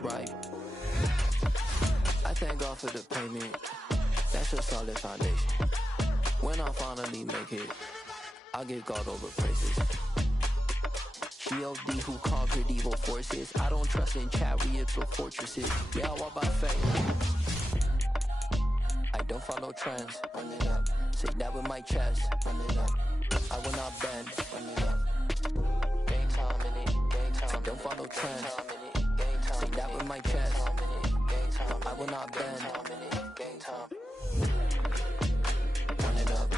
just right. I thank God for the payment. That's a solid foundation. When I finally make it, I'll give God all the praises. G.O.D. who conquered evil forces. I don't trust in chariots or fortresses. Yeah, I walk by faith. I don't follow trends. Run it up. Say that with my chest. Run it up. I will not bend. Run it up. Game time in it. Game time. I don't follow trends. Say that with my chest. I will not bend. Game time. Run it up.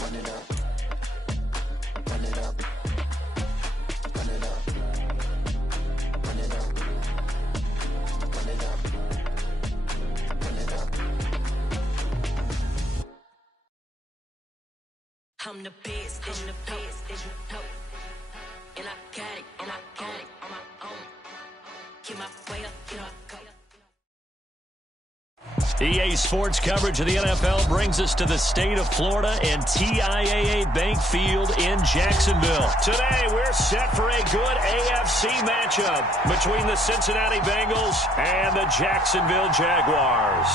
Run it up. Run it up. Run it up. Run it up. Run it up. Run it up. I'm the best, I'm the best, as you know. And I got it, on my own. Get my way up, here I go. EA Sports coverage of the NFL brings us to the state of Florida and TIAA Bank Field in Jacksonville. Today, we're set for a good AFC matchup between the Cincinnati Bengals and the Jacksonville Jaguars.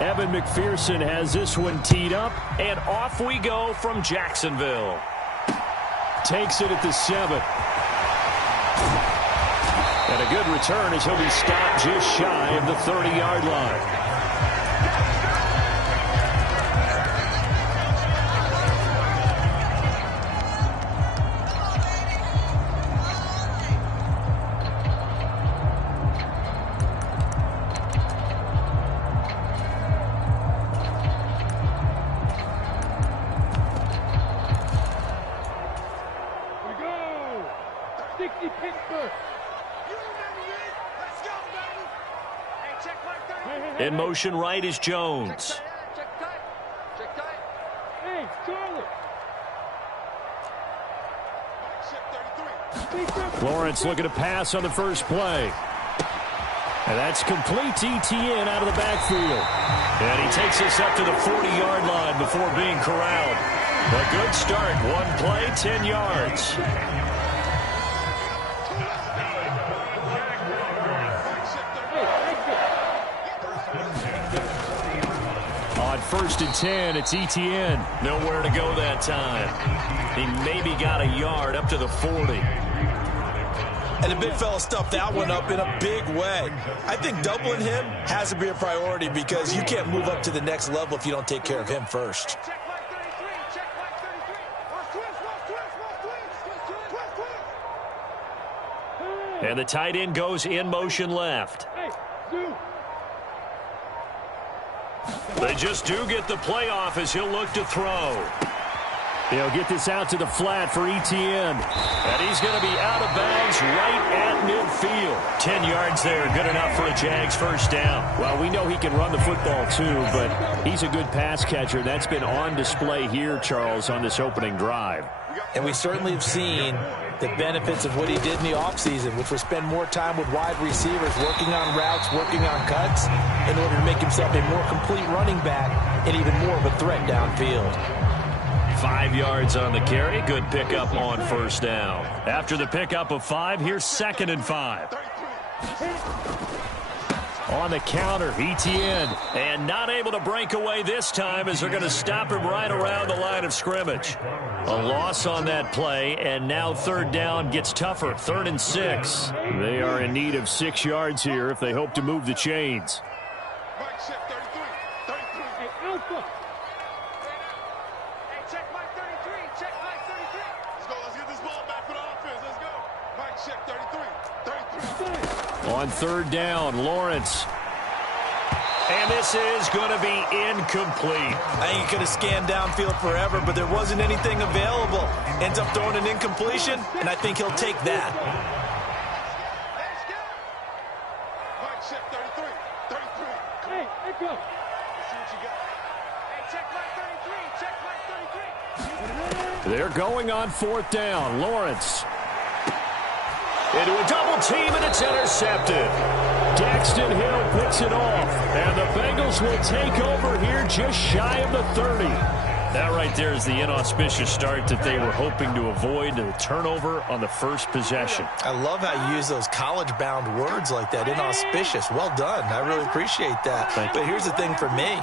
Evan McPherson has this one teed up, and off we go from Jacksonville. Takes it at the 7. And a good return as he'll be stopped just shy of the 30-yard line. In motion right is Jones. Lawrence looking to pass on the first play. And that's complete to ETN out of the backfield. And he takes us up to the 40-yard line before being corralled. A good start. One play, 10 yards. On 1st and 10, it's ETN. Nowhere to go that time. He maybe got a yard up to the 40. And the big fella stuffed that one up in a big way. I think doubling him has to be a priority because you can't move up to the next level if you don't take care of him first. And the tight end goes in motion left. They just do get the playoff as he'll look to throw. He'll get this out to the flat for ETN. And he's going to be out of bounds right at midfield. 10 yards there, good enough for a Jags first down. Well, we know he can run the football too, but he's a good pass catcher. That's been on display here, Charles, on this opening drive. And we certainly have seen the benefits of what he did in the offseason, which was spend more time with wide receivers, working on routes, working on cuts, in order to make himself a more complete running back and even more of a threat downfield. 5 yards on the carry. Good pickup on first down. After the pickup of 5, here's 2nd and 5. On the counter, ETN. And not able to break away this time as they're going to stop him right around the line of scrimmage. A loss on that play, and now 3rd down gets tougher. 3rd and 6. They are in need of 6 yards here if they hope to move the chains. On 3rd down, Lawrence. And this is going to be incomplete. I think he could have scanned downfield forever, but there wasn't anything available. Ends up throwing an incompletion, and I think he'll take that. They're going on 4th down. Lawrence. Into a double team, and it's intercepted. Daxton Hill picks it off, and the Bengals will take over here just shy of the 30. That right there is the inauspicious start that they were hoping to avoid, the turnover on the first possession. I love how you use those college-bound words like that, inauspicious. Well done. I really appreciate that. But here's the thing for me.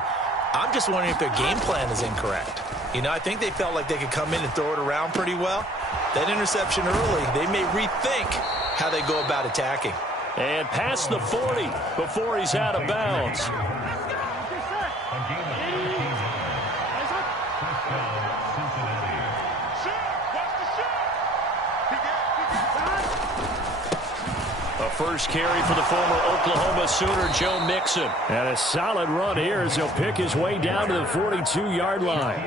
I'm just wondering if their game plan is incorrect. You know, I think they felt like they could come in and throw it around pretty well. That interception early, they may rethink how they go about attacking. And past the 40 before he's out of bounds. A first carry for the former Oklahoma Sooner, Joe Mixon. And a solid run here as he'll pick his way down to the 42-yard line.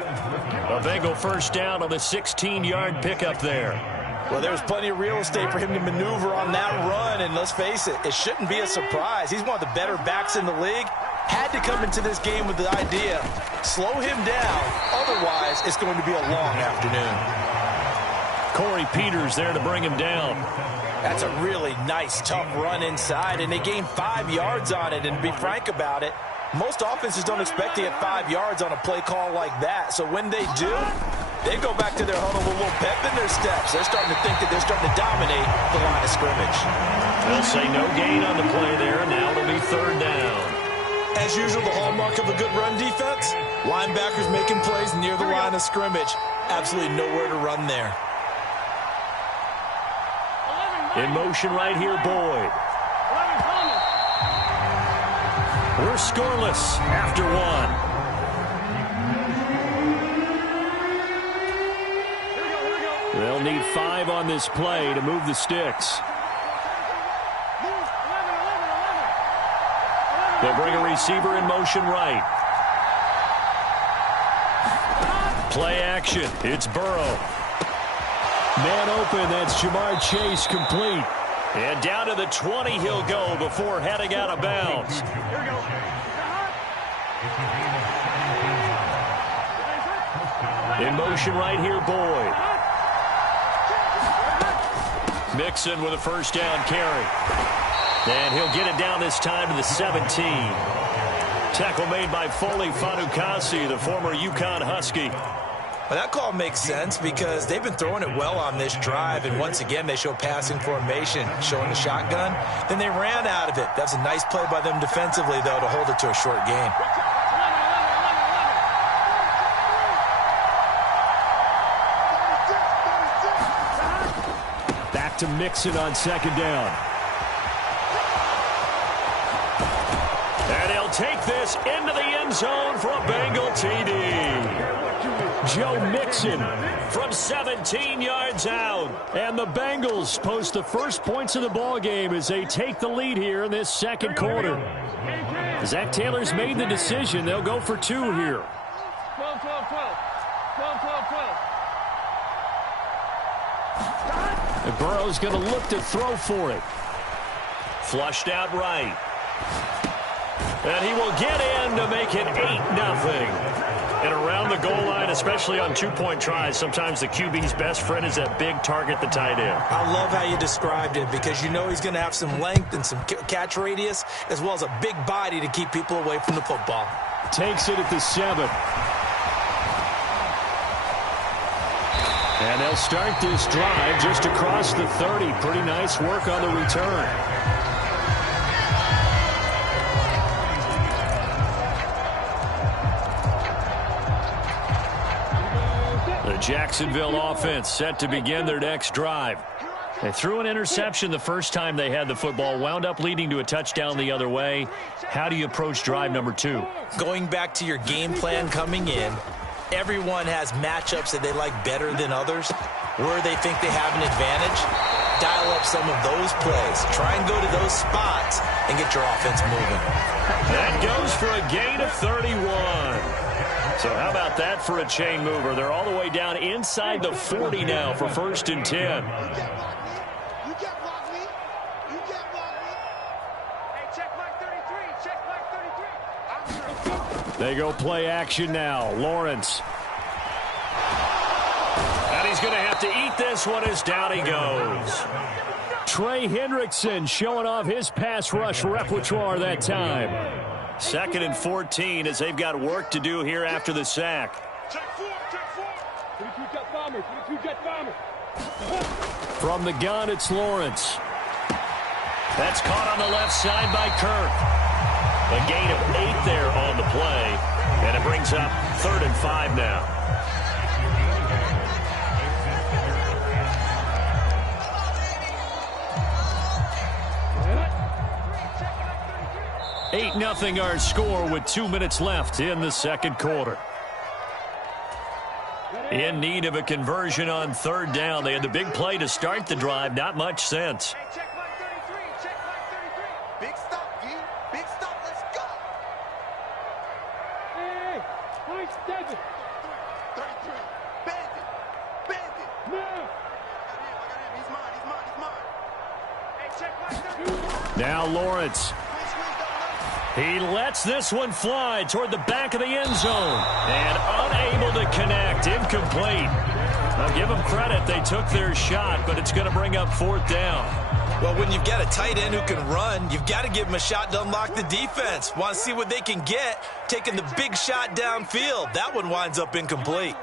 A Bengal first down on the 16-yard pickup there. Well, there was plenty of real estate for him to maneuver on that run, and let's face it, it shouldn't be a surprise. He's one of the better backs in the league. Had to come into this game with the idea, slow him down, otherwise it's going to be a long afternoon. Corey Peters there to bring him down. That's a really nice, tough run inside, and they gained 5 yards on it, and to be frank about it, most offenses don't expect to get 5 yards on a play call like that, so when they do, they go back to their huddle with a little pep in their steps. They're starting to think that they're starting to dominate the line of scrimmage. They'll say no gain on the play there. Now it'll be third down. As usual, the hallmark of a good run defense, linebackers making plays near the line of scrimmage. Absolutely nowhere to run there. In motion right here, Boyd. We're scoreless after one. They'll need 5 on this play to move the sticks. They'll bring a receiver in motion right. Play action. It's Burrow. Man open. That's Jamar Chase complete. And down to the 20 he'll go before heading out of bounds. In motion right here, Boyd. Mixon with a first down carry. And he'll get it down this time to the 17. Tackle made by Foley Fatukasi, the former UConn Husky. Well, that call makes sense because they've been throwing it well on this drive, and once again they show passing formation, showing the shotgun. Then they ran out of it. That's a nice play by them defensively, though, to hold it to a short gain. Back to Mixon on second down. And he'll take this into the end zone for a Bengal TD. Joe Mixon from 17 yards out. And the Bengals post the first points of the ball game as they take the lead here in this second quarter. Zach Taylor's made the decision. They'll go for 2 here. 12, 12, 12. 12, 12, 12. And Burrow's going to look to throw for it. Flushed out right. And he will get in to make it 8-0. And around the goal line, especially on two-point tries, sometimes the QB's best friend is that big target, the tight end. I love how you described it because you know he's going to have some length and some catch radius as well as a big body to keep people away from the football. Takes it at the 7. And they'll start this drive just across the 30. Pretty nice work on the return. The Jacksonville offense set to begin their next drive. They threw an interception the first time they had the football, wound up leading to a touchdown the other way. How do you approach drive number 2? Going back to your game plan coming in, everyone has matchups that they like better than others. Where they think they have an advantage, dial up some of those plays. Try and go to those spots and get your offense moving. That goes for a gain of 31. So how about that for a chain mover? They're all the way down inside the 40 now for 1st and 10. You can't block me. You can't block me. Hey, check mark 33. Check mark 33. They go play action now. Lawrence. And he's going to have to eat this one as down he goes. Trey Hendrickson showing off his pass rush repertoire that time. 2nd and 14 as they've got work to do here after the sack. Check four. 22 jet bombers. 22 jet bombers. From the gun, it's Lawrence. That's caught on the left side by Kirk. A gain of 8 there on the play, and it brings up 3rd and 5 now. Eight nothing our score with 2 minutes left in the second quarter. In need of a conversion on 3rd down. They had the big play to start the drive. Not much sense. Hey, check like 33. Check like 33. Big stop, D. Big stop. Let's go. Hey, nice David. 33. Bandit. No. I got him. He's mine. Hey, check like 33. Now Lawrence. Squeeze down. He lets this one fly toward the back of the end zone. And unable to connect. Incomplete. I'll give them credit. They took their shot, but it's going to bring up 4th down. Well, when you've got a tight end who can run, you've got to give him a shot to unlock the defense. Want to see what they can get, taking the big shot downfield. That one winds up incomplete.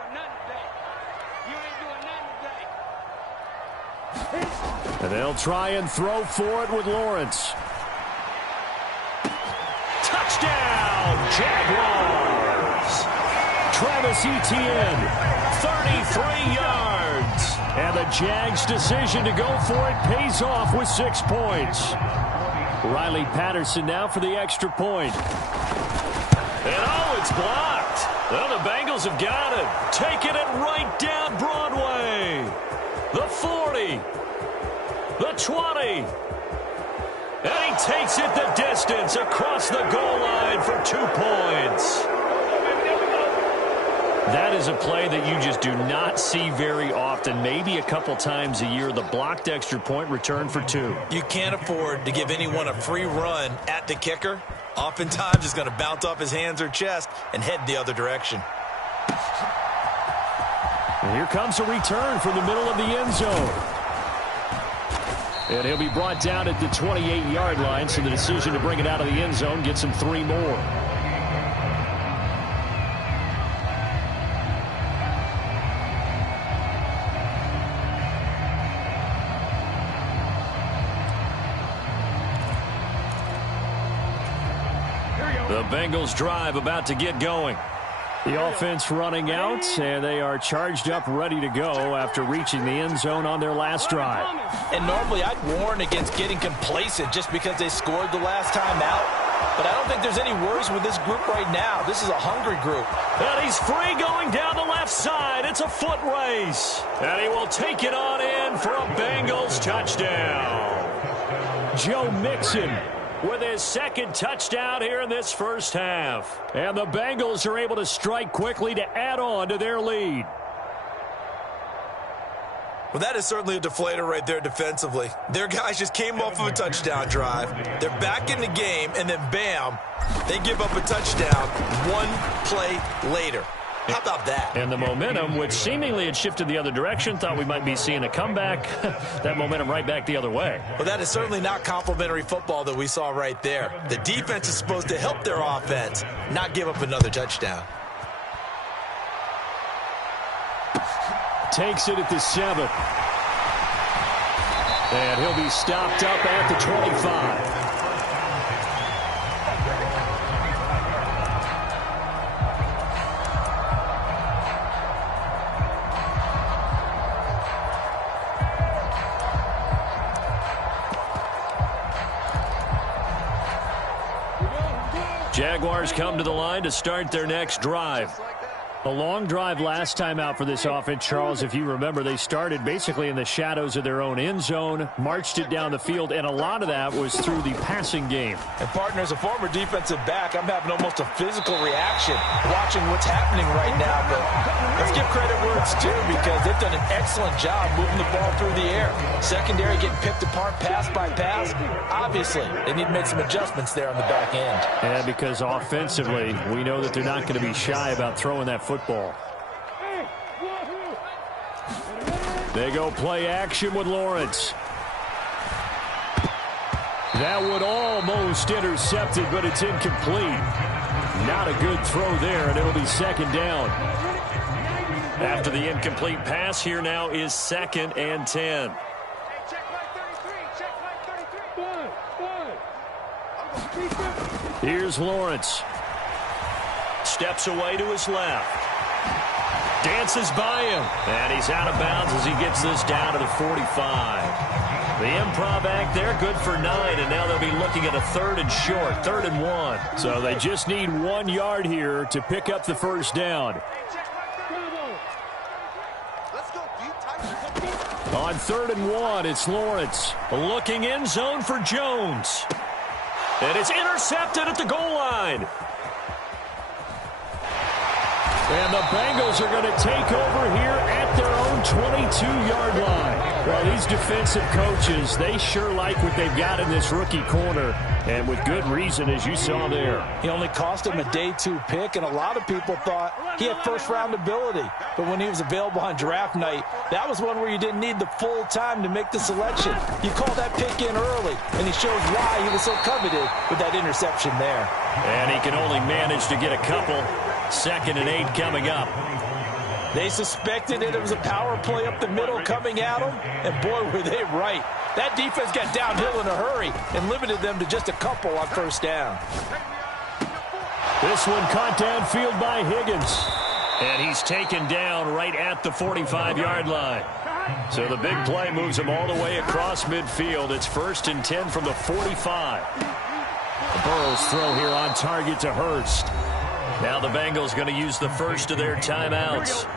And they'll try and throw for it with Lawrence. Touchdown, Jaguars! Travis Etienne, 33 yards. And the Jags' decision to go for it pays off with 6 points. Riley Patterson now for the extra point. And oh, it's blocked. Well, the Bengals have got it. Taking it right down Broadway. The 40. The 20. And he takes it the distance across the goal line for 2 points. That is a play that you just do not see very often. Maybe a couple times a year, the blocked extra point return for 2. You can't afford to give anyone a free run at the kicker. Oftentimes, he's going to bounce off his hands or chest and head the other direction. And here comes a return from the middle of the end zone. And he'll be brought down at the 28-yard line, so the decision to bring it out of the end zone gets him 3 more. The Bengals drive about to get going. The offense running out, and they are charged up, ready to go after reaching the end zone on their last drive. And normally I'd warn against getting complacent just because they scored the last time out. But I don't think there's any worries with this group right now. This is a hungry group. And he's free going down the left side. It's a foot race. And he will take it on in for a Bengals touchdown. Joe Mixon with his 2nd touchdown here in this first half. And the Bengals are able to strike quickly to add on to their lead. Well, that is certainly a deflator right there defensively. Their guys just came off of a touchdown drive. They're back in the game, and then bam, they give up a touchdown 1 play later. How about that? And the momentum, which seemingly had shifted the other direction, thought we might be seeing a comeback. That momentum right back the other way. Well, that is certainly not complimentary football that we saw right there. The defense is supposed to help their offense, not give up another touchdown. Takes it at the 7. And he'll be stopped up at the 25. Jaguars come to the line to start their next drive. A long drive last time out for this offense, Charles. If you remember, they started basically in the shadows of their own end zone, marched it down the field, and a lot of that was through the passing game. And, partner, as a former defensive back, I'm having almost a physical reaction watching what's happening right now. But let's give credit where it's due because they've done an excellent job moving the ball through the air. Secondary getting picked apart pass by pass. Obviously, they need to make some adjustments there on the back end. And because offensively, we know that they're not going to be shy about throwing that football. They go play action with Lawrence. That would almost intercepted, but it's incomplete. Not a good throw there, and it'll be 2nd down. After the incomplete pass, here now is 2nd and 10. Hey, check line 33. Check line 33. Here's Lawrence. Steps away to his left. Dances by him. And he's out of bounds as he gets this down to the 45. The improv act there, good for 9, and now they'll be looking at a 3rd and short, 3rd and 1. So they just need 1 yard here to pick up the first down. On 3rd and 1, it's Lawrence. Looking in zone for Jones. And it's intercepted at the goal line. And the Bengals are going to take over here at their own 22-yard line. Well, these defensive coaches, they sure like what they've got in this rookie corner, and with good reason, as you saw there. He only cost him a day 2 pick, and a lot of people thought he had first-round ability. But when he was available on draft night, that was one where you didn't need the full time to make the selection. You called that pick in early, and he shows why he was so coveted with that interception there. And he can only manage to get a couple. 2nd and 8 coming up. They suspected that it was a power play up the middle coming at them, and boy, were they right. That defense got downhill in a hurry and limited them to just a couple on first down. This one caught downfield by Higgins. And he's taken down right at the 45-yard line. So the big play moves him all the way across midfield. It's 1st and 10 from the 45. Burrow's throw here on target to Hurst. Now the Bengals going to use the first of their timeouts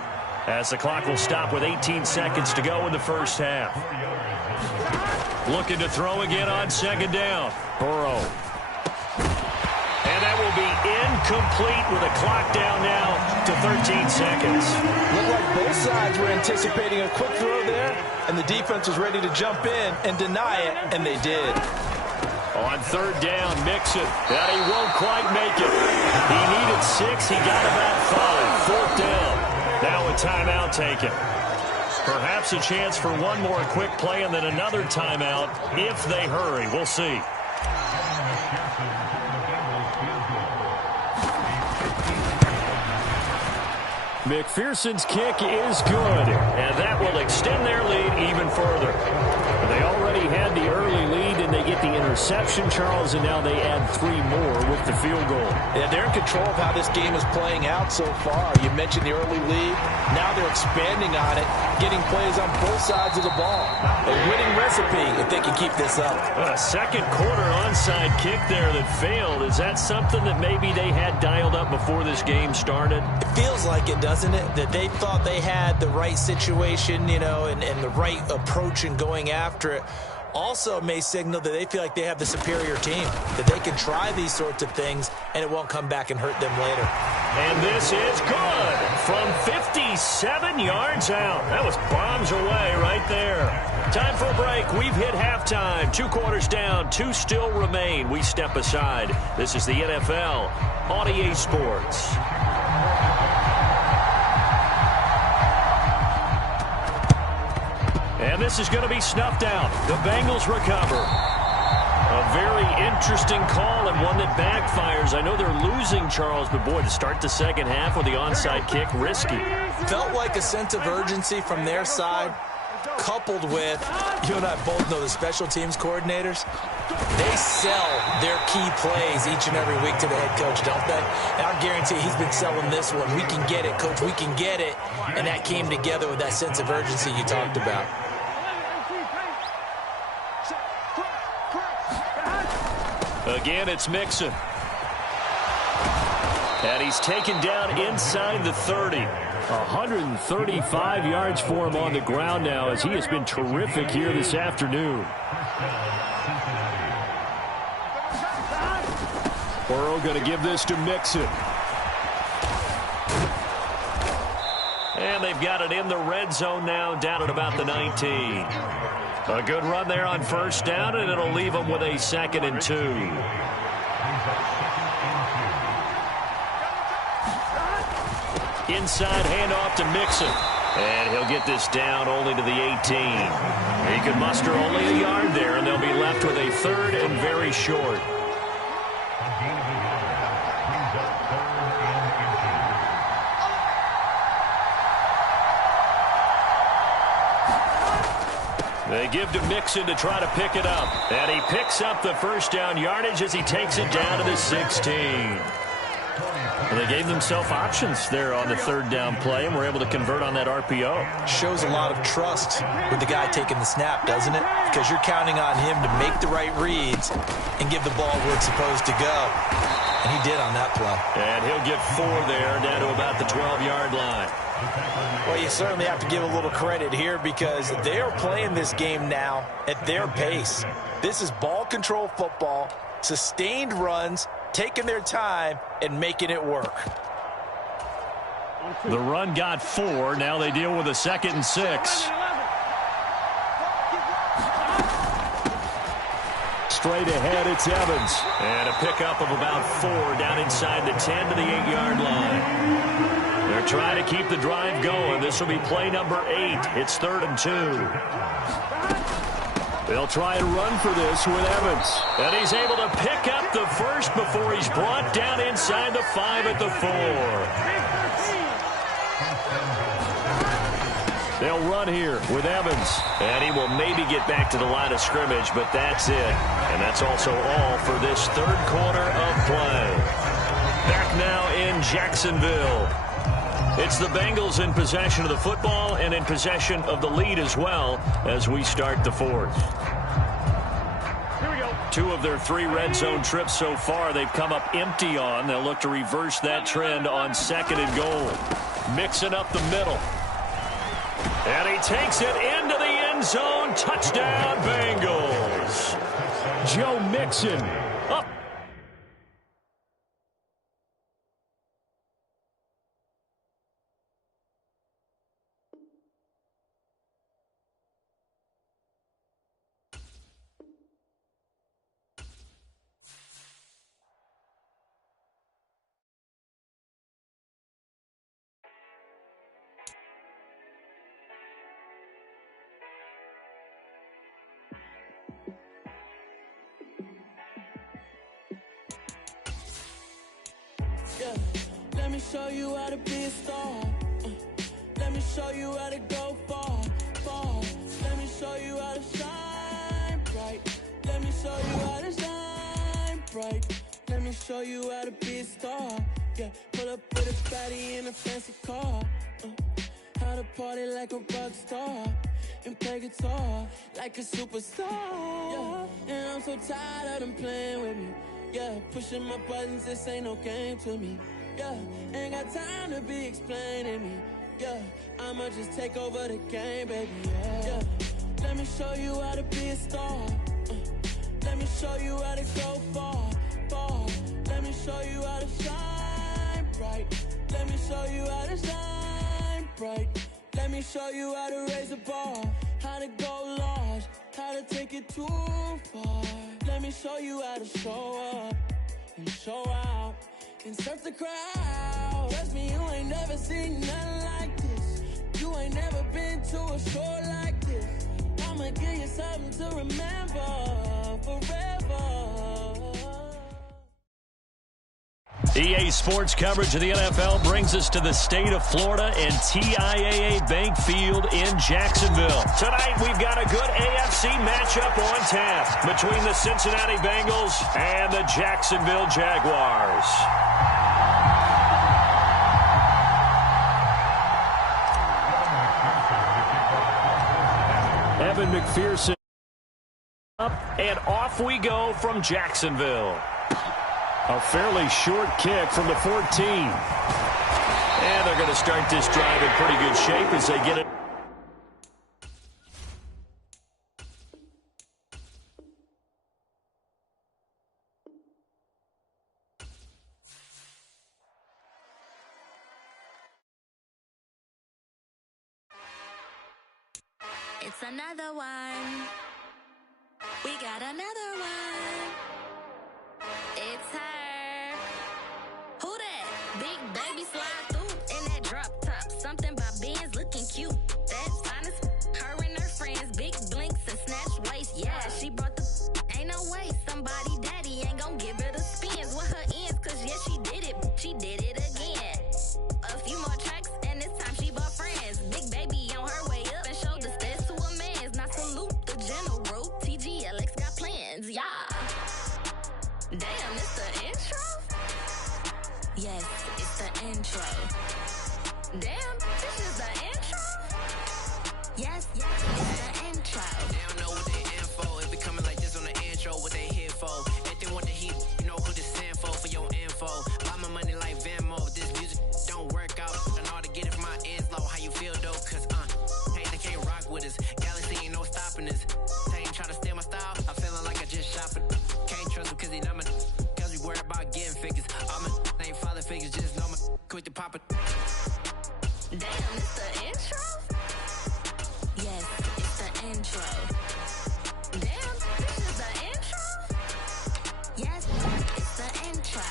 as the clock will stop with 18 seconds to go in the first half. Looking to throw again on 2nd down. Burrow. And that will be incomplete with a clock down now to 13 seconds. Looked like both sides were anticipating a quick throw there, and the defense was ready to jump in and deny it, and they did. On 3rd down, Mixon. And he won't quite make it. He needed 6. He got about 5. 4th down. Now a timeout taken. Perhaps a chance for one more quick play and then another timeout if they hurry. We'll see. McPherson's kick is good, and that will extend their lead even further. They already had the early lead, and they get the interception, Charles, and now they add 3 more with the field goal. Yeah, they're in control of how this game is playing out so far. You mentioned the early lead. Now they're expanding on it, getting plays on both sides of the ball. A winning recipe if they can keep this up. A second quarter onside kick there that failed. Is that something that maybe they had dialed up before this game started? It feels like it, doesn't it? That they thought they had the right situation, you know, and the right approach in going after it. Also may signal that they feel like they have the superior team, that they can try these sorts of things and it won't come back and hurt them later. And this is good from 57 yards out. That was bombs away right there. Time for a break. We've hit halftime. 2 quarters down, 2 still remain. We step aside. This is the NFL on EA Sports. And this is going to be snuffed out. The Bengals recover. A very interesting call and one that backfires. I know they're losing, Charles, but boy, to start the second half with the onside kick, risky. Felt like a sense of urgency from their side, coupled with, you and I both know the special teams coordinators, they sell their key plays each and every week to the head coach, don't they? And I guarantee he's been selling this one. We can get it, coach, we can get it. And that came together with that sense of urgency you talked about. Again, it's Mixon. And he's taken down inside the 30. 135 yards for him on the ground now as he has been terrific here this afternoon. Burrow going to give this to Mixon. And they've got it in the red zone now, down at about the 19. A good run there on first down, and it'll leave them with a 2nd and 2. Inside handoff to Mixon. And he'll get this down only to the 18. He can muster only a yard there, and they'll be left with a 3rd and very short. They give to Mixon to try to pick it up. And he picks up the first down yardage as he takes it down to the 16. And they gave themselves options there on the third down play and were able to convert on that RPO. Shows a lot of trust with the guy taking the snap, doesn't it? Because you're counting on him to make the right reads and give the ball where it's supposed to go. And he did on that play. And he'll get 4 there, down to about the 12-yard line. Well, you certainly have to give a little credit here because they are playing this game now at their pace. This is ball control football, sustained runs, taking their time and making it work. The run got 4. Now they deal with a 2nd and 6. Straight ahead, it's Evans. And a pickup of about 4 down inside the 10 to the 8-yard line. They're trying to keep the drive going. This will be play number 8. It's 3rd and 2. They'll try and run for this with Evans. And he's able to pick up the first before he's brought down inside the 5 at the 4. They'll run here with Evans. And he will maybe get back to the line of scrimmage, but that's it. And that's also all for this third quarter of play. Back now in Jacksonville. It's the Bengals in possession of the football and in possession of the lead as well as we start the 4th. Here we go. 2 of their 3 red zone trips so far they've come up empty on. They'll look to reverse that trend on 2nd and goal. Mixing up the middle. And he takes it into the end zone. Touchdown, Bengals. Joe Mixon up. Yeah. Let me show you how to be a star. Let me show you how to go far, far. Let me show you how to shine bright. Let me show you how to shine bright. Let me show you how to be a star. Yeah, pull up with a fatty in a fancy car. How to party like a rock star and play guitar like a superstar. Yeah, and I'm so tired of them playing with me. Yeah, pushing my buttons, this ain't no game to me. Yeah, ain't got time to be explaining me. Yeah, I'ma just take over the game, baby. Yeah, let me show you how to be a star. Let me show you how to go far, far. Let me show you how to shine bright. Let me show you how to shine bright. Let me show you how to raise a bar, how to go large, how to take it too far. Let me show you how to show up and show out and surf the crowd. Trust me, you ain't never seen nothing like this. You ain't never been to a show like this. I'ma give you something to remember forever. EA Sports coverage of the NFL brings us to the state of Florida and TIAA Bank Field in Jacksonville. Tonight, we've got a good AFC matchup on tap between the Cincinnati Bengals and the Jacksonville Jaguars. Evan McPherson up and off we go from Jacksonville. A fairly short kick from the 14. And they're going to start this drive in pretty good shape as they get it. It's another one. We got another one. It's her. Who that? Big baby slide through in that drop top. Something about Benz looking cute. That's honest. Her and her friends, big blinks and snatch waist. Yeah, she brought the. Ain't no way somebody daddy ain't gon' give her the spins with her ends. Cause yeah, she did it. She did it again. A few more tracks and this time she bought friends. Big baby on her way up and showed the steps to a man's. Not salute Yes, it's the intro. They don't know what they info. It be coming like this on the intro. What they here for? If they want the heat, you know who to send for your info. Buy my money like Venmo. This music don't work out. I know how to get it from my ends low. How you feel though? Cause hey, they can't rock with us. Galaxy ain't no stopping us. They ain't try to steal my style. I'm feeling like I just shopping. Can't trust him cause he not my. Cause we worried about getting figures. All my ain't father figures. Just know my quit the pop it. Damn, it's the intro? Yes, it's the intro. Damn, this is the intro? Yes, it's the intro.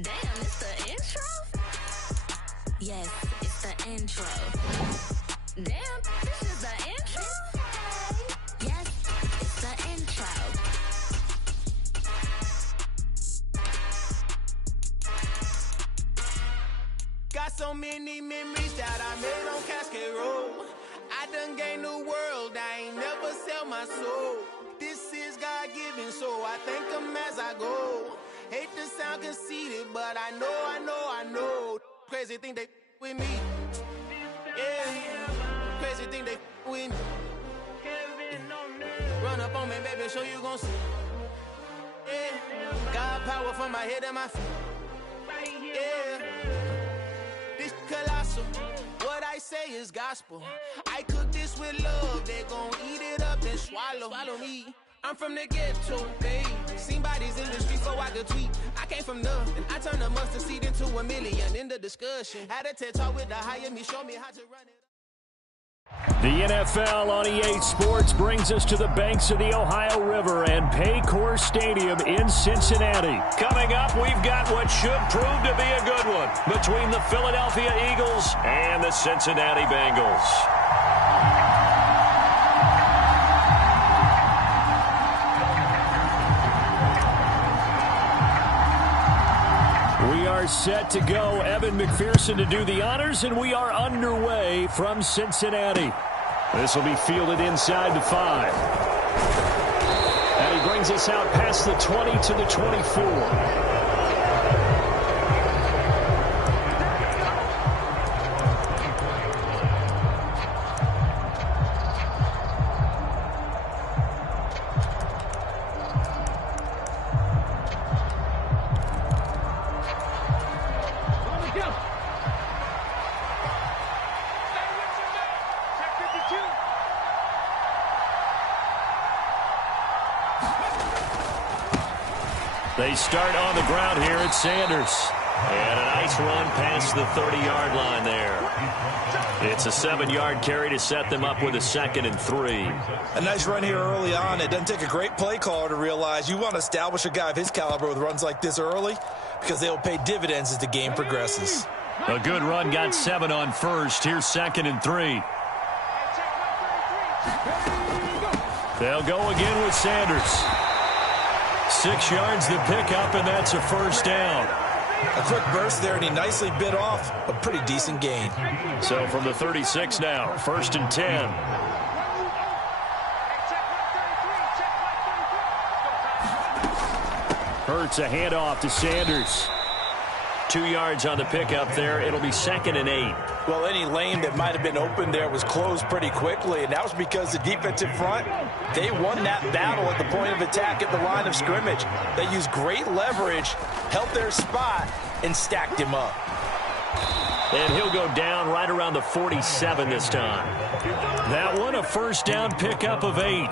Damn, it's the intro? Yes, it's the intro. Damn, this is the intro? Yes, it's the intro. Got so many memories that I made on Cascade Road. I done gained the world, I ain't never sell my soul. This is God-given, so I thank him as I go. Hate to sound conceited, but I know. Crazy thing they with me. Yeah, crazy thing they with me. Run up on me, baby, show you gon' see. Yeah, God power from my head and my feet. Yeah. This colossal, what I say is gospel. I cook this with love, they gon' eat it up and swallow me. I'm from the ghetto, babe. Seen bodies in the street so I could tweet. I came from nothing, I turned a mustard seed into a million. In the discussion, had a TED talk with the higher me, show me how to run it. The NFL on EA Sports brings us to the banks of the Ohio River and Paycor Stadium in Cincinnati. Coming up, we've got what should prove to be a good one between the Philadelphia Eagles and the Cincinnati Bengals. We are set to go. Evan McPherson to do the honors, and we are underway from Cincinnati. This will be fielded inside the 5. And he brings us out past the 20 to the 24. They start on the ground here at Sanders. And a nice run past the 30-yard line there. It's a 7-yard carry to set them up with a 2nd and 3. A nice run here early on. It doesn't take a great play caller to realize you want to establish a guy of his caliber with runs like this early because they'll pay dividends as the game progresses. A good run got 7 on first. Here's 2nd and 3. They'll go again with Sanders. 6 yards the pickup, and that's a first down. A quick burst there, and he nicely bit off a pretty decent gain. So from the 36 now, 1st and 10. Hurts a handoff to Sanders. 2 yards on the pickup there. It'll be 2nd and 8. Well, any lane that might have been open there was closed pretty quickly, and that was because the defensive front, they won that battle at the point of attack at the line of scrimmage. They used great leverage, held their spot, and stacked him up. And he'll go down right around the 47 this time. That one, a first down pickup of 8.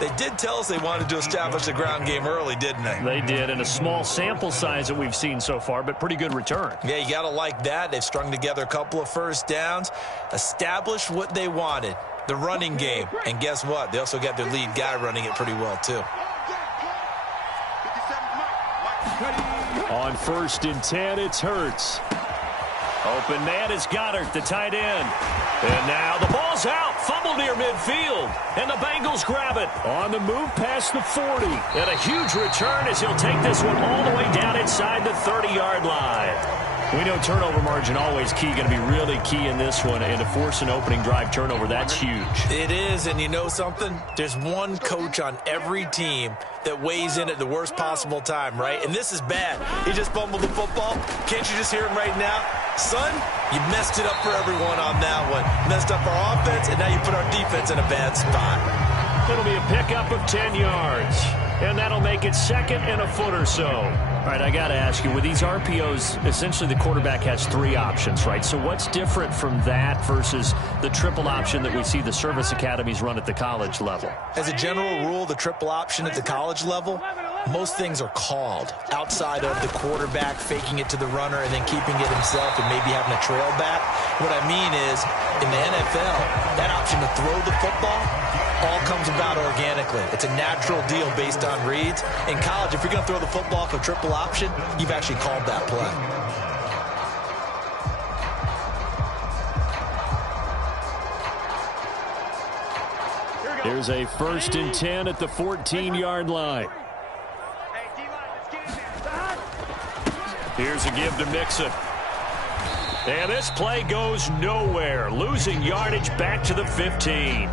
They did tell us they wanted to establish the ground game early, didn't they? They did, in a small sample size that we've seen so far, but pretty good return. Yeah, you got to like that. They've strung together a couple of first downs, established what they wanted, the running game. And guess what? They also got their lead guy running it pretty well, too. On 1st and 10, it's Hurts. Open man is Goddard, the tight end. And now the ball's out. Fumble near midfield. And the Bengals grab it. On the move past the 40. And a huge return as he'll take this one all the way down inside the 30-yard line. We know turnover margin always key, going to be really key in this one. And to force an opening drive turnover, that's huge. It is, and you know something? There's one coach on every team that weighs in at the worst possible time, right? And this is bad. He just fumbled the football. Can't you just hear him right now? Son, you messed it up for everyone on that one. messed up our offense, and now you put our defense in a bad spot. It'll be a pickup of 10 yards, and that'll make it second and a foot or so. All right, I got to ask you, with these RPOs, essentially the quarterback has 3 options, right? So what's different from that versus the triple option that we see the service academies run at the college level? As a general rule, the triple option at the college level, most things are called outside of the quarterback faking it to the runner and then keeping it himself and maybe having a trail back. What I mean is, in the NFL, that option to throw the football all comes about organically. It's a natural deal based on reads. In college, if you're going to throw the football for triple option, you've actually called that play. Here's a 1st and 10 at the 14-yard line. Here's a give to Mixon. And this play goes nowhere. Losing yardage back to the 15.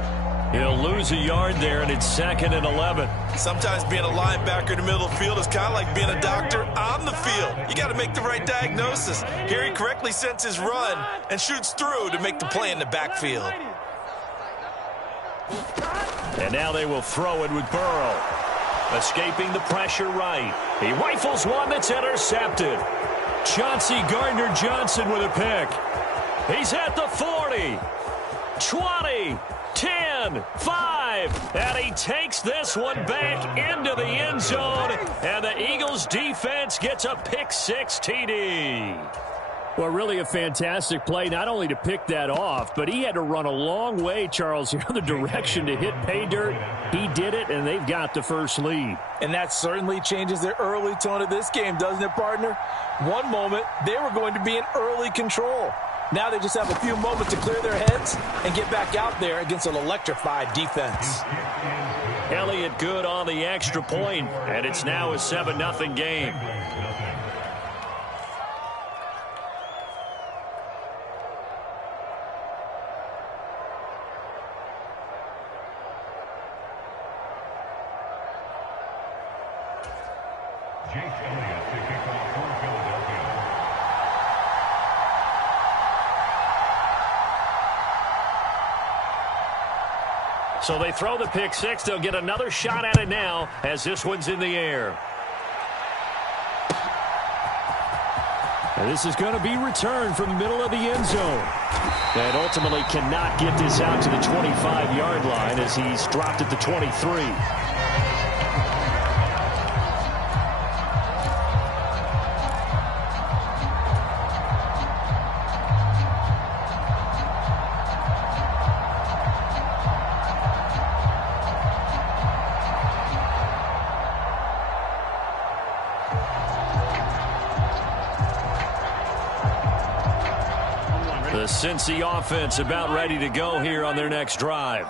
He'll lose a yard there, and it's 2nd and 11. Sometimes being a linebacker in the middle of the field is kind of like being a doctor on the field. You got to make the right diagnosis. Here he correctly sets his run and shoots through to make the play in the backfield. And now they will throw it with Burrow. Escaping the pressure right. He rifles one that's intercepted. Chauncey Gardner-Johnson with a pick. He's at the 40, 20, 10, 5, and he takes this one back into the end zone, and the Eagles defense gets a pick-6 TD. Well, really a fantastic play, not only to pick that off, but he had to run a long way, Charles, the other direction to hit pay dirt. He did it, and they've got the first lead. And that certainly changes the early tone of this game, doesn't it, partner? One moment, they were going to be in early control. Now they just have a few moments to clear their heads and get back out there against an electrified defense. Elliott good on the extra point, and it's now a 7-0 game. So they throw the pick-6. They'll get another shot at it now as this one's in the air. And this is going to be returned from the middle of the end zone. And ultimately cannot get this out to the 25-yard line as he's dropped at the 23. The Cincy offense about ready to go here on their next drive.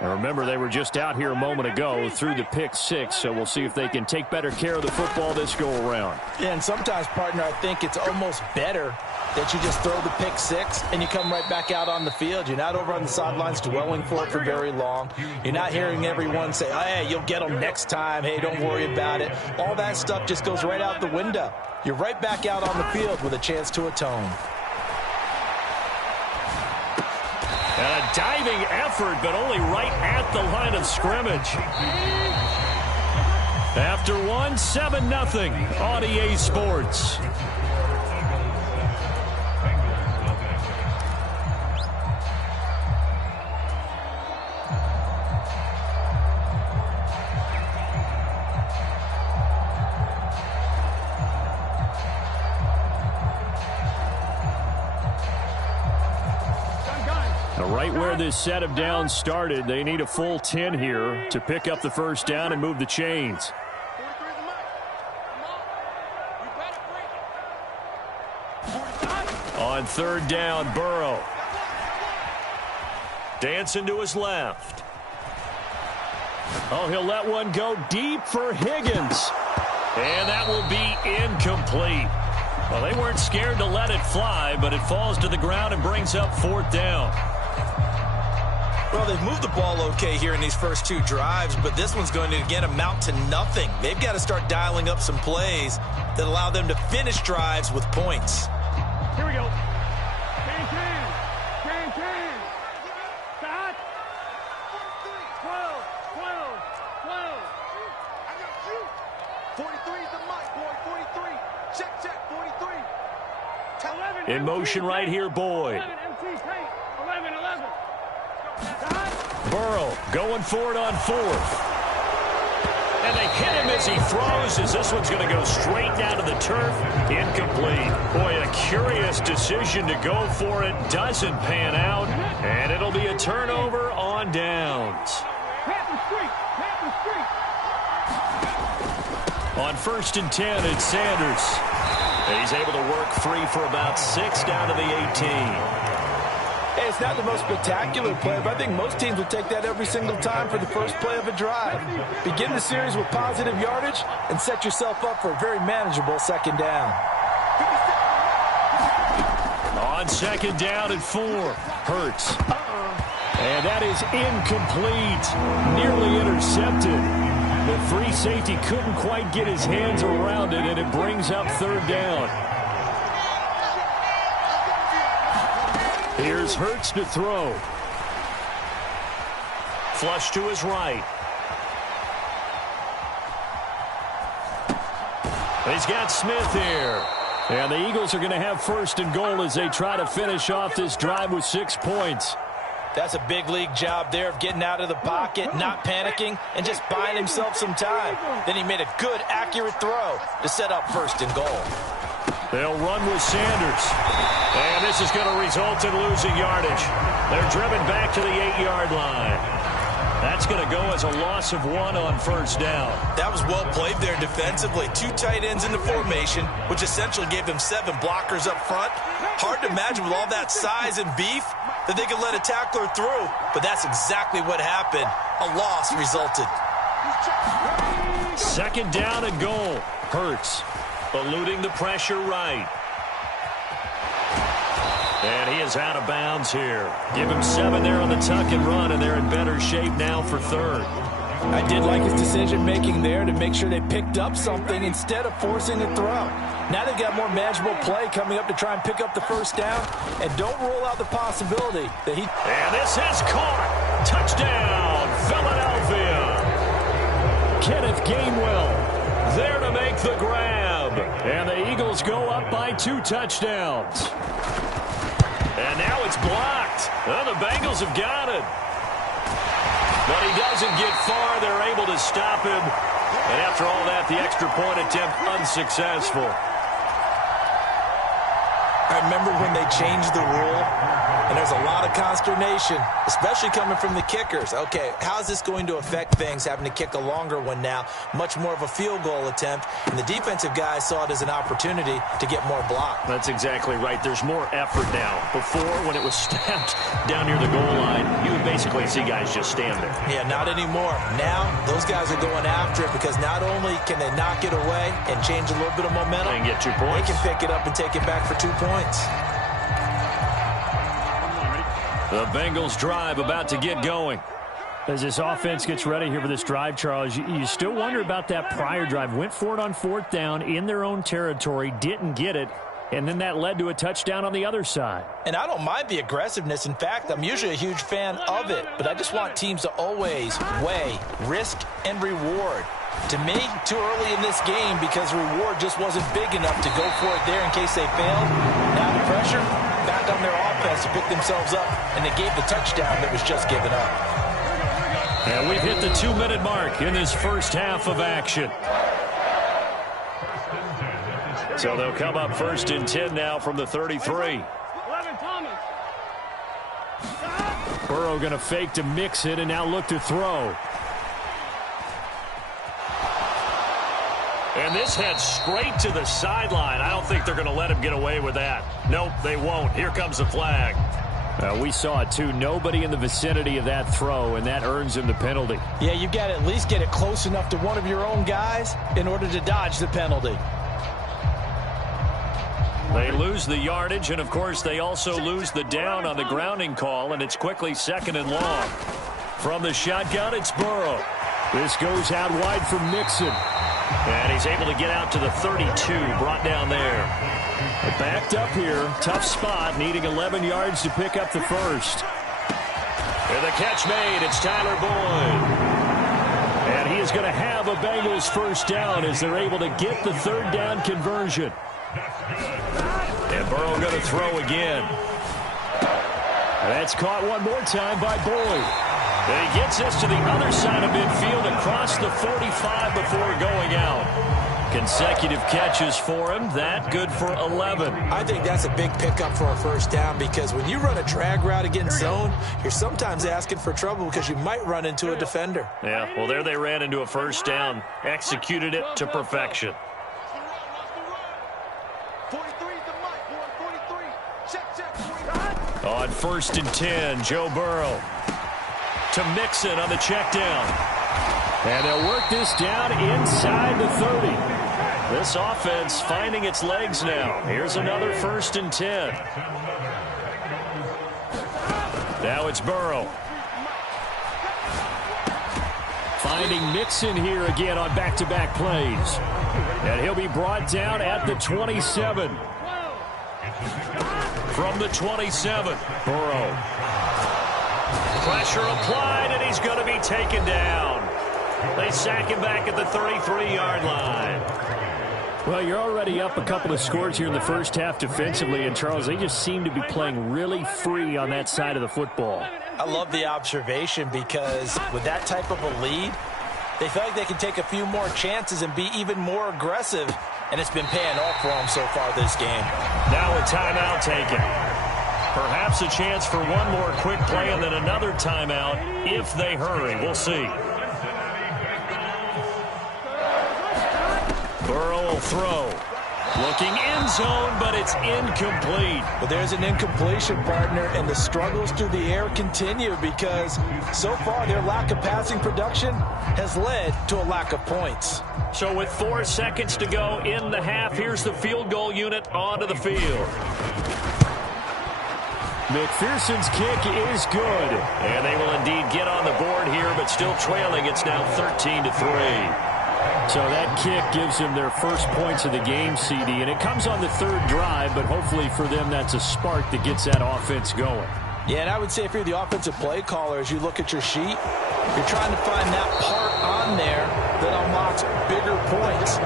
And remember, they were just out here a moment ago through the pick-6, so we'll see if they can take better care of the football this go-around. Yeah, and sometimes, partner, I think it's almost better that you just throw the pick-6 and you come right back out on the field. You're not over on the sidelines dwelling for it for very long. You're not hearing everyone say, oh, hey, you'll get them next time. Hey, don't worry about it. All that stuff just goes right out the window. You're right back out on the field with a chance to atone. And a diving effort, but only right at the line of scrimmage. After one, 7-0 on EA Sports. Right where this set of downs started, they need a full 10 here to pick up the first down and move the chains. On third down, Burrow. Dancing to his left. Oh, he'll let one go deep for Higgins. And that will be incomplete. Well, they weren't scared to let it fly, but it falls to the ground and brings up fourth down. Well, they've moved the ball okay here in these first two drives, but this one's going to, again, amount to nothing. They've got to start dialing up some plays that allow them to finish drives with points. Here we go. Can. In motion right here, Boyd. 11. Burrow going for it on fourth. And they hit him as he throws, as this one's going to go straight down to the turf. Incomplete. Boy, a curious decision to go for it. Doesn't pan out. And it'll be a turnover on downs. On 1st and 10, it's Sanders. And he's able to work free for about 6 down to the 18. Hey, it's not the most spectacular play, but I think most teams will take that every single time for the first play of a drive. Begin the series with positive yardage and set yourself up for a very manageable second down. On 2nd down and 4, Hurts. And that is incomplete. Nearly intercepted. The free safety couldn't quite get his hands around it, and it brings up 3rd down. Here's Hurts to throw. Flush to his right. He's got Smith here. And the Eagles are going to have 1st and goal as they try to finish off this drive with 6 points. That's a big league job there of getting out of the pocket, not panicking, and just buying himself some time. Then he made a good, accurate throw to set up 1st and goal. They'll run with Sanders. And this is going to result in losing yardage. They're driven back to the 8-yard line. That's going to go as a loss of 1 on 1st down. That was well played there defensively. 2 tight ends in the formation, which essentially gave them 7 blockers up front. Hard to imagine with all that size and beef that they could let a tackler through. But that's exactly what happened. A loss resulted. 2nd down and goal. Hurts eluding the pressure right. And he is out of bounds here. Give him 7 there on the tuck and run, and they're in better shape now for 3rd. I did like his decision-making there to make sure they picked up something instead of forcing a throw. Now they've got more manageable play coming up to try and pick up the 1st down, and don't rule out the possibility that he... And this is caught. Touchdown, Philadelphia. Kenneth Gainwell there to make the grab. And the Eagles go up by 2 touchdowns. And now it's blocked. Oh, the Bengals have got it. But he doesn't get far. They're able to stop him. And after all that, the extra point attempt unsuccessful. I remember when they changed the rule, and there's a lot of consternation, especially coming from the kickers. Okay, how is this going to affect things, having to kick a longer one now, much more of a field goal attempt, and the defensive guys saw it as an opportunity to get more block. That's exactly right. There's more effort now. Before, when it was snapped down near the goal line, you would basically see guys just stand there. Yeah, not anymore. Now, those guys are going after it because not only can they knock it away and change a little bit of momentum, and get 2 points. They can pick it up and take it back for 2 points. The Bengals drive about to get going. As this offense gets ready here for this drive, Charles, you still wonder about that prior drive. Went for it on 4th down in their own territory, didn't get it, and then that led to a touchdown on the other side. And I don't mind the aggressiveness. In fact, I'm usually a huge fan of it, but I just want teams to always weigh risk and reward. To me, too early in this game because the reward just wasn't big enough to go for it there in case they failed. Now the pressure back on their offense to pick themselves up, and they gave the touchdown that was just given up. And we've hit the 2-minute mark in this first half of action. So they'll come up 1st and 10 now from the 33. Burrow going to fake to mix it and now look to throw. And this heads straight to the sideline. I don't think they're going to let him get away with that. Nope, they won't. Here comes the flag. We saw it, too. Nobody in the vicinity of that throw, and that earns him the penalty. Yeah, you got to at least get it close enough to one of your own guys in order to dodge the penalty. They lose the yardage, and, of course, they also lose the down on the grounding call, and it's quickly 2nd and long. From the shotgun, it's Burrow. This goes out wide for Mixon. And he's able to get out to the 32, brought down there. Backed up here, tough spot, needing 11 yards to pick up the 1st. And the catch made, it's Tyler Boyd. And he is going to have a Bengals 1st down as they're able to get the 3rd down conversion. And Burrow Burrow going to throw again. That's caught one more time by Boyd. And he gets this to the other side of midfield across the 45 before going out. Consecutive catches for him. That good for 11. I think that's a big pickup for a first down because when you run a drag route against zone, you're sometimes asking for trouble because you might run into a defender. Yeah, well, there they ran into a first down. Executed it to perfection. 43 the mic, boy, 43. Check. On 1st and 10, Joe Burrow to Mixon on the check down. And they'll work this down inside the 30. This offense finding its legs now. Here's another 1st and 10. Now it's Burrow. Finding Mixon here again on back-to-back plays. And he'll be brought down at the 27. From the 27, Burrow. Pressure applied, and he's going to be taken down. They sack him back at the 33-yard line. Well, you're already up a couple of scores here in the first half defensively, and Charles, they just seem to be playing really free on that side of the football. I love the observation because with that type of a lead, they feel like they can take a few more chances and be even more aggressive, and it's been paying off for them so far this game. Now a timeout taken. Perhaps a chance for one more quick play and then another timeout if they hurry. We'll see. Burrow will throw. Looking end zone, but it's incomplete. But there's an incompletion, partner, and the struggles through the air continue because so far their lack of passing production has led to a lack of points. So with 4 seconds to go in the half, here's the field goal unit onto the field. McPherson's kick is good. And they will indeed get on the board here, but still trailing. It's now 13-3. So that kick gives them their first points of the game, CD, and it comes on the 3rd drive, but hopefully for them that's a spark that gets that offense going. Yeah, and I would say if you're the offensive play caller, as you look at your sheet, you're trying to find that part on there that unlocks bigger points.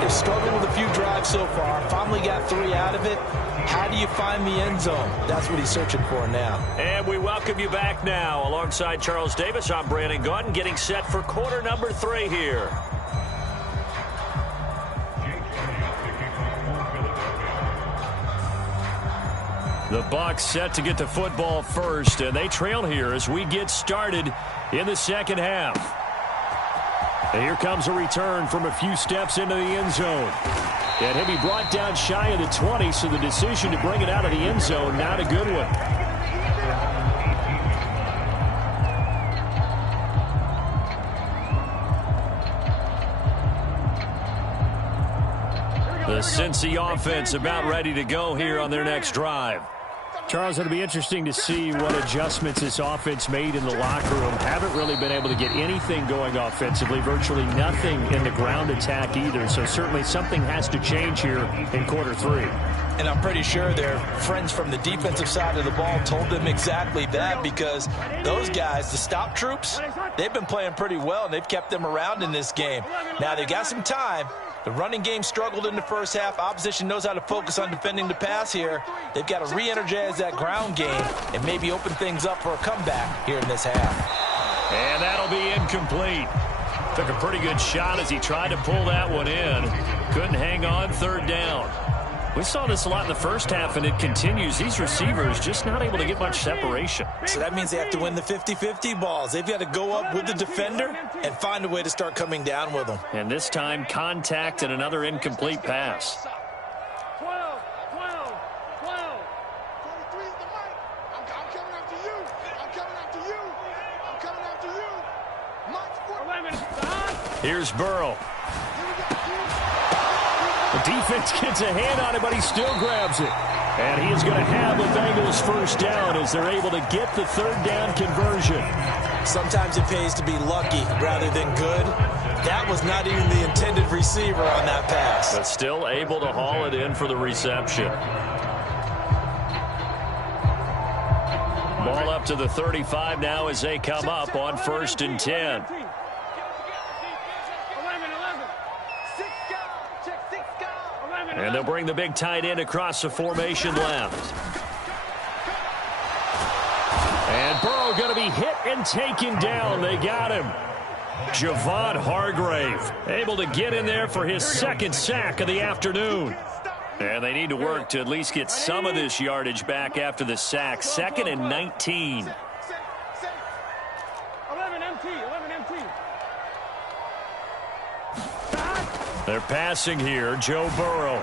They've struggled with a few drives so far, finally got 3 out of it. How do you find the end zone? That's what he's searching for now. And we welcome you back now. Alongside Charles Davis, I'm Brandon Gaudin, getting set for quarter number 3 here. The Bucs set to get the football first, and they trail here as we get started in the second half. And here comes a return from a few steps into the end zone. And he'll be brought down shy of the 20, so the decision to bring it out of the end zone, not a good one. The Cincy offense about ready to go here on their next drive. Charles, it'll be interesting to see what adjustments this offense made in the locker room. Haven't really been able to get anything going offensively, virtually nothing in the ground attack either. So certainly something has to change here in quarter 3. And I'm pretty sure their friends from the defensive side of the ball told them exactly that because those guys, the stop troops, they've been playing pretty well, and they've kept them around in this game. Now, they've got some time. The running game struggled in the first half. Opposition knows how to focus on defending the pass here. They've got to re-energize that ground game and maybe open things up for a comeback here in this half. And that'll be incomplete. Took a pretty good shot as he tried to pull that one in. Couldn't hang on, 3rd down. We saw this a lot in the first half, and it continues. These receivers just not able to get much separation. So that means they have to win the 50-50 balls. They've got to go up with the defender and find a way to start coming down with them. And this time, contact and another incomplete pass. 12. 43 is the mic. I'm coming after you. I'm coming after you. Mike's 11. Here's Burrow. The defense gets a hand on it, but he still grabs it. And he is going to have the Bengals first down as they're able to get the 3rd down conversion. Sometimes it pays to be lucky rather than good. That was not even the intended receiver on that pass. But still able to haul it in for the reception. Ball up to the 35 now as they come up on 1st and 10. And they'll bring the big tight end across the formation left. And Burrow going to be hit and taken down. They got him. Javon Hargrave able to get in there for his second sack of the afternoon. And they need to work to at least get some of this yardage back after the sack. 2nd and 19. 11 MT. They're passing here. Joe Burrow.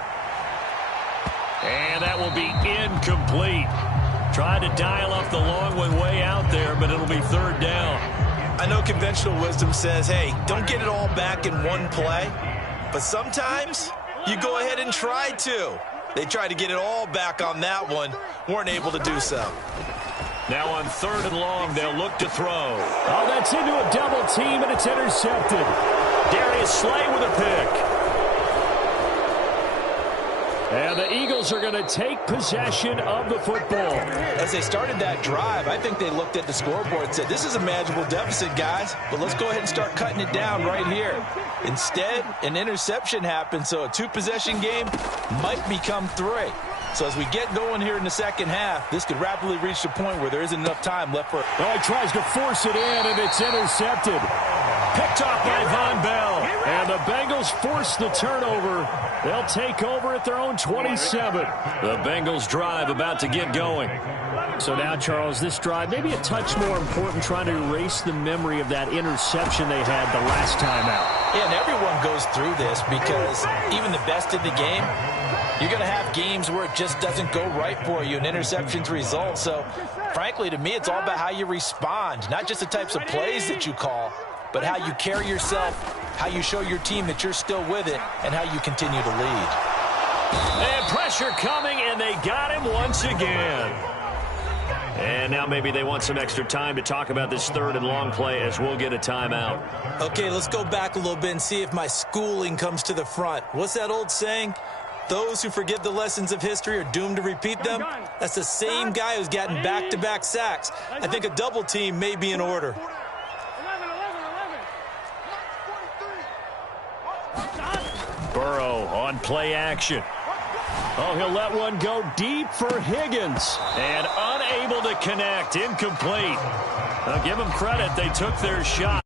And that will be incomplete. Tried to dial up the long one way out there, but it'll be 3rd down. I know conventional wisdom says, hey, don't get it all back in one play. But sometimes you go ahead and try to. They tried to get it all back on that one. Weren't able to do so. Now on 3rd and long, they'll look to throw. Oh, that's into a double team, and it's intercepted. Darius Slay with a pick. And the Eagles are going to take possession of the football. As they started that drive, I think they looked at the scoreboard and said, this is a manageable deficit, guys, but let's go ahead and start cutting it down right here. Instead, an interception happened, so a 2-possession game might become 3. So as we get going here in the second half, this could rapidly reach the point where there isn't enough time left for it. Oh, he tries to force it in, and it's intercepted. Picked off by Von Bell. And the Bengals force the turnover. They'll take over at their own 27. The Bengals drive about to get going. So now, Charles, this drive maybe a touch more important, trying to erase the memory of that interception they had the last time out. Yeah, and everyone goes through this because even the best in the game, you're going to have games where it just doesn't go right for you, and interceptions result. So, frankly, to me, it's all about how you respond, not just the types of plays that you call, but how you carry yourself, how you show your team that you're still with it, and how you continue to lead. And pressure coming, and they got him once again. And now maybe they want some extra time to talk about this 3rd and long play as we'll get a timeout. Okay, let's go back a little bit and see if my schooling comes to the front. What's that old saying? Those who forget the lessons of history are doomed to repeat them. That's the same guy who's gotten back-to-back sacks. I think a double team may be in order. 11. Burrow on play action. Oh, he'll let one go deep for Higgins. And unable to connect. Incomplete. Now give them credit. They took their shot.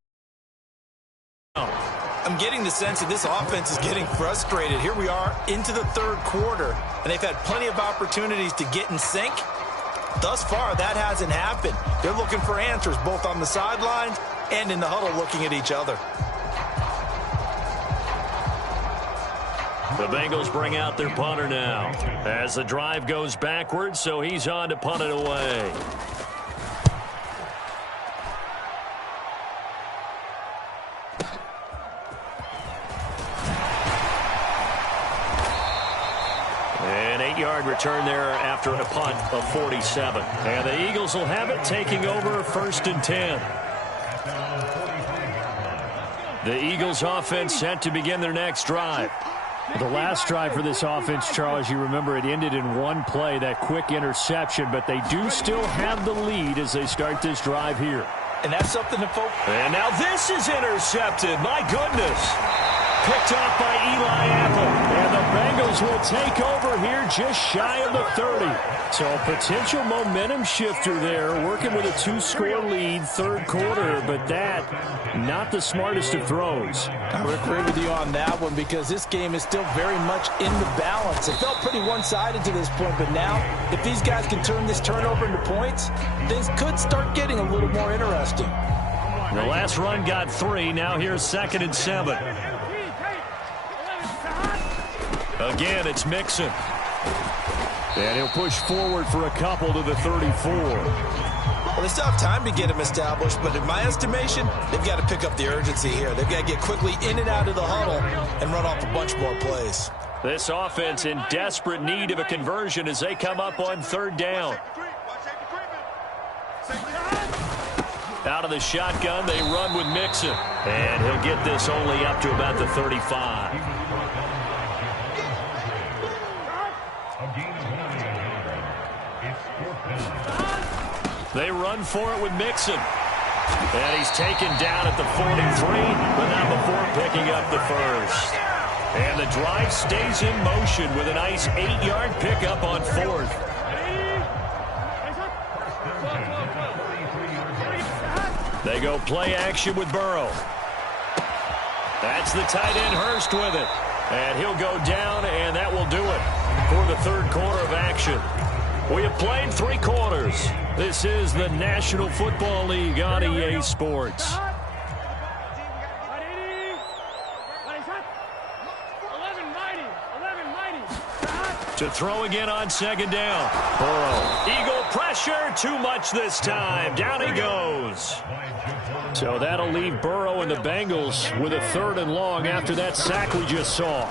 I'm getting the sense that this offense is getting frustrated. Here we are into the 3rd quarter, and they've had plenty of opportunities to get in sync. Thus far, that hasn't happened. They're looking for answers both on the sidelines and in the huddle looking at each other. The Bengals bring out their punter now as the drive goes backwards, so he's on to punt it away. An 8-yard return there after a punt of 47. And the Eagles will have it, taking over 1st and 10. The Eagles offense set to begin their next drive. The last drive for this offense, Charles, you remember it ended in one play, that quick interception, but they do still have the lead as they start this drive here. And that's something to focus. And now this is intercepted. My goodness. Picked off by Eli Apple. And the Bengals will take over here just shy of the 30. So a potential momentum shifter there, working with a 2-score lead, 3rd quarter, but that, not the smartest of throws. I would agree with you on that one because this game is still very much in the balance. It felt pretty one-sided to this point, but now, if these guys can turn this turnover into points, things could start getting a little more interesting. The last run got 3. Now here's 2nd and 7. Again, it's Mixon. And he'll push forward for a couple to the 34. Well, they still have time to get him established, but in my estimation, they've got to pick up the urgency here. They've got to get quickly in and out of the huddle and run off a bunch more plays. This offense in desperate need of a conversion as they come up on 3rd down. Out of the shotgun, they run with Mixon. And he'll get this only up to about the 35. They run for it with Mixon. And he's taken down at the 43, but not before picking up the 1st. And the drive stays in motion with a nice 8-yard pickup on 4th. They go play action with Burrow. That's the tight end Hurst with it. And he'll go down, and that will do it for the third quarter of action. We have played 3 quarters. This is the National Football League on EA Sports. To throw again on second down. Burrow. Eagle pressure. Too much this time. Down he goes. So that'll leave Burrow and the Bengals with a 3rd and long after that sack we just saw.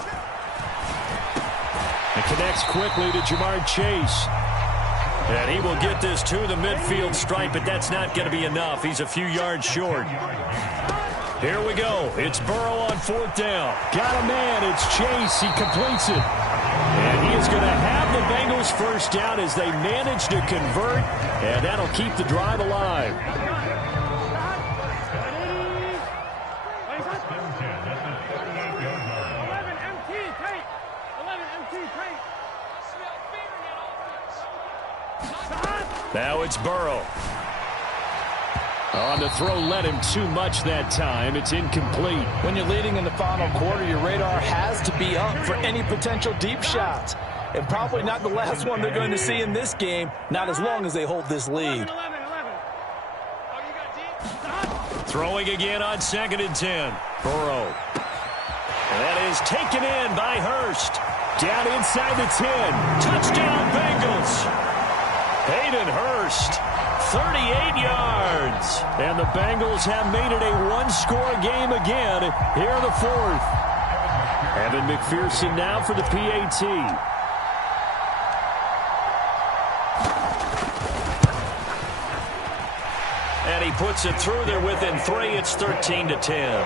It connects quickly to Jamar Chase. And he will get this to the midfield stripe, but that's not going to be enough. He's a few yards short. Here we go. It's Burrow on 4th down. Got a man. It's Chase. He completes it. And he is going to have the Bengals first down as they manage to convert, and that'll keep the drive alive. Now it's Burrow. On the throw, led him too much that time. It's incomplete. When you're leading in the final quarter, your radar has to be up for any potential deep shots. And probably not the last one they're going to see in this game, not as long as they hold this lead. Throwing again on 2nd and 10. Burrow. That is taken in by Hurst. Down inside the 10. Touchdown, Bengals. Hayden Hurst, 38 yards. And the Bengals have made it a 1-score game again here in the 4th. Evan McPherson now for the PAT. And he puts it through there within 3. It's 13-10.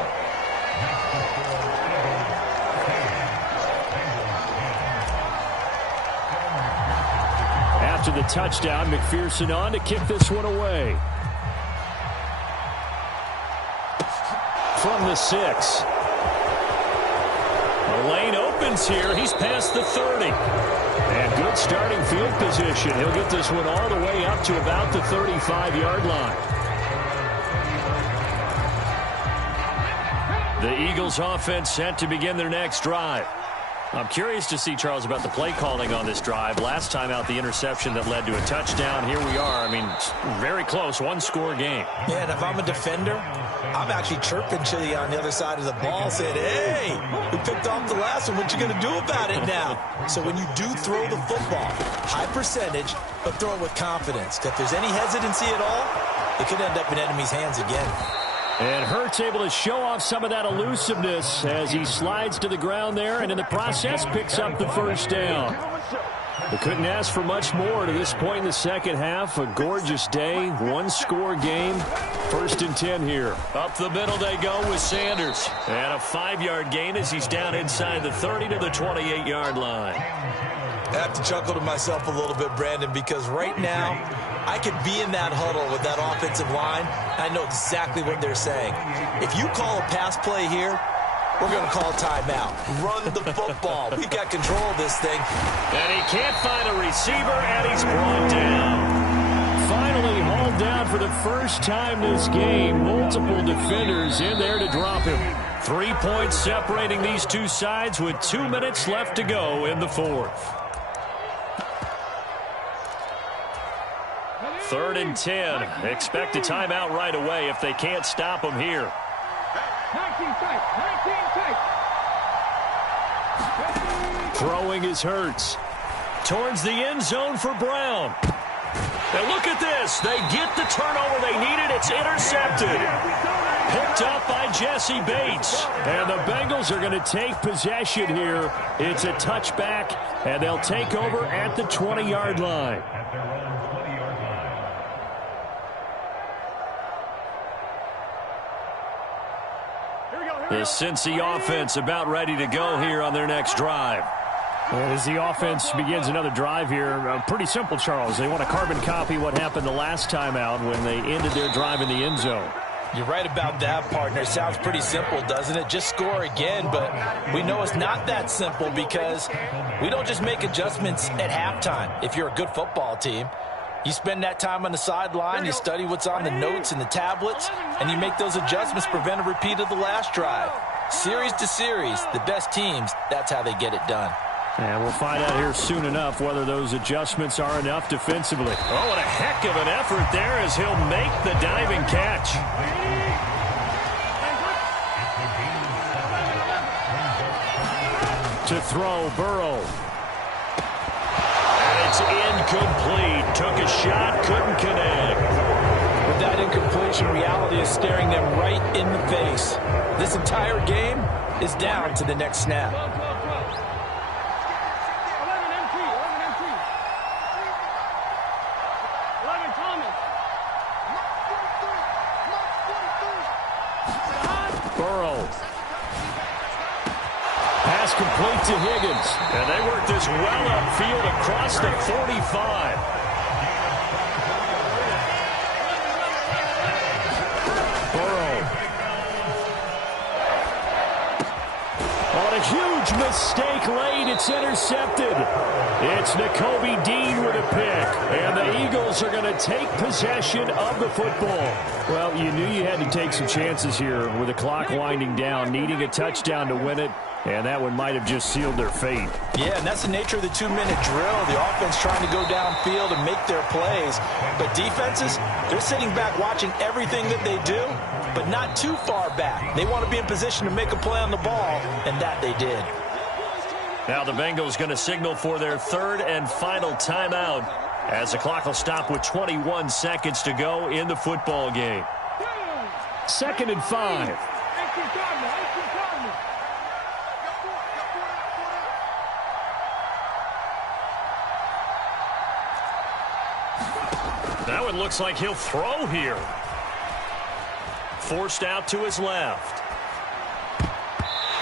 After the touchdown, McPherson on to kick this one away. From the 6. The lane opens here. He's past the 30. And good starting field position. He'll get this one all the way up to about the 35-yard line. The Eagles offense set to begin their next drive. I'm curious to see, Charles, about the play calling on this drive. Last time out, the interception that led to a touchdown. Here we are. I mean, very close, 1-score game. Yeah, and if I'm a defender, I'm actually chirping to you on the other side of the ball, saying, hey, we picked off the last one. What you going to do about it now? So when you do throw the football, high percentage, but throw it with confidence. If there's any hesitancy at all, it could end up in enemy's hands again. And Hurts able to show off some of that elusiveness as he slides to the ground there, and in the process picks up the first down. They couldn't ask for much more to this point in the second half. A gorgeous day, 1-score game. 1st and 10 here. Up the middle they go with Sanders. And a 5-yard gain as he's down inside the 30 to the 28-yard line. I have to chuckle to myself a little bit, Brandon, because right now I could be in that huddle with that offensive line. I know exactly what they're saying. If you call a pass play here, we're going to call timeout. Run the football. We've got control of this thing. And he can't find a receiver, and he's brought down. Finally hauled down for the first time this game. Multiple defenders in there to drop him. 3 points separating these two sides with 2 minutes left to go in the 4th. 3rd and 10. Expect a timeout right away if they can't stop him here. 19 tight. Throwing is Hurts. Towards the end zone for Brown. And look at this. They get the turnover they needed. It's intercepted. Picked up by Jesse Bates. And the Bengals are going to take possession here. It's a touchback, and they'll take over at the 20-yard line. The Cincy offense about ready to go here on their next drive. As the offense begins another drive here, pretty simple, Charles. They want to carbon copy what happened the last time out when they ended their drive in the end zone. You're right about that, partner. It sounds pretty simple, doesn't it? Just score again, but we know it's not that simple because we don't just make adjustments at halftime if you're a good football team. You spend that time on the sideline, you study what's on the notes and the tablets, and you make those adjustments, prevent a repeat of the last drive. Series to series, the best teams, that's how they get it done. And we'll find out here soon enough whether those adjustments are enough defensively. Oh, what a heck of an effort there as he'll make the diving catch. To throw, Burrow. And it's incomplete. Took a shot, couldn't connect. With that incompletion, reality is staring them right in the face. This entire game is down to the next snap. Burrow. Pass complete to Higgins. And they work this well upfield across the 45. Burrow. On a huge mistake late. It's intercepted. It's Nakobe Dean with a pick. And the Eagles are going to take possession of the football. Well, you knew you had to take some chances here with the clock winding down, needing a touchdown to win it. And that one might have just sealed their fate. Yeah, and that's the nature of the 2-minute drill. The offense trying to go downfield and make their plays. But defenses, they're sitting back watching everything that they do, but not too far back. They want to be in position to make a play on the ball, and that they did. Now the Bengals going to signal for their third and final timeout as the clock will stop with 21 seconds to go in the football game. 2nd and 5. That one looks like he'll throw here. Forced out to his left.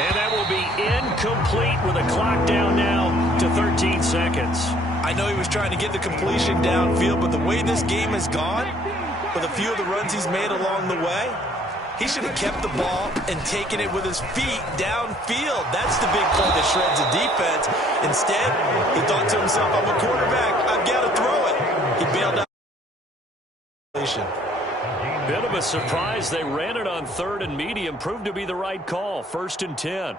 And that will be incomplete with a clock down now to 13 seconds. I know he was trying to get the completion downfield, but the way this game has gone, with a few of the runs he's made along the way, he should have kept the ball and taken it with his feet downfield. That's the big play that shreds the defense. Instead, he thought to himself, I'm a quarterback, I've got to throw it. He bailed out. Bit of a surprise. They ran it on 3rd and medium. Proved to be the right call. 1st and 10.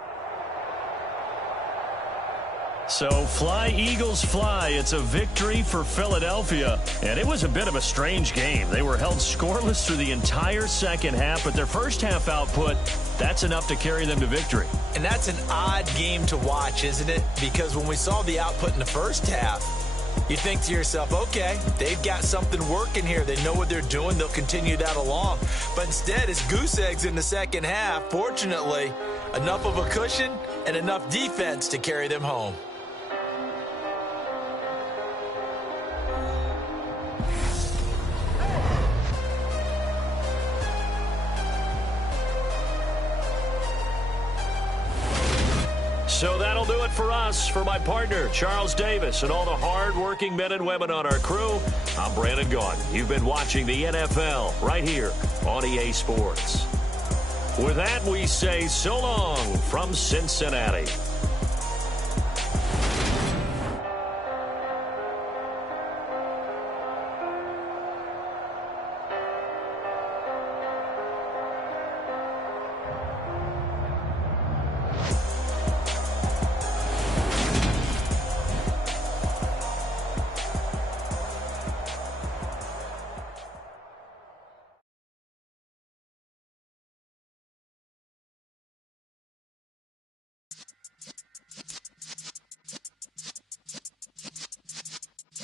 So fly, Eagles, fly. It's a victory for Philadelphia. And it was a bit of a strange game. They were held scoreless through the entire second half, but their first half output, that's enough to carry them to victory. And that's an odd game to watch, isn't it? Because when we saw the output in the first half, you think to yourself, okay, they've got something working here. They know what they're doing. They'll continue that along. But instead, it's goose eggs in the second half. Fortunately, enough of a cushion and enough defense to carry them home. So that'll do it for us. For my partner, Charles Davis, and all the hard-working men and women on our crew, I'm Brandon Gaudin. You've been watching the NFL right here on EA Sports. With that, we say so long from Cincinnati.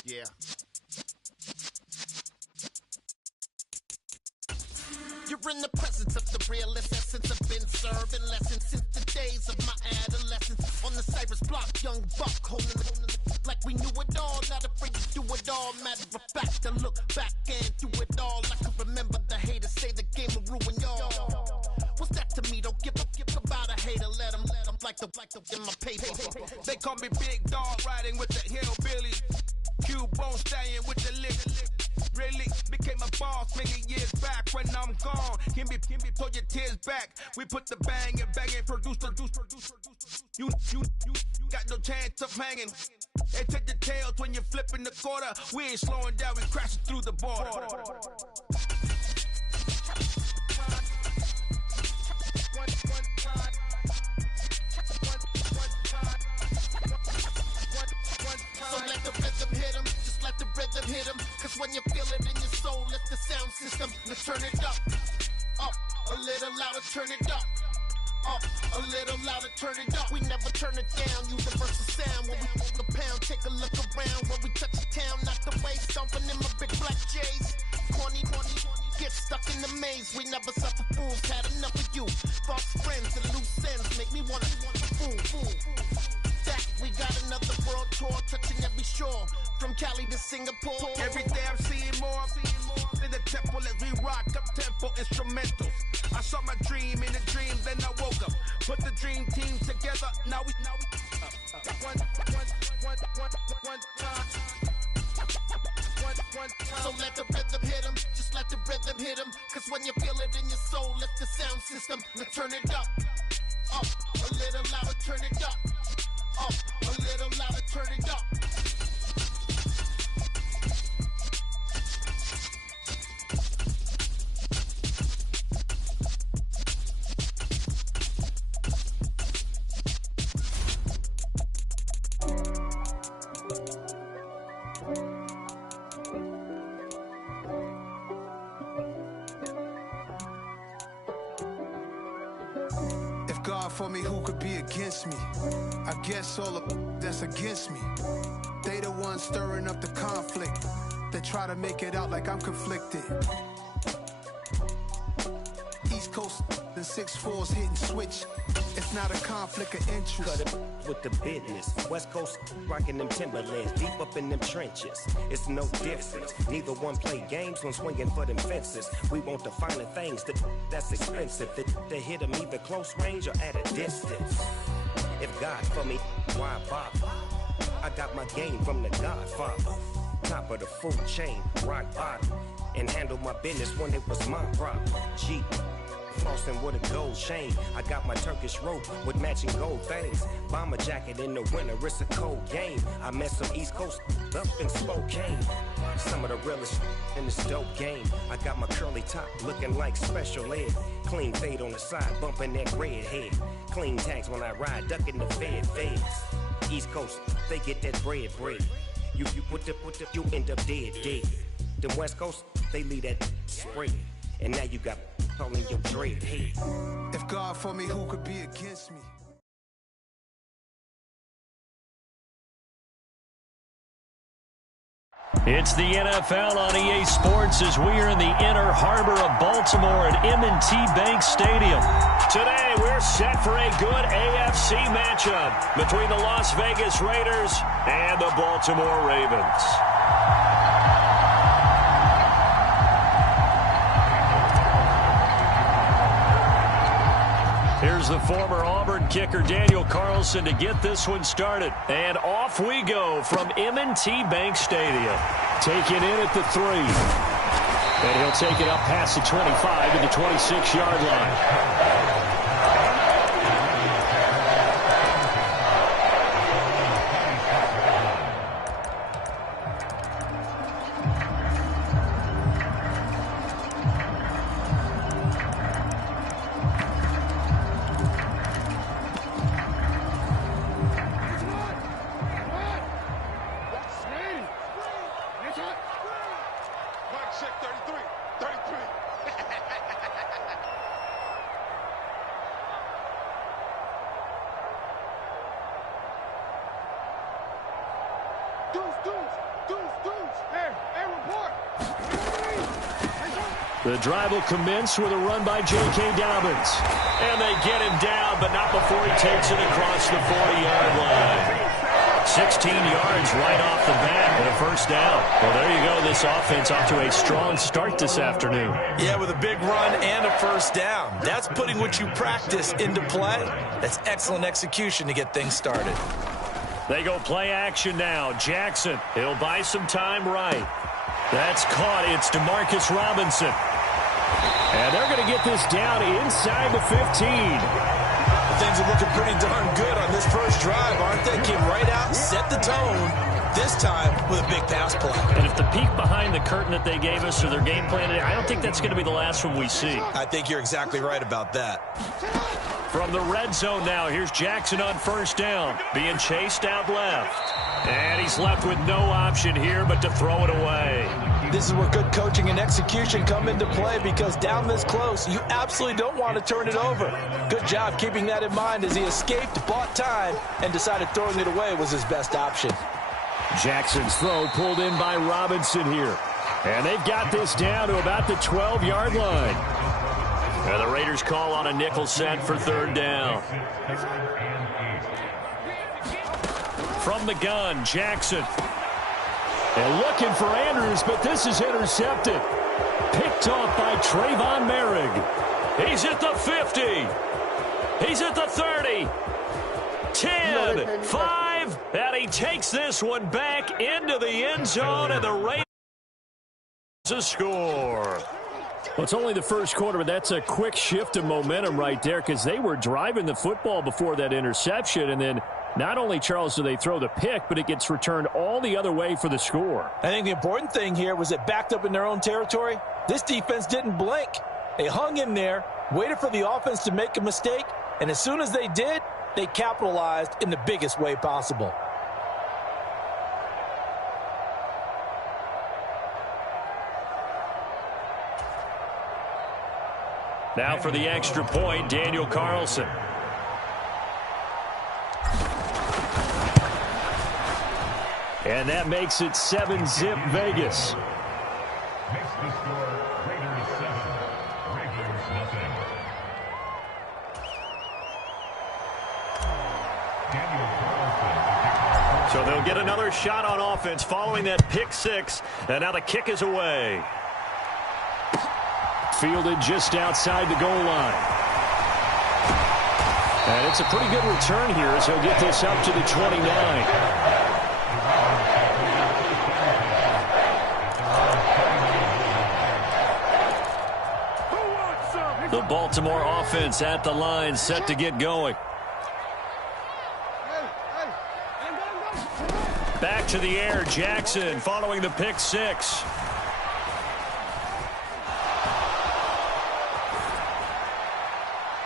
Yeah. You're in the presence of the realest essence. I've been serving lessons since the days of my adolescence. On the Cypress block, young buck holding the like we knew it all. Not afraid to do it all. Matter of fact, I look back and do it all. I can remember the haters say the game will ruin y'all. What's that to me? Don't give about a hater. Let them like the in my paper. They call me Big Dog, riding with the hillbillies. Cube bone stallion with the lick. Really became a boss many years back. when I'm gone. Can be pull your tears back. We put the bang and produce. You got no chance of hanging. They take the tails when you're flipping the quarter. We ain't slowing down, we crashing through the border. So let the rhythm hit him, just let the rhythm hit him. Cause when you feel it in your soul, lift the sound system. Now turn it up, a little louder, turn it up. A little louder, turn it up. We never turn it down, universal sound. When we move the pound, take a look around. When we touch the town, not the way, stomping in my big black J's. Corny, get stuck in the maze. We never suffer fools, had enough of you. False friends and loose ends make me wanna fool. We got another world tour, touching every shore, from Cali to Singapore. Every day I'm seeing more in the temple as we rock up tempo instrumentals. I saw my dream in a dream, then I woke up. Put the dream team together, now we one time. So let the rhythm hit him, just let the rhythm hit him. Cause when you feel it in your soul, lift the sound system. Now turn it up, a little louder, turn it up. A little louder, turn it up. If God for me, who could be against me? I guess all of that's against me. They the ones stirring up the conflict. They try to make it out like I'm conflicted. East Coast and 6'4's hitting switch. It's not a conflict of interest. Cut it with the business. West Coast rocking them Timberlands, deep up in them trenches. It's no difference. Neither one play games when swinging for them fences. We want the finer things that's expensive. They hit them either close range or at a distance. If God for me, why bother? I got my game from the Godfather. Top of the food chain, rock bottom. And handle my business when it was my problem. G. Flossing with a gold chain. I got my Turkish rope with matching gold things. Bomber jacket in the winter, it's a cold game. I met some East Coast up in Spokane. Some of the realest in this dope game. I got my curly top looking like special ed. Clean fade on the side, bumping that red head. Clean tags when I ride, ducking the feds. East Coast, they get that bread. You you end up dead. The West Coast, they leave that spread. And now you got all in your dread head. If God for me, who could be against me? It's the NFL on EA Sports as we are in the inner harbor of Baltimore at M&T Bank Stadium. Today, we're set for a good AFC matchup between the Las Vegas Raiders and the Baltimore Ravens. Here's the former Auburn kicker Daniel Carlson to get this one started. And off we go from M&T Bank Stadium. Taken in at the 3. And he'll take it up past the 25 to the 26-yard line. The drive will commence with a run by J.K. Dobbins. And they get him down, but not before he takes it across the 40-yard line. 16 yards right off the bat and a first down. Well, there you go. This offense off to a strong start this afternoon. Yeah, with a big run and a first down. That's putting what you practice into play. That's excellent execution to get things started. They go play action now. Jackson, he'll buy some time right. That's caught. It's Demarcus Robinson. And they're going to get this down inside the 15. Things are looking pretty darn good on this first drive, aren't they? Came right out, set the tone, this time with a big pass play. And if the peek behind the curtain that they gave us or their game plan, I don't think that's going to be the last one we see. I think you're exactly right about that. From the red zone now, here's Jackson on first down, being chased out left. And he's left with no option here but to throw it away. This is where good coaching and execution come into play, because down this close, you absolutely don't want to turn it over. Good job keeping that in mind as he escaped, bought time, and decided throwing it away was his best option. Jackson's throw pulled in by Robinson here. And they've got this down to about the 12-yard line. And the Raiders call on a nickel set for third down. From the gun, Jackson. And looking for Andrews, but this is intercepted. Picked off by Trayvon Merrick. He's at the 50. He's at the 30. 10, 5, and he takes this one back into the end zone, and the Raiders score. Well, it's only the first quarter, but that's a quick shift of momentum right there, because they were driving the football before that interception, and then not only, Charles, do they throw the pick, but it gets returned all the other way for the score. I think the important thing here was it backed up in their own territory. This defense didn't blink. They hung in there, waited for the offense to make a mistake, and as soon as they did, they capitalized in the biggest way possible. Now for the extra point, Daniel Carlson. And that makes it 7-zip Vegas. So they'll get another shot on offense following that pick six. And now the kick is away. Fielded just outside the goal line. And it's a pretty good return here as he'll get this up to the 29. The Baltimore offense at the line, set to get going. Back to the air, Jackson following the pick six.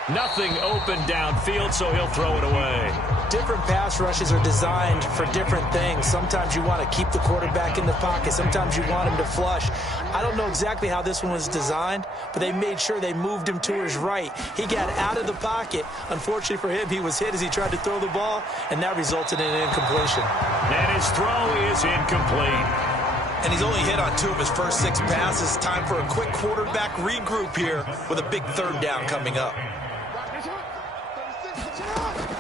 Nothing open downfield, so he'll throw it away. Different pass rushes are designed for different things. Sometimes you want to keep the quarterback in the pocket. Sometimes you want him to flush. I don't know exactly how this one was designed, but they made sure they moved him to his right. He got out of the pocket. Unfortunately for him, he was hit as he tried to throw the ball, and that resulted in an incompletion. And his throw is incomplete. And he's only hit on 2 of his first 6 passes. Time for a quick quarterback regroup here with a big third down coming up.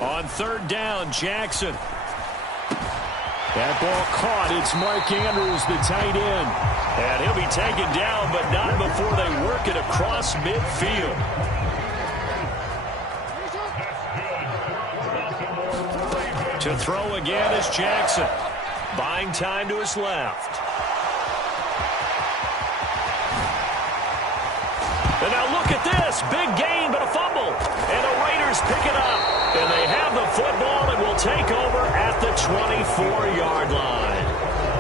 On third down, Jackson. That ball caught. It's Mark Andrews, the tight end. And he'll be taken down, but not before they work it across midfield. To throw again is Jackson. Buying time to his left. And now look at this. Big gain, but a fumble. And the Raiders pick it up. And they have the football and will take over at the 24-yard line.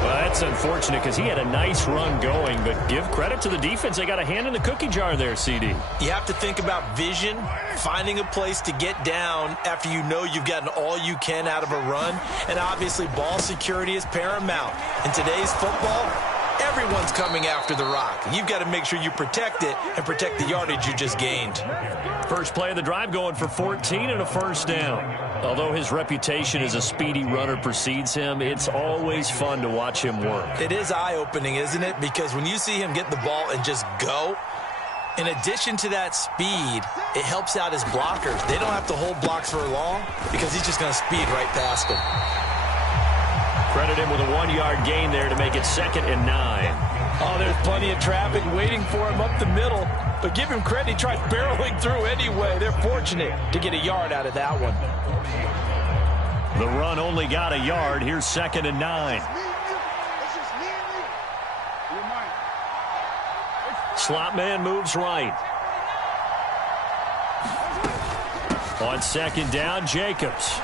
Well, that's unfortunate because he had a nice run going, but give credit to the defense. They got a hand in the cookie jar there, CD. You have to think about vision, finding a place to get down after you know you've gotten all you can out of a run, and obviously ball security is paramount. In today's football, everyone's coming after the rock. You've got to make sure you protect it and protect the yardage you just gained. First play of the drive going for 14 and a first down. Although his reputation as a speedy runner precedes him, it's always fun to watch him work. It is eye-opening, isn't it? Because when you see him get the ball and just go, in addition to that speed, it helps out his blockers. They don't have to hold blocks for long because he's just going to speed right past them. Credit him with a 1-yard gain there to make it 2nd and 9. Oh, there's plenty of traffic waiting for him up the middle. But give him credit, he tried barreling through anyway. They're fortunate to get a yard out of that one. The run only got a yard. Here's 2nd and 9. Slot man moves right. On second down, Jacobs.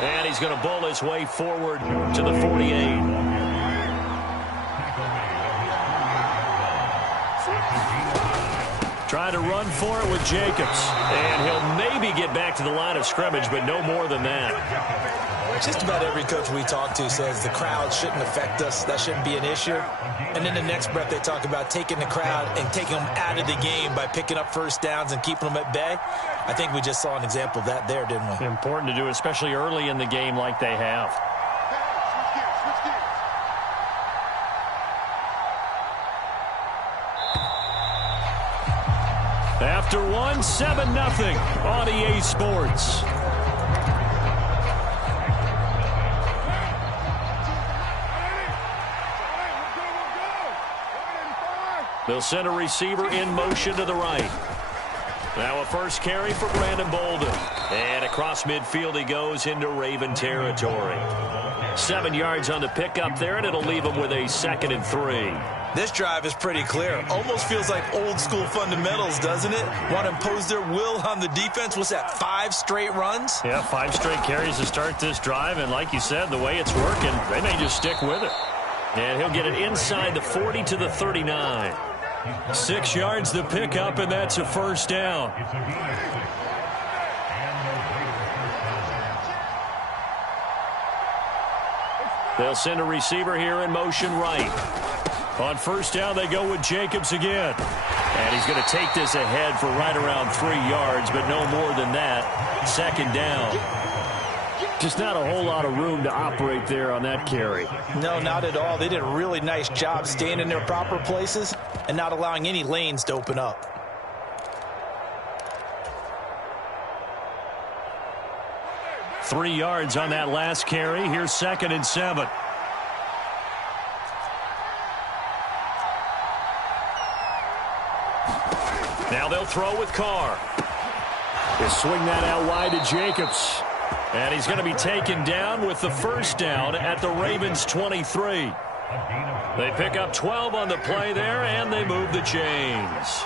And he's going to bowl his way forward to the 48. Try to run for it with Jacobs. And he'll maybe get back to the line of scrimmage, but no more than that. Just about every coach we talk to says the crowd shouldn't affect us. That shouldn't be an issue. And then the next breath they talk about taking the crowd and taking them out of the game by picking up first downs and keeping them at bay. I think we just saw an example of that there, didn't we? Important to do, especially early in the game like they have. After one, 7-0 on EA Sports. They'll send a receiver in motion to the right. Now a first carry for Brandon Bolden. And across midfield he goes into Raven territory. 7 yards on the pickup there, and it'll leave him with a 2nd and 3. This drive is pretty clear. Almost feels like old school fundamentals, doesn't it? Want to impose their will on the defense. What's that, 5 straight runs? Yeah, 5 straight carries to start this drive, and like you said, the way it's working, they may just stick with it. And he'll get it inside the 40 to the 39. 6 yards to pick up, and that's a first down. They'll send a receiver here in motion right. On first down, they go with Jacobs again. And he's going to take this ahead for right around 3 yards, but no more than that. 2nd down. Just not a whole lot of room to operate there on that carry. No, not at all. They did a really nice job staying in their proper places and not allowing any lanes to open up. Three yards on that last carry. Here's 2nd and 7. Now they'll throw with Carr. They swing that out wide to Jacobs. And he's going to be taken down with the first down at the Ravens 23. They pick up 12 on the play there, and they move the chains.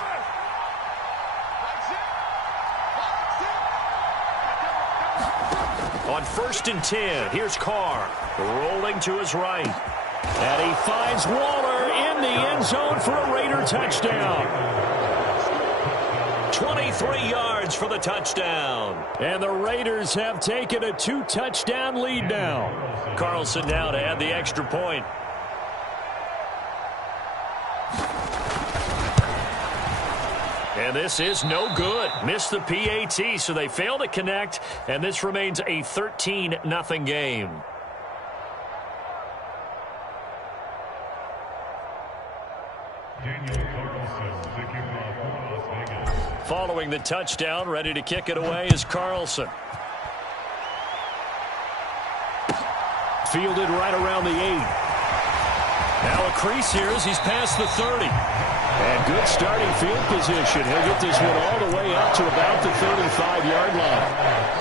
On 1st and 10, here's Carr rolling to his right. And he finds Waller in the end zone for a Raider touchdown. 23 yards for the touchdown. And the Raiders have taken a 2-touchdown lead now. Carlson now to add the extra point. And this is no good. Missed the PAT, so they fail to connect, and this remains a 13-0 game. Following the touchdown, ready to kick it away is Carlson. Fielded right around the 8. Now a crease here as he's past the 30. And good starting field position. He'll get this one all the way up to about the 35-yard line.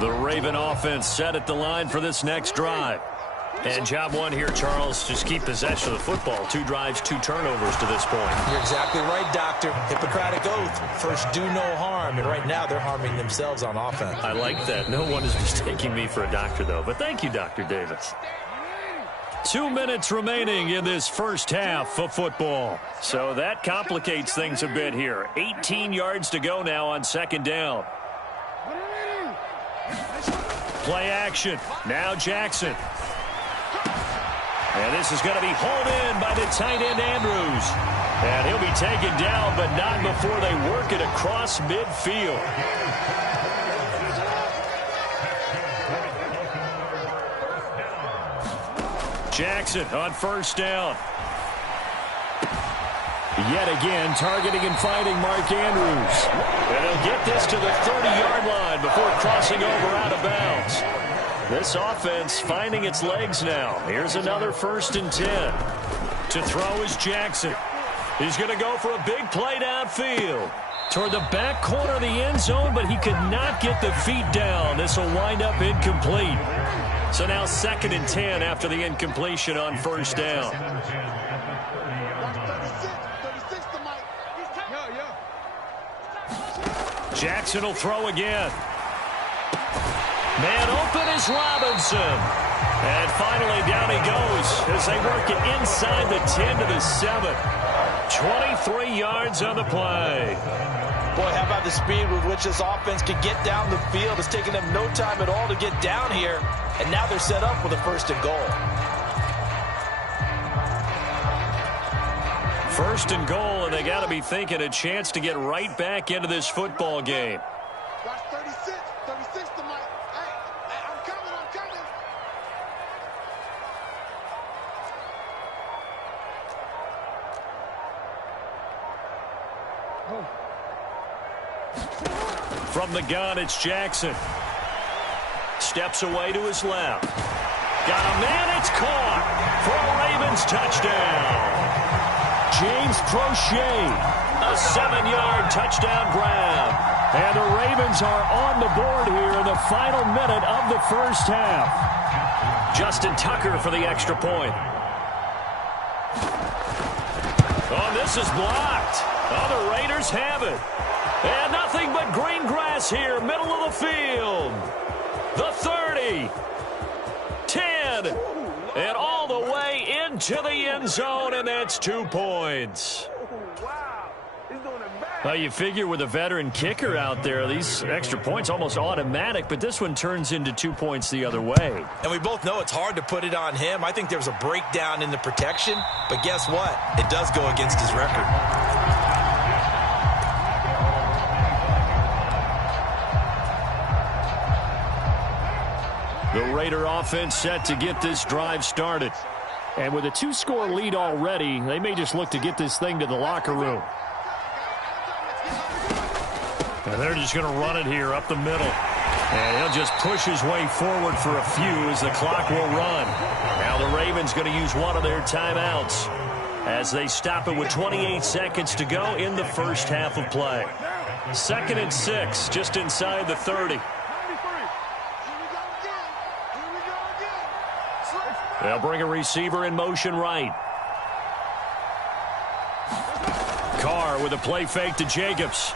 The Raven offense set at the line for this next drive. And job one here, Charles, just keep possession of the football. 2 drives, 2 turnovers to this point. You're exactly right, Doctor. Hippocratic oath. First, do no harm. And right now, they're harming themselves on offense. I like that. No one is mistaking me for a doctor, though. But thank you, Dr. Davis. 2 minutes remaining in this first half of football. So that complicates things a bit here. 18 yards to go now on 2nd down. Play action. Now Jackson. And this is going to be hauled in by the tight end Andrews. And he'll be taken down, but not before they work it across midfield. Jackson on first down. Yet again, targeting and finding Mark Andrews. And he'll get this to the 30-yard line before crossing over out of bounds. This offense finding its legs now. Here's another 1st and 10. To throw is Jackson. He's going to go for a big play downfield toward the back corner of the end zone, but he could not get the feet down. This will wind up incomplete. So now 2nd and 10 after the incompletion on first down. Jackson will throw again. Man open is Robinson. And finally down he goes as they work it inside the 10 to the 7. 23 yards on the play. Boy, how about the speed with which this offense could get down the field? It's taken them no time at all to get down here. And now they're set up with a 1st and goal. 1st and goal, and they got to be thinking a chance to get right back into this football game. Watch 36 to Mike. Hey, I'm coming. From the gun, it's Jackson. Steps away to his left. Got a man, it's caught for a Ravens touchdown. James Prochet, a 7-yard touchdown grab. And the Ravens are on the board here in the final minute of the first half. Justin Tucker for the extra point. Oh, this is blocked. Oh, the Raiders have it. And nothing but green grass here, middle of the field. The 30, 10, and all the way into the end zone, and that's 2 points. Well, you figure with a veteran kicker out there, these extra points almost automatic, but this one turns into 2 points the other way. And we both know it's hard to put it on him. I think there's a breakdown in the protection, but guess what? It does go against his record. The Raider offense set to get this drive started. And with a 2-score lead already, they may just look to get this thing to the locker room. And they're just going to run it here up the middle. And he'll just push his way forward for a few as the clock will run. Now the Ravens going to use one of their timeouts as they stop it with 28 seconds to go in the first half of play. 2nd and 6, just inside the 30. They'll bring a receiver in motion right. Carr with a play fake to Jacobs.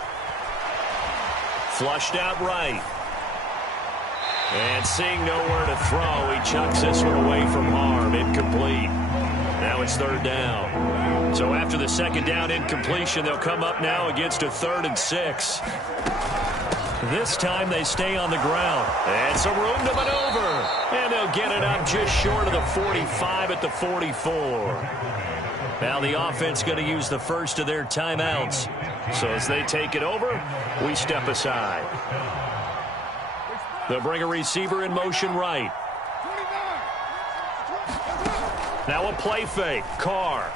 Flushed out right. And seeing nowhere to throw, he chucks this one away from harm. Incomplete. Now it's 3rd down. So after the 2nd down incompletion, they'll come up now against a 3rd and 6. This time they stay on the ground. And some room to maneuver. And they'll get it up just short of the 45 at the 44. Now the offense going to use the first of their timeouts. So as they take it over, we step aside. They'll bring a receiver in motion right. Now a play fake. Carr.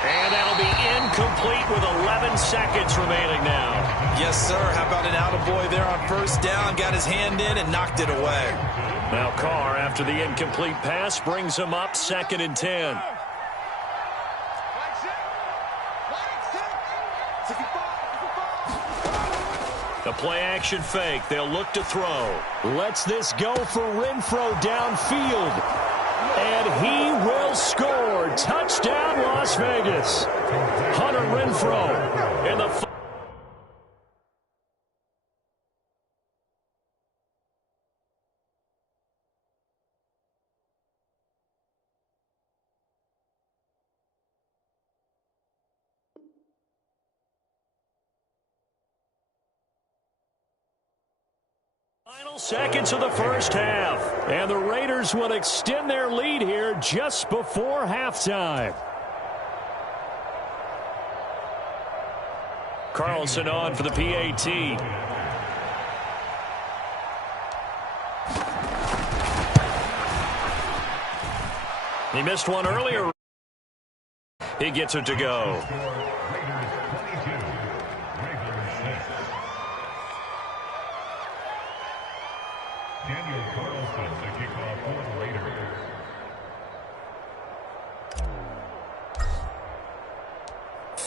And that'll be incomplete with 11 seconds remaining now. Yes, sir. How about an attaboy there on 1st down? Got his hand in and knocked it away. Now Carr, after the incomplete pass, brings him up 2nd and 10. The play action fake. They'll look to throw. Lets this go for Renfro downfield. And he will score. Touchdown, Las Vegas. Hunter Renfro in the final seconds of the first half. And the Raiders will extend their lead here just before halftime. Carlson on for the PAT. He missed one earlier. He gets it to go.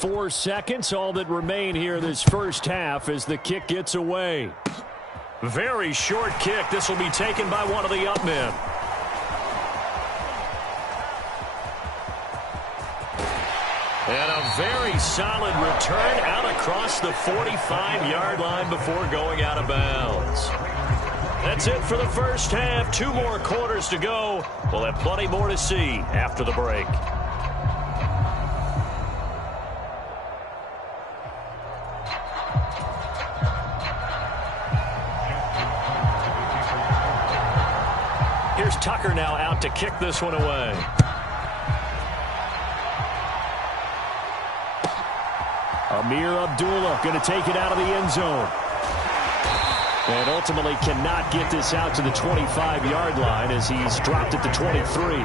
4 seconds, all that remain here this first half as the kick gets away. Very short kick. This will be taken by one of the up men. And a very solid return out across the 45-yard line before going out of bounds. That's it for the first half. 2 more quarters to go. We'll have plenty more to see after the break. Here's Tucker now out to kick this one away. Amir Abdullah going to take it out of the end zone. And ultimately cannot get this out to the 25-yard line as he's dropped at the 23.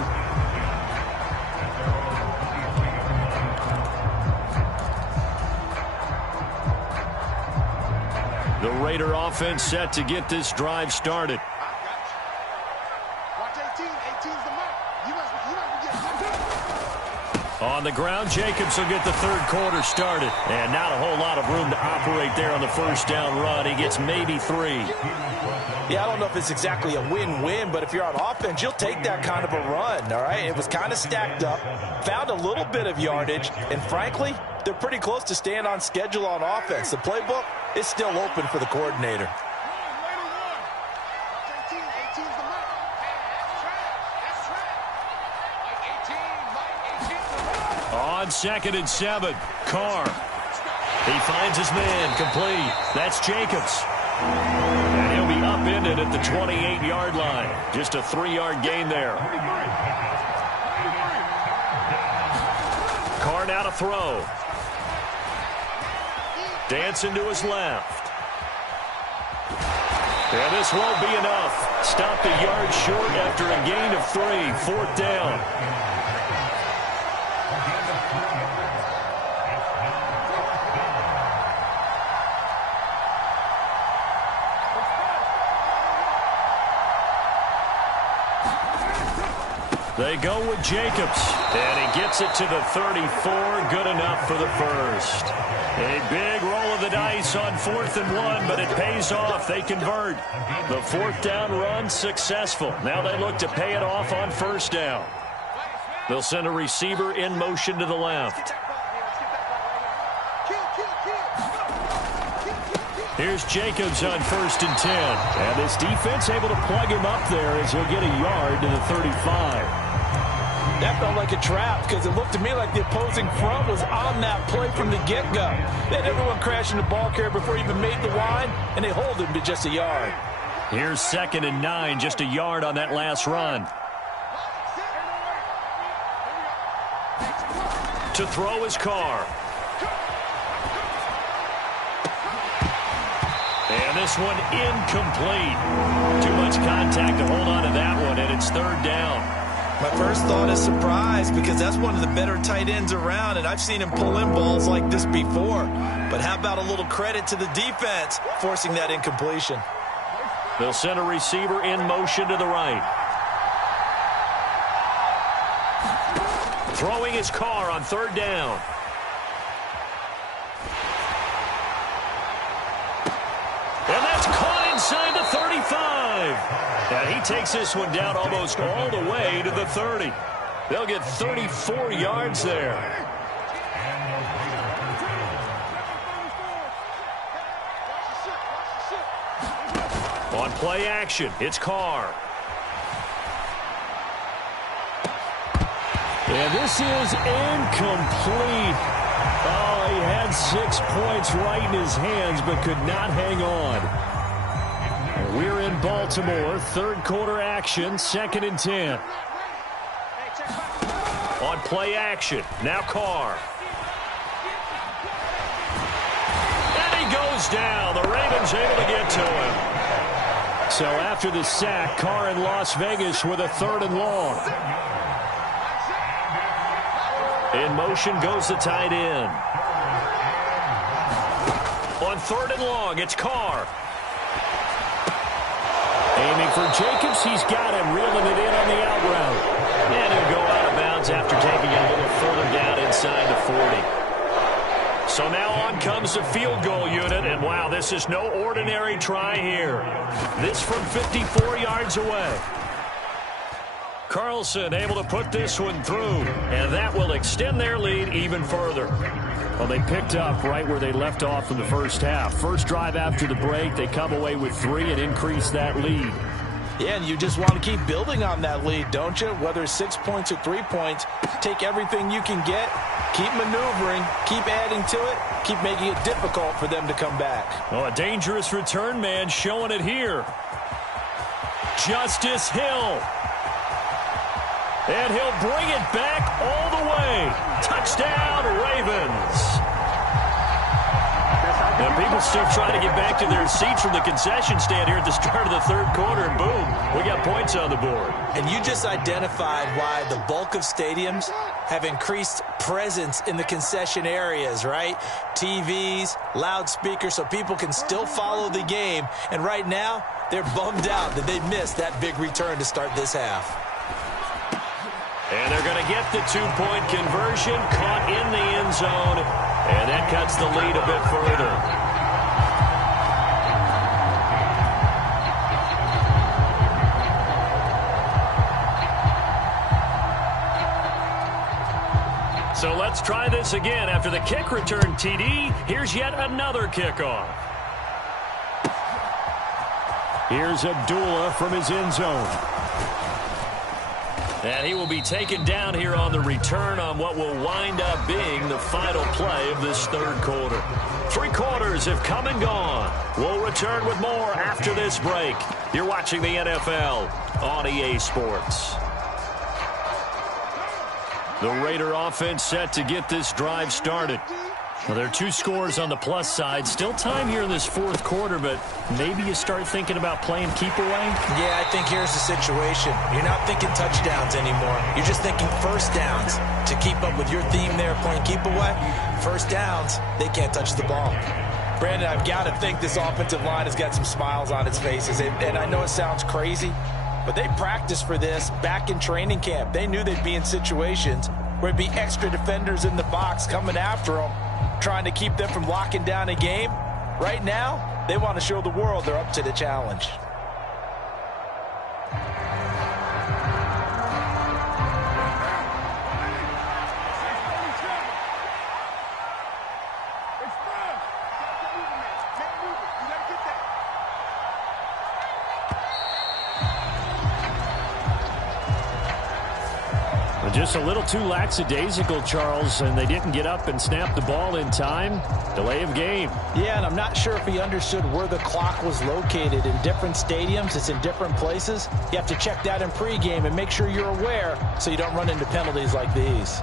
The Raider offense set to get this drive started. On the ground, Jacobs will get the third quarter started. And not a whole lot of room to operate there on the first down run. He gets maybe 3. Yeah, I don't know if it's exactly a win-win, but if you're on offense, you'll take that kind of a run, all right? It was kind of stacked up, found a little bit of yardage, and frankly, they're pretty close to staying on schedule on offense. The playbook is still open for the coordinator. On 2nd and 7, Carr. He finds his man, complete. That's Jacobs. And he'll be upended at the 28-yard line. Just a 3-yard gain there. Carr now to throw. Dancing to his left. And this won't be enough. Stopped a yard short after a gain of 3. 4th down. They go with Jacobs, and he gets it to the 34. Good enough for the first. A big roll of the dice on 4th and 1, but it pays off. They convert. The 4th down run successful. Now they look to pay it off on 1st down. They'll send a receiver in motion to the left. Here's Jacobs on 1st and 10. And this defense able to plug him up there as he'll get a yard to the 35. That felt like a trap because it looked to me like the opposing front was on that play from the get-go. They had everyone crashing the ball carrier before he even made the line, and they hold him to just a yard. Here's 2nd and 9, just a yard on that last run. To throw his Carr. And this one incomplete. Too much contact to hold on to that one, and it's 3rd down. My first thought is surprise because that's one of the better tight ends around, and I've seen him pull in balls like this before. But how about a little credit to the defense forcing that incompletion? They'll send a receiver in motion to the right. Throwing his Carr on 3rd down. And that's caught inside the 35. And he takes this one down almost all the way to the 30. They'll get 34 yards there. On play action, it's Carr. And this is incomplete. Oh, he had 6 points right in his hands, but could not hang on. We're in Baltimore, 3rd quarter action, 2nd and 10. On play action, now Carr. And he goes down. The Ravens able to get to him. So after the sack, Carr in Las Vegas with a 3rd and long. In motion goes the tight end. On 3rd and long, it's Carr. Aiming for Jacobs, he's got him, reeling it in on the out route. And he'll go out of bounds after taking it a little further down inside the 40. So now on comes the field goal unit, and wow, this is no ordinary try here. This from 54 yards away. Carlson able to put this one through, and that will extend their lead even further. Well, they picked up right where they left off in the first half. First drive after the break, they come away with 3 and increase that lead. Yeah, and you just want to keep building on that lead, don't you? Whether it's 6 points or 3 points, take everything you can get, keep maneuvering, keep adding to it, keep making it difficult for them to come back. Oh, a dangerous return man showing it here. Justice Hill. And he'll bring it back all the way. Touchdown, Ravens. Now, people still trying to get back to their seats from the concession stand here at the start of the third quarter, and boom, we got points on the board. And you just identified why the bulk of stadiums have increased presence in the concession areas, right? TVs, loudspeakers, so people can still follow the game. And right now, they're bummed out that they missed that big return to start this half. And they're going to get the two-point conversion, caught in the end zone, and that cuts the lead a bit further. So let's try this again. After the kick return TD, here's yet another kickoff. Here's Abdullah from his end zone. And he will be taken down here on the return on what will wind up being the final play of this third quarter. 3 quarters have come and gone. We'll return with more after this break. You're watching the NFL on EA Sports. The Raider offense set to get this drive started. Well, there are 2 scores on the plus side. Still time here in this fourth quarter, but maybe you start thinking about playing keep away? Yeah, I think here's the situation. You're not thinking touchdowns anymore. You're just thinking first downs. To keep up with your theme there, playing keep away, first downs, they can't touch the ball. Brandon, I've got to think this offensive line has got some smiles on its faces. And I know it sounds crazy, but they practiced for this back in training camp. They knew they'd be in situations where it'd be extra defenders in the box coming after them, trying to keep them from locking down a game. Right now, they want to show the world they're up to the challenge. Just a little too lackadaisical, Charles, and they didn't get up and snap the ball in time. Delay of game. Yeah, and I'm not sure if he understood where the clock was located. In different stadiums, it's in different places. You have to check that in pregame and make sure you're aware so you don't run into penalties like these.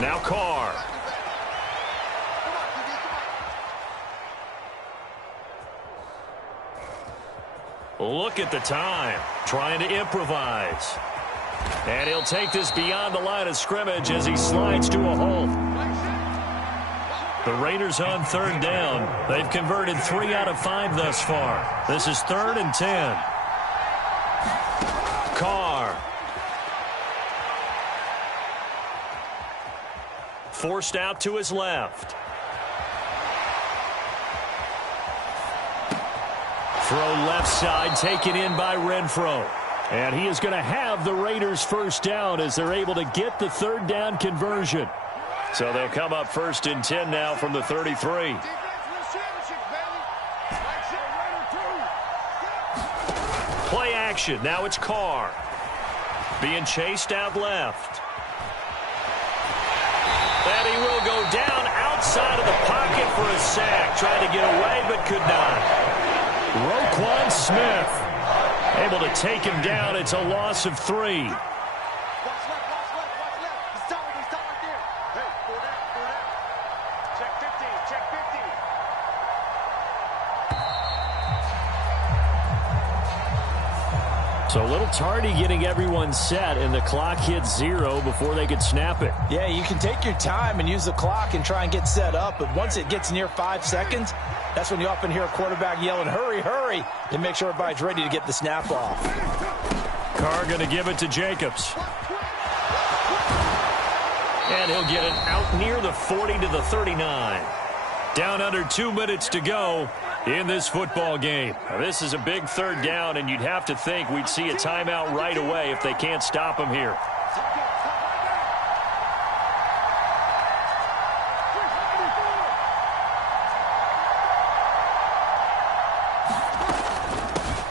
Now Carr. Look at the time. Trying to improvise. And he'll take this beyond the line of scrimmage as he slides to a hole. The Raiders on third down. They've converted 3 out of 5 thus far. This is 3rd and 10. Carr. Forced out to his left. Throw left side, taken in by Renfro. And he is going to have the Raiders first down as they're able to get the third down conversion. So they'll come up 1st and 10 now from the 33. Play action. Now it's Carr. Being chased out left. And he will go down outside of the pocket for a sack. Tried to get away, but could not. Roquan Smith able to take him down. It's a loss of 3. So a little tardy getting everyone set, and the clock hits 0 before they could snap it. Yeah, you can take your time and use the clock and try and get set up, but once it gets near 5 seconds, that's when you often hear a quarterback yelling, hurry, hurry, to make sure everybody's ready to get the snap off. Carr going to give it to Jacobs. And he'll get it out near the 40 to the 39. Down under 2 minutes to go in this football game. Now, this is a big third down, and you'd have to think we'd see a timeout right away if they can't stop him here.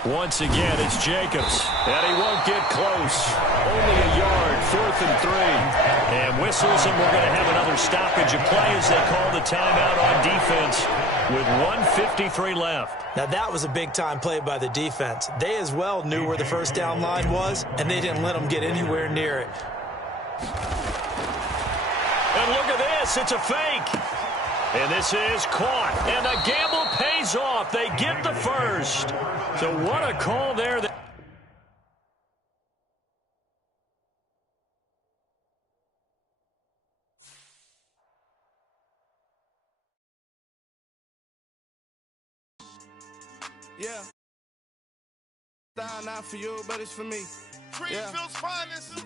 Once again, it's Jacobs, and he won't get close. Only a yard, 4th and 3. And whistles, and we're going to have another stoppage of play as they call the timeout on defense with 1:53 left. Now, that was a big-time play by the defense. They as well knew where the first down line was, and they didn't let them get anywhere near it. And look at this. It's a fake. And this is caught. And the gamble pays off. They get the first. So what a call there. Yeah. Style not for you, but it's for me. Greenfield's finest.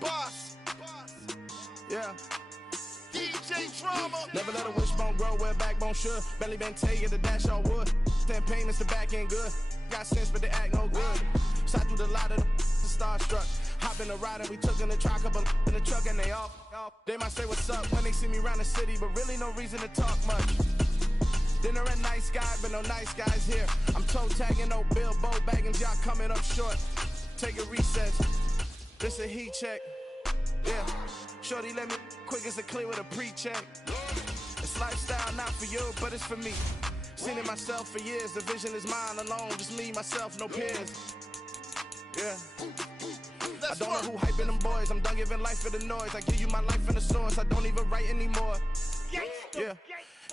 Boss. Yeah. DJ Drama. Never let a wishbone grow where backbone should. Belly been taking the dash all wood. Stand pain is the back end good. Got sense, but they act no good. Shot through the lot of the starstruck. Hop in the ride and we took in the truck, couple in the truck and they off. They might say what's up when they see me around the city, but really no reason to talk much. Dinner and nice guy, but no nice guys here. I'm toe tagging, no Bilbo baggins, y'all coming up short. Take a recess. This a heat check. Yeah. Shorty let me quick as a clear with a pre-check. It's lifestyle not for you, but it's for me. Seen it myself for years. The vision is mine alone. Just me, myself, no peers. Yeah. I don't know who hyping them boys. I'm done giving life for the noise. I give you my life in the source. I don't even write anymore. Yeah.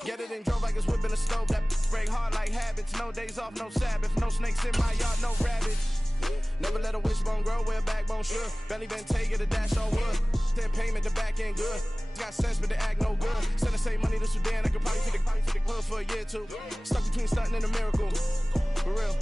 Get it and drove like it's whipping a stove. That break hard like habits. No days off, no Sabbath. No snakes in my yard, no rabbits. Never let a wishbone grow where a backbone should. Belly been taking the dash on wood. Then payment, the back end good. Got sense, but they act no good. Send the same money to Sudan. I could probably feed the hood for a year or two. Stuck between stunting and a miracle. For real.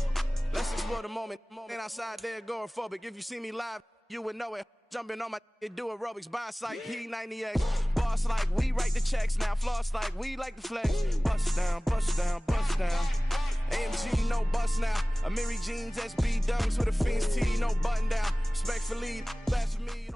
Let's explore the moment. Ain't outside there agoraphobic. If you see me live, you would know it. Jumping on my do aerobics. Boss like P90X. Boss like we write the checks now. Floss like we like the flex. Bust down, bust down, bust down. AMG, no bust now. Amiri jeans, SB dunks with a Fiends tee, no button down. Respectfully, that's for me.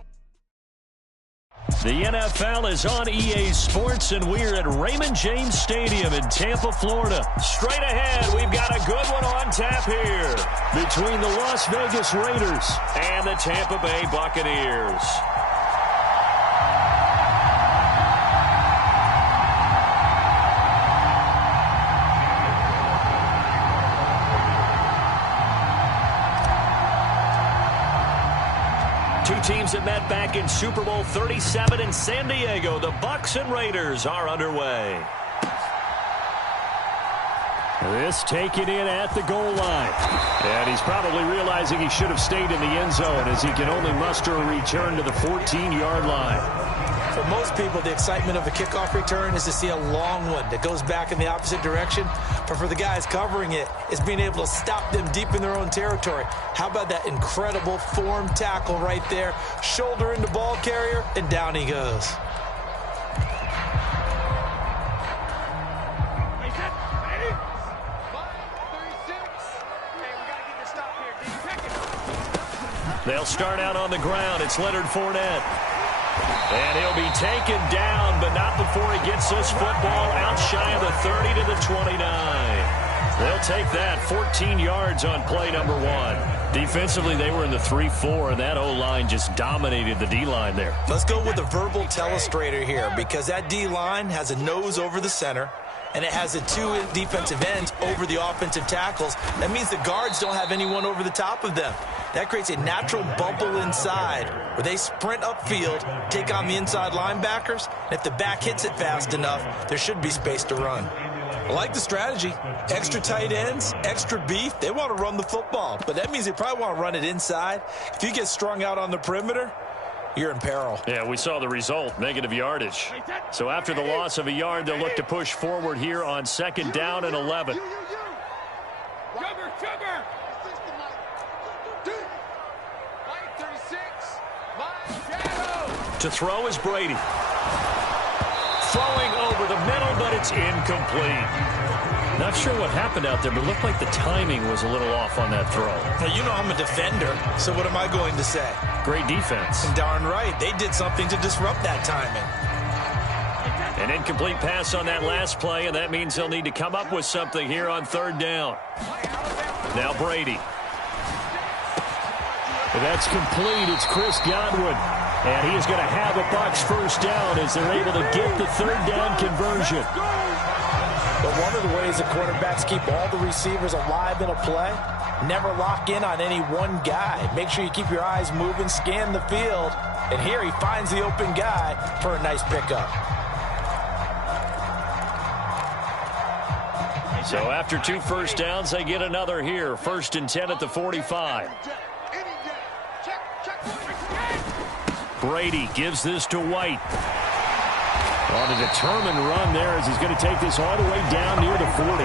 The NFL is on EA Sports, and we're at Raymond James Stadium in Tampa, Florida. Straight ahead, we've got a good one on tap here between the Las Vegas Raiders and the Tampa Bay Buccaneers. Two teams that met back in Super Bowl 37 in San Diego. The Bucs and Raiders are underway. This taken in at the goal line. And he's probably realizing he should have stayed in the end zone as he can only muster a return to the 14-yard line. For most people, the excitement of a kickoff return is to see a long one that goes back in the opposite direction. But for the guys covering it, it's being able to stop them deep in their own territory. How about that incredible form tackle right there? Shoulder into ball carrier, and down he goes. They'll start out on the ground. It's Leonard Fournette. And he'll be taken down, but not before he gets this football out shy of the 30 to the 29. They'll take that 14 yards on play number 1. Defensively, they were in the 3-4, and that O-line just dominated the D-line there. Let's go with a verbal telestrator here, because that D-line has a nose over the center, and it has the two defensive ends over the offensive tackles. That means the guards don't have anyone over the top of them. That creates a natural bubble inside where they sprint upfield, take on the inside linebackers, and if the back hits it fast enough, there should be space to run. I like the strategy. Extra tight ends, extra beef. They want to run the football, but that means they probably want to run it inside. If you get strung out on the perimeter, you're in peril. Yeah, we saw the result, negative yardage. So after the loss of a yard, they'll look to push forward here on 2nd down and 11. To throw is Brady. Throwing over the middle, but it's incomplete. Not sure what happened out there, but it looked like the timing was a little off on that throw. Well, you know I'm a defender, so what am I going to say? Great defense. Darn right. They did something to disrupt that timing. An incomplete pass on that last play, and that means they'll need to come up with something here on 3rd down. Now Brady. That's complete. It's Chris Godwin. And he is going to have a Bucs 1st down as they're able to get the 3rd down conversion. But one of the ways the quarterbacks keep all the receivers alive in a play, never lock in on any one guy. Make sure you keep your eyes moving, scan the field. And here he finds the open guy for a nice pickup. So after 2 first downs, they get another here. 1st and 10 at the 45. Brady gives this to White. On a determined run there as he's going to take this all the way down near the 40.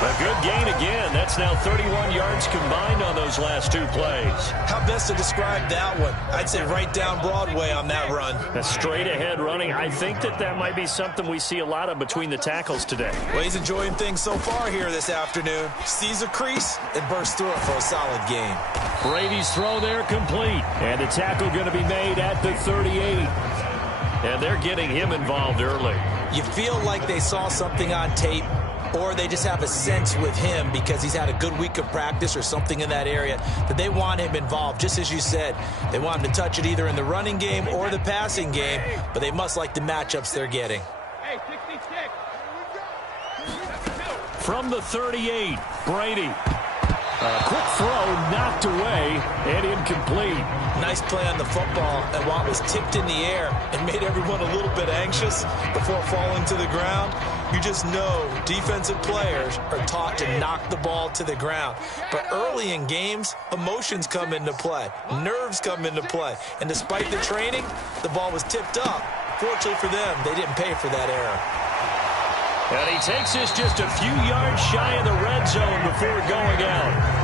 A good gain again. That's now 31 yards combined on those last 2 plays. How best to describe that one? I'd say right down Broadway on that run. A straight ahead running. I think that might be something we see a lot of between the tackles today. Well, he's enjoying things so far here this afternoon. Sees a crease and bursts through it for a solid game. Brady's throw there complete. And the tackle going to be made at the 38. And they're getting him involved early. You feel like they saw something on tape, or they just have a sense with him because he's had a good week of practice or something in that area that they want him involved. Just as you said, they want him to touch it either in the running game or the passing game, but they must like the matchups they're getting. From the 38, Brady. A quick throw knocked away and incomplete. Nice play on the football, and while it was tipped in the air and made everyone a little bit anxious before falling to the ground, you just know defensive players are taught to knock the ball to the ground. But early in games, emotions come into play. Nerves come into play. And despite the training, the ball was tipped up. Fortunately for them, they didn't pay for that error. And he takes this just a few yards shy of the red zone before going out.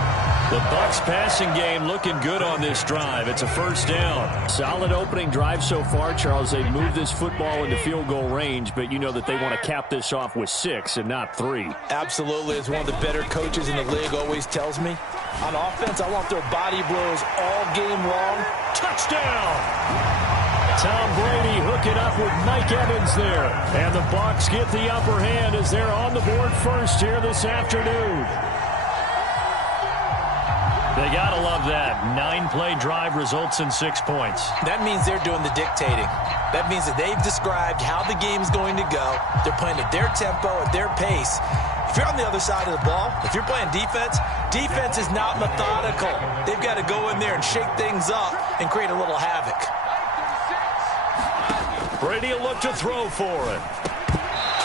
The Bucs passing game looking good on this drive. It's a 1st down. Solid opening drive so far, Charles. They've moved this football into field goal range, but you know that they want to cap this off with 6 and not 3. Absolutely. As one of the better coaches in the league always tells me, on offense, I want their body blows all game long. Touchdown! Tom Brady hooking up with Mike Evans there. And the Bucs get the upper hand as they're on the board first here this afternoon. They got to love that. 9-play drive results in 6 points. That means they're doing the dictating. That means that they've described how the game's going to go. They're playing at their tempo, at their pace. If you're on the other side of the ball, if you're playing defense, defense is not methodical. They've got to go in there and shake things up and create a little havoc. Brady will look to throw for it.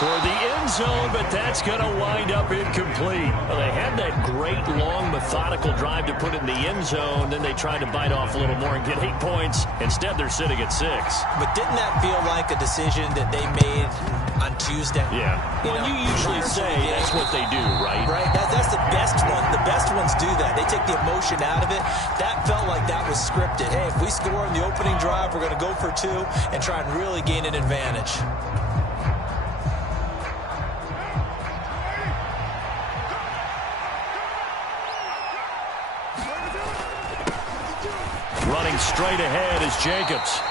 Toward the end zone, but that's going to wind up incomplete. Well, they had that great, long, methodical drive to put in the end zone. Then they tried to bite off a little more and get 8 points. Instead, they're sitting at 6. But didn't that feel like a decision that they made on Tuesday? Yeah. Well, you usually say that's what they do, right? Right. That's the best one. The best ones do that. They take the emotion out of it. That felt like that was scripted. Hey, if we score in the opening drive, we're going to go for 2 and try and really gain an advantage. Running straight ahead is Jacobs.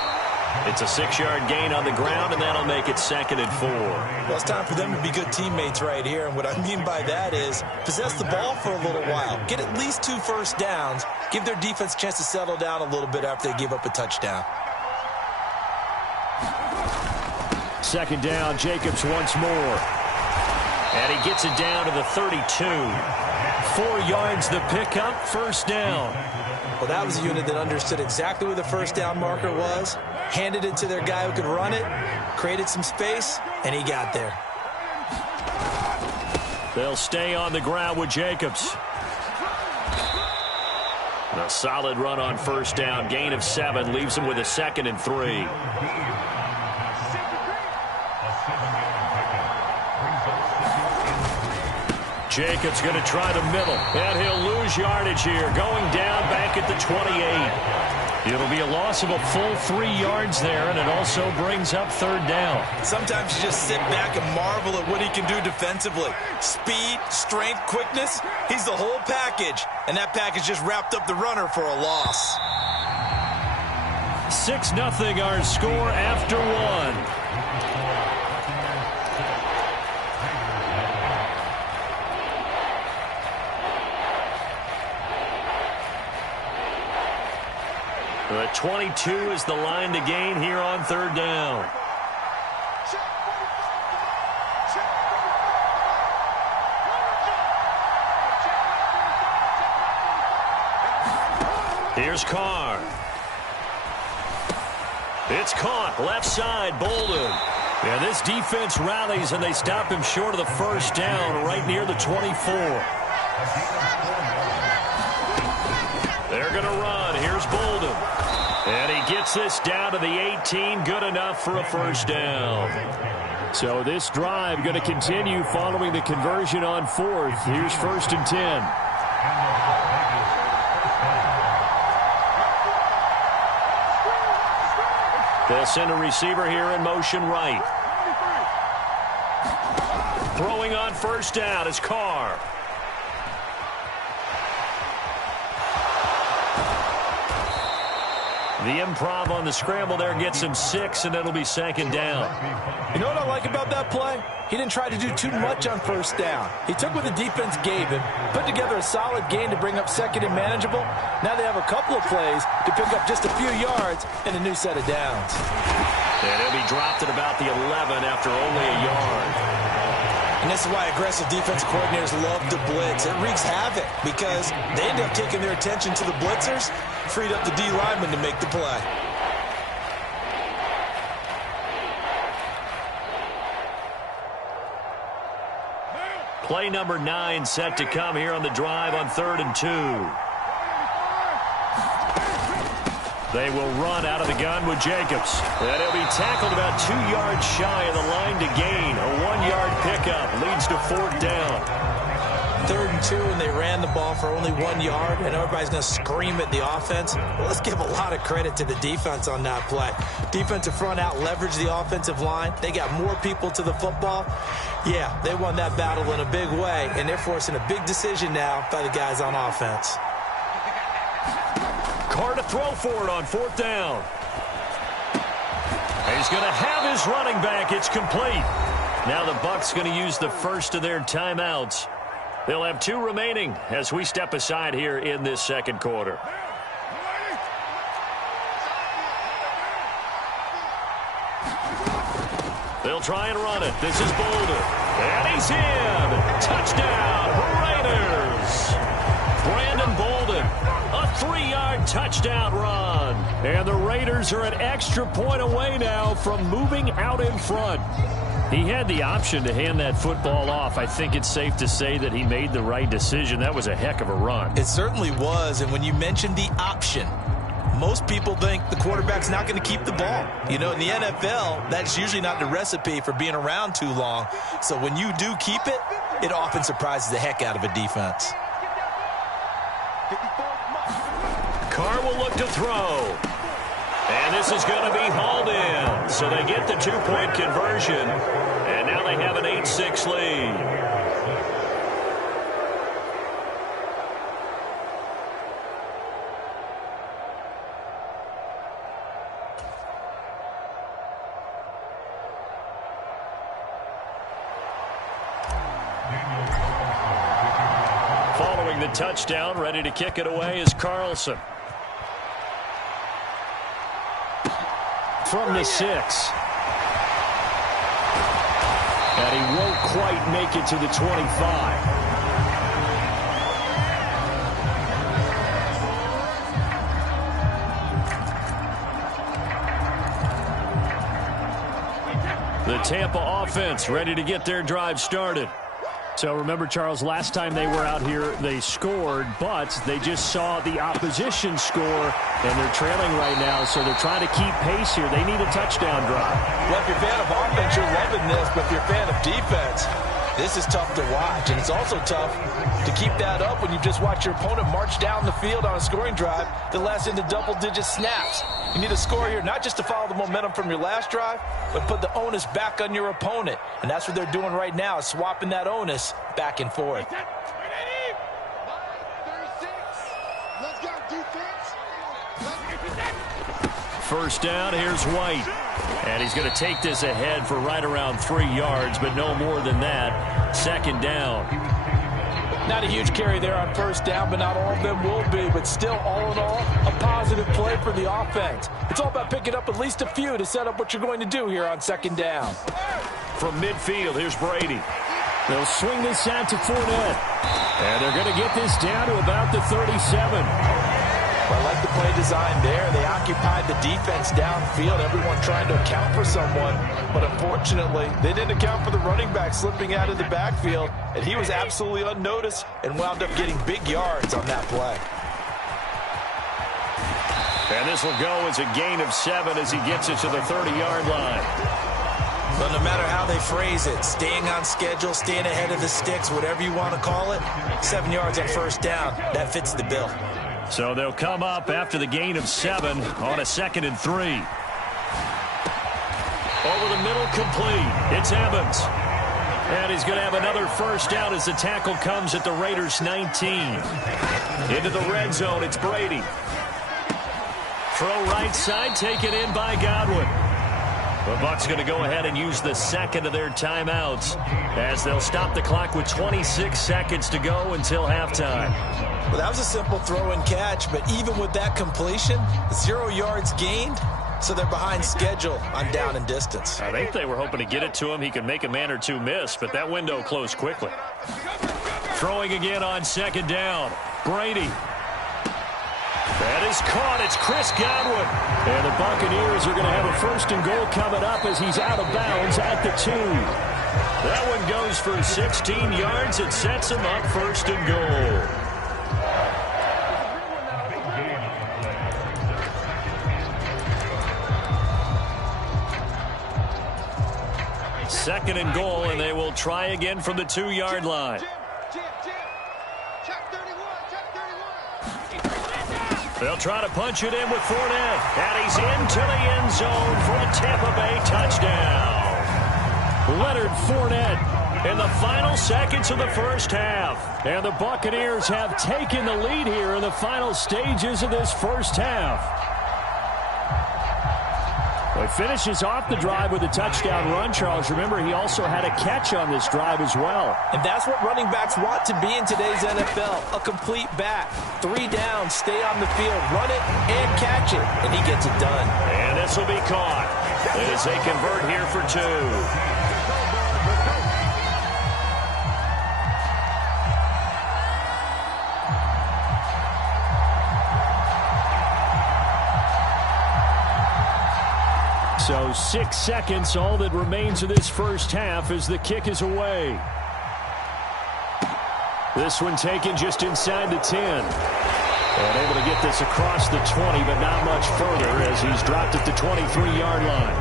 It's a 6-yard gain on the ground, and that'll make it 2nd and 4. Well, it's time for them to be good teammates right here, and what I mean by that is possess the ball for a little while. Get at least 2 first downs. Give their defense a chance to settle down a little bit after they give up a touchdown. 2nd down, Jacobs once more. And he gets it down to the 32. 4 yards the pickup, 1st down. Well, that was a unit that understood exactly where the 1st down marker was, handed it to their guy who could run it, created some space, and he got there. They'll stay on the ground with Jacobs. A solid run on first down. Gain of 7 leaves them with a 2nd and 3. Jacobs going to try the middle, and he'll lose yardage here. Going down back at the 28. It'll be a loss of a full 3 yards there, and it also brings up 3rd down. Sometimes you just sit back and marvel at what he can do defensively. Speed, strength, quickness, he's the whole package. And that package just wrapped up the runner for a loss. 6-0 our score after 1. The 22 is the line to gain here on 3rd down. Here's Carr. It's caught. Left side, Bolden. And this defense rallies, and they stop him short of the 1st down right near the 24. They're going to run. Here's Bolden. And he gets this down to the 18. Good enough for a 1st down. So this drive going to continue following the conversion on 4th. Here's 1st and 10. They'll send a receiver here in motion right. Throwing on 1st down is Carr. The improv on the scramble there gets him 6, and it'll be 2nd down. You know what I like about that play? He didn't try to do too much on 1st down. He took what the defense gave him, put together a solid gain to bring up 2nd and manageable. Now they have a couple of plays to pick up just a few yards and a new set of downs. And he'll be dropped at about the 11 after only a yard. And this is why aggressive defensive coordinators love to blitz. It wreaks havoc because they end up taking their attention to the blitzers, freed up the D lineman to make the play. Play number 9 set to come here on the drive on 3rd and 2. They will run out of the gun with Jacobs. And he'll be tackled about 2 yards shy of the line to gain. A 1-yard pickup leads to 4th down. 3rd and 2, and they ran the ball for only 1 yard, and everybody's going to scream at the offense. Well, let's give a lot of credit to the defense on that play. Defensive front out leveraged the offensive line. They got more people to the football. Yeah, they won that battle in a big way, and they're forcing a big decision now by the guys on offense. Carr to throw for it on 4th down. He's going to have his running back. It's complete. Now the Bucs going to use the first of their timeouts. They'll have 2 remaining as we step aside here in this 2nd quarter. They'll try and run it. This is Bolden. And he's in. Touchdown, Raiders. Brandon Bolden, a 3-yard touchdown run. And the Raiders are an extra point away now from moving out in front. He had the option to hand that football off. I think it's safe to say that he made the right decision. That was a heck of a run. It certainly was. And when you mentioned the option, most people think the quarterback's not going to keep the ball. You know, in the NFL, that's usually not the recipe for being around too long. So when you do keep it, it often surprises the heck out of a defense. Carr will look to throw. And this is going to be hauled in. So they get the 2-point conversion. And now they have an 8-6 lead. Following the touchdown, ready to kick it away is Carlson. From the 6. And he won't quite make it to the 25. The Tampa offense ready to get their drive started. So remember, Charles, last time they were out here, they scored, but they just saw the opposition score, and they're trailing right now, so they're trying to keep pace here. They need a touchdown drive. Well, if you're a fan of offense, you're loving this, but if you're a fan of defense, this is tough to watch, and it's also tough to keep that up when you just watch your opponent march down the field on a scoring drive that lasts into double-digit snaps. You need a score here, not just to follow the momentum from your last drive, but put the onus back on your opponent. And that's what they're doing right now, swapping that onus back and forth. First down, here's White. And he's going to take this ahead for right around 3 yards, but no more than that. Second down. Not a huge carry there on first down, but not all of them will be. But still, all in all, a positive play for the offense. It's all about picking up at least a few to set up what you're going to do here on second down. From midfield, here's Brady. They'll swing this out to Fournette. And they're going to get this down to about the 37. Well, I like the play design there. They occupied the defense downfield, everyone trying to account for someone. But unfortunately, they didn't account for the running back slipping out of the backfield, and he was absolutely unnoticed and wound up getting big yards on that play. And this will go as a gain of 7 as he gets it to the 30-yard line. But no matter how they phrase it, staying on schedule, staying ahead of the sticks, whatever you want to call it, 7 yards on first down, that fits the bill. So they'll come up after the gain of 7 on a 2nd and 3. Over the middle, complete. It's Evans. And he's going to have another first down as the tackle comes at the Raiders' 19. Into the red zone, it's Brady. Throw right side, taken in by Godwin. The Bucs going to go ahead and use the second of their timeouts as they'll stop the clock with 26 seconds to go until halftime. Well, that was a simple throw and catch, but even with that completion, 0 yards gained, so they're behind schedule on down and distance. I think they were hoping to get it to him. He could make a man or two miss, but that window closed quickly. Throwing again on second down. Brady. That is caught. It's Chris Godwin. And the Buccaneers are going to have a first and goal coming up as he's out of bounds at the 2. That one goes for 16 yards. It sets him up first and goal. Second and goal, and they will try again from the 2-yard line. They'll try to punch it in with Fournette. And he's into the end zone for a Tampa Bay touchdown. Leonard Fournette in the final seconds of the first half. And the Buccaneers have taken the lead here in the final stages of this first half. Well, he finishes off the drive with a touchdown run, Charles. Remember, he also had a catch on this drive as well. And that's what running backs want to be in today's NFL, a complete back. 3 down, stay on the field, run it, and catch it. And he gets it done. And this will be caught as they convert here for 2. So 6 seconds, all that remains of this first half as the kick is away. This one taken just inside the 10. And able to get this across the 20, but not much further as he's dropped at the 23-yard line.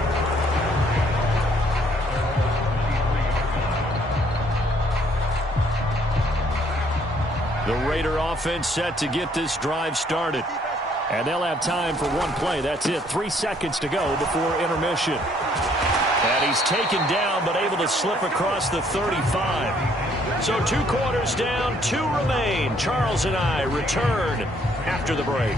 The Raider offense set to get this drive started. And they'll have time for one play. That's it. 3 seconds to go before intermission. And he's taken down, but able to slip across the 35. So 2 quarters down, 2 remain. Charles and I return after the break.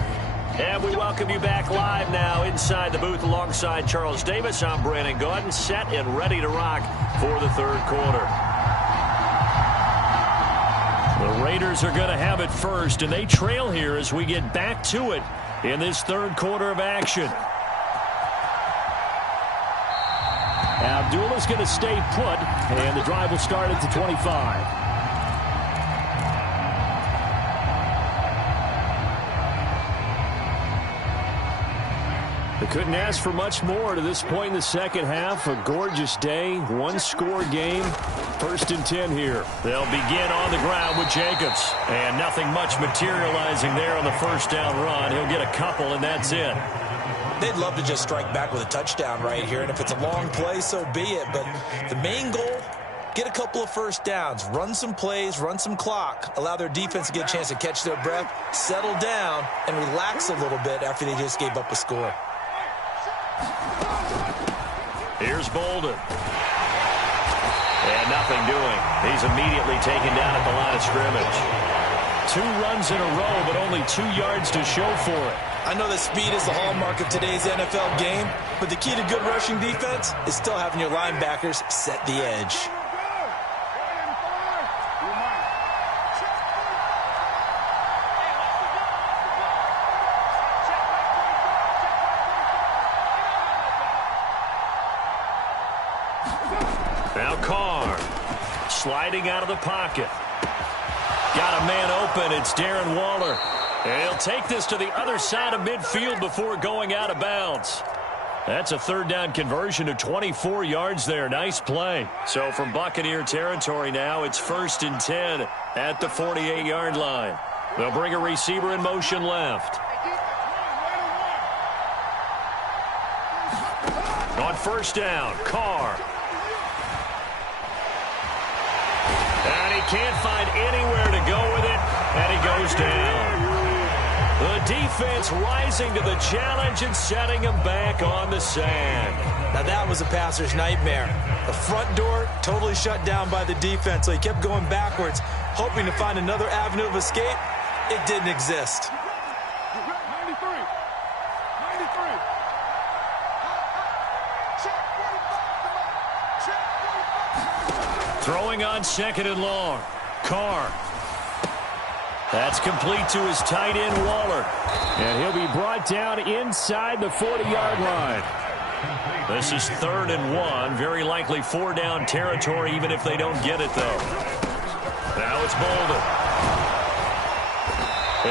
And we welcome you back live now inside the booth alongside Charles Davis. I'm Brandon Gaudin, set and ready to rock for the third quarter. The Raiders are going to have it first, and they trail here as we get back to it in this third quarter of action. Abdullah's going to stay put, and the drive will start at the 25. They couldn't ask for much more to this point in the second half. A gorgeous day, one-score game. 1st and 10 here. They'll begin on the ground with Jacobs. And nothing much materializing there on the first down run. He'll get a couple, and that's it. They'd love to just strike back with a touchdown right here, and if it's a long play, so be it. But the main goal, get a couple of first downs, run some plays, run some clock, allow their defense to get a chance to catch their breath, settle down, and relax a little bit after they just gave up a score. Here's Bolden. And nothing doing. He's immediately taken down at the line of scrimmage. 2 runs in a row, but only 2 yards to show for it. I know that speed is the hallmark of today's NFL game, but the key to good rushing defense is still having your linebackers set the edge. Now Carr, sliding out of the pocket. Got a man open. It's Darren Waller. And he'll take this to the other side of midfield before going out of bounds. That's a 3rd down conversion to 24 yards there. Nice play. So from Buccaneer territory now, it's 1st and 10 at the 48-yard line. They'll bring a receiver in motion left. On 1st down, Carr. And he can't find anywhere to go with it, and he goes down. The defense rising to the challenge and setting him back on the sand. Now that was a passer's nightmare. The front door totally shut down by the defense, so he kept going backwards, hoping to find another avenue of escape. It didn't exist. 93. Throwing on 2nd and long. Carr. That's complete to his tight end, Waller. And he'll be brought down inside the 40-yard line. This is 3rd and 1. Very likely 4 down territory, even if they don't get it, though. Now it's Bolden.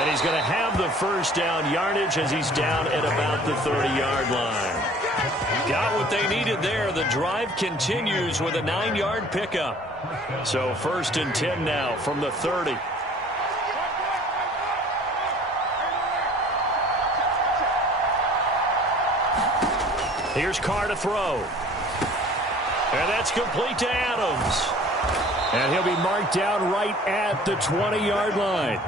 And he's going to have the 1st down yardage as he's down at about the 30-yard line. Got what they needed there. The drive continues with a 9-yard pickup. So 1st and 10 now from the 30. Here's Carr to throw. And that's complete to Adams. And he'll be marked down right at the 20-yard line.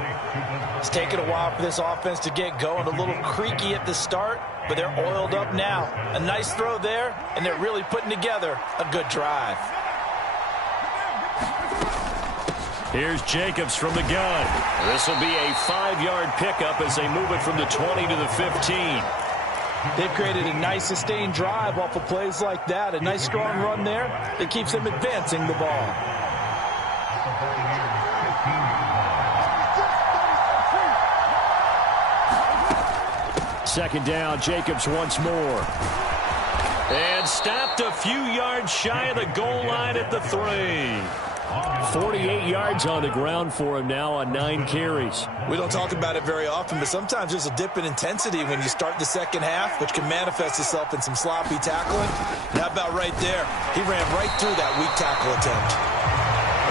It's taken a while for this offense to get going. A little creaky at the start, but they're oiled up now. A nice throw there, and they're really putting together a good drive. Here's Jacobs from the gun. This will be a 5-yard pickup as they move it from the 20 to the 15. They've created a nice sustained drive off of plays like that. A nice strong run there that keeps them advancing the ball. Second down, Jacobs once more. And stopped a few yards shy of the goal line at the 3. 48 yards on the ground for him now on 9 carries. We don't talk about it very often, but sometimes there's a dip in intensity when you start the second half, which can manifest itself in some sloppy tackling. How about right there? He ran right through that weak tackle attempt.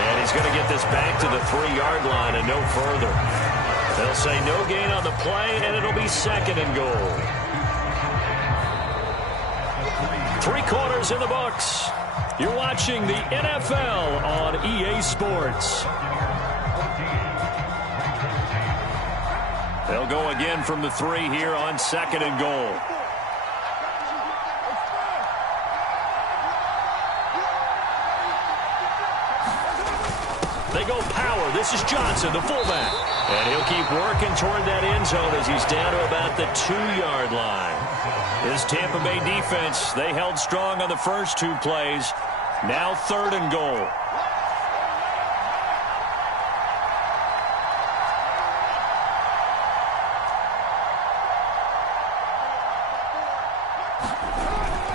And he's going to get this back to the 3-yard line and no further. They'll say no gain on the play, and it'll be 2nd and goal. 3 quarters in the books. You're watching the NFL on EA Sports. They'll go again from the 3 here on 2nd and goal. They go power. This is Johnson, the fullback. And he'll keep working toward that end zone as he's down to about the 2-yard line. This Tampa Bay defense, they held strong on the first 2 plays. Now 3rd and goal.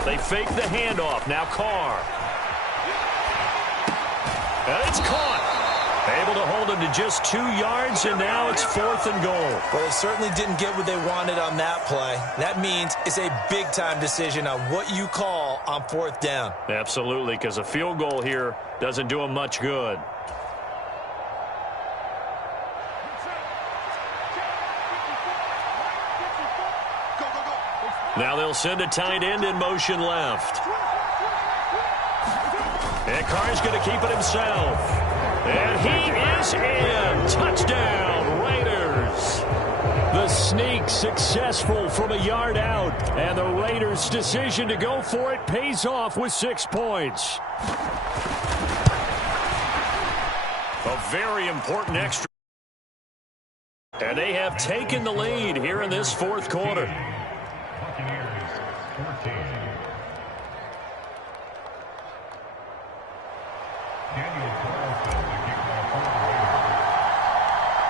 They fake the handoff. Now Carr. And it's caught. Able to hold him to just 2 yards, and now it's 4th and goal. Well, they certainly didn't get what they wanted on that play. That means it's a big-time decision on what you call on 4th down. Absolutely, because a field goal here doesn't do him much good. Now they'll send a tight end in motion left. And Carr's going to keep it himself. And he is in. Touchdown, Raiders. The sneak successful from a yard out. And the Raiders' decision to go for it pays off with 6 points. A very important extra. And they have taken the lead here in this 4th quarter.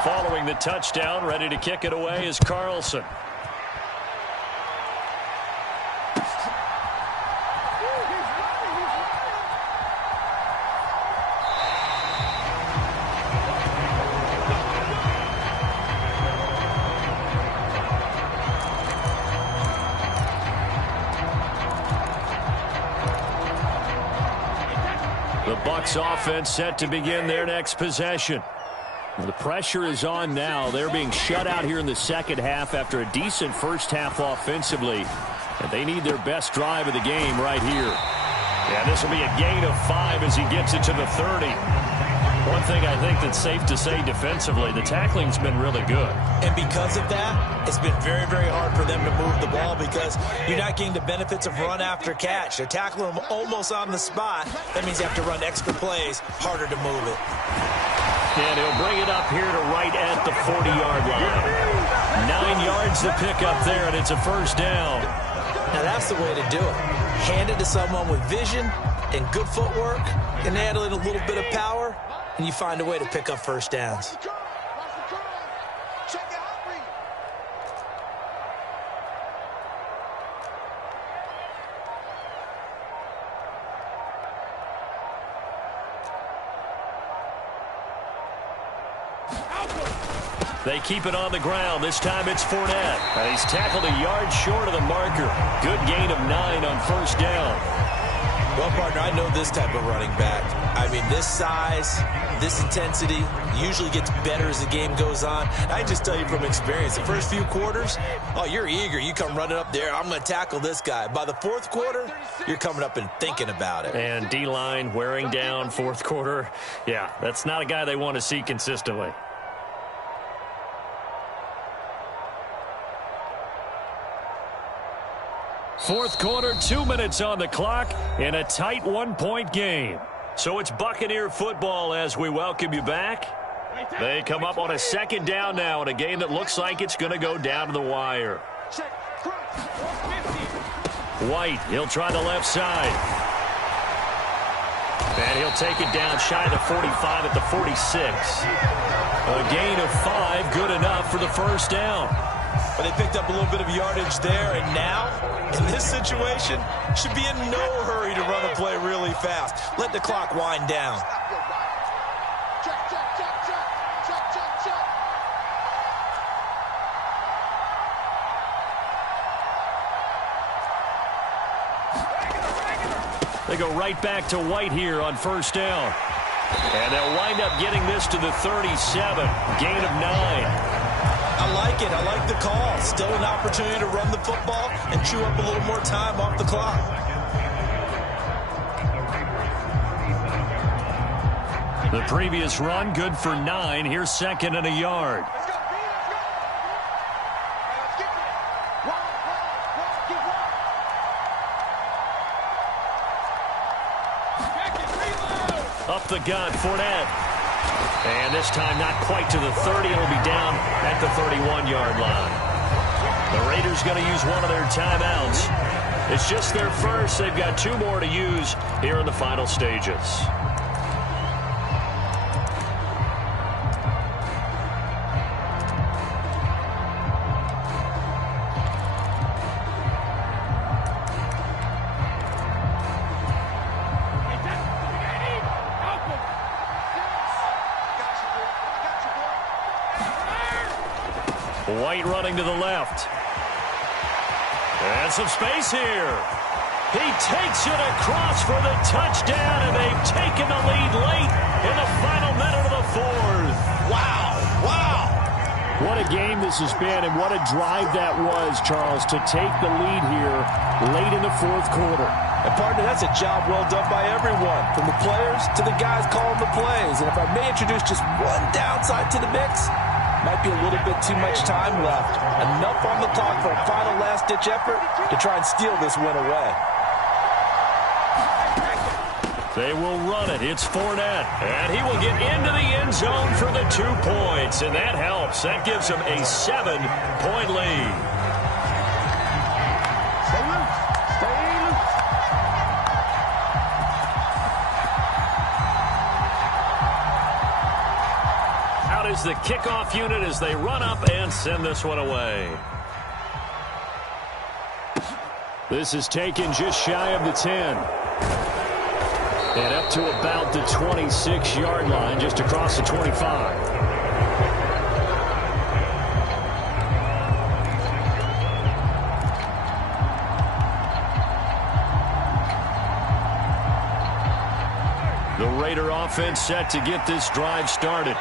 Following the touchdown, ready to kick it away is Carlson. The Bucs offense set to begin their next possession. The pressure is on now. They're being shut out here in the second half after a decent first half offensively. And they need their best drive of the game right here. Yeah, this will be a gain of 5 as he gets it to the 30. One thing I think that's safe to say defensively, the tackling's been really good. And because of that, it's been very, very hard for them to move the ball because you're not getting the benefits of run after catch. They're tackling them almost on the spot. That means you have to run extra plays, harder to move it. And he'll bring it up here to right at the 40-yard line. 9 yards to pick up there, and it's a first down. Now that's the way to do it. Hand it to someone with vision and good footwork, and add in a little bit of power, and you find a way to pick up first downs. They keep it on the ground. This time it's Fournette. And he's tackled a yard short of the marker. Good gain of 9 on first down. Well, partner, I know this type of running back. I mean, this size, this intensity usually gets better as the game goes on. I just tell you from experience, the first few quarters, oh, you're eager. You come running up there, I'm going to tackle this guy. By the 4th quarter, you're coming up and thinking about it. And D-line wearing down 4th quarter. Yeah, that's not a guy they want to see consistently. Fourth quarter, 2 minutes on the clock in a tight 1-point game. So it's Buccaneer football as we welcome you back. They come up on a second down now in a game that looks like it's going to go down to the wire. White, he'll try the left side. And he'll take it down shy of the 45 at the 46. A gain of 5, good enough for the first down. But they picked up a little bit of yardage there, and now, in this situation, should be in no hurry to run a play really fast. Let the clock wind down. They go right back to White here on first down. And they'll wind up getting this to the 37. Gain of 9. I like it. I like the call. Still an opportunity to run the football and chew up a little more time off the clock. The previous run, good for 9. Here's 2nd and a yard. Up the gut, Fournette. And this time not quite to the 30. It'll be down at the 31-yard line. The Raiders going to use one of their timeouts. It's just their first. They've got 2 more to use here in the final stages. White running to the left. And some space here. He takes it across for the touchdown, and they've taken the lead late in the final minute of the fourth. Wow, wow. What a game this has been, and what a drive that was, Charles, to take the lead here late in the fourth quarter. And, partner, that's a job well done by everyone, from the players to the guys calling the plays. And if I may introduce just one downside to the mix, might be a little bit too much time left. Enough on the clock for a final last-ditch effort to try and steal this win away. They will run it. It's Fournette. And he will get into the end zone for the 2 points. And that helps. That gives him a 7-point lead. Out is the kickoff unit as they run up and send this one away. This is taken just shy of the 10. And up to about the 26-yard line, just across the 25. The Raider offense set to get this drive started.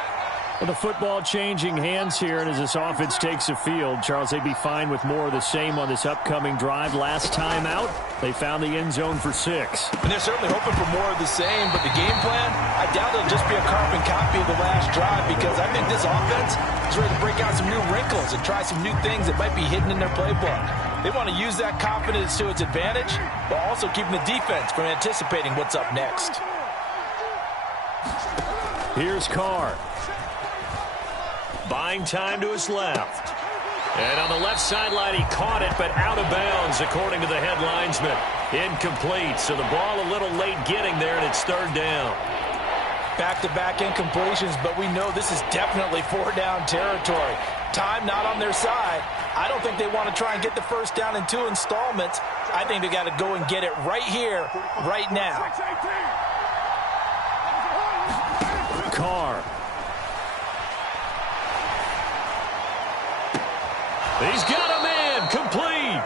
Well, the football changing hands here, and as this offense takes the field, Charles, they'd be fine with more of the same on this upcoming drive. Last time out, they found the end zone for 6. And they're certainly hoping for more of the same, but the game plan, I doubt it'll just be a carbon copy of the last drive, because I think this offense is ready to break out some new wrinkles and try some new things that might be hidden in their playbook. They want to use that confidence to its advantage, while also keeping the defense from anticipating what's up next. Here's Carr. Buying time to his left. And on the left sideline, he caught it, but out of bounds, according to the head linesman. Incomplete, so the ball a little late getting there, and it's third down. Back-to-back incompletions, but we know this is definitely 4-down territory. Time not on their side. I don't think they want to try and get the first down in 2 installments. I think they got to go and get it right here, right now. Carr. He's got a man complete.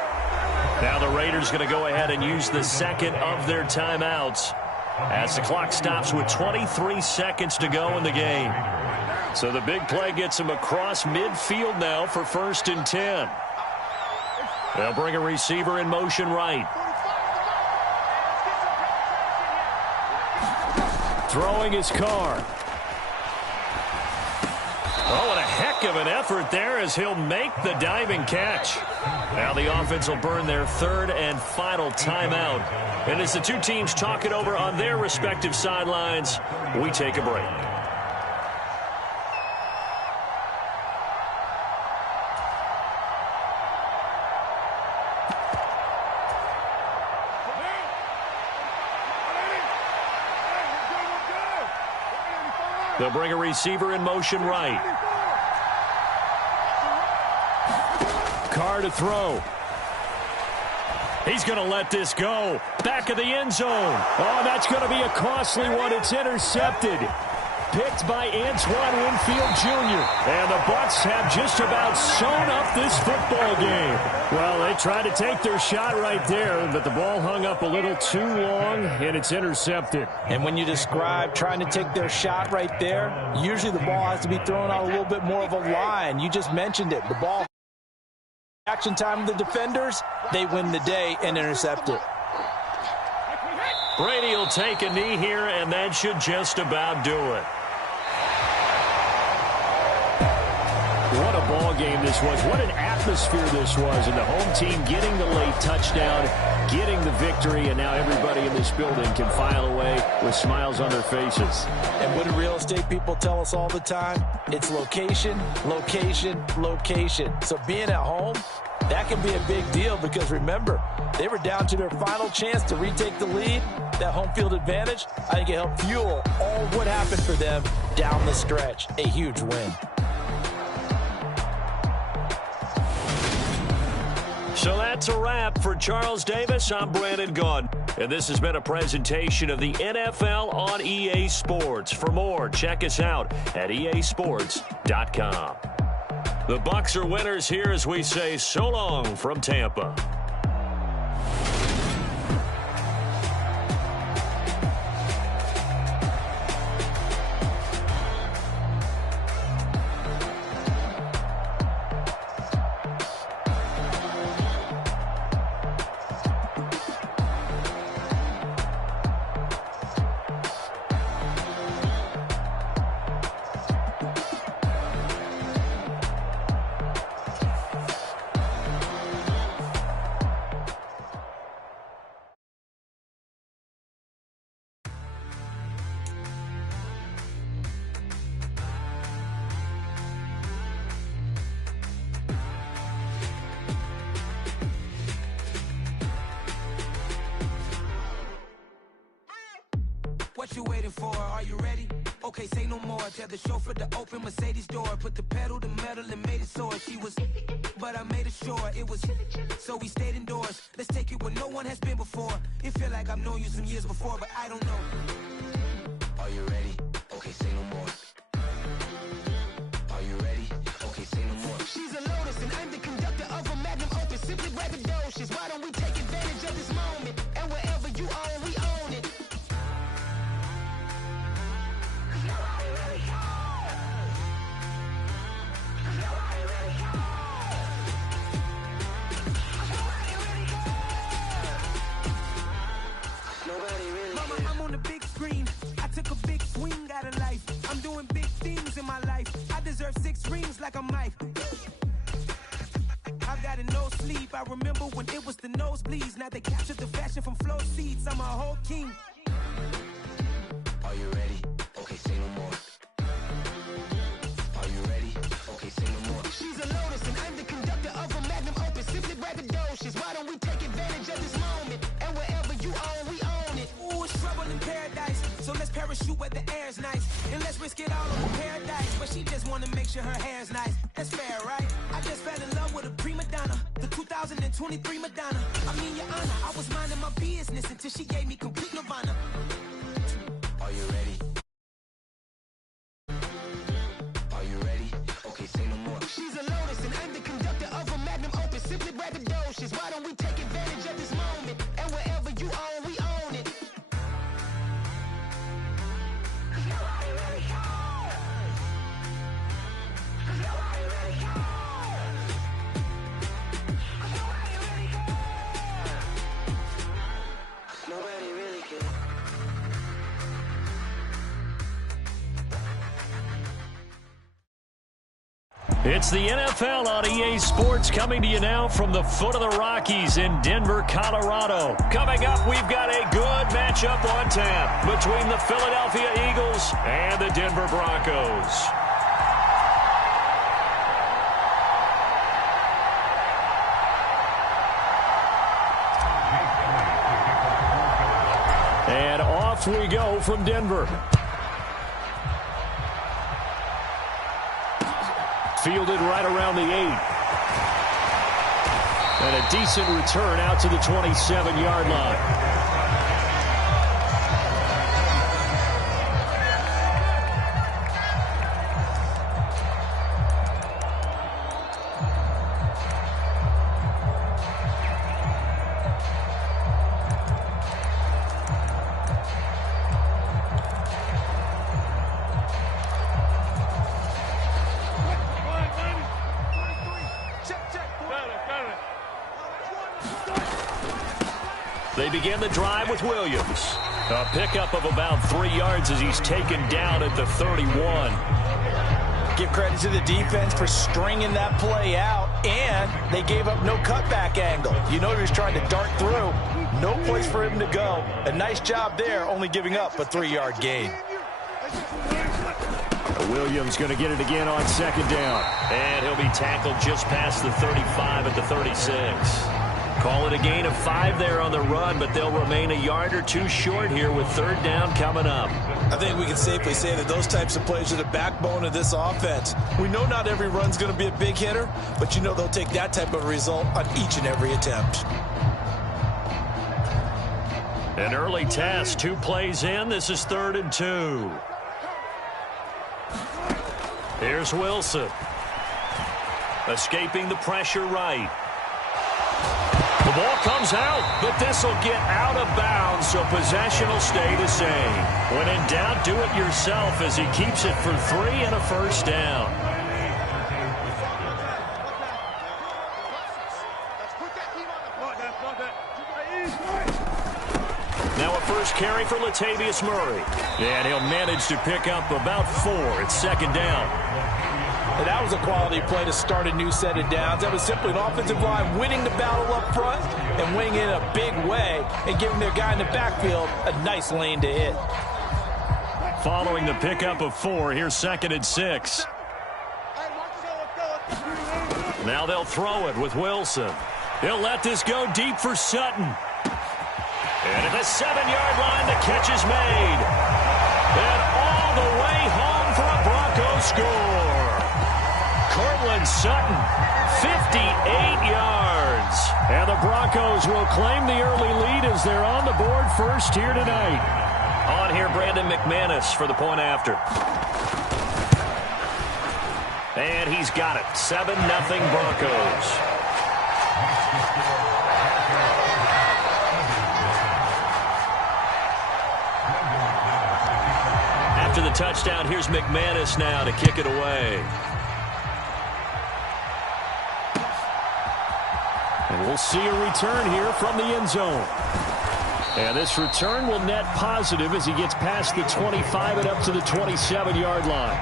Now the Raiders going to go ahead and use the second of their timeouts as the clock stops with 23 seconds to go in the game. So the big play gets him across midfield now for 1st and 10. They'll bring a receiver in motion right. Throwing his Carr. Oh, and a heck of an effort there as he'll make the diving catch. Now the offense will burn their 3rd and final timeout. And as the two teams talk it over on their respective sidelines, we take a break. They'll bring a receiver in motion right. Carr to throw. He's going to let this go. Back of the end zone. Oh, that's going to be a costly one. It's intercepted. Picked by Antoine Winfield Jr. And the Bucs have just about sewn up this football game. Well, they tried to take their shot right there, but the ball hung up a little too long, and it's intercepted. And when you describe trying to take their shot right there, usually the ball has to be thrown out a little bit more of a line. You just mentioned it. The ball, action time of the defenders, they win the day and intercept it. Brady will take a knee here, and that should just about do it. What a ball game this was. What an atmosphere this was. And the home team getting the late touchdown, getting the victory, and now everybody in this building can file away with smiles on their faces. And what do real estate people tell us all the time? It's location, location, location. So being at home, that can be a big deal because remember, they were down to their final chance to retake the lead. That home field advantage, I think it helped fuel all what happened for them down the stretch. A huge win. So that's a wrap for Charles Davis. I'm Brandon Gaudin, and this has been a presentation of the NFL on EA Sports. For more, check us out at easports.com. The Bucs are winners here as we say so long from Tampa. What you waiting for? Are you ready? Okay, say no more. Tell the chauffeur to open Mercedes door. Put the pedal to metal and made it soar. She was, but I made it sure it was. So we stayed indoors. Let's take it where no one has been before. It feel like I've known you some years before, but I don't know. Are you ready? Okay, say no more. Are you ready? Okay, say no more. She's a Lotus and I'm the conductor of a Magnum Opus. Simply braggadocious. Why don't we take advantage of this moment? And wherever you are, we own it. I'm on the big screen. I took a big swing out of life. I'm doing big things in my life. I deserve 6 rings like I'm Mike. I've got no sleep. I remember when it was the nosebleeds. Now they captured the fashion from flow seats. I'm a whole king. Are you ready? Okay, say no more. Are you ready? Okay, say no more. She's a Lotus and I'm the conductor of a Magnum Opus. Simply braggadocious. Why don't we take advantage of this moment? And wherever you are, we own it. Ooh, it's trouble in paradise. So let's parachute where the air's nice. And let's risk it all over paradise. But she just wanna make sure her hair's nice. That's fair, right? I just fell in love with a prima donna. The 2023 Madonna. I mean, your honor, I was minding my business until she gave me complete nirvana. Are you ready? Are you ready? Okay, say no more. She's a Lotus and I'm the conductor of a Magnum Opus. Simply braggadocious. Why don't we take advantage of this moment? And wherever you are, we own it. Nobody really cares. It's the NFL on EA Sports coming to you now from the foot of the Rockies in Denver, Colorado. Coming up, we've got a good matchup on tap between the Philadelphia Eagles and the Denver Broncos. And off we go from Denver. Fielded right around the 8. And a decent return out to the 27-yard line. They begin the drive with Williams. A pickup of about 3 yards as he's taken down at the 31. Give credit to the defense for stringing that play out, and they gave up no cutback angle. You know he was trying to dart through. No place for him to go. A nice job there, only giving up a 3-yard gain. Williams going to get it again on second down. And he'll be tackled just past the 35 at the 36. Call it a gain of 5 there on the run, but they'll remain a yard or two short here with third down coming up. I think we can safely say that those types of plays are the backbone of this offense. We know not every run's going to be a big hitter, but you know they'll take that type of result on each and every attempt. An early test, 2 plays in. This is 3rd and 2. Here's Wilson. Escaping the pressure right. The ball comes out, but this will get out of bounds, so possession will stay the same. When in doubt, do it yourself as he keeps it for 3 and a first down. Now a first carry for Latavius Murray. And he'll manage to pick up about 4. It's second down. And that was a quality play to start a new set of downs. That was simply an offensive line winning the battle up front and winning in a big way and giving their guy in the backfield a nice lane to hit. Following the pickup of 4, here's 2nd and 6. Now they'll throw it with Wilson. He'll let this go deep for Sutton. And at the 7-yard line, the catch is made. And all the way home for a Broncos score. Cortland Sutton, 58 yards. And the Broncos will claim the early lead as they're on the board first here tonight. On here, Brandon McManus for the point after. And he's got it. 7-0 Broncos. After the touchdown, here's McManus now to kick it away. And we'll see a return here from the end zone. And this return will net positive as he gets past the 25 and up to the 27-yard line.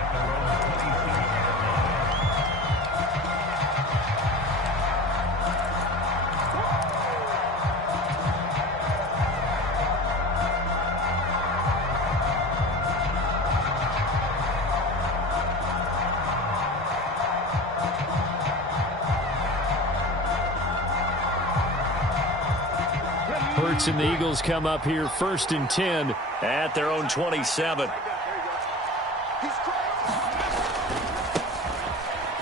And the Eagles come up here 1st and 10 at their own 27.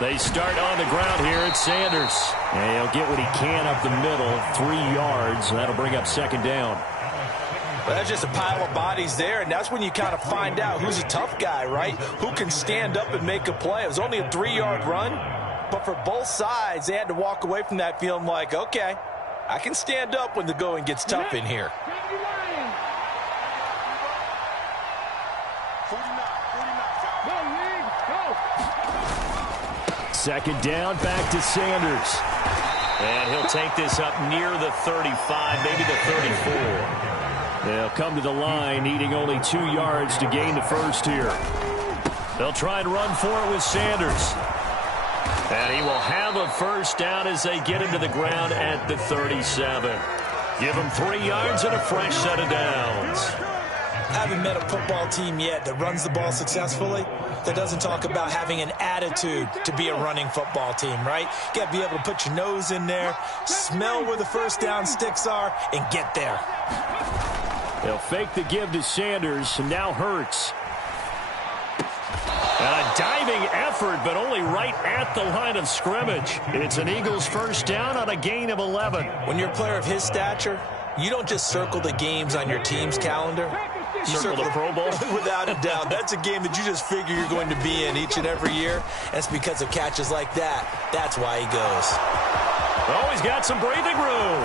They start on the ground here at Sanders. And he'll get what he can up the middle, 3 yards. That'll bring up 2nd down. Well, that's just a pile of bodies there, and that's when you kind of find out who's a tough guy, right? Who can stand up and make a play. It was only a 3-yard run, but for both sides, they had to walk away from that feeling like, okay, I can stand up when the going gets tough in here. Second down, back to Sanders. And he'll take this up near the 35, maybe the 34. They'll come to the line, needing only 2 yards to gain the first here. They'll try and run for it with Sanders. And he will have a first down as they get him to the ground at the 37. Give him 3 yards and a fresh set of downs. I haven't met a football team yet that runs the ball successfully that doesn't talk about having an attitude to be a running football team, right? You got to be able to put your nose in there, smell where the first down sticks are, and get there. They'll fake the give to Sanders, and now Hurts. And a diving effort, but only right at the line of scrimmage. It's an Eagles first down on a gain of 11. When you're a player of his stature, you don't just circle the games on your team's calendar. You circle the Pro Bowl? Without a doubt. That's a game that you just figure you're going to be in each and every year. And it's because of catches like that. That's why he goes. Oh, he's got some breathing room.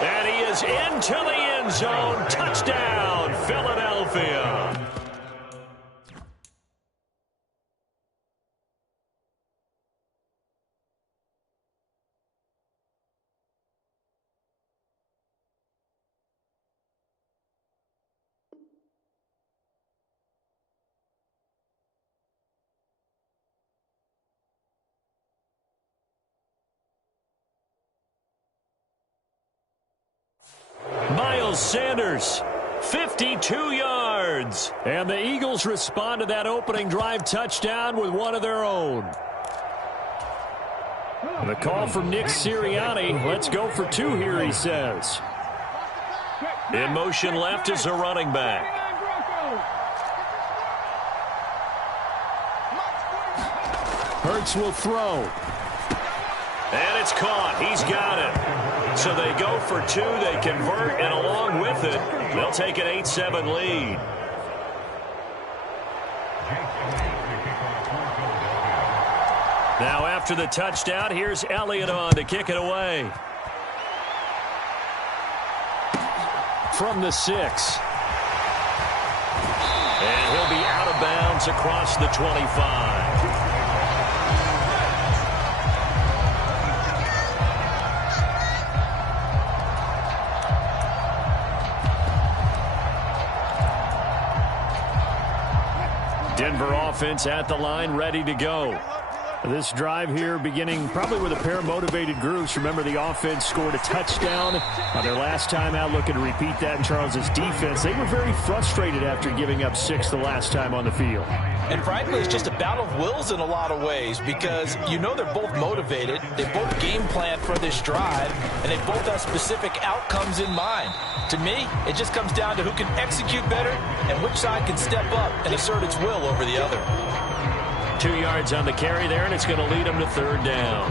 And he is into the end zone. Touchdown, Philadelphia. Miles Sanders, 52 yards. And the Eagles respond to that opening drive touchdown with one of their own. The call from Nick Sirianni. Let's go for 2 here, he says. In motion left is a running back. Hurts will throw. And it's caught. He's got it. So they go for 2. They convert, and along with it, they'll take an 8-7 lead. Now after the touchdown, here's Elliott on to kick it away. From the 6. And he'll be out of bounds across the 25. Denver offense at the line, ready to go. This drive here beginning probably with a pair of motivated groups. Remember, the offense scored a touchdown on their last time out, looking to repeat that in Charles's defense. They were very frustrated after giving up 6 the last time on the field. And frankly, it's just a battle of wills in a lot of ways because you know they're both motivated. They both game plan for this drive, and they both have specific outcomes in mind. To me, it just comes down to who can execute better and which side can step up and assert its will over the other. 2 yards on the carry there, and it's going to lead them to 3rd down.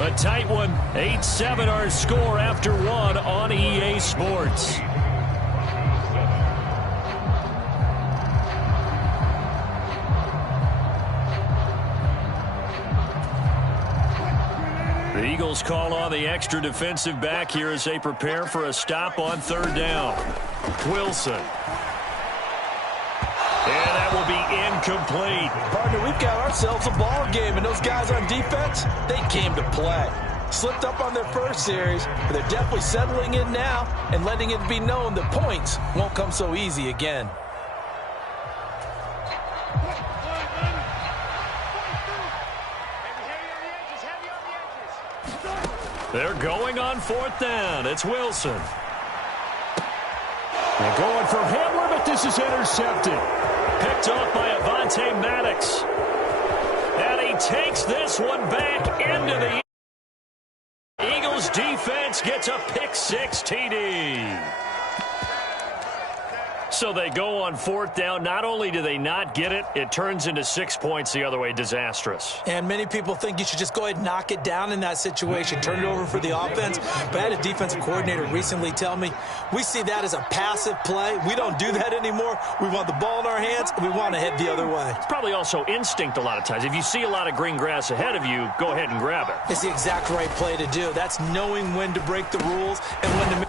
A tight one. 8-7 our score after 1 on EA Sports. The Eagles call on the extra defensive back here as they prepare for a stop on 3rd down. Wilson. And that will be incomplete. Partner, we've got ourselves a ball game, and those guys on defense, they came to play. Slipped up on their first series, but they're definitely settling in now and letting it be known that points won't come so easy again. They're going on 4th down. It's Wilson. They're going for Hamler, but this is intercepted. Picked off by Avonte Maddox. And he takes this one back into the Eagles defense. Gets a pick-6 TD. So they go on 4th down. Not only do they not get it, it turns into 6 points the other way. Disastrous. And many people think you should just go ahead and knock it down in that situation. Turn it over for the offense. But I had a defensive coordinator recently tell me, we see that as a passive play. We don't do that anymore. We want the ball in our hands, and we want to head the other way. It's probably also instinct a lot of times. If you see a lot of green grass ahead of you, go ahead and grab it. It's the exact right play to do. That's knowing when to break the rules and when to make.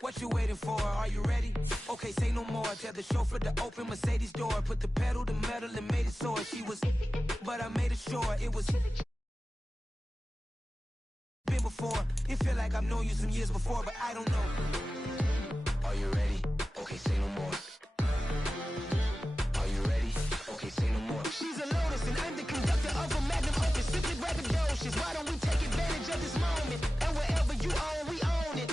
What you waiting for? Are you ready? Okay, say no more. Tell the chauffeur to open Mercedes door. Put the pedal to metal and made it soar. She was, but I made it sure it was been before. It feel like I've known you some years before, but I don't know. Are you ready? Okay, say no more. Are you ready? Okay, say no more. She's a Lotus and I'm the conductor of a magnum opus. Simply braggadocious. Why don't we take advantage of this moment? And wherever you own, we own it.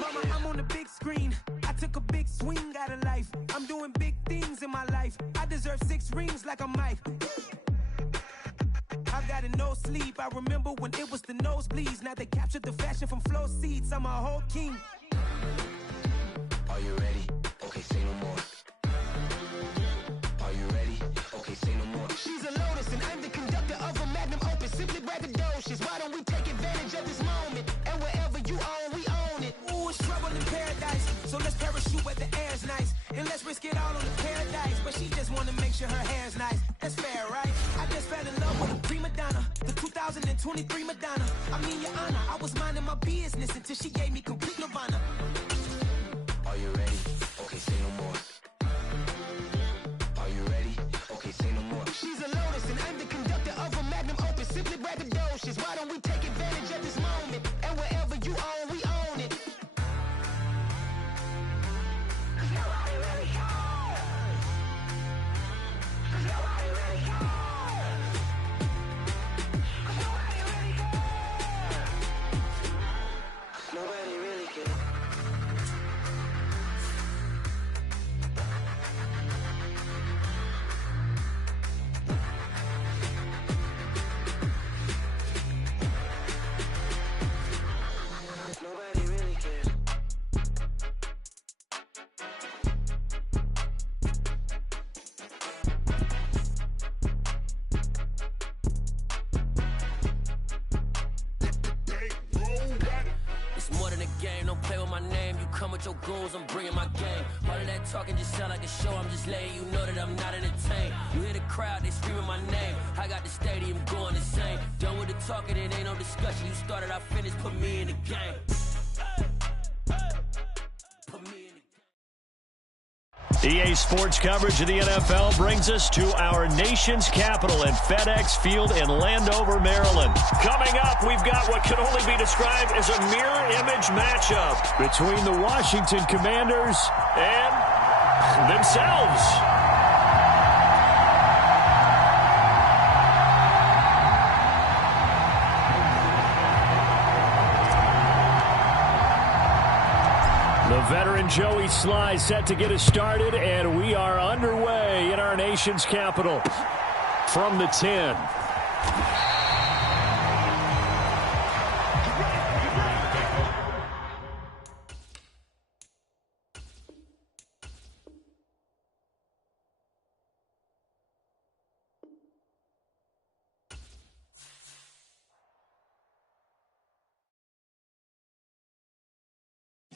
Mama, I'm on the big screen. I took a big swing out of life. I'm doing big things in my life. I deserve 6 rings like I'm Mike. I've got a no sleep. I remember when it was the nosebleeds. Now they captured the fashion from flow seats. I'm a whole king. Are you ready? Okay, say no more. Are you ready? Okay, say no more. She's a Lotus and I'm the conductor of a magnum opus. Simply braggadocious. Why don't we take advantage of this moment? And wherever you own, we own it. Ooh, it's trouble in paradise. So let's parachute where the air's nice. And let's risk it all on the paradise. But she just wanna make sure her hair's nice. That's fair, right? I just fell in love with a prima donna. The 2023 Madonna. I mean, your honor, I was minding my business until she gave me complete nirvana. Are you ready? Okay, say no more. Are you ready? Okay, say no more. She's a Lotus and I'm the conductor of a magnum opus. Simply braggadocious. Why don't we take advantage of this moment? And wherever you own, we own it. Nobody really cares. Nobody really cares. game. Don't play with my name. You come with your goons, I'm bringing my game. All of that talking just sound like a show. I'm just letting you know that I'm not entertained. You hear the crowd, they screaming my name. I got the stadium going insane. Done with the talking, it ain't no discussion. You started, I finished, put me in the game. EA Sports coverage of the NFL brings us to our nation's capital at FedEx Field in Landover, Maryland. Coming up, we've got what can only be described as a mirror image matchup between the Washington Commanders and themselves. The veteran Joey Sly set to get us started, and we are underway in our nation's capital from the 10.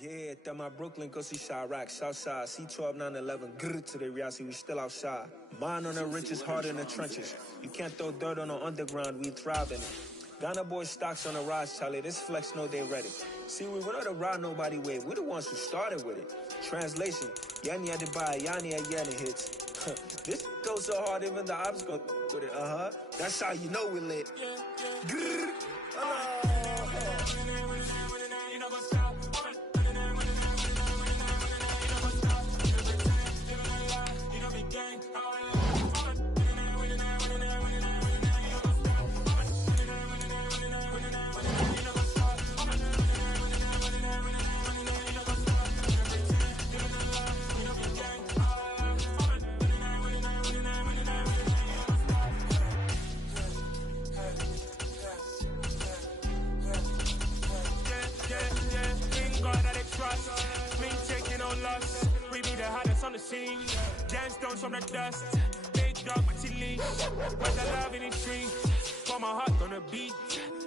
Yeah, that my Brooklyn, go see Chirac, Southside, C12, 911, grrr to the reality, we still outside. Mine on the riches, hard in the trenches. You can't throw dirt on the underground, we thrive in it. Ghana boys stocks on the rise, Charlie, this flex know they ready. See, we were not to ride nobody with, we the ones who started with it. Translation, Yanni had to buy, Yanni had Yanni hits. This goes so hard, even the ops go with it, That's how you know we lit. Grrr, on the scene, dance stones from the dust, big dog but leash, but the love in the streets, for my heart on the beat,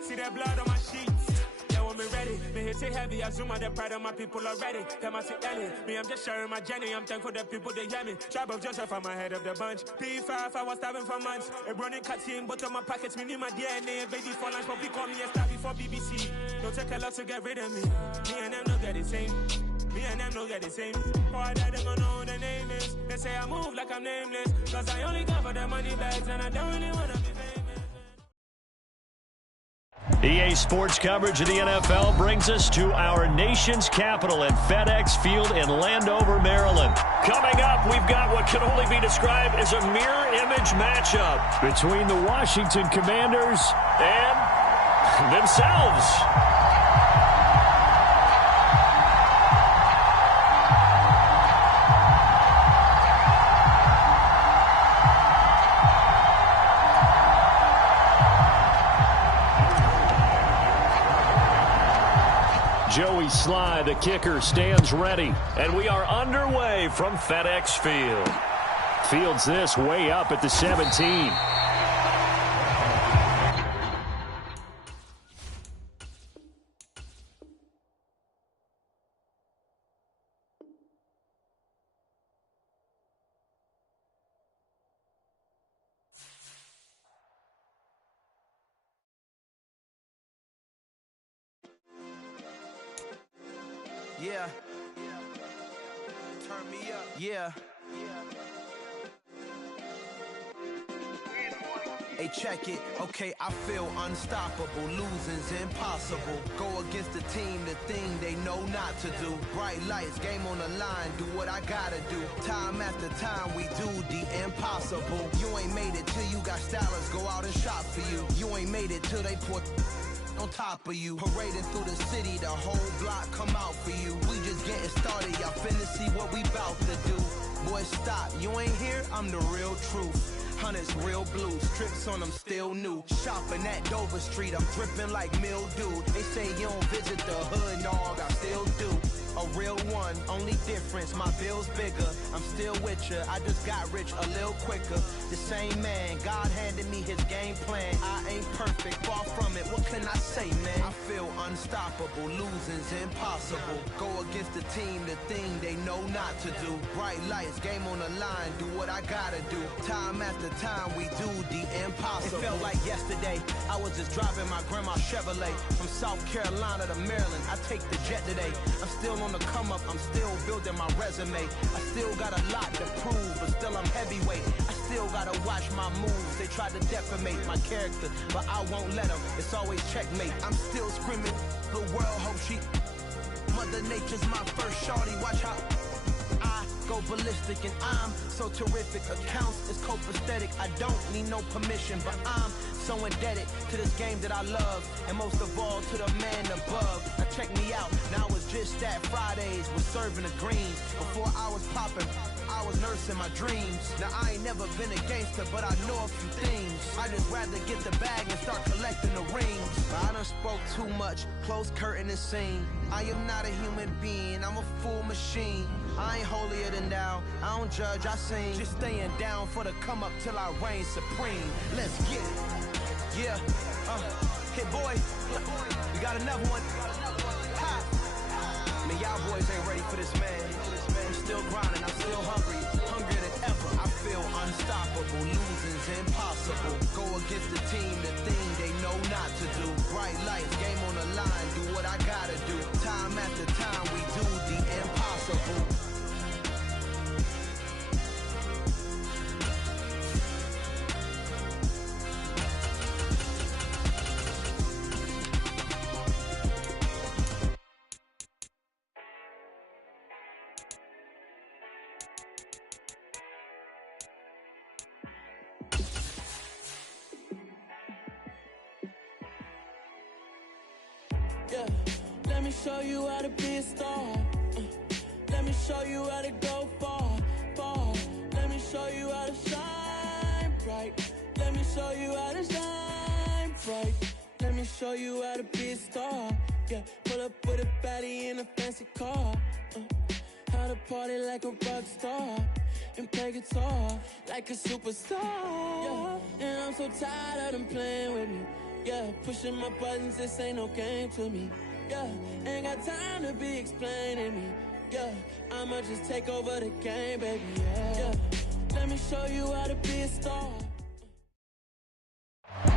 see that blood on my sheets, yeah when me ready, me hit it heavy, I zoom out the pride of my people already, them I see Ellie, me I'm just sharing my journey, I'm thankful that people they hear me, tribe of Joseph I'm ahead of the bunch, P5 I was starving for months, a running cuts in bottom of my pockets, me need my DNA, baby for lunch, but we call me a star before BBC, don't take a lot to get rid of me and them don't get the same. Me and them don't get the same. For I die, they gon' know who the name is. They say I move like I'm nameless. Cause I only come for the money bags and I don't really wanna be famous. EA Sports coverage of the NFL brings us to our nation's capital at FedEx Field in Landover, Maryland. Coming up, we've got what can only be described as a mirror image matchup between the Washington Commanders and themselves. Joey Sly, the kicker, stands ready. And we are underway from FedEx Field. Fields this way up at the 17. Yeah. Turn me up. Yeah. Hey, check it. Okay, I feel unstoppable. Losing's impossible. Go against the team, the thing they know not to do. Bright lights, game on the line. Do what I gotta do. Time after time, we do the impossible. You ain't made it till you got stylists go out and shop for you. You ain't made it till they put on top of you. Parading through the city, the whole block come out for you. We just getting started, y'all finna see what we bout to do. Boy, stop, you ain't here, I'm the real truth. Hunters, real blues, trips on them still new. Shopping at Dover Street, I'm dripping like mildew. They say you don't visit the hood, dog, I still do. A real one, only difference, my bill's bigger. I'm still with ya, I just got rich a little quicker. The same man, God handed me his game plan. I ain't perfect, far from it, what can can I say, man? I feel unstoppable, losing's impossible. Go against the team, the thing they know not to do. Bright lights, game on the line, do what I gotta do. Time after time, we do the impossible. It felt like yesterday, I was just driving my grandma's Chevrolet. From South Carolina to Maryland, I take the jet today. I'm still on the come up, I'm still building my resume. I still got a lot to prove, but still I'm heavyweight. I still gotta watch my moves. They tried to defamate my character, but I won't let them. It's always checkmate. I'm still screaming, the world hope she. Mother Nature's my first shorty. Watch how I go ballistic, and I'm so terrific. Accounts is copacetic. I don't need no permission, but I'm so indebted to this game that I love, and most of all to the man above. Now check me out. Now it's just that Fridays was serving the greens. Before I was popping, I was nursing my dreams. Now I ain't never been a gangster, but I know a few things. I just rather get the bag and start collecting the rings. But I done spoke too much, close curtain and scene. I am not a human being, I'm a full machine. I ain't holier than thou, I don't judge, I sing. Just staying down for the come up till I reign supreme. Let's get it. Yeah, hit boy, we got another one. Ha. Man, y'all boys ain't ready for this, man. I'm still grinding, I'm still hungry, hungrier than ever. I feel unstoppable, losing's impossible. Go against the team, the thing they know not to do. Bright lights, game on the line, do what I gotta do. Time after time, we do the impossible. Yeah, let me show you how to be a star. Let me show you how to go far, far. Let me show you how to shine bright. Let me show you how to shine bright. Let me show you how to be a star. Yeah, pull up with a baddie in a fancy car. How to party like a rock star and play guitar like a superstar. Yeah, and I'm so tired of them playing with me. Yeah, pushing my buttons, this ain't no game to me. Yeah, ain't got time to be explaining me. Yeah, I'ma just take over the game, baby. Yeah, let me show you how to be a star.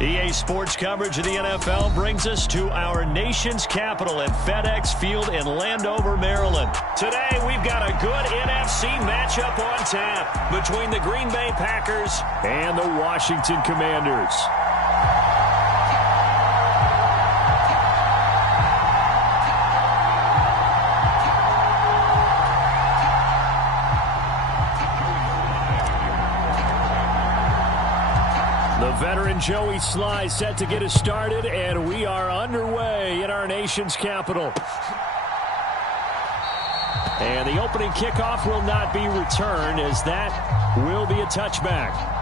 EA Sports coverage of the NFL brings us to our nation's capital at FedEx Field in Landover, Maryland. Today, we've got a good NFC matchup on tap between the Green Bay Packers and the Washington Commanders. The veteran Joey Sly set to get us started, and we are underway in our nation's capital. And the opening kickoff will not be returned, as that will be a touchback.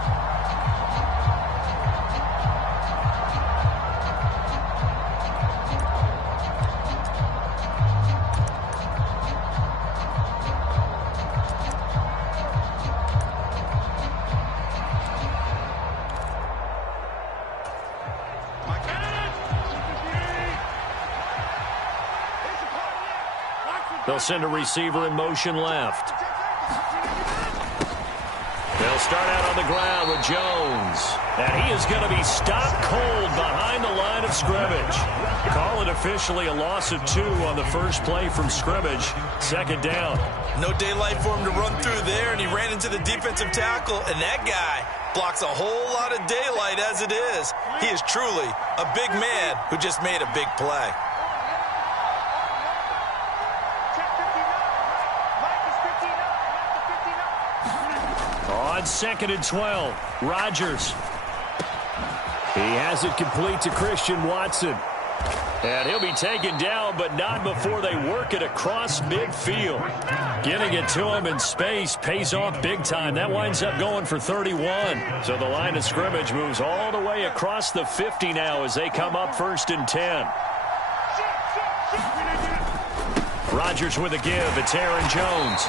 They'll send a receiver in motion left. They'll start out on the ground with Jones. And he is going to be stopped cold behind the line of scrimmage. Call it officially a loss of 2 on the first play from scrimmage. Second down. No daylight for him to run through there, and he ran into the defensive tackle, and that guy blocks a whole lot of daylight as it is. He is truly a big man who just made a big play. On 2nd and 12, Rodgers. He has it complete to Christian Watson. And he'll be taken down, but not before they work it across midfield. Giving it to him in space pays off big time. That winds up going for 31. So the line of scrimmage moves all the way across the 50 now as they come up 1st and 10. Rodgers with a give. It's Aaron Jones.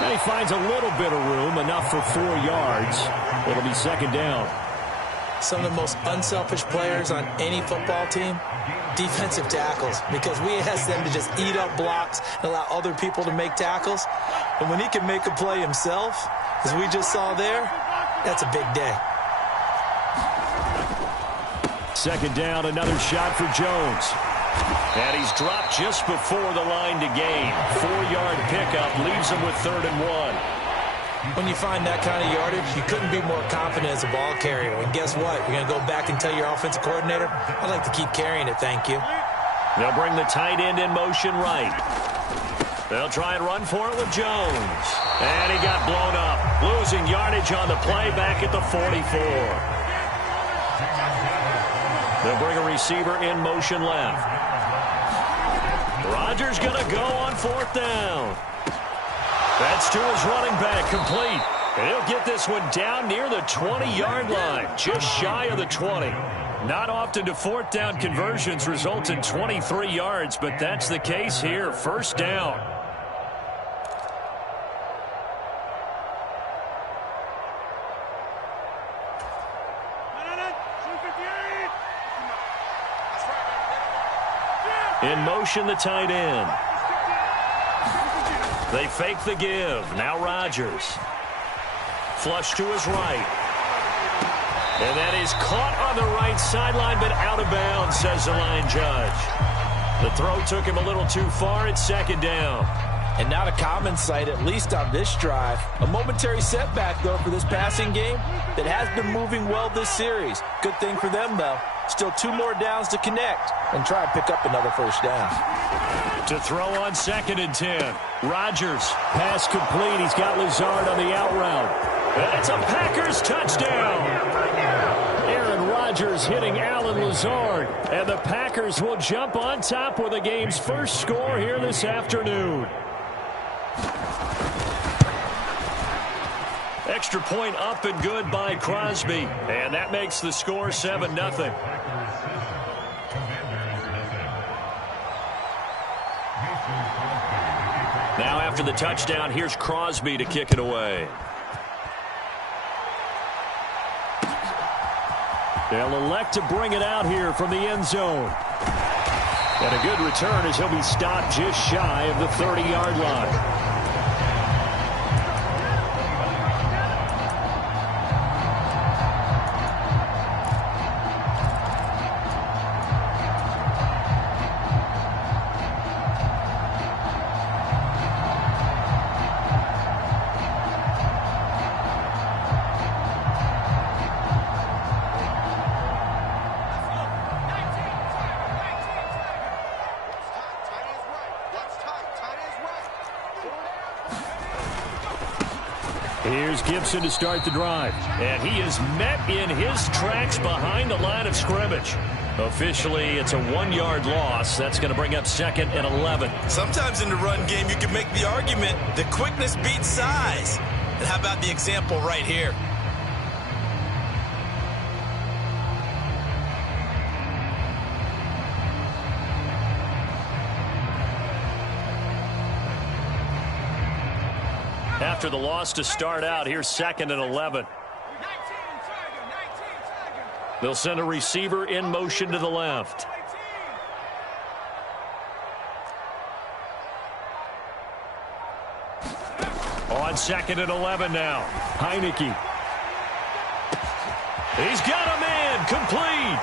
And he finds a little bit of room, enough for 4 yards. It'll be 2nd down. some of the most unselfish players on any football team? Defensive tackles, because we ask them to just eat up blocks and allow other people to make tackles. And when he can make a play himself, as we just saw there, that's a big day. Second down, another shot for Jones. And he's dropped just before the line to gain. 4-yard pickup leaves him with 3rd and 1. When you find that kind of yardage, you couldn't be more confident as a ball carrier. And guess what? You're going to go back and tell your offensive coordinator, I'd like to keep carrying it, thank you. They'll bring the tight end in motion right. They'll try and run for it with Jones. And he got blown up. Losing yardage on the play back at the 44. They'll bring a receiver in motion left. Rodgers going to go on 4th down. That's to his running back, complete. And he'll get this one down near the 20-yard line, just shy of the 20. Not often do 4th down conversions result in 23 yards, but that's the case here. 1st down. In motion, the tight end. They fake the give. Now Rodgers. Flush to his right. And that is caught on the right sideline, but out of bounds, says the line judge. The throw took him a little too far. It's 2nd down. And not a common sight, at least on this drive. A momentary setback, though, for this passing game that has been moving well this series. Good thing for them, though. Still 2 more downs to connect and try and pick up another 1st down. To throw on 2nd and 10. Rodgers. Pass complete. He's got Lazard on the out route. And it's a Packers touchdown. Aaron Rodgers hitting Alan Lazard. And the Packers will jump on top with the game's first score here this afternoon. Extra point up and good by Crosby. And that makes the score 7-0. Now after the touchdown, here's Crosby to kick it away. They'll elect to bring it out here from the end zone. And a good return as he'll be stopped just shy of the 30-yard line. Here's Gibson to start the drive. And he is met in his tracks behind the line of scrimmage. Officially, it's a 1-yard loss. That's going to bring up 2nd and 11. Sometimes in the run game, you can make the argument that quickness beats size. And how about the example right here? After the loss to start out, here's 2nd and 11. They'll send a receiver in motion to the left. On 2nd and 11 now. Heineke. He's got a man complete.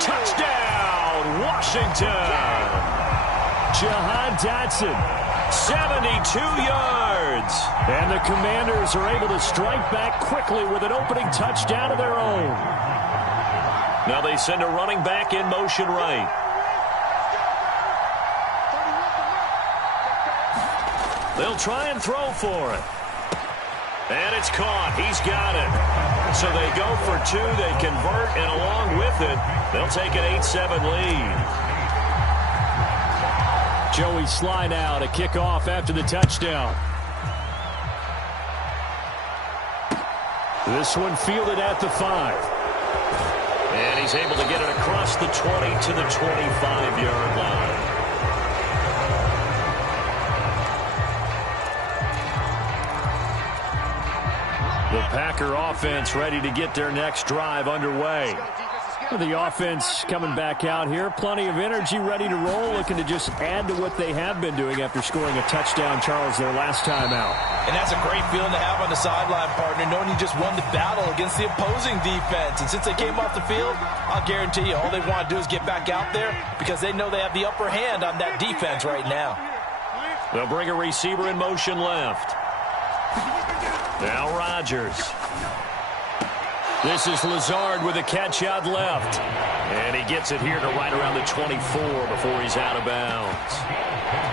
Touchdown, Washington. Jahan Dotson, 72 yards. And the Commanders are able to strike back quickly with an opening touchdown of their own. Now they send a running back in motion right. They'll try and throw for it. And it's caught. He's got it. So they go for 2. They convert, and along with it, they'll take an 8-7 lead. Joey Sly now to kick off after the touchdown. This one fielded at the 5. And he's able to get it across the 20 to the 25-yard line. The Packer offense ready to get their next drive underway. The offense coming back out here. Plenty of energy, ready to roll, looking to just add to what they have been doing after scoring a touchdown, Charles, their last time out. And that's a great feeling to have on the sideline, partner, knowing you just won the battle against the opposing defense. And since they came off the field, I'll guarantee you all they want to do is get back out there because they know they have the upper hand on that defense right now. They'll bring a receiver in motion left. Now Rodgers. This is Lazard with a catch out left. And he gets it here to right around the 24 before he's out of bounds.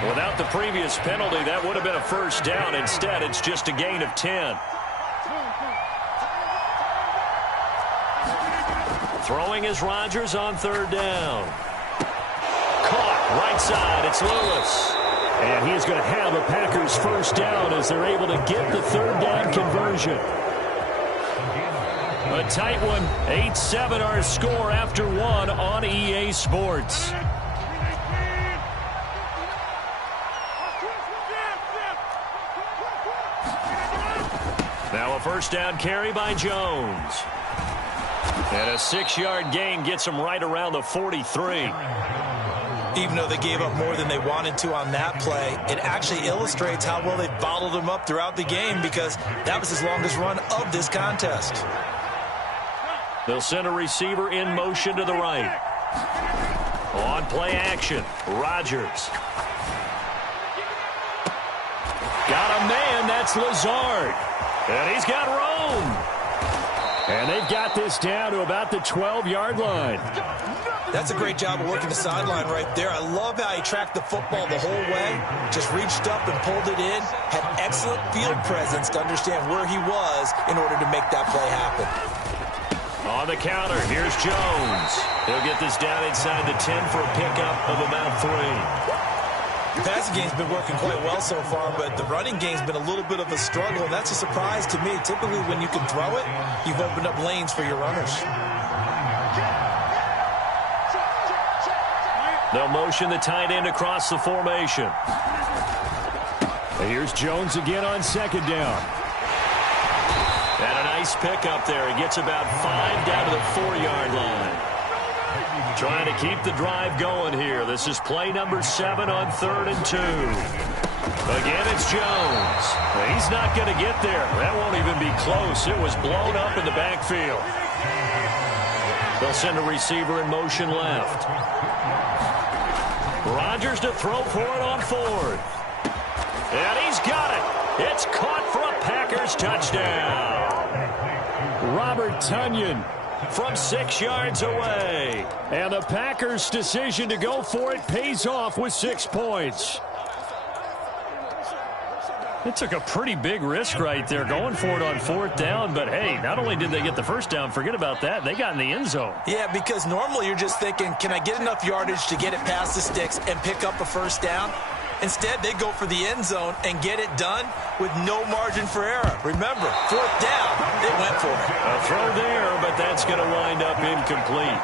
Without the previous penalty, that would have been a first down. Instead, it's just a gain of 10. Throwing is Rodgers on third down. Caught right side. It's Lewis. And he's going to have a Packers first down as they're able to get the third down conversion. A tight one. 8-7 our score after one on EA Sports. Now a first down carry by Jones. And a 6-yard gain gets him right around the 43. Even though they gave up more than they wanted to on that play, it actually illustrates how well they bottled them up throughout the game because that was his longest run of this contest. They'll send a receiver in motion to the right. On play action, Rodgers. Got a man, that's Lazard. And he's got room. And they've got this down to about the 12-yard line. That's a great job of working the sideline right there. I love how he tracked the football the whole way, just reached up and pulled it in, had excellent field presence to understand where he was in order to make that play happen. On the counter, here's Jones. He'll get this down inside the 10 for a pickup of about 3. The passing game's been working quite well so far, but the running game's been a little bit of a struggle, and that's a surprise to me. Typically, when you can throw it, you've opened up lanes for your runners. They'll motion the tight end across the formation. Here's Jones again on second down. And a nice pickup there. He gets about 5 down to the 4-yard line. Trying to keep the drive going here. This is play number 7 on 3rd and 2. Again, it's Jones. He's not going to get there. That won't even be close. It was blown up in the backfield. They'll send a receiver in motion left. Rodgers to throw for it on 4th. And he's got it. It's caught for a Packers touchdown. Robert Tonyan from 6 yards away. And the Packers' decision to go for it pays off with 6 points. It took a pretty big risk right there going for it on 4th down. But, hey, not only did they get the first down, forget about that, they got in the end zone. Yeah, because normally you're just thinking, can I get enough yardage to get it past the sticks and pick up a first down? Instead, they go for the end zone and get it done with no margin for error. Remember, 4th down, they went for it. A throw there, but that's going to wind up incomplete.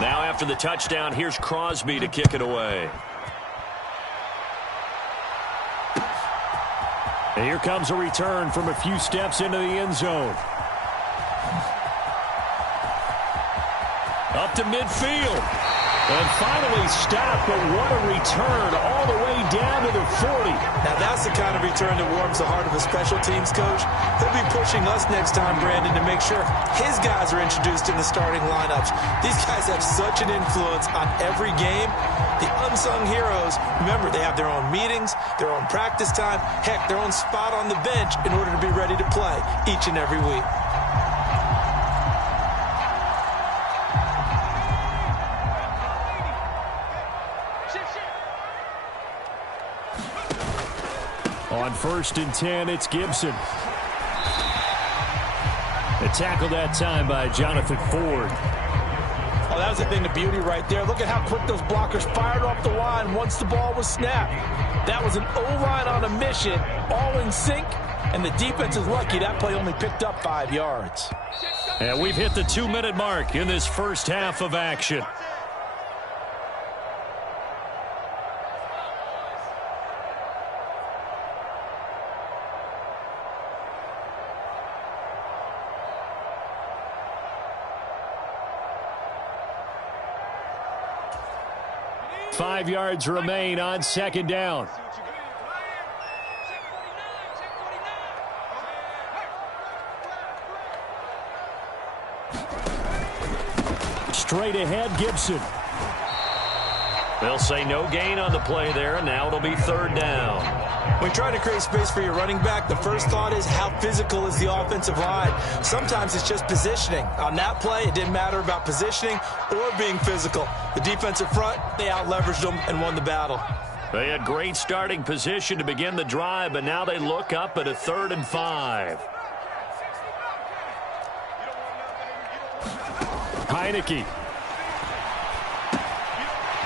Now after the touchdown, here's Crosby to kick it away. And here comes a return from a few steps into the end zone. Up to midfield. And finally stopped, but what a return all the way down to the 40. Now that's the kind of return that warms the heart of a special teams coach. He'll be pushing us next time, Brandon, to make sure his guys are introduced in the starting lineups. These guys have such an influence on every game. The unsung heroes, remember, they have their own meetings, their own practice time, heck, their own spot on the bench in order to be ready to play each and every week. On 1st and 10, it's Gibson. A tackle that time by Jonathan Ford. Oh, that was a thing of beauty right there. Look at how quick those blockers fired off the line once the ball was snapped. That was an O-line on a mission, all in sync, and the defense is lucky that play only picked up 5 yards. And we've hit the 2-minute mark in this first half of action. 5 yards remain on second down. Straight ahead, Gibson. They'll say no gain on the play there, and now it'll be third down. When trying to create space for your running back, the first thought is how physical is the offensive line. Sometimes it's just positioning. On that play, it didn't matter about positioning or being physical. The defensive front, they out-leveraged them and won the battle. They had great starting position to begin the drive, but now they look up at a 3rd and 5. Heineke.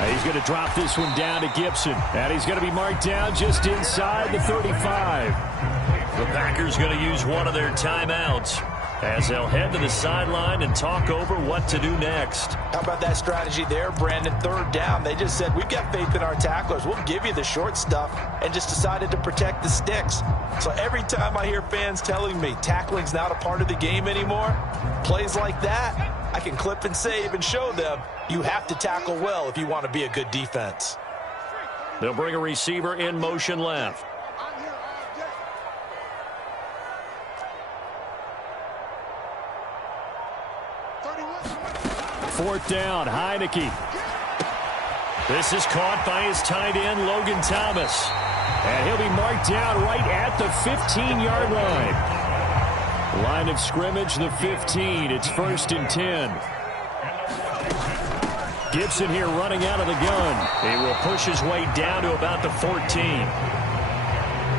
He's going to drop this one down to Gibson. And he's going to be marked down just inside the 35. The Packers going to use one of their timeouts as they'll head to the sideline and talk over what to do next. How about that strategy there, Brandon? 3rd down. They just said, we've got faith in our tacklers. We'll give you the short stuff, and just decided to protect the sticks. So every time I hear fans telling me tackling's not a part of the game anymore, plays like that, I can clip and save and show them you have to tackle well if you want to be a good defense. They'll bring a receiver in motion left. Fourth down, Heineke. This is caught by his tight end, Logan Thomas. And he'll be marked down right at the 15-yard line. Line of scrimmage, the 15. It's 1st and 10. Gibson here running out of the gun. He will push his way down to about the 14.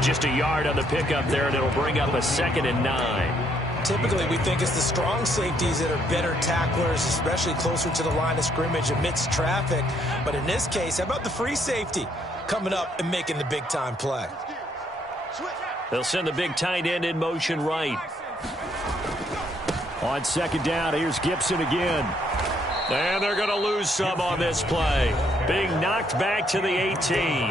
Just a yard on the pickup there, and it'll bring up a 2nd and 9. Typically, we think it's the strong safeties that are better tacklers, especially closer to the line of scrimmage amidst traffic. But in this case, how about the free safety coming up and making the big-time play? They'll send the big tight end in motion right. On second down, here's Gibson again. And they're going to lose some on this play. Being knocked back to the 18.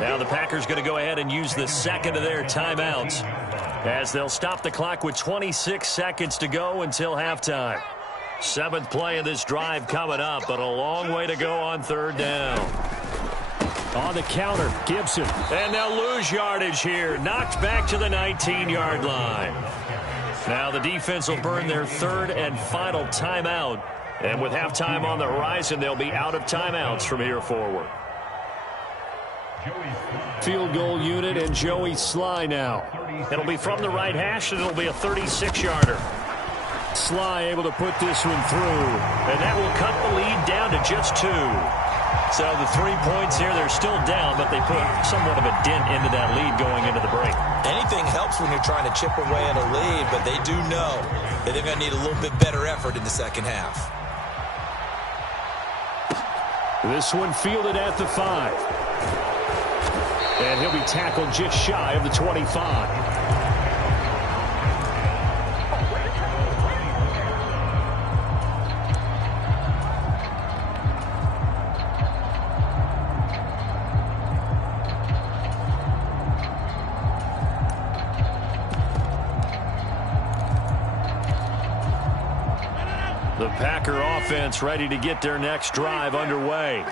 Now the Packers going to go ahead and use the 2nd of their timeouts as they'll stop the clock with 26 seconds to go until halftime. 7th play of this drive coming up, but a long way to go on 3rd down. On the counter, Gibson. And they'll lose yardage here. Knocked back to the 19-yard line. Now the defense will burn their 3rd and final timeout. And with halftime on the horizon, they'll be out of timeouts from here forward. Field goal unit and Joey Sly now. It'll be from the right hash, and it'll be a 36-yarder. Sly able to put this one through. And that will cut the lead down to just 2. So the 3 points here, they're still down, but they put somewhat of a dent into that lead going into the break. Anything helps when you're trying to chip away at a lead, but they do know that they're going to need a little bit better effort in the second half. This one fielded at the 5. And he'll be tackled just shy of the 25. The Packer offense ready to get their next drive underway.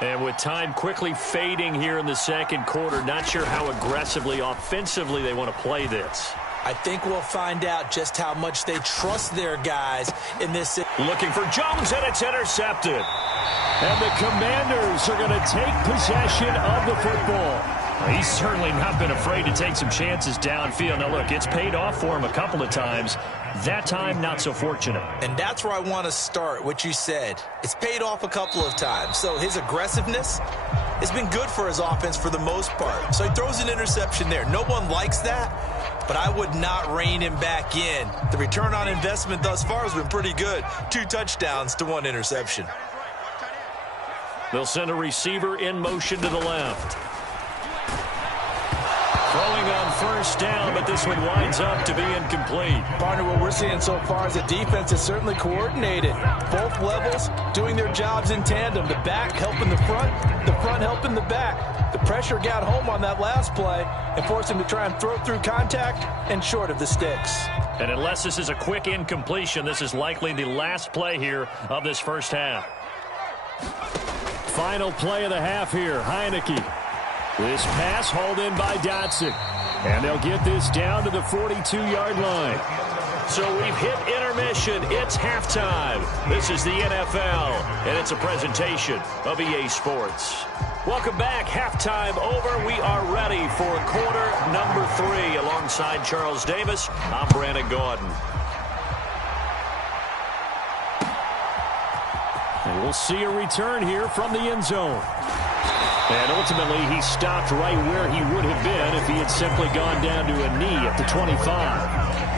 And with time quickly fading here in the second quarter, not sure how aggressively, offensively they want to play this. I think we'll find out just how much they trust their guys in this. Looking for Jones, and it's intercepted. And the Commanders are going to take possession of the football. He's certainly not been afraid to take some chances downfield. Now, look, it's paid off for him a couple of times. That time, not so fortunate. And that's where I want to start, what you said. It's paid off a couple of times. So his aggressiveness has been good for his offense for the most part. So he throws an interception there. No one likes that, but I would not rein him back in. The return on investment thus far has been pretty good. 2 touchdowns to 1 interception. They'll send a receiver in motion to the left. Throwing on first down, but this one winds up to be incomplete. Partner, what we're seeing so far is the defense is certainly coordinated. Both levels doing their jobs in tandem. The back helping the front helping the back. The pressure got home on that last play and forced him to try and throw through contact and short of the sticks. And unless this is a quick incompletion, this is likely the last play here of this first half. final play of the half here. Heineke. This pass hauled in by Dotson. And they'll get this down to the 42-yard line. So we've hit intermission. It's halftime. This is the NFL, and it's a presentation of EA Sports. Welcome back. Halftime over. We are ready for quarter number 3. Alongside Charles Davis, I'm Brandon Gaudin. And we'll see a return here from the end zone. And ultimately, he stopped right where he would have been if he had simply gone down to a knee at the 25.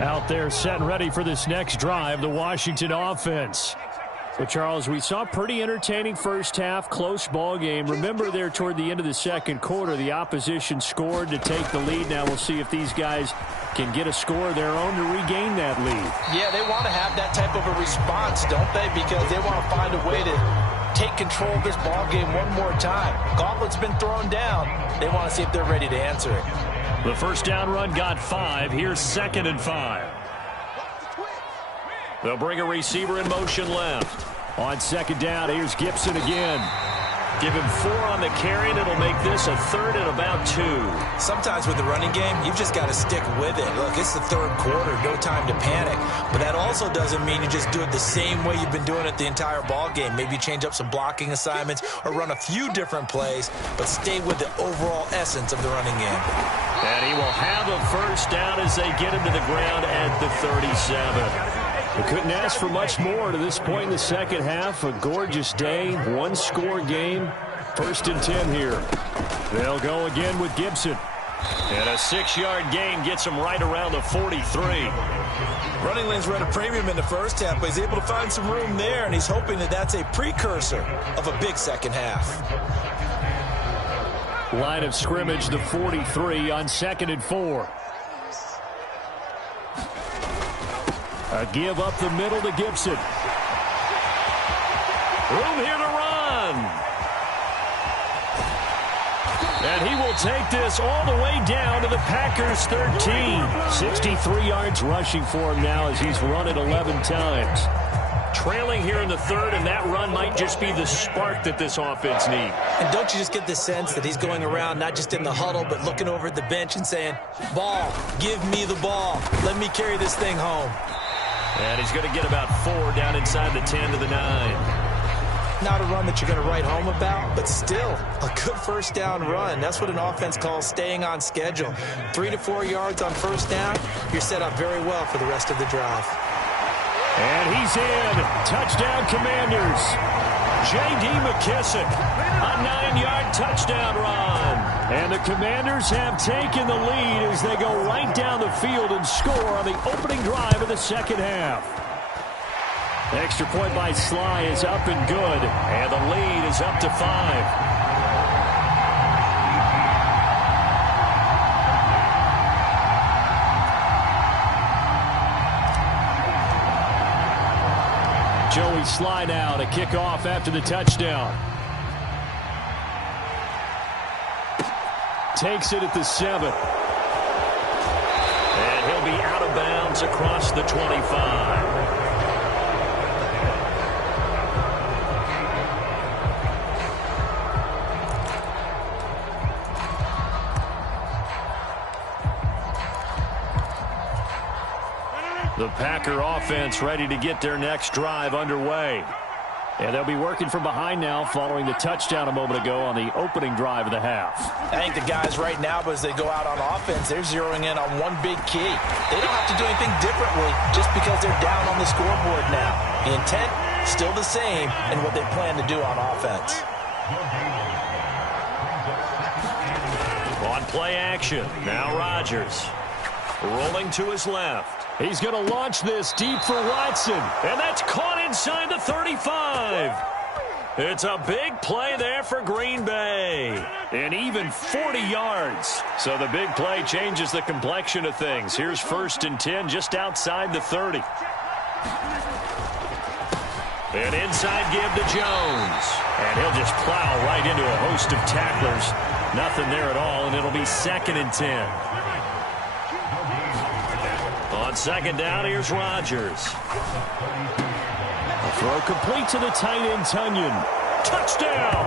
Out there set and ready for this next drive, the Washington offense. So, Charles, we saw a pretty entertaining first half, close ball game. Remember there toward the end of the second quarter, the opposition scored to take the lead. Now we'll see if these guys can get a score of their own to regain that lead. Yeah, they want to have that type of a response, don't they? Because they want to find a way to take control of this ball game one more time. Gauntlet's been thrown down. They want to see if they're ready to answer it. The first down run got 5. Here's 2nd and 5. They'll bring a receiver in motion left. On 2nd down, here's Gibson again. Give him 4 on the carry, and it'll make this a 3rd and about 2. Sometimes with the running game, you've just got to stick with it. Look, it's the 3rd quarter, no time to panic. But that also doesn't mean you just do it the same way you've been doing it the entire ball game. Maybe change up some blocking assignments or run a few different plays, but stay with the overall essence of the running game. And he will have a first down as they get him to the ground at the 37. We couldn't ask for much more to this point in the second half. A gorgeous day, one-score game. 1st and 10 here. They'll go again with Gibson. And a 6-yard gain gets him right around the 43. Running lanes run a premium in the first half, but he's able to find some room there, and he's hoping that that's a precursor of a big second half. Line of scrimmage, the 43 on 2nd and 4. A give up the middle to Gibson. Room here to run. And he will take this all the way down to the Packers' 13. 63 yards rushing for him now as he's run it 11 times. Trailing here in the 3rd, and that run might just be the spark that this offense needs. And don't you just get the sense that he's going around not just in the huddle, but looking over at the bench and saying, ball, give me the ball. Let me carry this thing home. And he's going to get about 4 down inside the 10 to the 9. Not a run that you're going to write home about, but still a good first down run. That's what an offense calls staying on schedule. 3 to 4 yards on first down, you're set up very well for the rest of the drive. And he's in. Touchdown, Commanders. J.D. McKissick, a 9-yard touchdown run. And the Commanders have taken the lead as they go right down the field and score on the opening drive of the second half. Extra point by Sly is up and good, and the lead is up to 5. Joey Sly now to kick off after the touchdown. Takes it at the 7. And he'll be out of bounds across the 25. The Packer offense ready to get their next drive underway. And they'll be working from behind now following the touchdown a moment ago on the opening drive of the half. I think the guys right now, as they go out on offense, they're zeroing in on one big key. They don't have to do anything differently just because they're down on the scoreboard now. The intent, still the same in what they plan to do on offense. On play action, now Rodgers. Rolling to his left. He's going to launch this deep for Watson. And that's caught inside the 35. It's a big play there for Green Bay. And even 40 yards. So the big play changes the complexion of things. Here's 1st and 10 just outside the 30. An inside give to Jones. And he'll just plow right into a host of tacklers. Nothing there at all, and it'll be 2nd and 10. On second down, here's Rodgers. A throw complete to the tight end, Tunyon. Touchdown!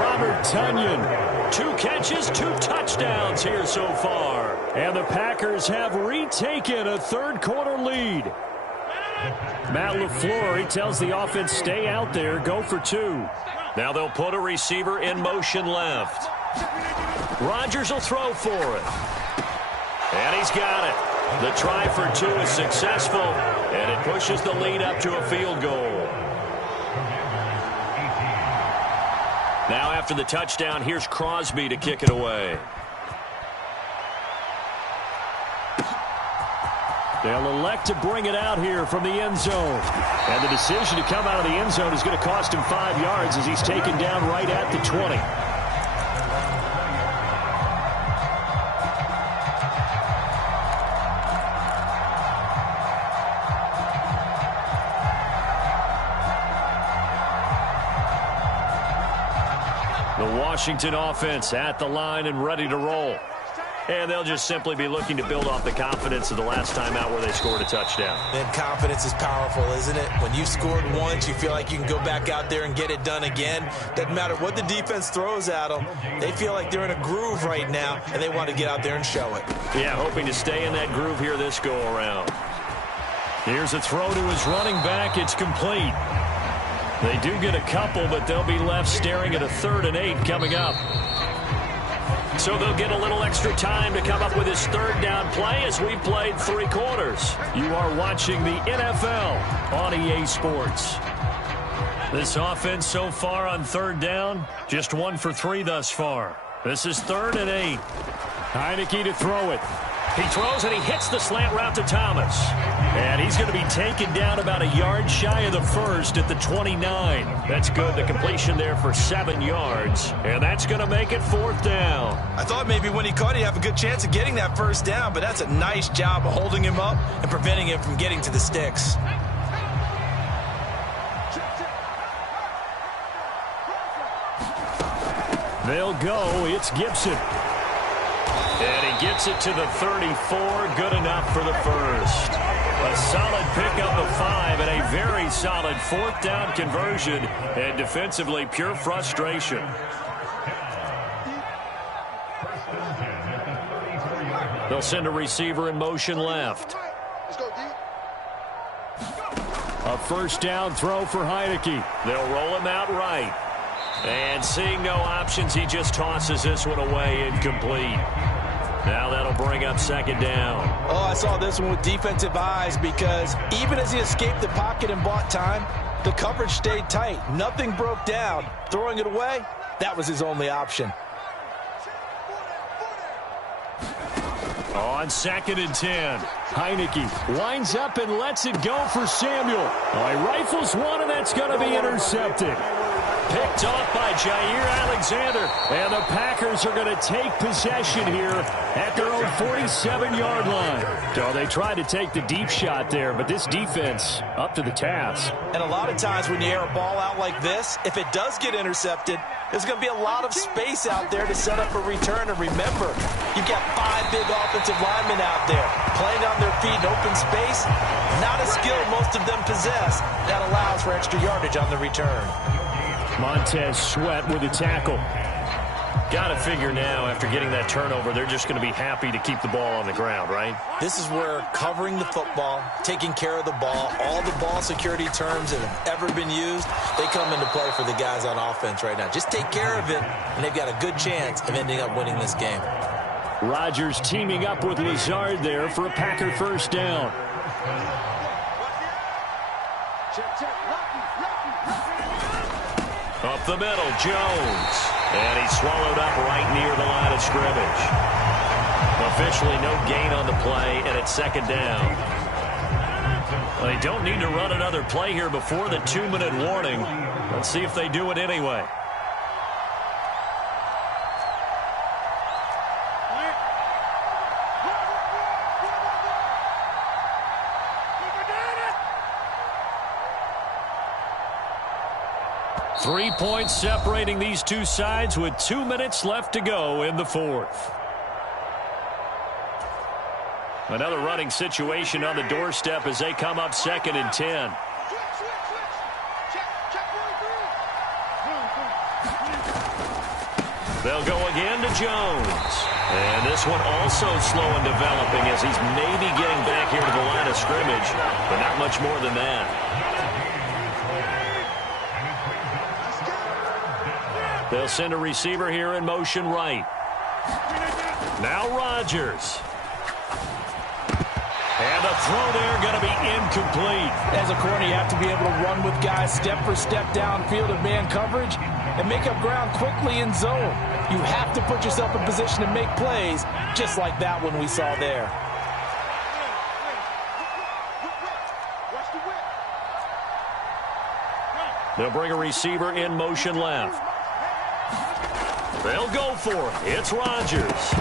Robert Tunyon. 2 catches, 2 touchdowns here so far. And the Packers have retaken a third-quarter lead. Matt LaFleur, he tells the offense, stay out there, go for 2. Now they'll put a receiver in motion left. Rodgers will throw for it. And he's got it. The try for 2 is successful, and it pushes the lead up to a field goal. Now after the touchdown, here's Crosby to kick it away. They'll elect to bring it out here from the end zone. And the decision to come out of the end zone is going to cost him 5 yards as he's taken down right at the 20. The Washington offense at the line and ready to roll. And they'll just simply be looking to build off the confidence of the last time out where they scored a touchdown. And confidence is powerful, isn't it? When you scored once, you feel like you can go back out there and get it done again. Doesn't matter what the defense throws at them. They feel like they're in a groove right now, and they want to get out there and show it. Yeah, hoping to stay in that groove here this go-around. Here's a throw to his running back. It's complete. They do get a couple, but they'll be left staring at a 3rd and 8 coming up. So they'll get a little extra time to come up with his 3rd down play as we played 3 quarters. You are watching the NFL on EA Sports. This offense so far on 3rd down, just 1 for 3 thus far. This is 3rd and 8. Heineke to throw it. He throws and he hits the slant route to Thomas. And he's going to be taken down about a yard shy of the first at the 29. That's good. The completion there for 7 yards. And that's going to make it 4th down. I thought maybe when he caught, he'd have a good chance of getting that 1st down, but that's a nice job of holding him up and preventing him from getting to the sticks. They'll go. It's Gibson. And he gets it to the 34. Good enough for the first. A solid pickup of 5 and a very solid 4th down conversion. And defensively, pure frustration. They'll send a receiver in motion left. A 1st down throw for Heineke. They'll roll him out right. And seeing no options, he just tosses this one away incomplete. Now that'll bring up 2nd down. Oh, I saw this one with defensive eyes because even as he escaped the pocket and bought time, the coverage stayed tight. Nothing broke down. Throwing it away, that was his only option. On 2nd and 10, Heineke winds up and lets it go for Samuel. Oh, he rifles one, and that's going to be intercepted. Picked off by Jair Alexander. And the Packers are going to take possession here at their own 47-yard line. So they tried to take the deep shot there, but this defense up to the task. And a lot of times when you air a ball out like this, if it does get intercepted, there's going to be a lot of space out there to set up a return. And remember, you've got 5 big offensive linemen out there playing on their feet in open space. Not a skill most of them possess that allows for extra yardage on the return. Montez Sweat with a tackle. Got to figure now, after getting that turnover, they're just going to be happy to keep the ball on the ground, right? This is where covering the football, taking care of the ball, all the ball security terms that have ever been used, they come into play for the guys on offense right now. Just take care of it, and they've got a good chance of ending up winning this game. Rodgers teaming up with Lazard there for a Packer 1st down. Up the middle, Jones. And he's swallowed up right near the line of scrimmage. Officially no gain on the play, and it's 2nd down. Well, they don't need to run another play here before the 2-minute warning. Let's see if they do it anyway. Three points separating these two sides with 2 minutes left to go in the 4th. Another running situation on the doorstep as they come up 2nd and 10. They'll go again to Jones. And this one also slow in developing as he's maybe getting back here to the line of scrimmage, but not much more than that. They'll send a receiver here in motion right. Now Rodgers. And the throw there going to be incomplete. As a corner, you have to be able to run with guys step for step downfield in man coverage and make up ground quickly in zone. You have to put yourself in position to make plays, just like that one we saw there. They'll bring a receiver in motion left. They'll go for it. It's Rodgers.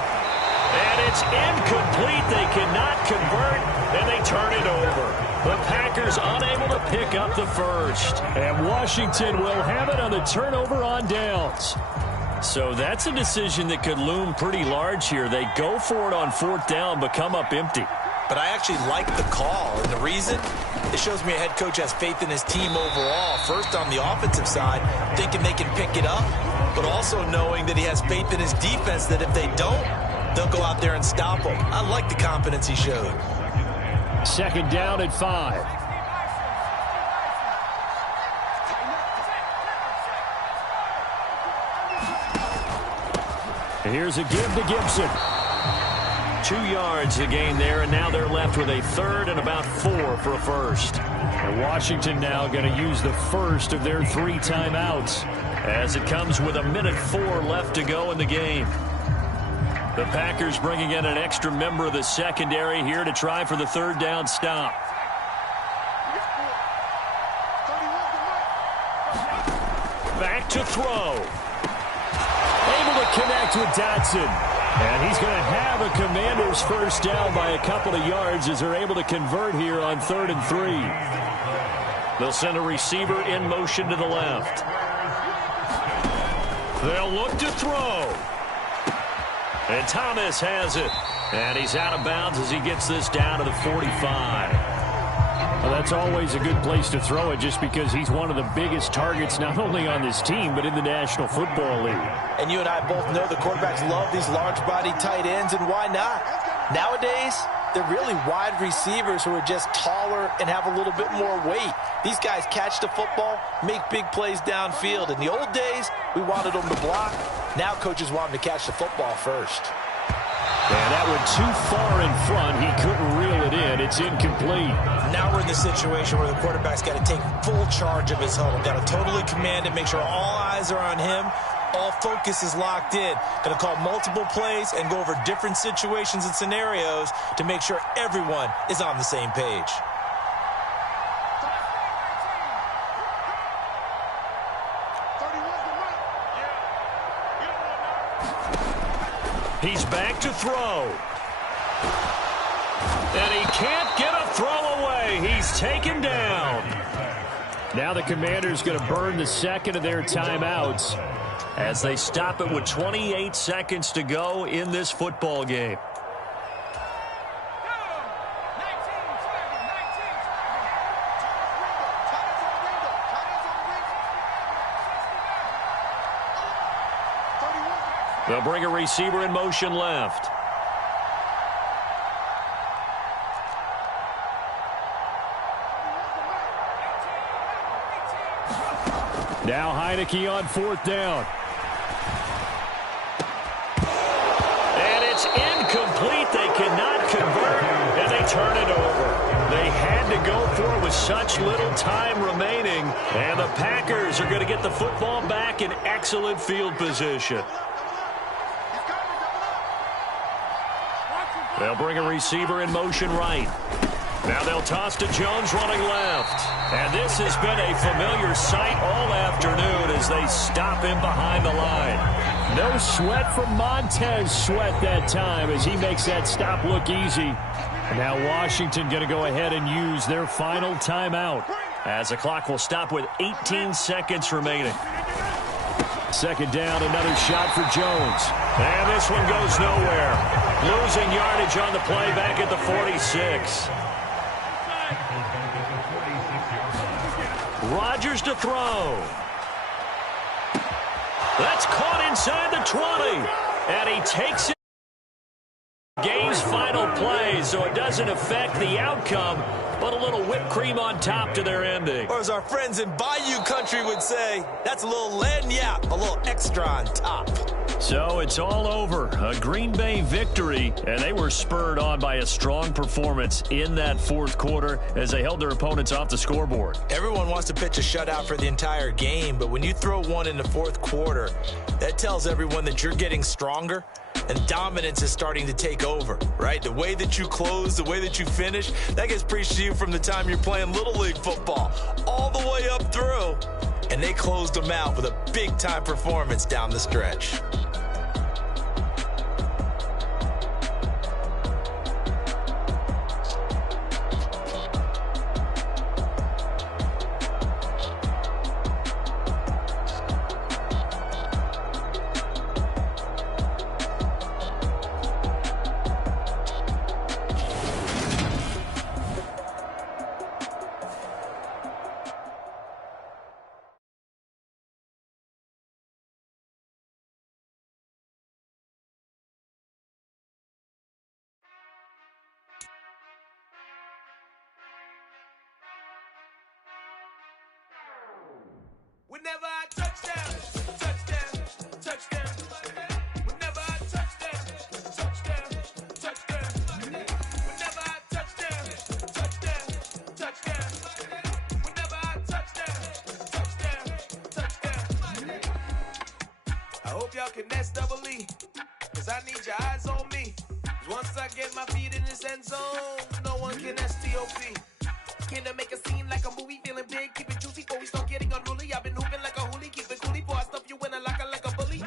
And it's incomplete. They cannot convert, and they turn it over. The Packers unable to pick up the first. And Washington will have it on the turnover on downs. So that's a decision that could loom pretty large here. They go for it on 4th down, but come up empty. But I actually like the call, and the reason? It shows me a head coach has faith in his team overall. First, on the offensive side, thinking they can pick it up, but also knowing that he has faith in his defense that if they don't, they'll go out there and stop them. I like the confidence he showed. 2nd down at 5. Here's a give to Gibson. 2 yards the gain there, and now they're left with a 3rd and about 4 for a first. And Washington now going to use the first of their 3 timeouts as it comes with 1:04 left to go in the game. The Packers bringing in an extra member of the secondary here to try for the 3rd down stop. Back to throw. Able to connect with Dotson. And he's going to have a Commanders first down by a couple of yards as they're able to convert here on 3rd and 3. They'll send a receiver in motion to the left. They'll look to throw. And Thomas has it. And he's out of bounds as he gets this down to the 45. Well, that's always a good place to throw it just because he's one of the biggest targets not only on this team but in the National Football League. And you and I both know the quarterbacks love these large-body tight ends, and why not? Nowadays, they're really wide receivers who are just taller and have a little bit more weight. These guys catch the football, make big plays downfield. In the old days, we wanted them to block. Now coaches want them to catch the football first. And that went too far in front. He couldn't reel it in. It's incomplete. Now we're in the situation where the quarterback's got to take full charge of his huddle. Got to totally command it, make sure all eyes are on him. All focus is locked in. Going to call multiple plays and go over different situations and scenarios to make sure everyone is on the same page. He's back to throw. And he can't get a throw away. He's taken down. Now the Commanders going to burn the 2nd of their timeouts as they stop it with 28 seconds to go in this football game. They'll bring a receiver in motion left. Now Heineke on 4th down. And it's incomplete. They cannot convert, and they turn it over. They had to go for it with such little time remaining, and the Packers are going to get the football back in excellent field position. They'll bring a receiver in motion right. Now they'll toss to Jones running left. And this has been a familiar sight all afternoon as they stop him behind the line. No sweat from Montez Sweat that time as he makes that stop look easy. And now Washington going to go ahead and use their final timeout as the clock will stop with 18 seconds remaining. Second down, another shot for Jones. And this one goes nowhere. Losing yardage on the play back at the 46. Rodgers to throw. That's caught inside the 20. And he takes it. Game's final play, so it doesn't affect the outcome, but a little whipped cream on top to their ending. Or as our friends in Bayou Country would say, that's a little lagniappe, a little extra on top. So it's all over. A Green Bay victory, and they were spurred on by a strong performance in that fourth quarter as they held their opponents off the scoreboard. Everyone wants to pitch a shutout for the entire game, but when you throw one in the fourth quarter, that tells everyone that you're getting stronger and dominance is starting to take over, right? The way that you close, the way that you finish, that gets preached to you from the time you're playing Little League football all the way up through, and they closed them out with a big-time performance down the stretch. Whenever I touchdown, touchdown, touchdown. Whenever I touchdown, touchdown, touchdown. Whenever I touchdown, touchdown, touchdown. Whenever I touchdown, touchdown. I hope y'all can nest double E, cause I need your eyes on me. Once I get my feet in this end zone, no one can STOP. Can I make a scene like a movie, feeling big, keep it juicy before we start getting unruly. I've been hooping like a hoolie, keep it coolie before I stuff you in a locker like a bully.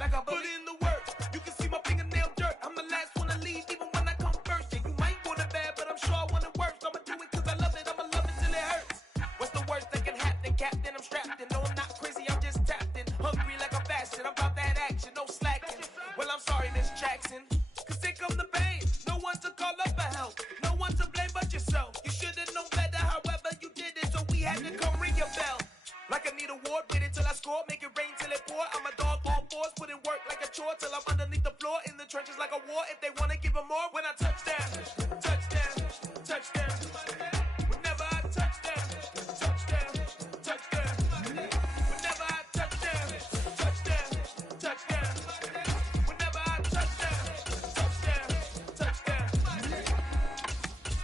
Like a bully. Put in the work, you can see my fingernail dirt. I'm the last one to leave, even when I come first. Yeah, you might want it bad, but I'm sure I want it worse. I'ma do it cause I love it, I'ma love it till it hurts. What's the worst that can happen, Captain? I'm strapped in, no I'm not crazy, I'm just tapped in. Hungry like a bastard, I'm about that action, no slacking. Well, I'm sorry, Miss Jackson, cause here come the pain. No one to call up for help, no one to blame but yourself. You should've known better, however you did it, so we had to come ring your bell. Like I need a award, wait until I score, make it rain till it pour. I'm a dog on fours, put in work like a chore till I'm underneath the floor, in the trenches like a war. If they wanna give them more, when I touchdown, touchdown, touchdown. Whenever I touchdown, touchdown, touchdown. Whenever I touchdown, touchdown, touchdown. Whenever I touchdown, touchdown, touchdown.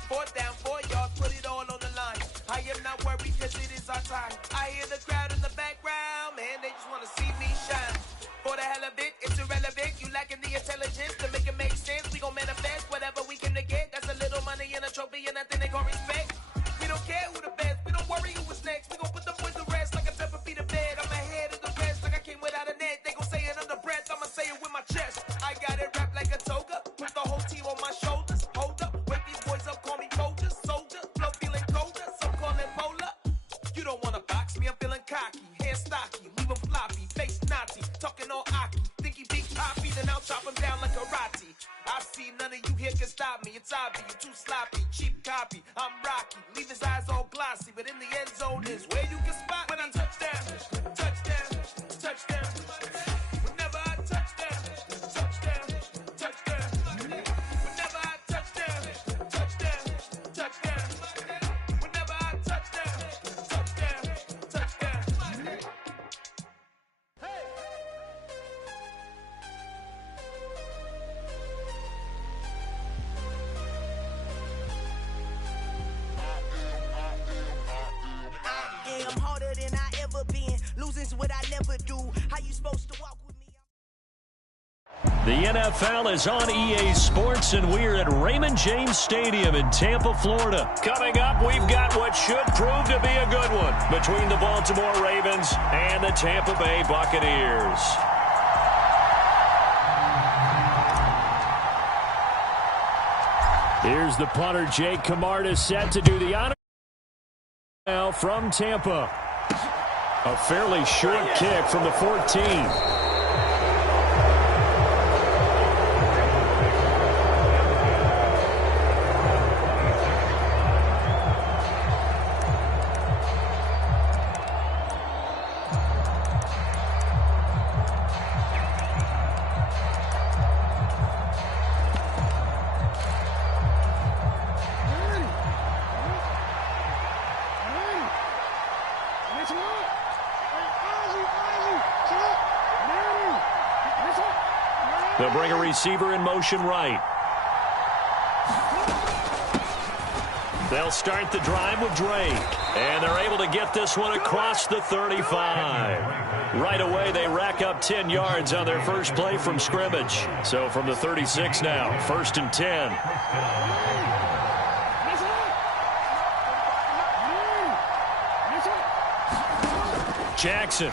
Fourth down, 4 yards, put it all on the line. I am not worried cause it is our time. I hear the crowd in the background, man, they just wanna see me shine. For the hell of it, it's irrelevant. You lacking the intelligence to make it make sense. We gon' manifest whatever we can to get. That's a little money and a trophy and nothing they gon' respect. We don't care who the best, we don't worry who was next. We gon' put the boys to rest like a pepper feet to bed. I'm ahead of the rest like I came without a net. They gon' say it under breath, I'ma say it with my chest. I got it wrapped like a toga, put the whole team on my shoulders. Hold up, wake these boys up, call me soldier, soldier. Flow feeling colder, some call it polar. You don't wanna box me, I'm feeling cocky. Hair stocky, leave him floppy, face naughty. Talking all aki, think he big poppy, then I'll chop him down like karate. I see none of you here can stop me. It's obvious, you too sloppy, cheap copy. I'm rocky, leave his eyes all glossy, but in the end zone is where you can spot when I touchdown, touchdown, touchdown. Whenever I touchdown, touchdown, touchdown. Whenever I touchdown, touchdown, touchdown. Whenever I touchdown, touchdown, touchdown. I'm harder than I ever been. Losing's what I never do. How you supposed to walk with me? The NFL is on EA Sports, and we're at Raymond James Stadium in Tampa, Florida. Coming up, we've got what should prove to be a good one between the Baltimore Ravens and the Tampa Bay Buccaneers. Here's the punter, Jake Camarda, set to do the honor now from Tampa. A fairly short kick from the 14. They'll bring a receiver in motion right. They'll start the drive with Drake. And they're able to get this one across the 35. Right away, they rack up 10 yards on their first play from scrimmage. So from the 36 now, 1st and 10. Jackson.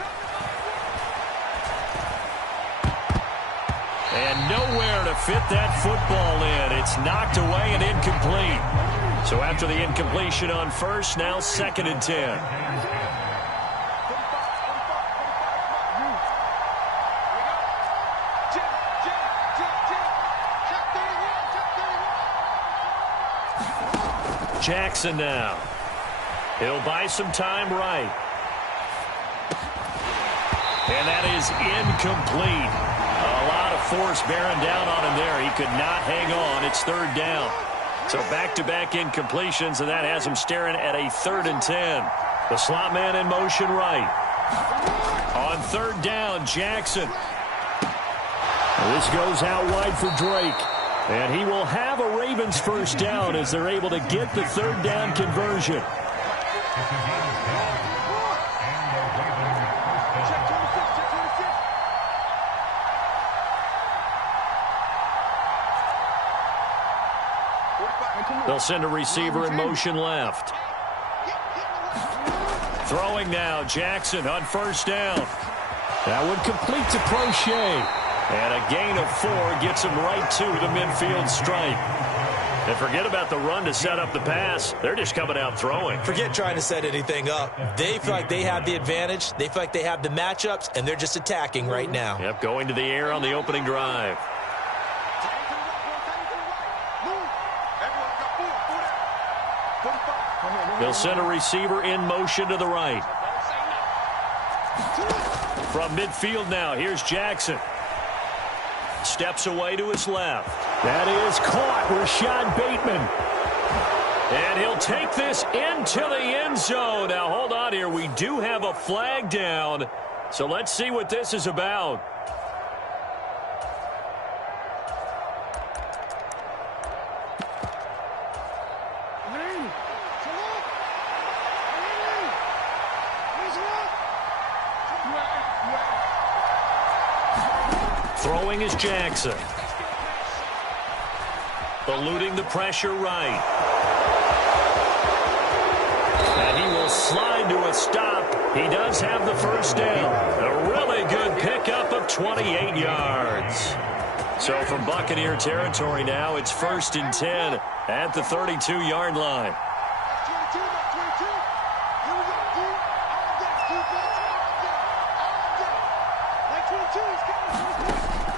And nowhere to fit that football in. It's knocked away and incomplete. So after the incompletion on first, now 2nd and 10. Jackson now. He'll buy some time right. And that is incomplete. A lot of force bearing down on him there. He could not hang on. It's 3rd down. So back-to-back incompletions, and that has him staring at a 3rd and 10. The slot man in motion right. On 3rd down, Jackson. This goes out wide for Drake. And he will have a Ravens 1st down as they're able to get the 3rd down conversion. They'll send a receiver in motion left. Throwing now, Jackson on 1st down. That would complete to Crochet. And a gain of 4 gets him right to the midfield stripe. And forget about the run to set up the pass. They're just coming out throwing. Forget trying to set anything up. They feel like they have the advantage. They feel like they have the matchups, and they're just attacking right now. Yep, going to the air on the opening drive. They'll send a receiver in motion to the right. From midfield now, here's Jackson. Steps away to his left. That is caught, Rashad Bateman. And he'll take this into the end zone. Now, hold on here. We do have a flag down. So let's see what this is about. Throwing is Jackson. Eluding the pressure right. And he will slide to a stop. He does have the 1st down. A really good pickup of 28 yards. So from Buccaneer territory now, it's 1st and 10 at the 32-yard line.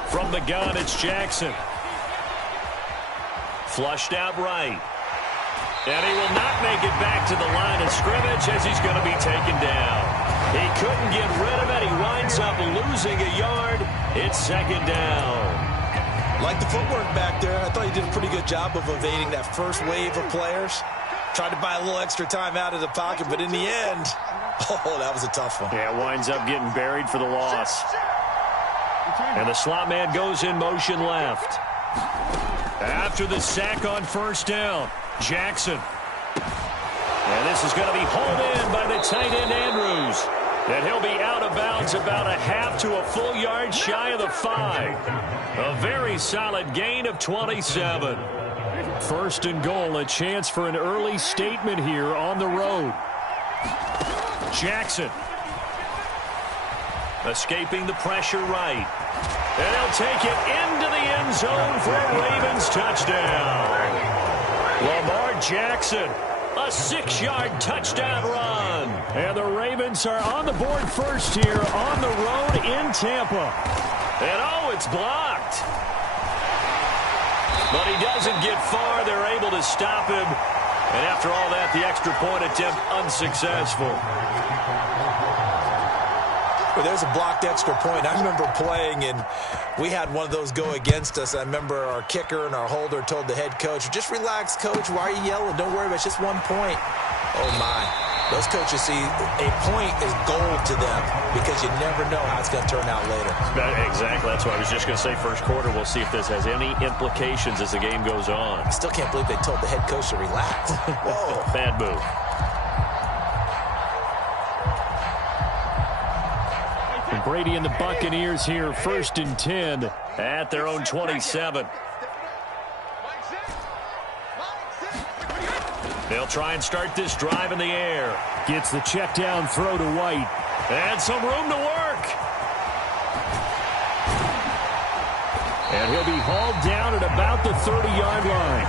From the gun, it's Jackson. Flushed out right. And he will not make it back to the line of scrimmage as he's going to be taken down. He couldn't get rid of it. He winds up losing a yard. It's 2nd down. Like the footwork back there, I thought he did a pretty good job of evading that first wave of players. Tried to buy a little extra time out of the pocket, but in the end, oh, that was a tough one. Yeah, winds up getting buried for the loss. And the slot man goes in motion left. After the sack on 1st down, Jackson. And this is going to be hauled in by the tight end, Andrews. And he'll be out of bounds about a half to a full yard shy of the 5. A very solid gain of 27. 1st and goal, a chance for an early statement here on the road. Jackson. Escaping the pressure right. And he'll take it into the end zone for a Ravens touchdown. Lamar Jackson A 6-yard touchdown run. And the Ravens are on the board first here on the road in Tampa. And it's blocked. But he doesn't get far. They're able to stop him. And after all that, the extra point attempt unsuccessful. Well, there's a blocked extra point. I remember playing, and we had one of those go against us. I remember our kicker and our holder told the head coach, just relax, coach. Why are you yelling? Don't worry about it. It's just 1 point. Oh, my. Those coaches see a point is gold to them because you never know how it's going to turn out later. Exactly. That's what I was just going to say. First quarter, we'll see if this has any implications as the game goes on. I still can't believe they told the head coach to relax. Whoa. Bad move. And Brady and the Buccaneers here, 1st and 10 at their own 27. They'll try and start this drive in the air. Gets the check down throw to White. And some room to work. And he'll be hauled down at about the 30-yard line.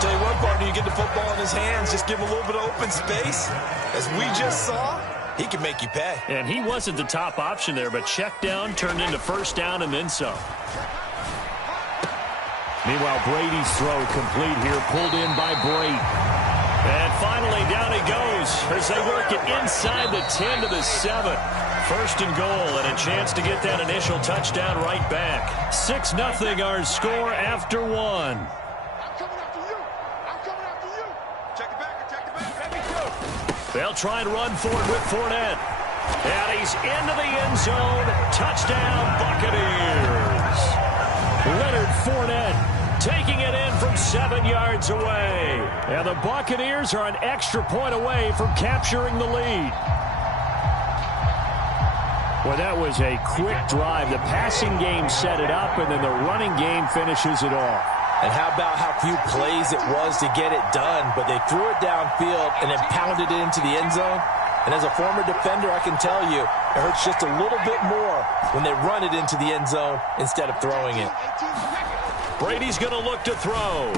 Tell you what, partner, you get the football in his hands, just give him a little bit of open space. As we just saw, he can make you pay. And he wasn't the top option there, but check down turned into first down and then some. Meanwhile, Brady's throw complete here, pulled in by Brate. And finally, down he goes as they work it inside the 10 to the 7. 1st and goal, and a chance to get that initial touchdown right back. 6-0 our score after 1. I'm coming after you. I'm coming after you. Check it back. Check it back. Let me go. They'll try and run for it with Fournette. And he's into the end zone. Touchdown, Buccaneers. Leonard Fournette taking it in from 7 yards away. And the Buccaneers are an extra point away from capturing the lead. Well, that was a quick drive. The passing game set it up, and then the running game finishes it off. And how about how few plays it was to get it done, but they threw it downfield and then pounded it into the end zone. And as a former defender, I can tell you, it hurts just a little bit more when they run it into the end zone instead of throwing it. Brady's going to look to throw.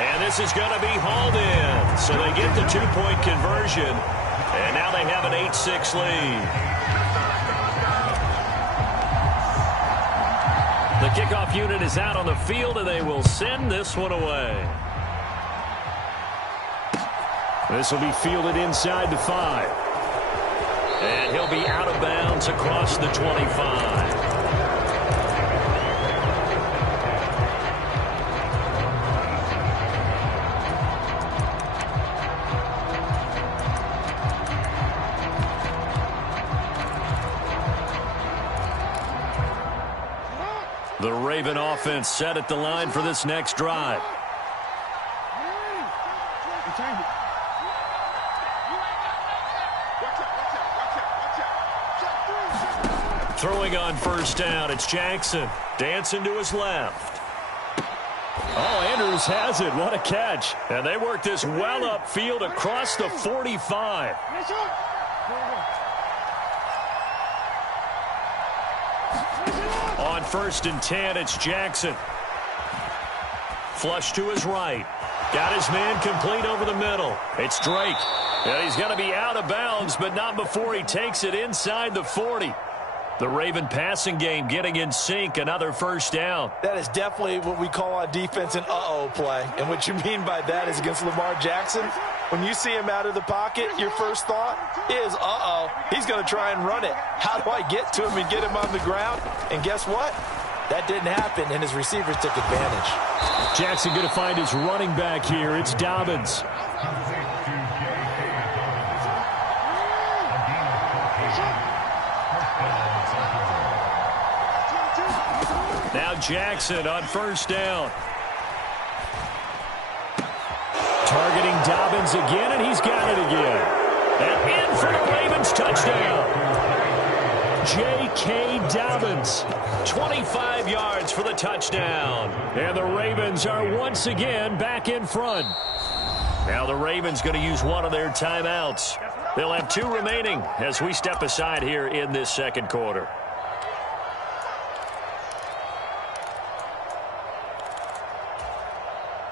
And this is going to be hauled in. So they get the 2-point conversion. And now they have an 8-6 lead. The kickoff unit is out on the field, and they will send this one away. This will be fielded inside the 5. And he'll be out of bounds across the 25. The Raven offense set at the line for this next drive. Throwing on first down, it's Jackson. Dancing to his left. Oh, Andrews has it. What a catch. And they work this well upfield across the 45. On 1st and 10, it's Jackson. Flush to his right. Got his man complete over the middle. It's Drake. And he's going to be out of bounds, but not before he takes it inside the 40. The Raven passing game getting in sync, another first down. That is definitely what we call on defense an uh-oh play. And what you mean by that is against Lamar Jackson, when you see him out of the pocket, your first thought is, uh-oh, he's going to try and run it. How do I get to him and get him on the ground? And guess what? That didn't happen, and his receivers took advantage. Jackson going to find his running back here. It's Dobbins. Now Jackson on first down. Targeting Dobbins again, and he's got it again. And in for the Ravens touchdown. J.K. Dobbins. 25 yards for the touchdown. And the Ravens are once again back in front. Now the Ravens going to use one of their timeouts. They'll have 2 remaining as we step aside here in this second quarter.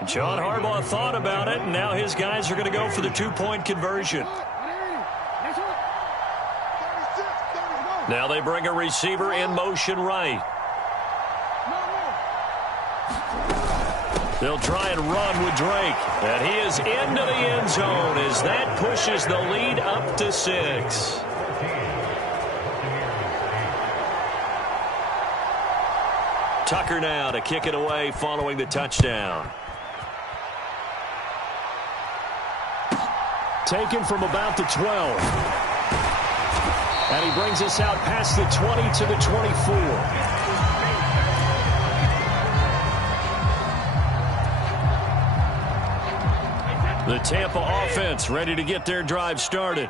John Harbaugh thought about it, and now his guys are going to go for the two-point conversion. Now they bring a receiver in motion right. They'll try and run with Drake. And he is into the end zone as that pushes the lead up to 6. Tucker now to kick it away following the touchdown. Taken from about the 12. And he brings us out past the 20 to the 24. The Tampa offense ready to get their drive started.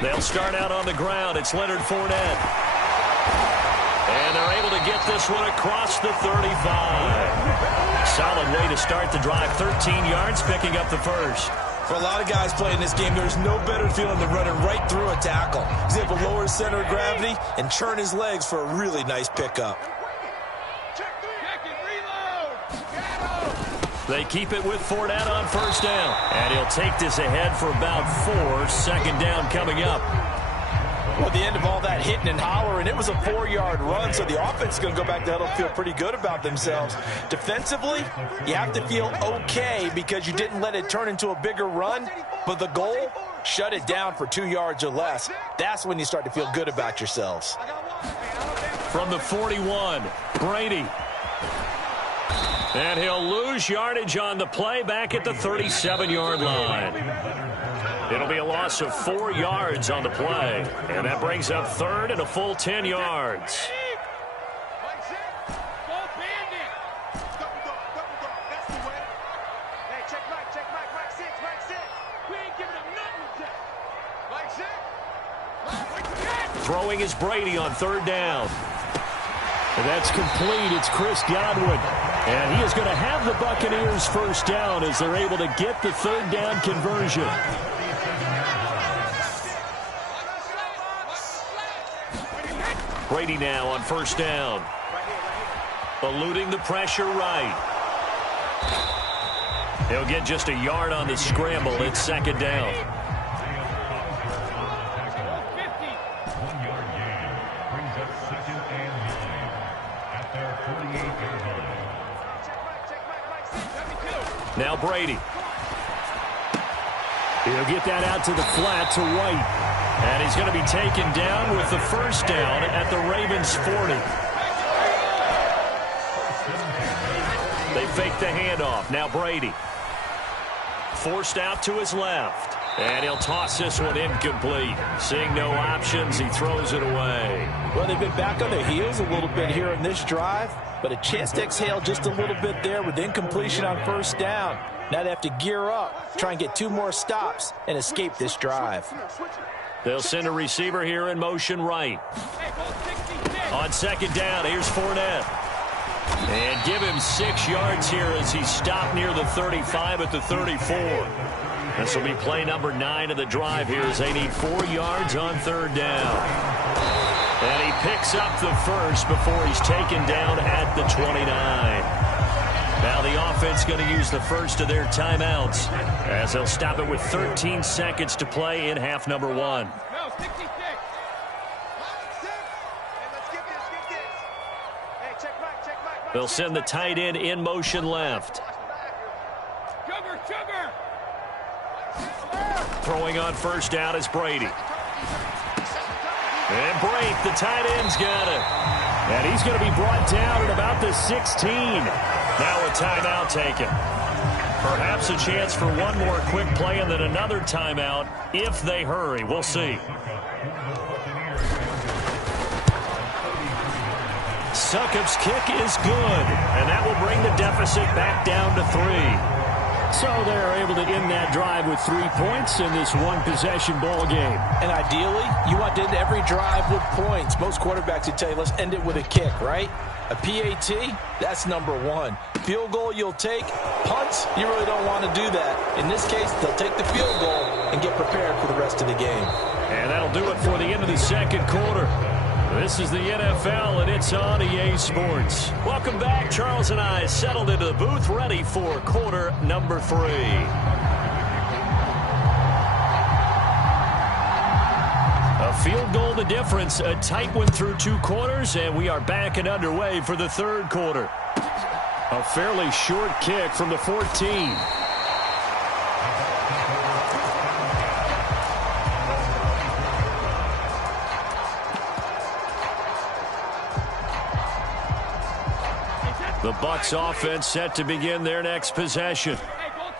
They'll start out on the ground. It's Leonard Fournette. And they're able to get this one across the 35. Solid way to start the drive. 13 yards, picking up the first. For a lot of guys playing this game, there's no better feeling than running right through a tackle. He's able to lower his center of gravity and churn his legs for a really nice pickup. They keep it with Fournette on first down. And he'll take this ahead for about 4. Second down coming up. Well, at the end of all that hitting and hollering, it was a 4-yard run, so the offense is going to go back to huddle and feel pretty good about themselves. Defensively, you have to feel okay because you didn't let it turn into a bigger run, but the goal, shut it down for 2 yards or less. That's when you start to feel good about yourselves. From the 41, Brady. And he'll lose yardage on the play back at the 37-yard line. It'll be a loss of 4 yards on the play. And that brings up third and a full 10 yards. Throwing is Brady on third down. And that's complete. It's Chris Godwin. And he is going to have the Buccaneers first down as they're able to get the third down conversion. Brady now on first down. Eluding the pressure right. He'll get just a yard on the scramble. It's second down. Now Brady. He'll get that out to the flat to White. And he's going to be taken down with the first down at the Ravens 40. They fake the handoff. Now Brady. Forced out to his left. And he'll toss this one incomplete. Seeing no options, he throws it away. Well, they've been back on their heels a little bit here in this drive, but a chance to exhale just a little bit there with incompletion on first down. Now they have to gear up, try and get 2 more stops, and escape this drive. They'll send a receiver here in motion right. On second down, here's Fournette. And give him 6 yards here as he's stopped near the 35 at the 34. This will be play number 9 of the drive here as they need 4 yards on third down. And he picks up the first before he's taken down at the 29. Now the offense going to use the first of their timeouts as they'll stop it with 13 seconds to play in half number 1. They'll send the tight end in motion left. Throwing on first down is Brady. And Brake, the tight end's got it. And he's going to be brought down at about the 16. Now a timeout taken. Perhaps a chance for one more quick play and then another timeout if they hurry. We'll see. Succop's kick is good. And that will bring the deficit back down to 3. So they're able to end that drive with 3 points in this one-possession ball game. And ideally, you want to end every drive with points. Most quarterbacks would tell you, let's end it with a kick, right? A PAT, that's number 1. Field goal you'll take. Punts, you really don't want to do that. In this case, they'll take the field goal and get prepared for the rest of the game. And that'll do it for the end of the second quarter. This is the NFL, and it's on EA Sports. Welcome back. Charles and I settled into the booth, ready for quarter number 3. A field goal the difference, a tight one through 2 quarters, and we are back and underway for the 3rd quarter. A fairly short kick from the 14. The Bucs offense set to begin their next possession.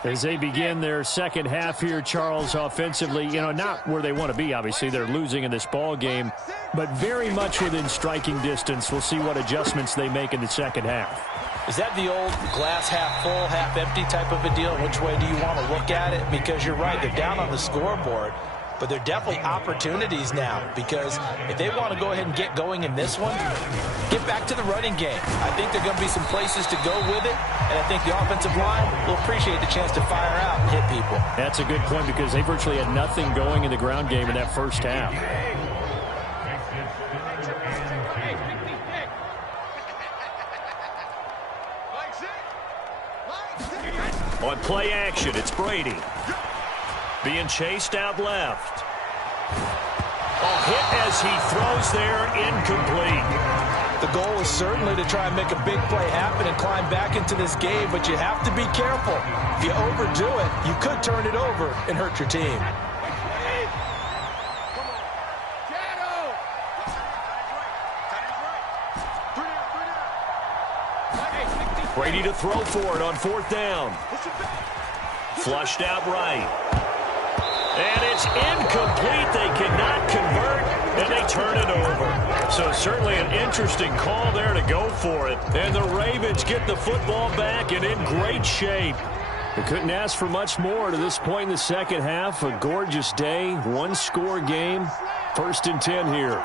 As they begin their second half here, Charles, offensively, not where they want to be, obviously. They're losing in this ball game, but very much within striking distance. We'll see what adjustments they make in the second half. Is that the old glass half full, half empty type of a deal? Which way do you want to look at it? Because you're right, they're down on the scoreboard, but they're definitely opportunities now, because if they want to go ahead and get going in this one, get back to the running game. I think there are going to be some places to go with it, and I think the offensive line will appreciate the chance to fire out and hit people. That's a good point, because they virtually had nothing going in the ground game in that first half. On play action, it's Brady. Being chased out left. A hit as he throws there, incomplete. The goal is certainly to try and make a big play happen and climb back into this game, but you have to be careful. If you overdo it, you could turn it over and hurt your team. Brady to throw for it on 4th down. Flushed out right. And it's incomplete. They cannot convert, and they turn it over. So certainly an interesting call there to go for it. And the Ravens get the football back and in great shape. They couldn't ask for much more to this point in the second half. A gorgeous day, 1-score game. 1st and 10 here.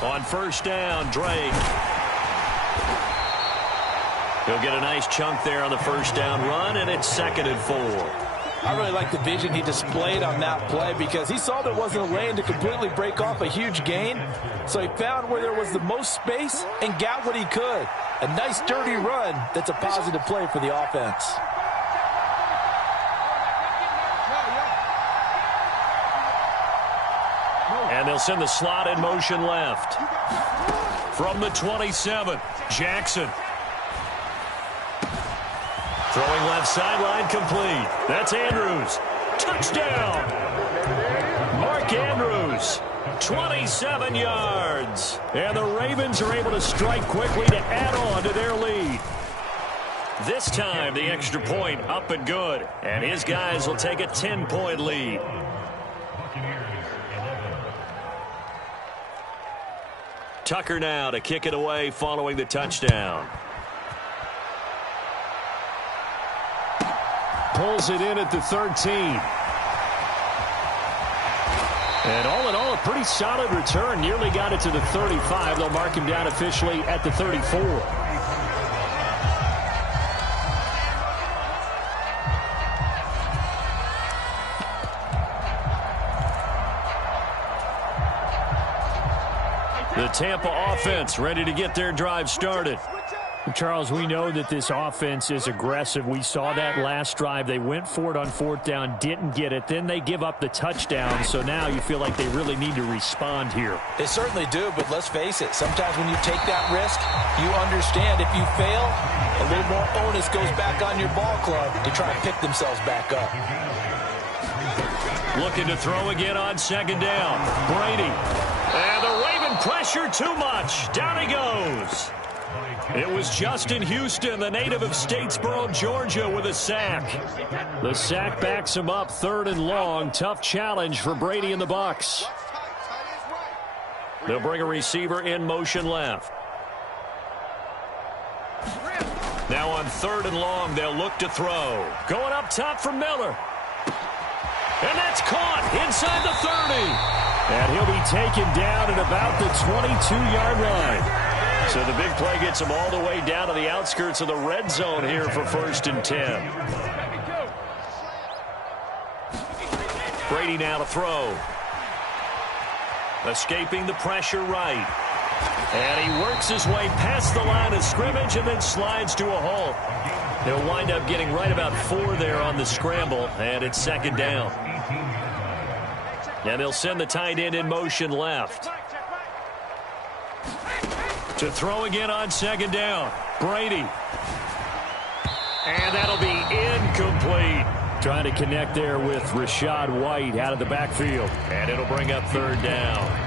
On 1st down, Drake. He'll get a nice chunk there on the 1st down run, and it's 2nd and 4. I really like the vision he displayed on that play, because he saw there wasn't a lane to completely break off a huge gain. So he found where there was the most space and got what he could. A nice dirty run that's a positive play for the offense. And they'll send the slot in motion left. From the 27, Jackson. Throwing left sideline, complete. That's Andrews. Touchdown! Mark Andrews, 27 yards. And the Ravens are able to strike quickly to add on to their lead. This time, the extra point up and good. And his guys will take a 10-point lead. Tucker now to kick it away following the touchdown. Pulls it in at the 13. And all in all, a pretty solid return. Nearly got it to the 35. They'll mark him down officially at the 34. The Tampa offense ready to get their drive started. Charles, we know that this offense is aggressive. We saw that last drive. They went for it on 4th down, didn't get it. Then they give up the touchdown. So now you feel like they really need to respond here. They certainly do, but let's face it. Sometimes when you take that risk, you understand if you fail, a little more onus goes back on your ball club to try and pick themselves back up. Looking to throw again on 2nd down. Brady. And the Raven pressure too much. Down he goes. It was Justin Houston, the native of Statesboro, Georgia, with a sack. The sack backs him up 3rd and long. Tough challenge for Brady and the Bucs. They'll bring a receiver in motion left. Now on 3rd and long, they'll look to throw. Going up top for Miller. And that's caught inside the 30. And he'll be taken down at about the 22-yard line. So the big play gets him all the way down to the outskirts of the red zone here for 1st and 10. Brady now to throw. Escaping the pressure right. And he works his way past the line of scrimmage and then slides to a halt. He'll wind up getting right about 4 there on the scramble, and it's second down. And they'll send the tight end in motion left. To throw again on second down. Brady. And that'll be incomplete. Trying to connect there with Rachaad White out of the backfield. And it'll bring up third down.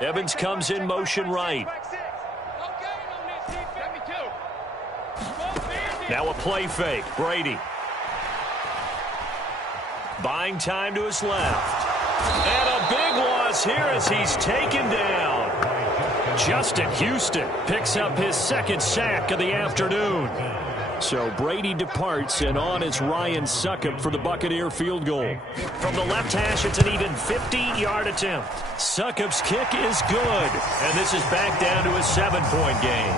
Evans comes in motion right. Now a play fake. Brady. Buying time to his left. And a big loss here as he's taken down. Justin Houston picks up his second sack of the afternoon. So Brady departs, and on is Ryan Succop for the Buccaneer field goal. From the left hash, it's an even 50-yard attempt. Succop's kick is good, and this is back down to a 7-point game.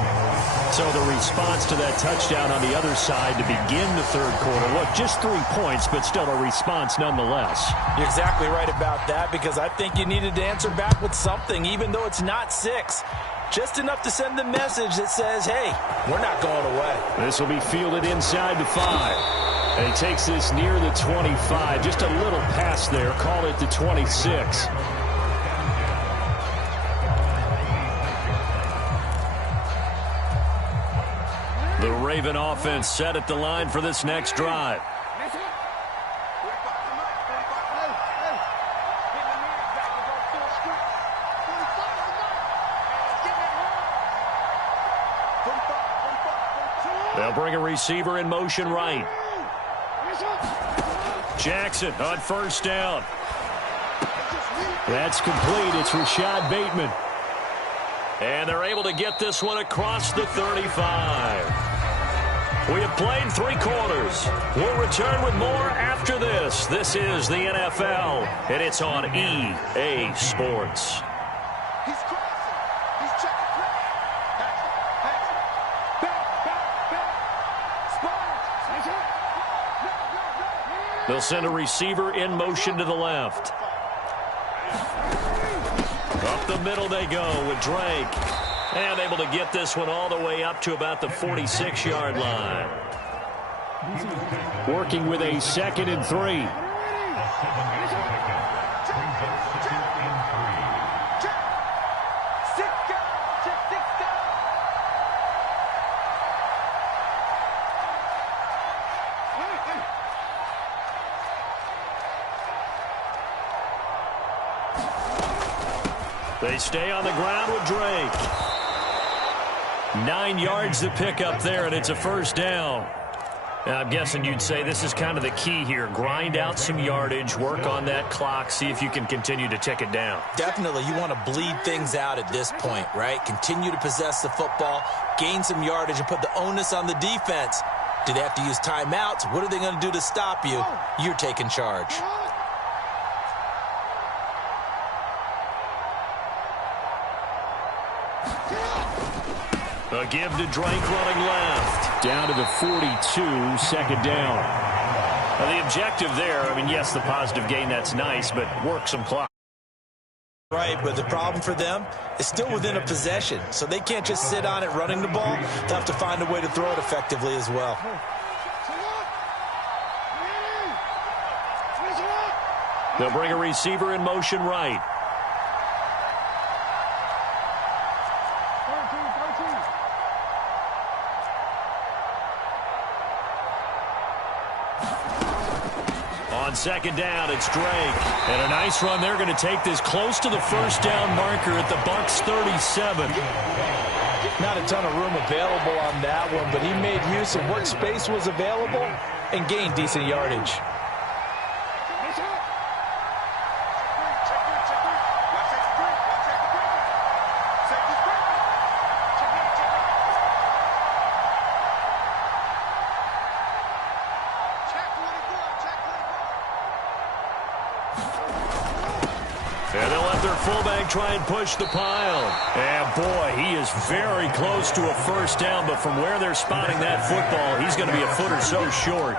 So the response to that touchdown on the other side to begin the third quarter. Look, just 3 points, but still a response nonetheless. You're exactly right about that, because I think you needed to answer back with something, even though it's not 6. Just enough to send the message that says, hey, we're not going away. This will be fielded inside the 5. And he takes this near the 25. Just a little pass there. Call it the 26. The Raven offense set at the line for this next drive. They'll bring a receiver in motion right. Jackson on first down. That's complete. It's Rashad Bateman. And they're able to get this one across the 35. We have played 3 quarters. We'll return with more after this. This is the NFL, and it's on EA Sports. They'll send a receiver in motion to the left. Up the middle they go with Drake. And able to get this one all the way up to about the 46-yard line. Working with a 2nd and 3. They stay on the ground with Drake. 9 yards to pick up there, and it's a first down. Now, I'm guessing you'd say this is kind of the key here. Grind out some yardage, work on that clock, see if you can continue to tick it down. Definitely. You want to bleed things out at this point, right? Continue to possess the football, gain some yardage, and put the onus on the defense. Do they have to use timeouts? What are they going to do to stop you? You're taking charge. A give to Drake running left. Down to the 42, second down. Now the objective there, I mean, yes, the positive gain, that's nice, but work some clock. Right, but the problem for them is still within a possession, so they can't just sit on it running the ball. They'll have to find a way to throw it effectively as well. They'll bring a receiver in motion right. On second down, it's Drake. And a nice run. They're going to take this close to the first down marker at the Bucs 37. Not a ton of room available on that one, but he made use of what space was available and gained decent yardage. And they'll let their fullback try and push the pile. And boy, he is very close to a first down, but from where they're spotting that football, he's going to be a foot or so short.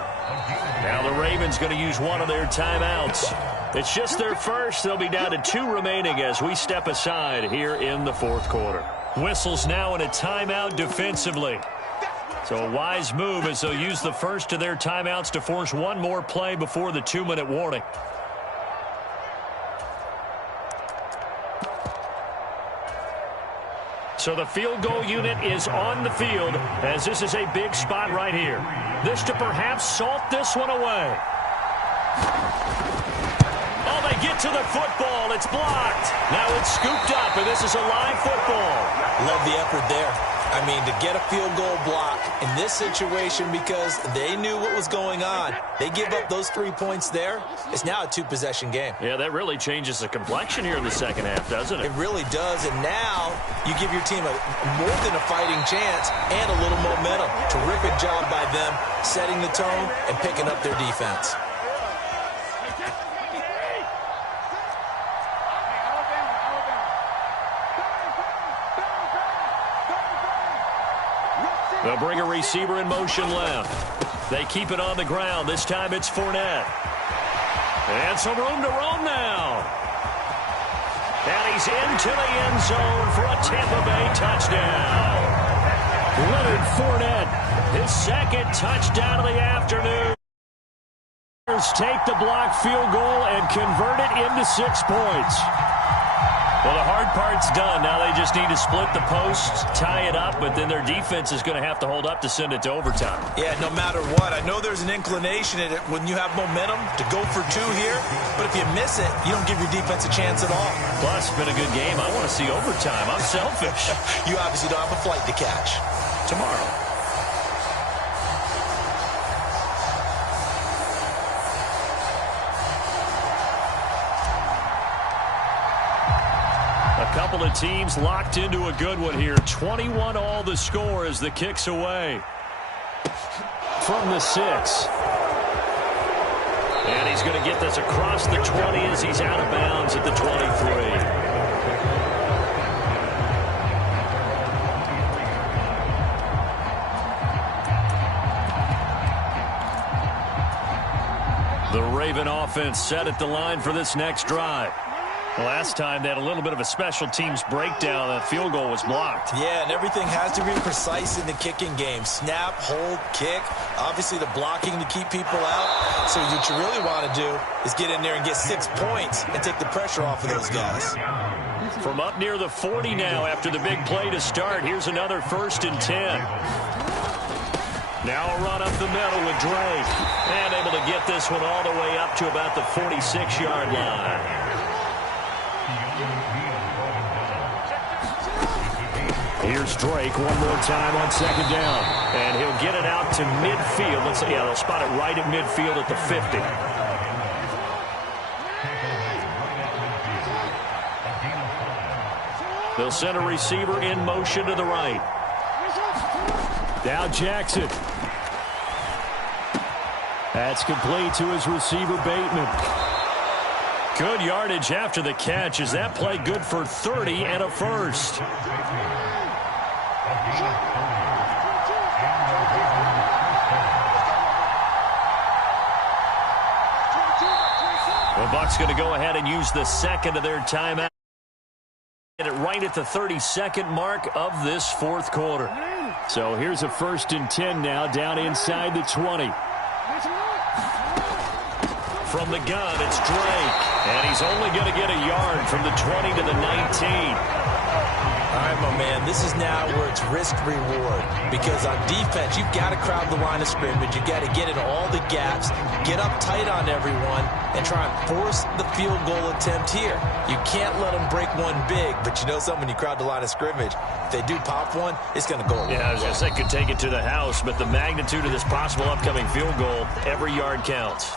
Now the Ravens going to use one of their timeouts. It's just their first. They'll be down to 2 remaining as we step aside here in the fourth quarter. Whistles now in a timeout defensively. So a wise move as they'll use the first of their timeouts to force one more play before the 2-minute warning. So the field goal unit is on the field as this is a big spot right here. This to perhaps salt this one away. Oh, they get to the football. It's blocked. Now it's scooped up, and this is a live football. Love the effort there. I mean, to get a field goal block in this situation because they knew what was going on. They give up those 3 points there. It's now a 2-possession game. Yeah, that really changes the complexion here in the second half, doesn't it? It really does, and now you give your team a more than a fighting chance and a little momentum. Terrific job by them setting the tone and picking up their defense. They'll bring a receiver in motion left. They keep it on the ground. This time it's Fournette. And some room to roam now. And he's into the end zone for a Tampa Bay touchdown. Leonard Fournette, his second touchdown of the afternoon. Take the block field goal and convert it into 6 points. Well, the hard part's done. Now they just need to split the posts, tie it up, but then their defense is going to have to hold up to send it to overtime. Yeah, no matter what. I know there's an inclination in it when you have momentum to go for 2 here, but if you miss it, you don't give your defense a chance at all. Plus, it's been a good game. I want to see overtime. I'm selfish. You obviously don't have a flight to catch. Tomorrow. Couple of teams locked into a good one here. 21 all the score as the kick's away. From the 6. And he's going to get this across the 20 as he's out of bounds at the 23. The Raven offense set at the line for this next drive. Last time they had a little bit of a special teams breakdown. That field goal was blocked. Yeah, and everything has to be precise in the kicking game. Snap, hold, kick. Obviously the blocking to keep people out. So what you really want to do is get in there and get 6 points and take the pressure off of those guys. From up near the 40 now after the big play to start. Here's another 1st and 10. Now a run up the middle with Drake. And able to get this one all the way up to about the 46-yard line. Here's Drake one more time on 2nd down. And he'll get it out to midfield. Let's see, yeah, they'll spot it right at midfield at the 50. They'll send a receiver in motion to the right. Now Jackson. That's complete to his receiver, Bateman. Good yardage after the catch. Is that play good for 30 and a first? The Bucs going to go ahead and use the second of their timeout. Get it right at the 32nd mark of this fourth quarter. So here's a 1st and 10 now down inside the 20. From the gun, it's Drake. And he's only going to get a yard from the 20 to the 19. All right, my man, this is now where it's risk-reward. Because on defense, you've got to crowd the line of scrimmage. You've got to get in all the gaps, get up tight on everyone, and try and force the field goal attempt here. You can't let them break one big, but you know something, when you crowd the line of scrimmage, if they do pop one, it's going to go away. Yeah, I was going to say could take it to the house, but the magnitude of this possible upcoming field goal, every yard counts.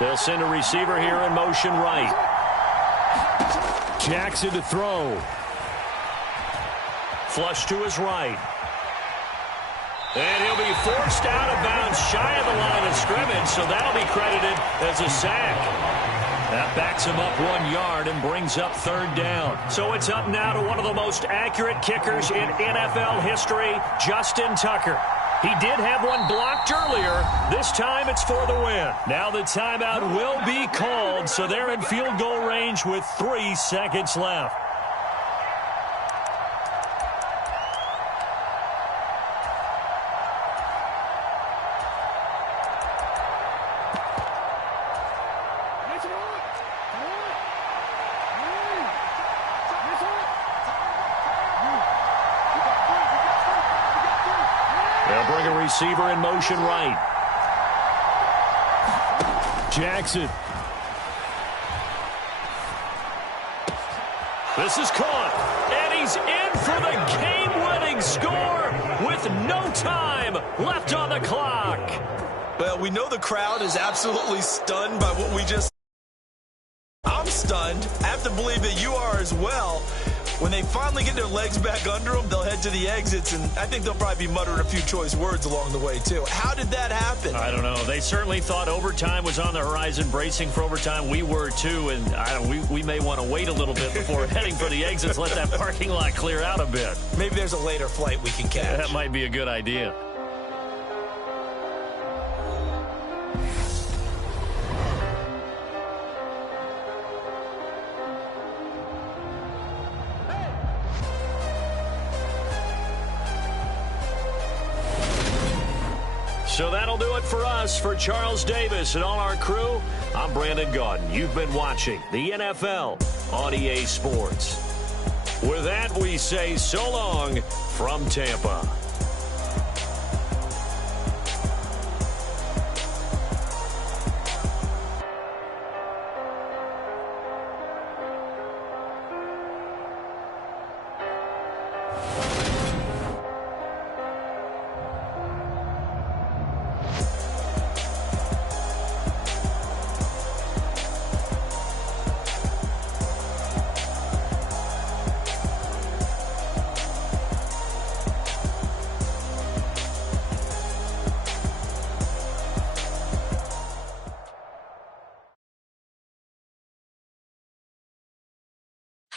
They'll send a receiver here in motion right. Jackson to throw. Flush to his right. And he'll be forced out of bounds shy of the line of scrimmage, so that'll be credited as a sack. That backs him up 1 yard and brings up third down. So it's up now to one of the most accurate kickers in NFL history, Justin Tucker. He did have one blocked earlier. This time it's for the win. Now the timeout will be called, so they're in field goal range with 3 seconds left. Receiver in motion right. Jackson. This is caught. And he's in for the game-winning score with no time left on the clock. Well, we know the crowd is absolutely stunned by what we just... I'm stunned. I have to believe that you are as well. When they finally get their legs back under them, they'll head to the exits, and I think they'll probably be muttering a few choice words along the way, too. How did that happen? I don't know. They certainly thought overtime was on the horizon, bracing for overtime. We were, too, and we may want to wait a little bit before heading for the exits, let that parking lot clear out a bit. Maybe there's a later flight we can catch. That might be a good idea. So that'll do it for us. For Charles Davis and all our crew, I'm Brandon Gaudin. You've been watching the NFL on EA Sports. With that, we say so long from Tampa.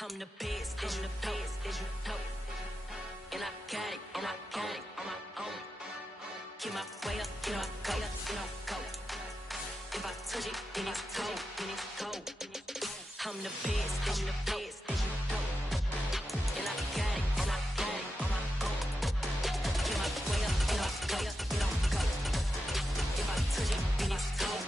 I'm the best, as you know. And I got it, on my own. Get my way up, you know I go. If I touch it, then it's cold. I'm the best, as you know. And I got it, on my own. Get my way up, you know I go. If I touch it, then it's cold.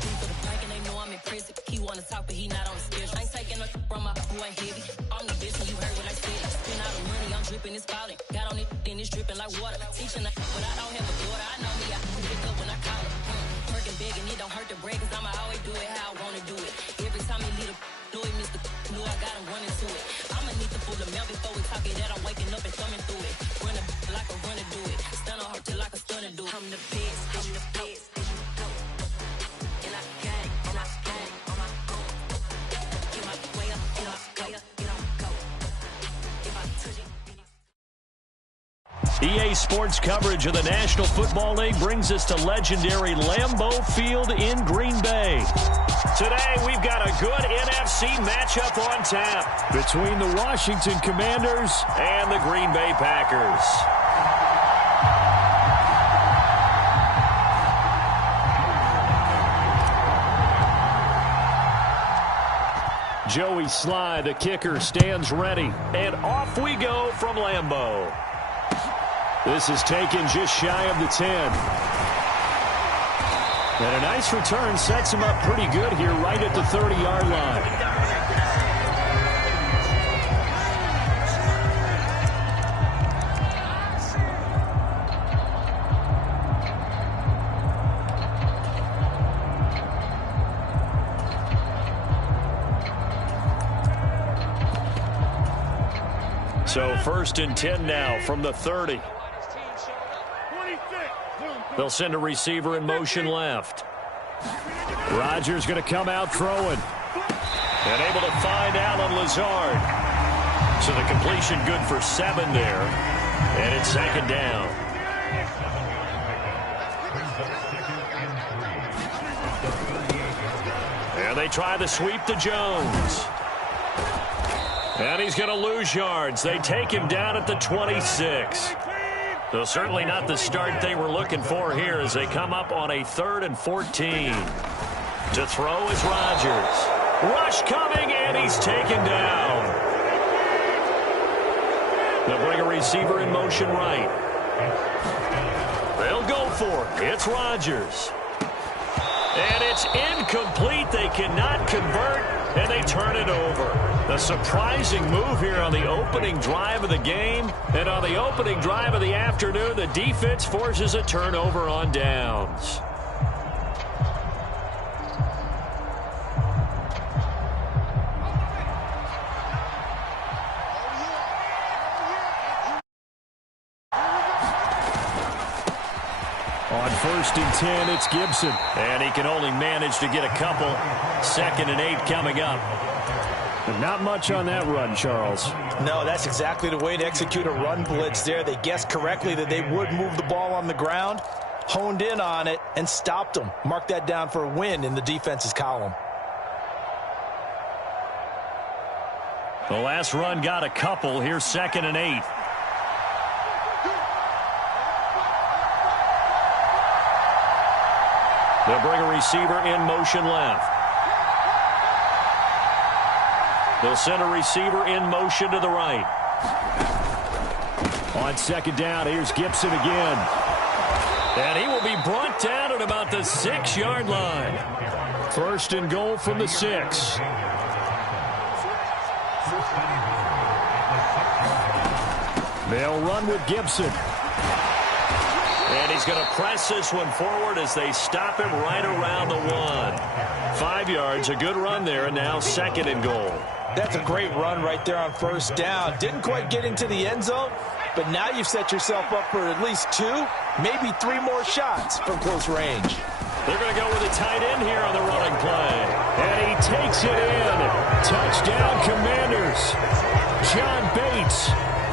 For the bike and they know I'm impressive. He wanna talk, but he not on the schedule. I ain't taking no from my boy heavy. I'm the bitch and you heard what I said. Spend all the money, I'm dripping, it's falling. Got on it, then it's dripping like water. Teaching the but I don't have a daughter. I know me, I can pick up when I call it. Working big and it don't hurt the break, cause I'ma always do it how I wanna do it. Every time he lead a know he missed the knew I got him running to it. I'ma need the full amount before we talk it that I'm waking up and thumbing through it. Running like a runner do it. Stun on her till like a stunner do it. I'm the best, I'm the best. And I got it, and I got it on my own. Get my way up, you know go. If I touch it. EA Sports coverage of the National Football League brings us to legendary Lambeau Field in Green Bay. Today, we've got a good NFC matchup on tap between the Washington Commanders and the Green Bay Packers. Joey Sly, the kicker, stands ready. And off we go from Lambeau. This is taken just shy of the 10. And a nice return sets him up pretty good here right at the 30-yard line. So 1st and 10 now from the 30. They'll send a receiver in motion left. Rodgers going to come out throwing. And able to find Allen Lazard. So the completion good for 7 there. And it's second down. And they try the sweep to Jones. And he's going to lose yards. They take him down at the 26. So certainly not the start they were looking for here as they come up on a 3rd and 14. To throw is Rodgers. Rush coming, and he's taken down. They'll bring a receiver in motion right. They'll go for it. It's Rodgers. And it's incomplete. They cannot convert, and they turn it over. A surprising move here on the opening drive of the game. And on the opening drive of the afternoon, the defense forces a turnover on downs. On 1st and 10, it's Gibson. And he can only manage to get a couple. 2nd and 8 coming up. But not much on that run, Charles. No, that's exactly the way to execute a run blitz there. They guessed correctly that they would move the ball on the ground, honed in on it, and stopped them. Mark that down for a win in the defense's column. The last run got a couple. Here's 2nd and 8. They'll bring a receiver in motion left. They'll send a receiver in motion to the right. On 2nd down, here's Gibson again. And he will be brought down at about the 6-yard line. 1st and goal from the 6. They'll run with Gibson. And he's going to press this one forward as they stop him right around the 1. 5 yards, a good run there, and now 2nd and goal. That's a great run right there on 1st down. Didn't quite get into the end zone, but now you've set yourself up for at least 2, maybe 3 more shots from close range. They're going to go with a tight end here on the running play. And he takes it in. Touchdown, Commanders. John Bates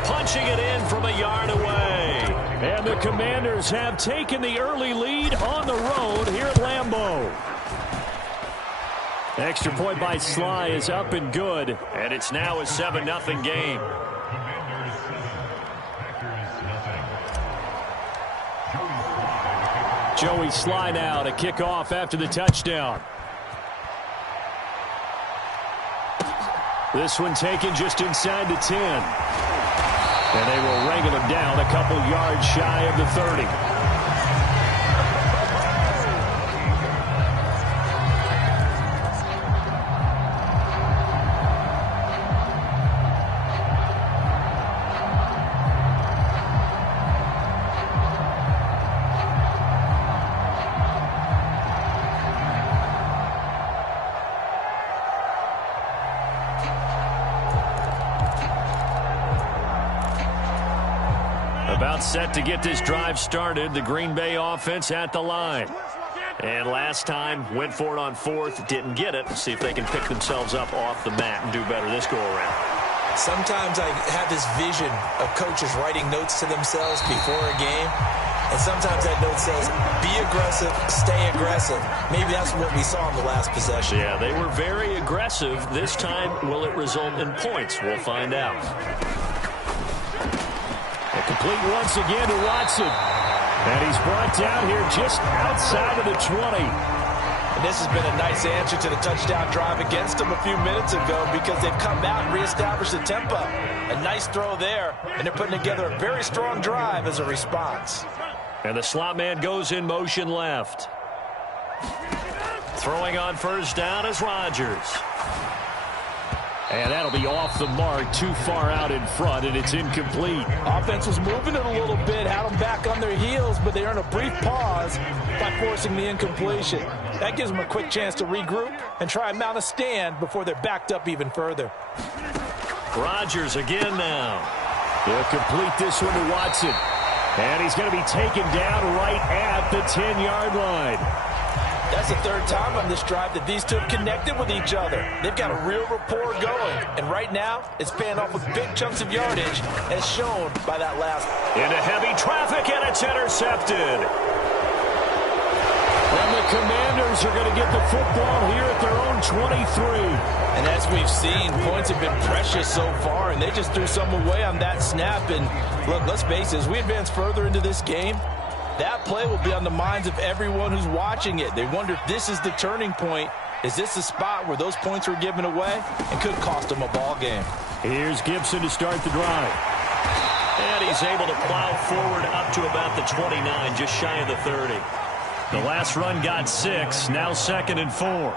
punching it in from a yard away. And the Commanders have taken the early lead on the road here at Lambeau. Extra point by Sly is up and good. And it's now a 7-0 game. Joey Sly now to kick off after the touchdown. This one taken just inside the 10. And they will wrangle him down a couple yards shy of the 30. About set to get this drive started. The Green Bay offense at the line. And last time went for it on 4th, didn't get it. See if they can pick themselves up off the mat and do better this go around. Sometimes I have this vision of coaches writing notes to themselves before a game. And sometimes that note says, be aggressive, stay aggressive. Maybe that's what we saw in the last possession. Yeah, they were very aggressive. This time, will it result in points? We'll find out. Complete once again to Watson. And he's brought down here just outside of the 20. And this has been a nice answer to the touchdown drive against them a few minutes ago because they've come out and reestablished the tempo. A nice throw there, and they're putting together a very strong drive as a response. And the slot man goes in motion left. Throwing on 1st down is Rodgers. And that'll be off the mark, too far out in front, and it's incomplete. Offense was moving it a little bit, had them back on their heels, but they earned a brief pause by forcing the incompletion. That gives them a quick chance to regroup and try and mount a stand before they're backed up even further. Rodgers again now. They'll complete this one to Watson. And he's going to be taken down right at the 10-yard line. That's the third time on this drive that these two have connected with each other. They've got a real rapport going. And right now, it's paying off with big chunks of yardage, as shown by that last. Into heavy traffic, and it's intercepted. And the Commanders are going to get the football here at their own 23. And as we've seen, points have been precious so far, and they just threw some away on that snap. And look, let's face it, as we advance further into this game, that play will be on the minds of everyone who's watching it. They wonder if this is the turning point. Is this the spot where those points were given away and could cost them a ball game? Here's Gibson to start the drive. And he's able to plow forward up to about the 29, just shy of the 30. The last run got 6, now 2nd and 4.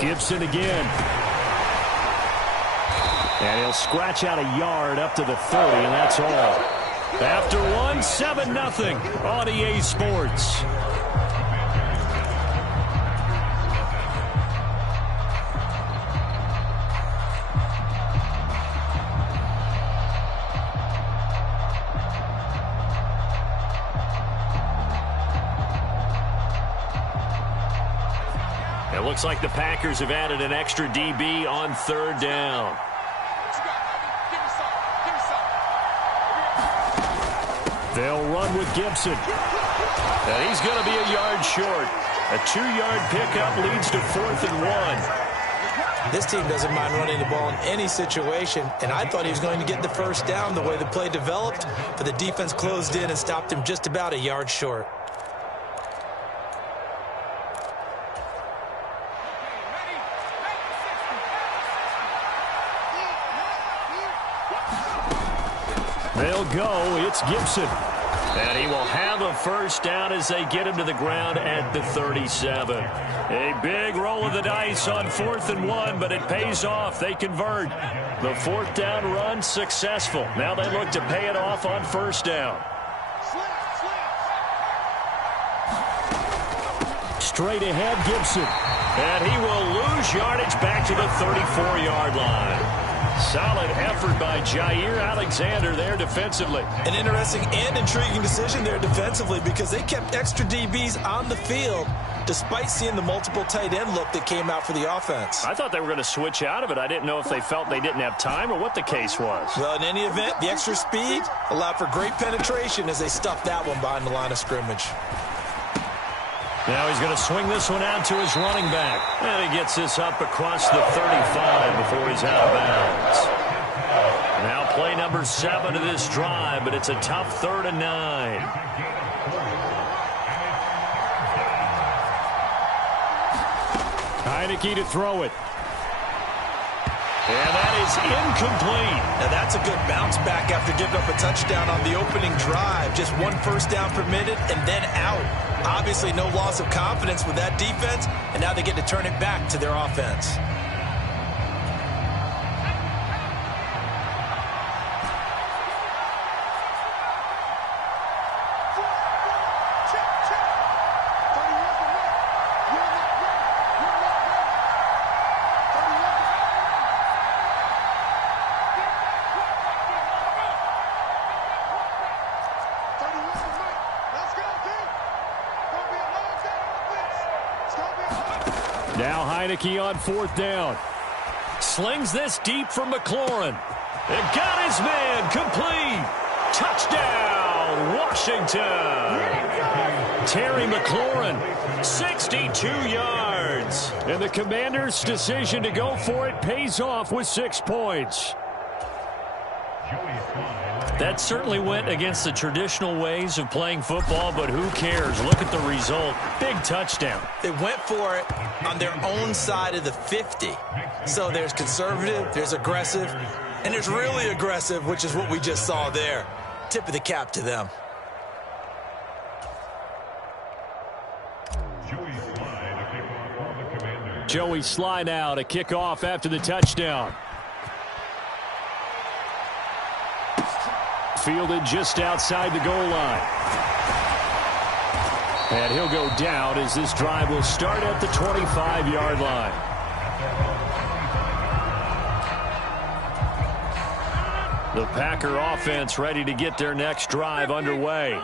Gibson again. And he'll scratch out a yard up to the 30, and that's all. After 1, 7-0 on EA Sports. It looks like the Packers have added an extra DB on 3rd down. They'll run with Gibson. And he's going to be a yard short. A 2-yard pickup leads to 4th and 1. This team doesn't mind running the ball in any situation, and I thought he was going to get the first down the way the play developed, but the defense closed in and stopped him just about a yard short. They'll go. It's Gibson. And he will have a first down as they get him to the ground at the 37. A big roll of the dice on 4th and 1, but it pays off. They convert. The 4th down run successful. Now they look to pay it off on 1st down. Straight ahead, Gibson. And he will lose yardage back to the 34-yard line. Solid effort by Jair Alexander there defensively. An interesting and intriguing decision there defensively, because they kept extra DBs on the field despite seeing the multiple tight end look that came out for the offense. I thought they were going to switch out of it. I didn't know if they felt they didn't have time or what the case was. Well, in any event, the extra speed allowed for great penetration as they stuffed that one behind the line of scrimmage. Now he's going to swing this one out to his running back. And he gets this up across the 35 before he's out of bounds. Now play number 7 of this drive, but it's a tough 3rd and 9. Heineke to throw it. And that is incomplete. Now that's a good bounce back after giving up a touchdown on the opening drive. Just 1 first down permitted and then out. Obviously no loss of confidence with that defense, and now they get to turn it back to their offense. Now Heineke on 4th down. Slings this deep for McLaurin. And got his man complete. Touchdown, Washington. Terry McLaurin, 62 yards. And the Commanders' decision to go for it pays off with 6 points. That certainly went against the traditional ways of playing football, but who cares? Look at the result. Big touchdown. They went for it on their own side of the 50. So there's conservative, there's aggressive, and there's really aggressive, which is what we just saw there. Tip of the cap to them. Joey Sly now to kick off after the touchdown. Fielded just outside the goal line. And he'll go down as this drive will start at the 25-yard line. The Packer offense ready to get their next drive underway.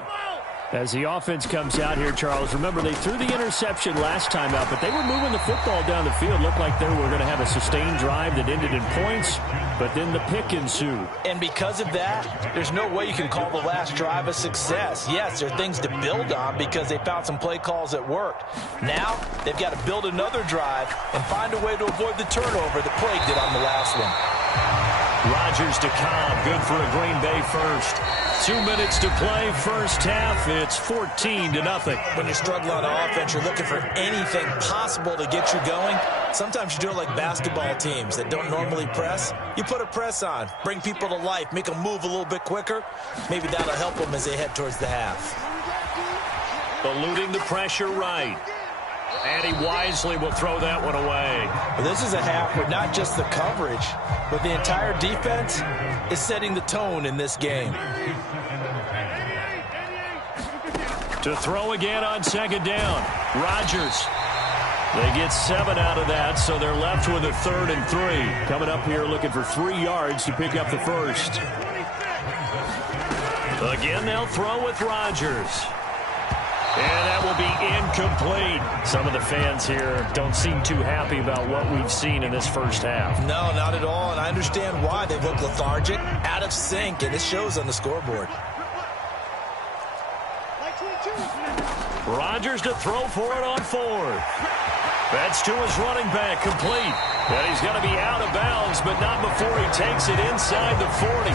As the offense comes out here, Charles, remember they threw the interception last time out, but they were moving the football down the field. Looked like they were going to have a sustained drive that ended in points, but then the pick ensued. And because of that, there's no way you can call the last drive a success. Yes, there are things to build on because they found some play calls that worked. Now, they've got to build another drive and find a way to avoid the turnover that plagued it on the last one. Rodgers to Cobb, good for a Green Bay first. 2 minutes to play, first half. It's 14-0. When you struggle on offense, you're looking for anything possible to get you going. Sometimes you do it like basketball teams that don't normally press. You put a press on, bring people to life, make them move a little bit quicker. Maybe that'll help them as they head towards the half. Eluding the pressure right. And he wisely will throw that one away. Well, this is a half where not just the coverage, but the entire defense is setting the tone in this game. To throw again on second down. Rodgers. They get 7 out of that, so they're left with a 3rd and 3. Coming up here looking for 3 yards to pick up the first. Again, they'll throw with Rodgers. And that will be incomplete. Some of the fans here don't seem too happy about what we've seen in this first half. No, not at all, and I understand why. They look lethargic, out of sync, and it shows on the scoreboard. Rodgers to throw for it on 4th. That's to his running back, complete. And he's going to be out of bounds, but not before he takes it inside the 40.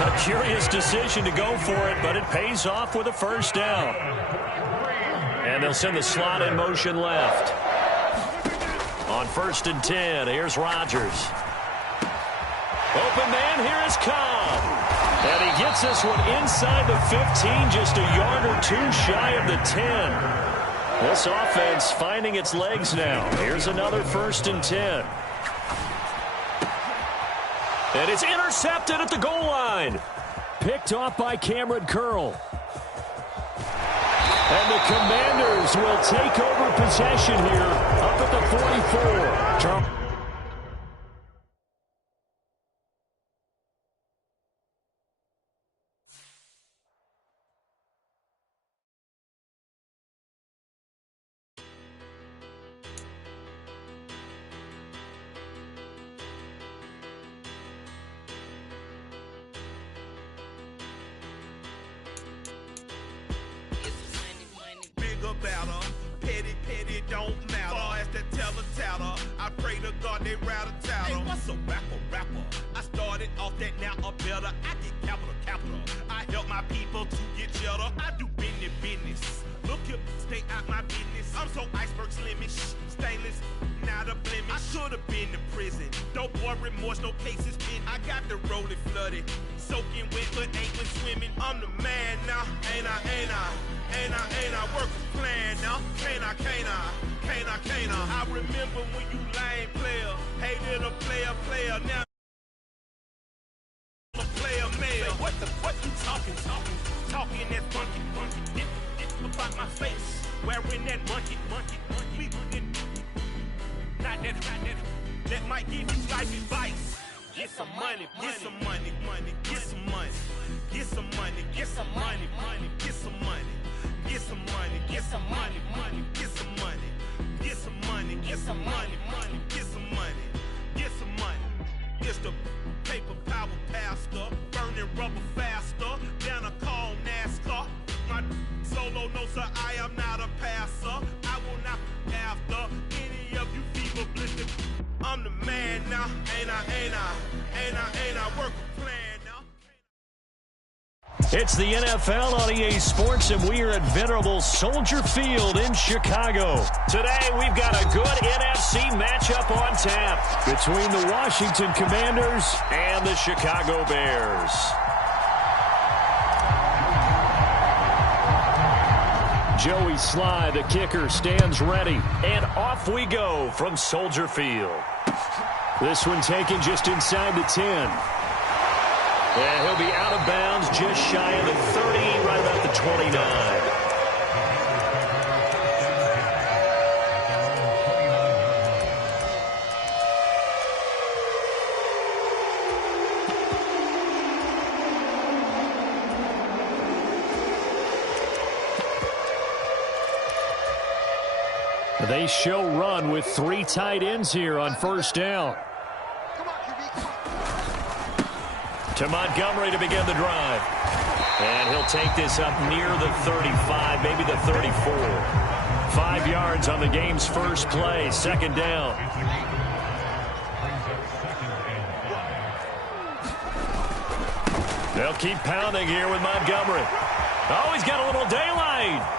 A curious decision to go for it, but it pays off with a first down. And they'll send the slot in motion left. On 1st and 10, here's Rodgers. Open man, here is Cobb. And he gets this one inside the 15, just a yard or 2 shy of the 10. This offense finding its legs now. Here's another 1st and 10. And it's intercepted at the goal line. Picked off by Cameron Curl. And the Commanders will take over possession here up at the 44. Petty don't matter. Far as the teller, I pray to God they rattle tattle. Hey, what's a rapper? I started off that, now I'm better. I get capital. I help my people to get cheddar. I do business. Look here, stay out my business. I'm so iceberg slimmish, stainless, not a blemish. I should have been to prison. Don't boy remorse, no cases pinned. I got the rolling flooded, soaking wet, but ain't been swimming. I'm the man now, ain't I? Work a plan now, can't I? I remember when you lame player, hated a player, now a player male. What you talking that funky, about my face, wearing that monkey, not that, that might give you life advice. Get some money, get some money, get some money, get some money, get some money, get some money. Get some money, get some money, get some money, get some money, get some money, get some money, get some money. It's the paper power pastor, burning rubber faster, down a call NASCAR. My solo, no sir, I am not a passer. I will not be after any of you fever blistered. I'm the man now, ain't I? Work a plan now. It's the NFL on EA Sports, and we are at venerable Soldier Field in Chicago. Today, we've got a good NFC matchup on tap between the Washington Commanders and the Chicago Bears. Joey Sly, the kicker, stands ready. And off we go from Soldier Field. This one taken just inside the 10. And he'll be out of bounds just shy of the 30, right about the 29. They show run with 3 tight ends here on first down. To Montgomery to begin the drive. And he'll take this up near the 35, maybe the 34. 5 yards on the game's first play, second down. They'll keep pounding here with Montgomery. Oh, he's got a little daylight.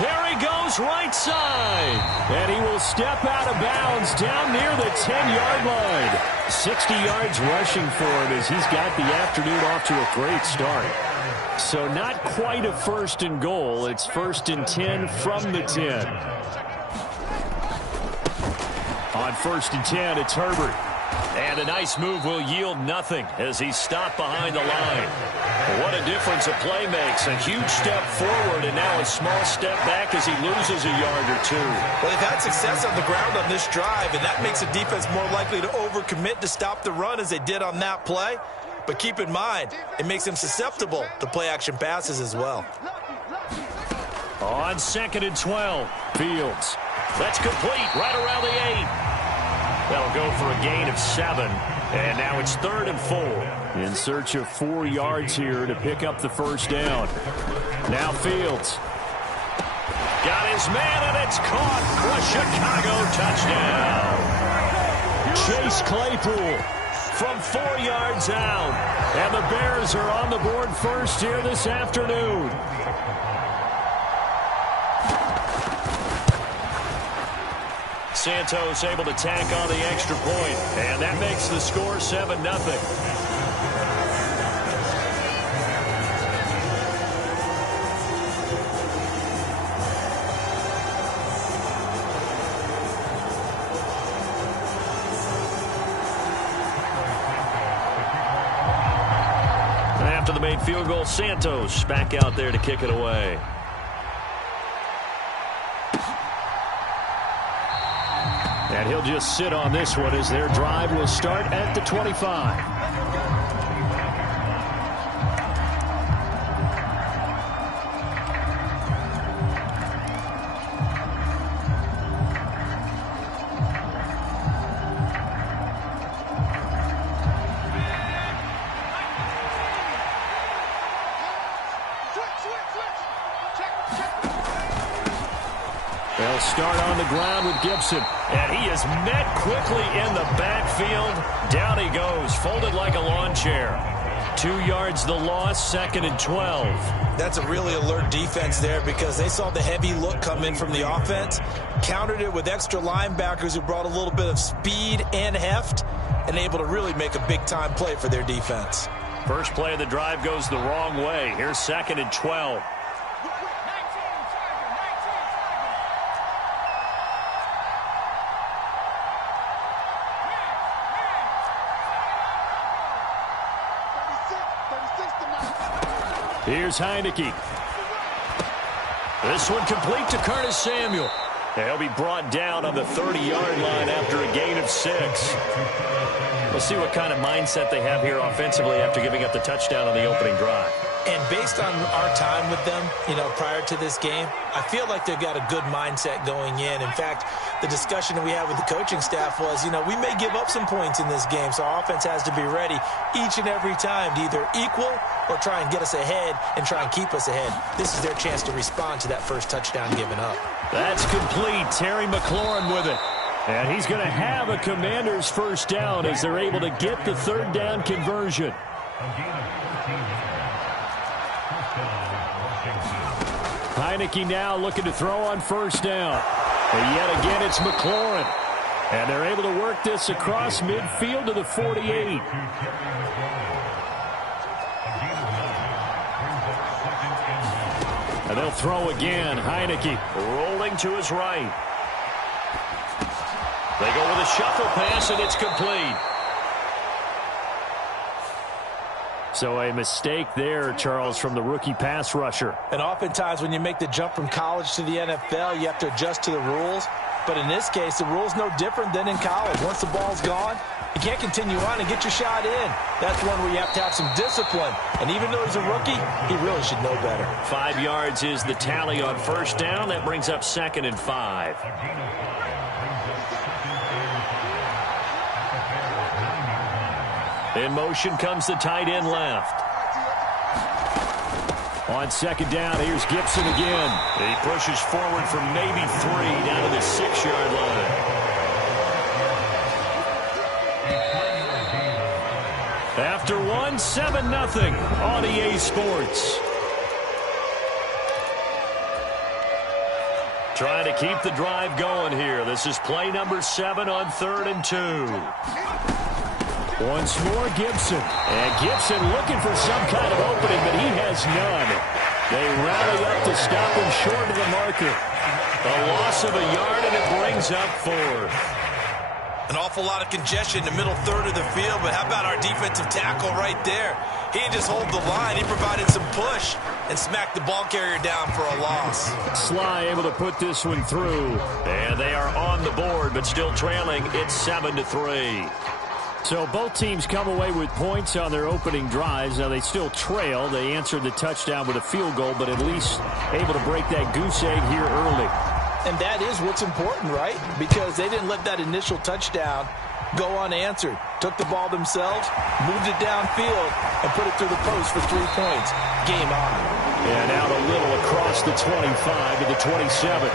There he goes, right side. And he will step out of bounds down near the 10-yard line. 60 yards rushing for him as he's got the afternoon off to a great start. So not quite a first and goal. It's first and 10 from the 10. On first and 10, it's Herbert. And a nice move will yield nothing as he's stopped behind the line. What a difference a play makes. A huge step forward and now a small step back as he loses a yard or two. Well, they've had success on the ground on this drive, and that makes the defense more likely to overcommit to stop the run as they did on that play. But keep in mind, it makes them susceptible to play-action passes as well. On second and 12, Fields. That's complete right around the 8. That'll go for a gain of 7. And now it's 3rd and 4. In search of 4 yards here to pick up the first down. Now Fields. Got his man, and it's caught for a Chicago touchdown. Chase Claypool from 4 yards out. And the Bears are on the board first here this afternoon. Santos able to tack on the extra point, and that makes the score 7-0. After the made field goal, Santos back out there to kick it away. And he'll just sit on this one as their drive will start at the 25. They'll start on the ground with Gibson. And he is met quickly in the backfield. Down he goes, folded like a lawn chair. 2 yards the loss, 2nd and 12. That's a really alert defense there because they saw the heavy look come in from the offense, countered it with extra linebackers who brought a little bit of speed and heft, and able to really make a big-time play for their defense. First play of the drive goes the wrong way. Here's 2nd and 12. Here's Heineke. This one complete to Curtis Samuel. He'll be brought down on the 30-yard line after a gain of 6. We'll see what kind of mindset they have here offensively after giving up the touchdown on the opening drive. And based on our time with them, prior to this game, I feel like they've got a good mindset going in. In fact, the discussion that we had with the coaching staff was, we may give up some points in this game, so our offense has to be ready each and every time to either equal or try and get us ahead and try and keep us ahead. This is their chance to respond to that first touchdown given up. That's complete. Terry McLaurin with it. And he's going to have a Commanders first down as they're able to get the 3rd down conversion. Heineke now looking to throw on first down. And yet again, it's McLaurin. And they're able to work this across midfield to the 48. And they'll throw again. Heineke rolling to his right. They go with a shuffle pass, and it's complete. So a mistake there, Charles, from the rookie pass rusher. And oftentimes when you make the jump from college to the NFL, you have to adjust to the rules. But in this case, the rule's no different than in college. Once the ball's gone, you can't continue on and get your shot in. That's one where you have to have some discipline. And even though he's a rookie, he really should know better. 5 yards is the tally on first down. That brings up 2nd and 5. In motion comes the tight end left. On 2nd down, here's Gibson again. He pushes forward for maybe 3 down to the 6-yard line. After 1, 7-0 on EA Sports. Trying to keep the drive going here. This is play number 7 on 3rd and 2. Once more, Gibson. And Gibson looking for some kind of opening, but he has none. They rally up to stop him short of the marker. A loss of a yard, and it brings up 4th. An awful lot of congestion in the middle third of the field, but how about our defensive tackle right there? He didn't just hold the line. He provided some push and smacked the ball carrier down for a loss. Sly able to put this one through. And they are on the board, but still trailing. It's 7-3. So both teams come away with points on their opening drives. Now they still trail. They answered the touchdown with a field goal, but at least able to break that goose egg here early. And that is what's important, right? Because they didn't let that initial touchdown go unanswered. Took the ball themselves, moved it downfield, and put it through the post for 3 points. Game on. And out a little across the 25 to the 27.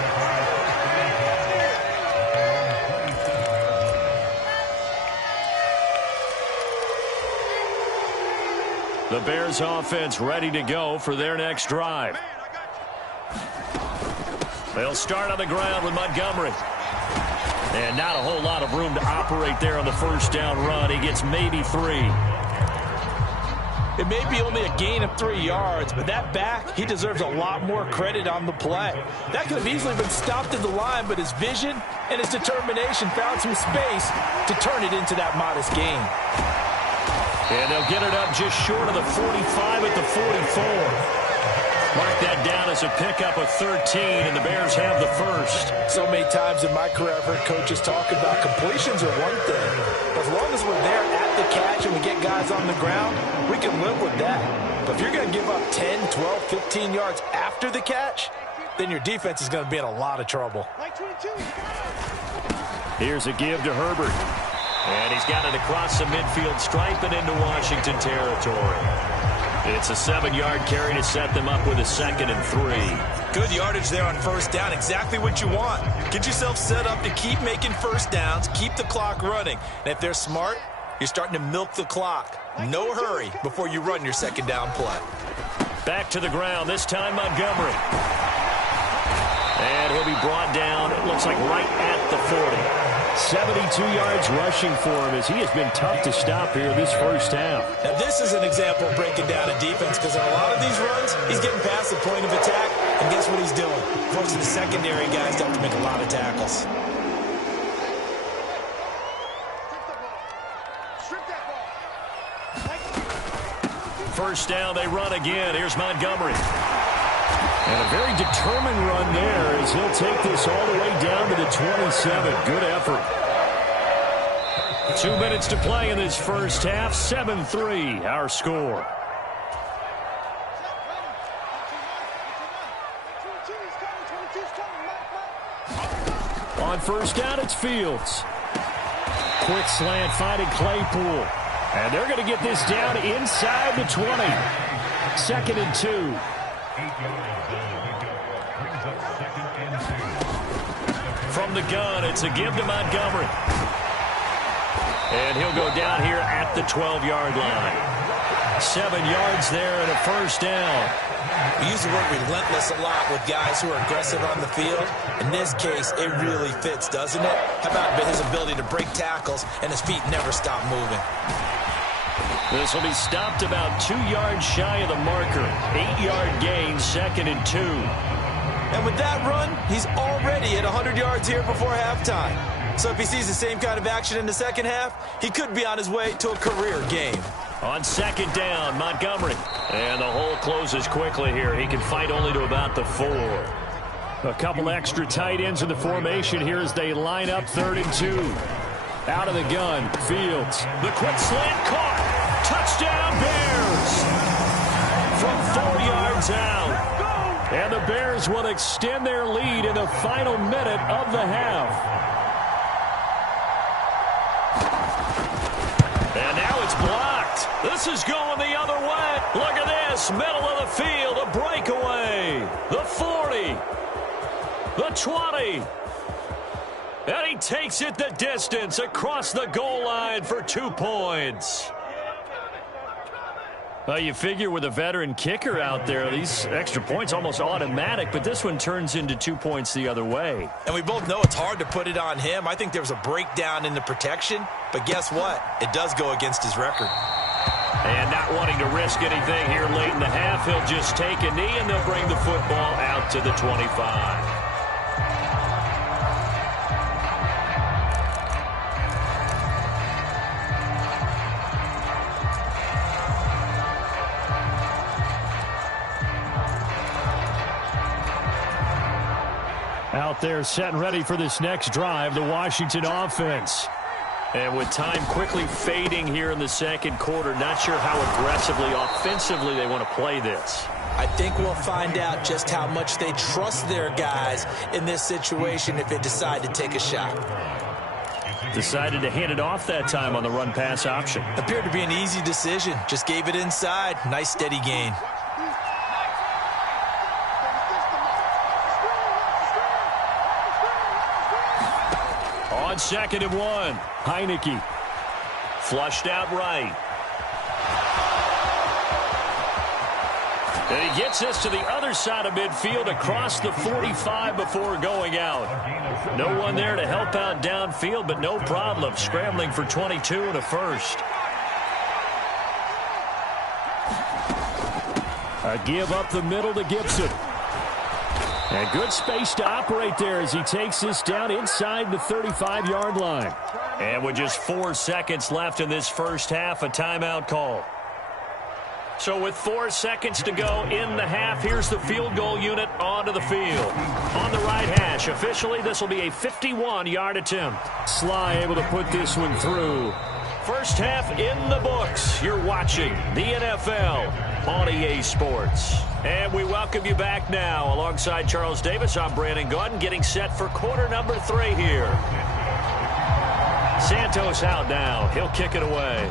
The Bears offense ready to go for their next drive. They'll start on the ground with Montgomery. And not a whole lot of room to operate there on the first down run. He gets maybe 3. It may be only a gain of 3 yards, but that back, he deserves a lot more credit on the play. That could have easily been stopped at the line, but his vision and his determination found some space to turn it into that modest gain. And they'll get it up just short of the 45 at the 44. Mark that down as a pickup of 13, and the Bears have the first. So many times in my career, I've heard coaches talk about completions are one thing. As long as we're there at the catch and we get guys on the ground, we can live with that. But if you're going to give up 10, 12, 15 yards after the catch, then your defense is going to be in a lot of trouble. Here's a give to Herbert. And he's got it across the midfield stripe and into Washington territory. It's a 7-yard carry to set them up with a 2nd and 3. Good yardage there on first down. Exactly what you want. Get yourself set up to keep making first downs, keep the clock running. And if they're smart, you're starting to milk the clock. No hurry before you run your 2nd down play. Back to the ground, this time Montgomery. And he'll be brought down, it looks like right at the 40. 72 yards rushing for him as he has been tough to stop here this first half. Now this is an example of breaking down a defense, because in a lot of these runs, he's getting past the point of attack, and guess what he's doing? Forcing the secondary guys to have to make a lot of tackles. First down, they run again. Here's Montgomery. And a very determined run there as he'll take this all the way down to the 27. Good effort. 2 minutes to play in this first half. 7-3, our score. On first down, it's Fields. Quick slant finding Claypool. And they're going to get this down inside the 20. 2nd and 2. From the gun, it's a give to Montgomery. And he'll go down here at the 12-yard line. 7 yards there and a first down. We use the word relentless a lot with guys who are aggressive on the field. In this case, it really fits, doesn't it? How about his ability to break tackles and his feet never stop moving? This will be stopped about 2 yards shy of the marker. 8-yard gain, 2nd and 2. And with that run, he's already at 100 yards here before halftime. So if he sees the same kind of action in the second half, he could be on his way to a career game. On 2nd down, Montgomery. And the hole closes quickly here. He can fight only to about the 4. A couple extra tight ends in the formation here as they line up 3rd and 2. Out of the gun, Fields. The quick slant caught. Touchdown, Bears! From 4 yards out. And the Bears will extend their lead in the final minute of the half. And now it's blocked. This is going the other way. Look at this. Middle of the field, a breakaway. The 40. The 20. And he takes it the distance across the goal line for 2 points. Well, you figure with a veteran kicker out there, these extra points almost automatic, but this one turns into 2 points the other way. And we both know it's hard to put it on him. I think there was a breakdown in the protection, but guess what? It does go against his record. And not wanting to risk anything here late in the half, he'll just take a knee, and they'll bring the football out to the 25. Out there set and ready for this next drive, the Washington offense. And with time quickly fading here in the second quarter, not sure how aggressively, offensively they want to play this. I think we'll find out just how much they trust their guys in this situation if they decide to take a shot. Decided to hand it off that time on the run-pass option. Appeared to be an easy decision. Just gave it inside. Nice steady gain. On 2nd and 1, Heineke. Flushed out right. And he gets this to the other side of midfield across the 45 before going out. No one there to help out downfield, but no problem. Scrambling for 22 and a first. A give up the middle to Gibson. And good space to operate there as he takes this down inside the 35-yard line. And with just 4 seconds left in this first half, a timeout call. So with 4 seconds to go in the half, here's the field goal unit onto the field. On the right hash, officially this will be a 51-yard attempt. Sly able to put this one through. First half in the books. You're watching the NFL on EA Sports. And we welcome you back now. Alongside Charles Davis, I'm Brandon Gaudin, getting set for quarter number 3 here. Santos out now. He'll kick it away.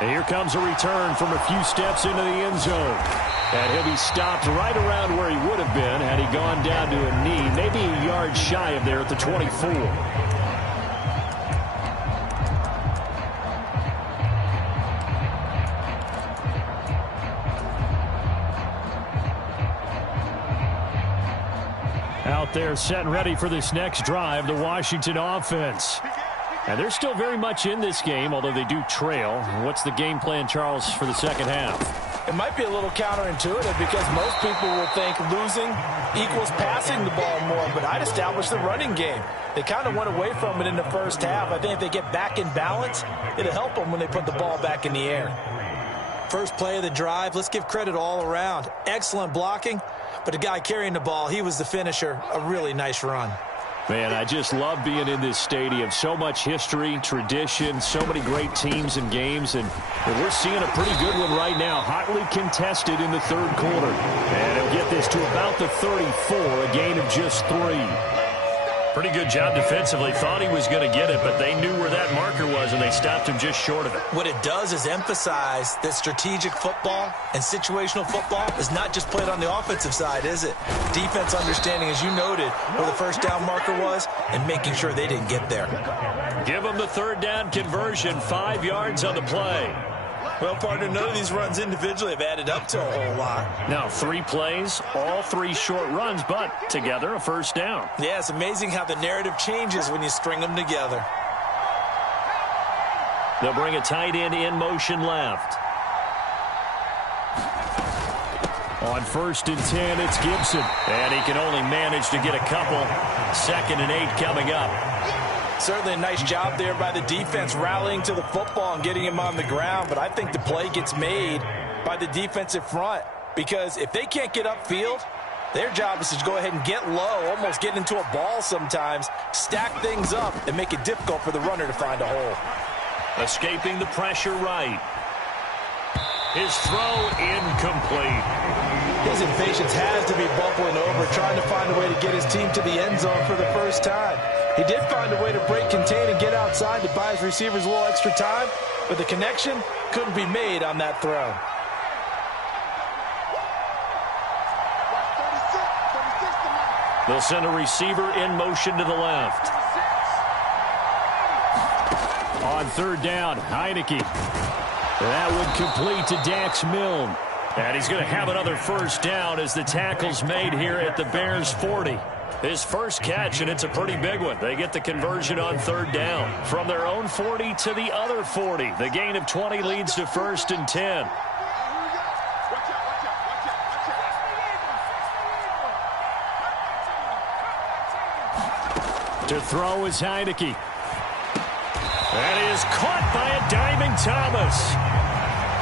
And here comes a return from a few steps into the end zone. And he'll be stopped right around where he would have been had he gone down to a knee, maybe a yard shy of there at the 24. Out there set and ready for this next drive, the Washington offense. And they're still very much in this game, although they do trail. What's the game plan, Charles, for the second half? It might be a little counterintuitive because most people will think losing equals passing the ball more, but I'd establish the running game. They kind of went away from it in the first half. I think if they get back in balance, it'll help them when they put the ball back in the air. First play of the drive, let's give credit all around. Excellent blocking, but the guy carrying the ball, he was the finisher. A really nice run. Man, I just love being in this stadium. So much history, tradition, so many great teams and games. And we're seeing a pretty good one right now. Hotly contested in the third quarter. And he'll get this to about the 34, a gain of just 3. Pretty good job defensively. Thought he was going to get it, but they knew where that marker was, and they stopped him just short of it. What it does is emphasize that strategic football and situational football is not just played on the offensive side, is it? Defense understanding, as you noted, where the first down marker was and making sure they didn't get there. Give them the third down conversion, 5 yards on the play. Well, partner, none of these runs individually have added up to a whole lot. Now, 3 plays, all 3 short runs, but together a first down. Yeah, it's amazing how the narrative changes when you string them together. They'll bring a tight end in motion left. On 1st and 10, it's Gibson. And he can only manage to get a couple. 2nd and 8 coming up. Certainly a nice job there by the defense rallying to the football and getting him on the ground, but I think the play gets made by the defensive front, because if they can't get upfield, their job is to go ahead and get low, almost get into a ball sometimes, stack things up, and make it difficult for the runner to find a hole. Escaping the pressure right. His throw incomplete. His impatience has to be bubbling over, trying to find a way to get his team to the end zone for the first time. He did find a way to break, contain, and get outside to buy his receivers a little extra time, but the connection couldn't be made on that throw. They'll send a receiver in motion to the left. On third down, Heineke. That would complete to Dax Milne. And he's going to have another first down as the tackle's made here at the Bears 40. His first catch, and it's a pretty big one. They get the conversion on third down. From their own 40 to the other 40. The gain of 20 leads to 1st and 10. To throw is Heineke. That is caught by a diving Thomas.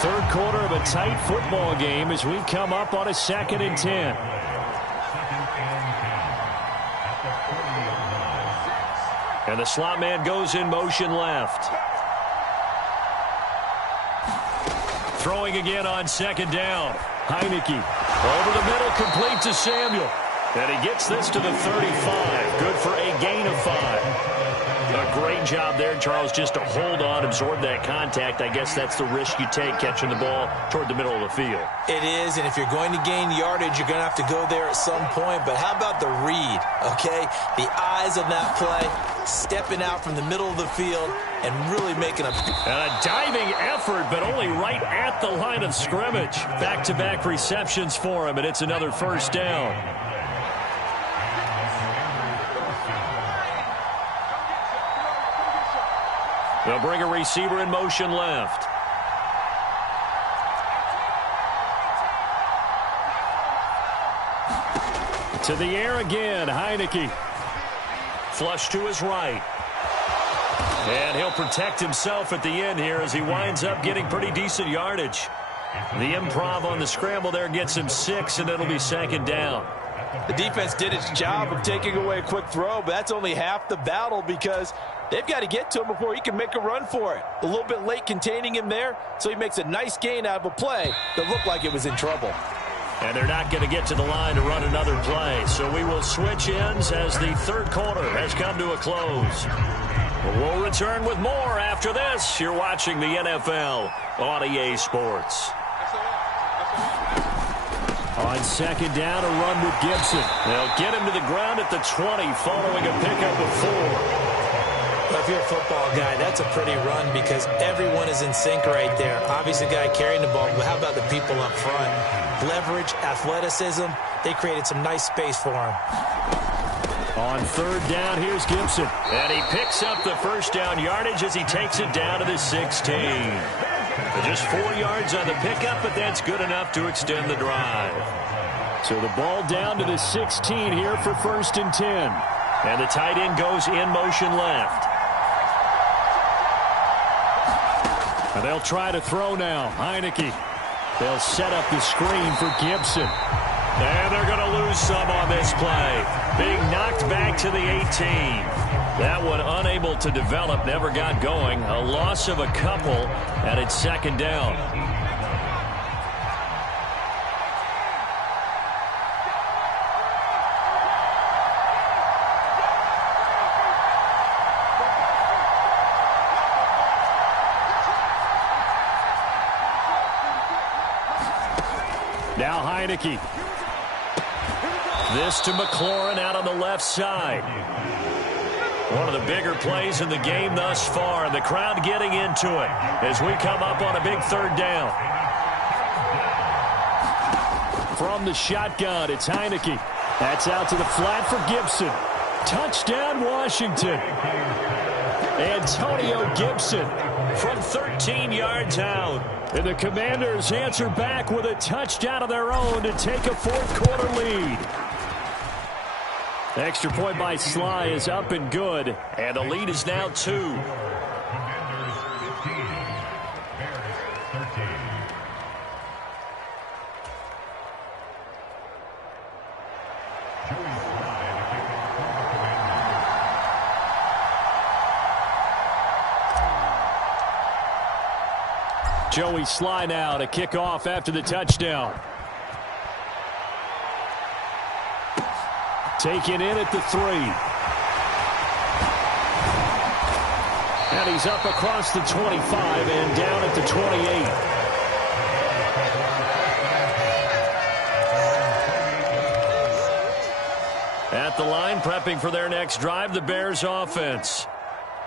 Third quarter of a tight football game as we come up on a 2nd and 10. And the slot man goes in motion left. Throwing again on 2nd down. Heineke over the middle, complete to Samuel. And he gets this to the 35. Good for a gain of 5. A great job there, Charles, just to hold on, absorb that contact. I guess that's the risk you take catching the ball toward the middle of the field. It is, and if you're going to gain yardage, you're going to have to go there at some point. But how about the read, okay? The eyes of that play, stepping out from the middle of the field and really making a diving effort, but only right at the line of scrimmage. Back-to-back receptions for him, and it's another first down. They'll bring a receiver in motion left. To the air again, Heineke. Flush to his right. And he'll protect himself at the end here as he winds up getting pretty decent yardage. The improv on the scramble there gets him 6, and it'll be 2nd down. The defense did its job of taking away a quick throw, but that's only half the battle because they've got to get to him before he can make a run for it. A little bit late containing him there, so he makes a nice gain out of a play that looked like it was in trouble. And they're not going to get to the line to run another play, so we will switch ends as the third quarter has come to a close. We'll return with more after this. You're watching the NFL on EA Sports. On 2nd down, a run with Gibson. They'll get him to the ground at the 20 following a pickup of 4. Well, if you're a football guy, that's a pretty run because everyone is in sync right there. Obviously, the guy carrying the ball, but how about the people up front? Leverage, athleticism, they created some nice space for him. On third down, here's Gibson. And he picks up the first down yardage as he takes it down to the 16. Just 4 yards on the pickup, but that's good enough to extend the drive. So the ball down to the 16 here for 1st and 10. And the tight end goes in motion left. And they'll try to throw now. Heineke. They'll set up the screen for Gibson. And they're going to lose some on this play. Being knocked back to the 18. That one unable to develop, never got going. A loss of a couple, and it's 2nd down. Now Heineke. This to McLaurin out on the left side. One of the bigger plays in the game thus far, and the crowd getting into it as we come up on a big 3rd down. From the shotgun, it's Heineke. That's out to the flat for Gibson. Touchdown, Washington. Antonio Gibson from 13 yards out. And the Commanders answer back with a touchdown of their own to take a 4th quarter lead. The extra point by Sly is up and good, and the lead is now 2. Joey Sly now to kick off after the touchdown. Taken in at the 3. And he's up across the 25 and down at the 28. At the line, prepping for their next drive, the Bears offense.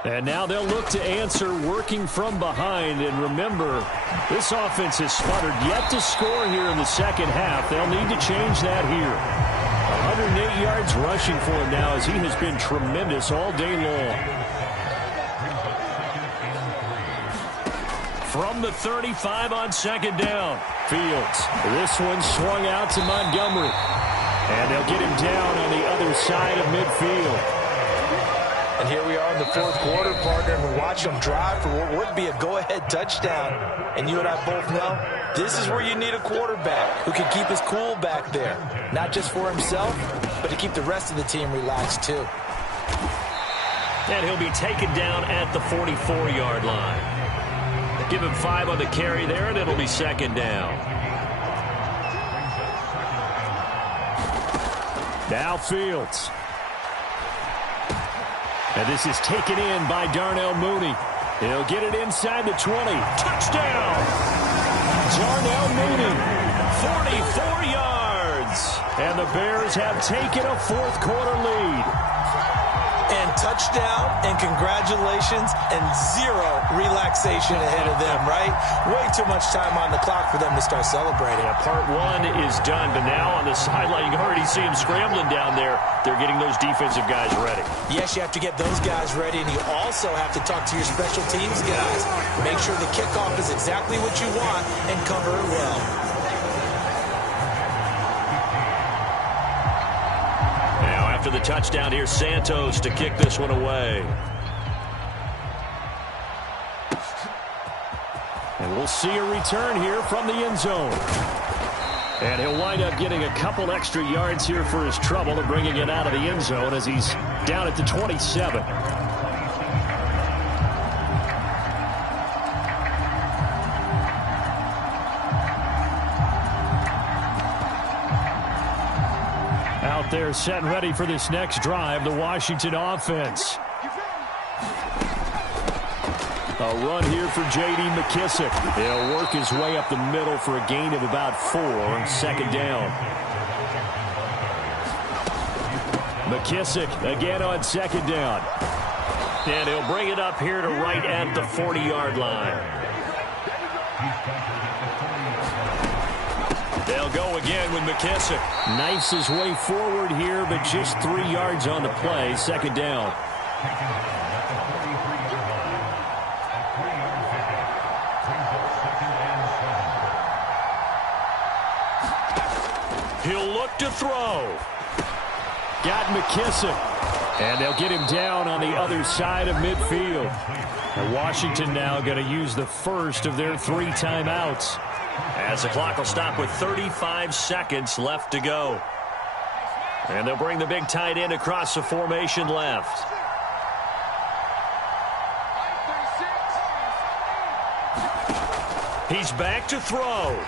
And now they'll look to answer working from behind. And remember, this offense has sputtered yet to score here in the second half. They'll need to change that here. 108 yards rushing for him now as he has been tremendous all day long. From the 35 on second down. Fields. This one swung out to Montgomery. And they'll get him down on the other side of midfield. And here we are in the fourth quarter, partner, and we watch them drive for what would be a go-ahead touchdown. And you and I both know this is where you need a quarterback who can keep his cool back there. Not just for himself, but to keep the rest of the team relaxed too. And he'll be taken down at the 44-yard line. Give him 5 on the carry there, and it'll be second down. Now Fields. And this is taken in by Darnell Mooney. He'll get it inside the 20. Touchdown! Darnell Mooney, 44 yards. And the Bears have taken a fourth quarter lead. And touchdown and congratulations and zero relaxation ahead of them, right? Way too much time on the clock for them to start celebrating. Yeah, part 1 is done, but now on the sideline, you can already see him scrambling down there. They're getting those defensive guys ready. Yes, you have to get those guys ready, and you also have to talk to your special teams guys. Make sure the kickoff is exactly what you want and cover it well. After the touchdown, here's Santos to kick this one away. And we'll see a return here from the end zone. And he'll wind up getting a couple extra yards here for his trouble and bringing it out of the end zone as he's down at the 27. They're set and ready for this next drive, the Washington offense. A run here for J.D. McKissick. He'll work his way up the middle for a gain of about 4 on second down. McKissick again on second down. And he'll bring it up here to right at the 40-yard line. They'll go again with McKissick. Knifes his way forward here, but just 3 yards on the play. Second down. He'll look to throw. Got McKissick. And they'll get him down on the other side of midfield. And Washington now going to use the first of their 3 timeouts. As the clock will stop with 35 seconds left to go. And they'll bring the big tight end across the formation left. He's back to throw.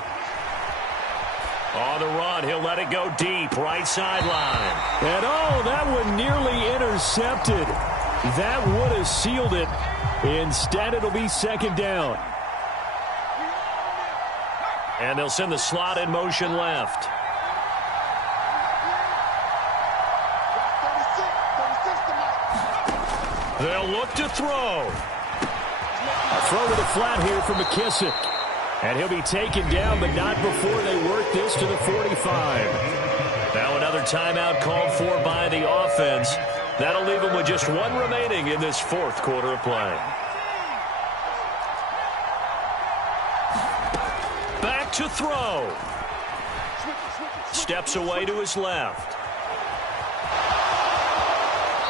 On the run, he'll let it go deep, right sideline. And that one nearly intercepted. That would have sealed it. Instead, it'll be second down. And they'll send the slot in motion left. They'll look to throw. A throw to the flat here for McKissick. And he'll be taken down, but not before they work this to the 45. Now another timeout called for by the offense. That'll leave them with just 1 remaining in this fourth quarter of play. To throw. Steps away to his left.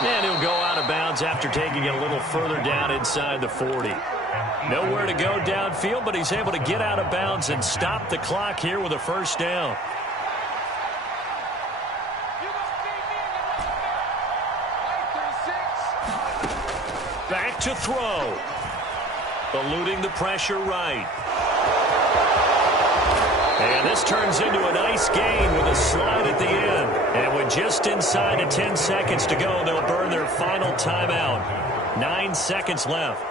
And he'll go out of bounds after taking it a little further down inside the 40. Nowhere to go downfield, but he's able to get out of bounds and stop the clock here with a first down. Back to throw. Eluding the pressure right. And this turns into a nice gain with a slide at the end. And with just inside of 10 seconds to go, they'll burn their final timeout. 9 seconds left.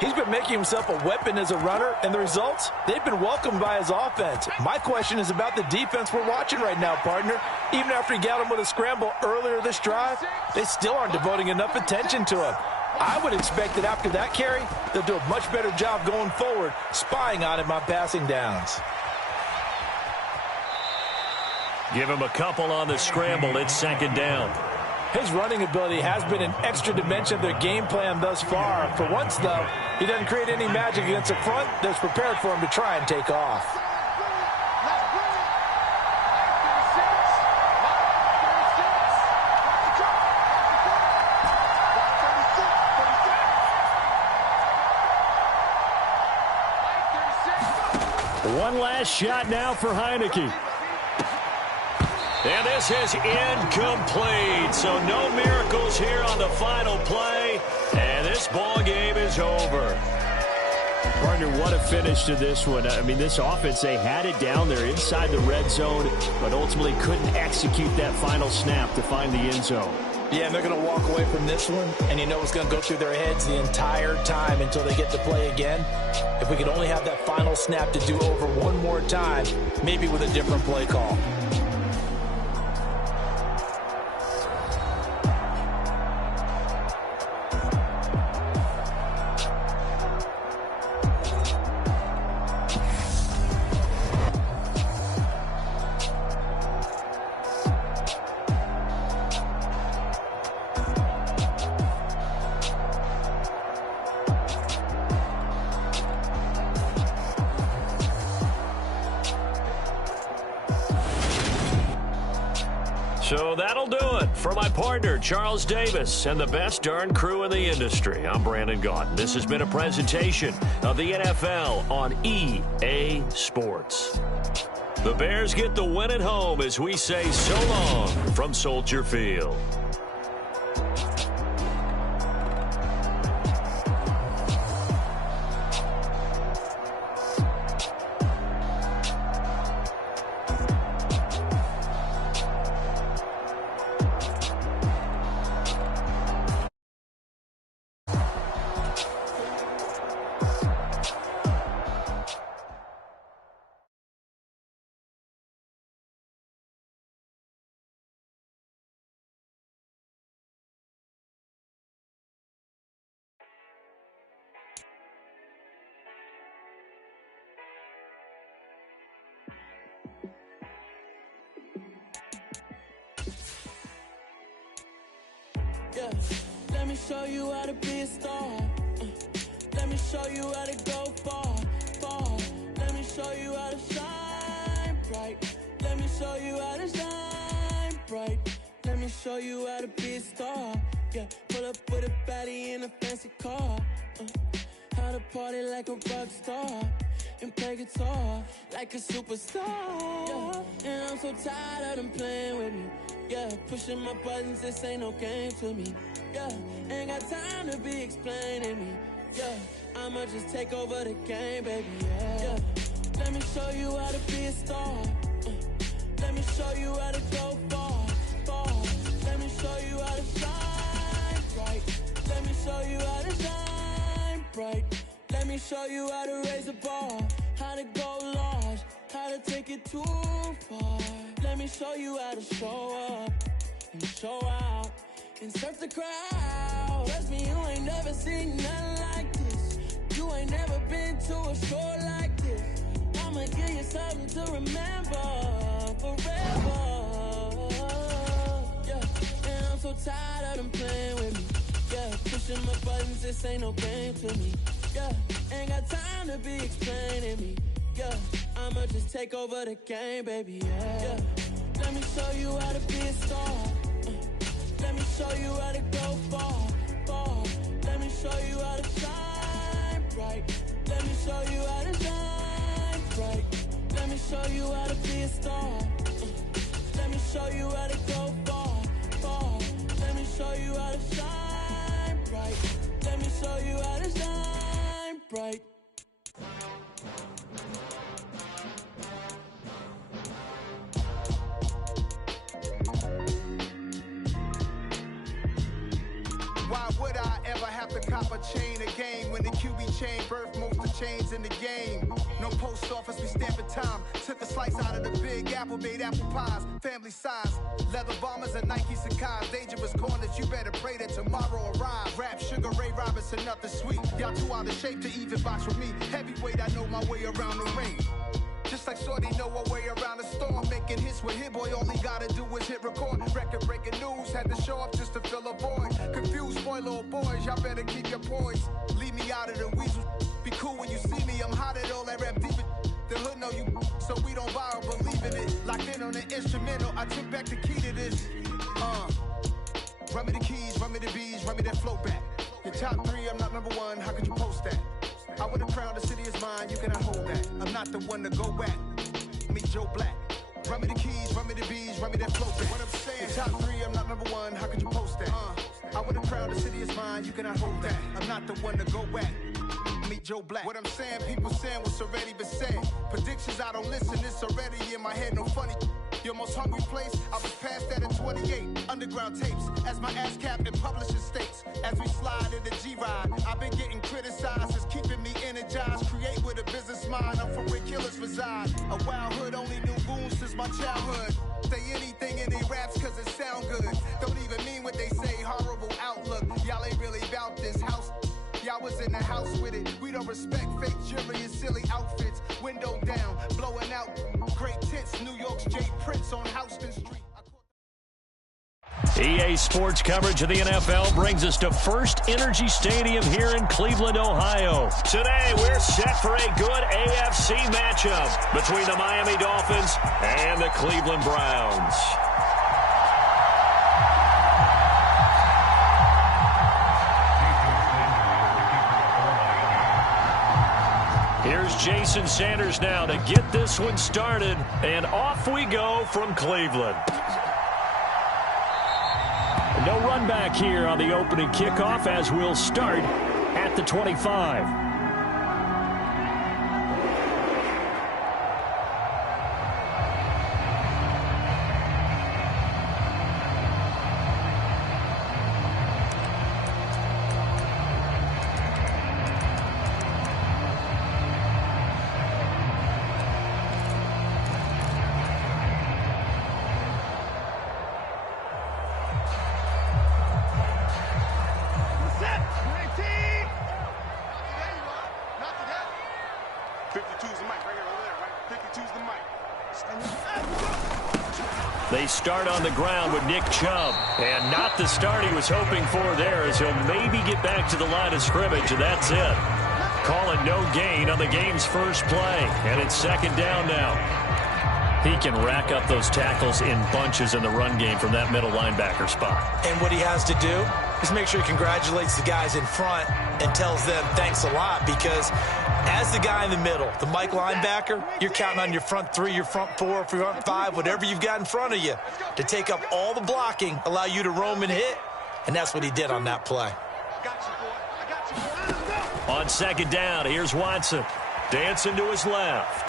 He's been making himself a weapon as a runner, and the results, they've been welcomed by his offense. My question is about the defense we're watching right now, partner. Even after he got him with a scramble earlier this drive, they still aren't devoting enough attention to him. I would expect that after that carry, they'll do a much better job going forward, spying on him on passing downs. Give him a couple on the scramble. It's second down. His running ability has been an extra dimension of their game plan thus far. For once, though, he doesn't create any magic against the front that's prepared for him to try and take off. One last shot now for Heineke. And this is incomplete. So no miracles here on the final play. And this ball game is over. Partner, what a finish to this one. I mean, this offense, they had it down there inside the red zone, but ultimately couldn't execute that final snap to find the end zone. Yeah, and they're going to walk away from this one, and you know it's going to go through their heads the entire time until they get to play again. If we could only have that final snap to do over one more time, maybe with a different play call. So that'll do it for my partner, Charles Davis, and the best darn crew in the industry. I'm Brandon Gaudin. This has been a presentation of the NFL on EA Sports. The Bears get the win at home as we say so long from Soldier Field. Yeah, let me show you how to be a star. Let me show you how to go far, far. Let me show you how to shine bright. Let me show you how to shine bright. Let me show you how to be a star. Yeah, pull up with a baddie in a fancy car. How to party like a rock star and play guitar like a superstar. Yeah, and I'm so tired of them playing with me. Yeah, pushing my buttons, this ain't no game to me. Yeah, ain't got time to be explaining me. Yeah, I'ma just take over the game, baby. Yeah, let me show you how to be a star. Let me show you how to go far, far. Let me show you how to shine bright. Let me show you how to shine bright. Let me show you how to raise a bar, how to go large, how to take it too far. Let me show you how to show up and show out and surf the crowd. Trust me, you ain't never seen nothing like this. You ain't never been to a show like this. I'ma give you something to remember forever. Yeah, and I'm so tired of them playing with me. Yeah, pushing my buttons, this ain't no game to me. Yeah, ain't got time to be explaining me. Yeah, I'ma just take over the game, baby. Yeah, let me show you how to be a star. Let me show you how to go far, far. Let me show you how to shine bright. Let me show you how to shine bright. Let me show you how to be a star. Let me show you how to go far, far. Let me show you how to shine bright. Let me show you how to shine bright. have to cop a chain again. When the QB chain birthed most of chains in the game. No post office, we stamping time. Took a slice out of the big apple, made apple pies. Family size, leather bombers and Nike Sacai's. Dangerous corners, you better pray that tomorrow arrives. Rap, Sugar Ray Robinson, nothing sweet. Y'all too out of shape to even box with me. Heavyweight, I know my way around the ring. Just like Shorty know her way around the storm. Making hits with Hit Boy, all he gotta do is hit record. Record breaking news, had to show up just to fill a void. Confused boy, little boys, y'all better keep your poise. Leave me out of the weasel. Be cool when you see me, I'm hot at all that rap deep. The hood know you, so we don't borrow, believe in it. Locked in on the instrumental, I took back the key to this. Run me the keys, run me the bees, run me that flow back. Your top 3, I'm not number 1, how could you post that? I would have crowned the city is mine, you cannot hold that. I'm not the one to go back. Meet Joe Black. Run me the keys, run me the bees, run me that flow back. What I'm saying, top 3, I'm not number 1, how could you post that? I would have crowned the city is mine, you cannot hold that. I'm not the one to go back. Meet Joe Black. What I'm saying, people saying what's already been said. Predictions, I don't listen, it's already in my head, no funny. Your most hungry place, I was past that at 28. Underground tapes, as my ass capped in publishing states. As we slide in the G-Ride, I've been getting criticized, it's keeping me energized. Create with a business mind, I'm from where killers reside. A wild hood, only knew goons since my childhood. Say anything in they raps cause it sound good. Don't even mean what they say, horrible outlook. Y'all ain't really about this house. Y'all was in the house with it. We don't respect fake jewelry and silly outfits. Window down, blowing out great tits. New York's Jay Prince on Houston Street. EA Sports coverage of the NFL brings us to First Energy Stadium here in Cleveland, Ohio. Today, we're set for a good AFC matchup between the Miami Dolphins and the Cleveland Browns. Here's Jason Sanders now to get this one started, and off we go from Cleveland. No run back here on the opening kickoff as we'll start at the 25. They start on the ground with Nick Chubb, and not the start he was hoping for there, as he'll maybe get back to the line of scrimmage, and that's it. Call it no gain on the game's first play, and it's second down now. He can rack up those tackles in bunches in the run game from that middle linebacker spot. And what he has to do is make sure he congratulates the guys in front and tells them thanks a lot, because as the guy in the middle, the Mike linebacker, you're counting on your front 3, your front 4, front 5, whatever you've got in front of you to take up all the blocking, allow you to roam and hit, and that's what he did on that play. On second down, here's Watson, dancing to his left.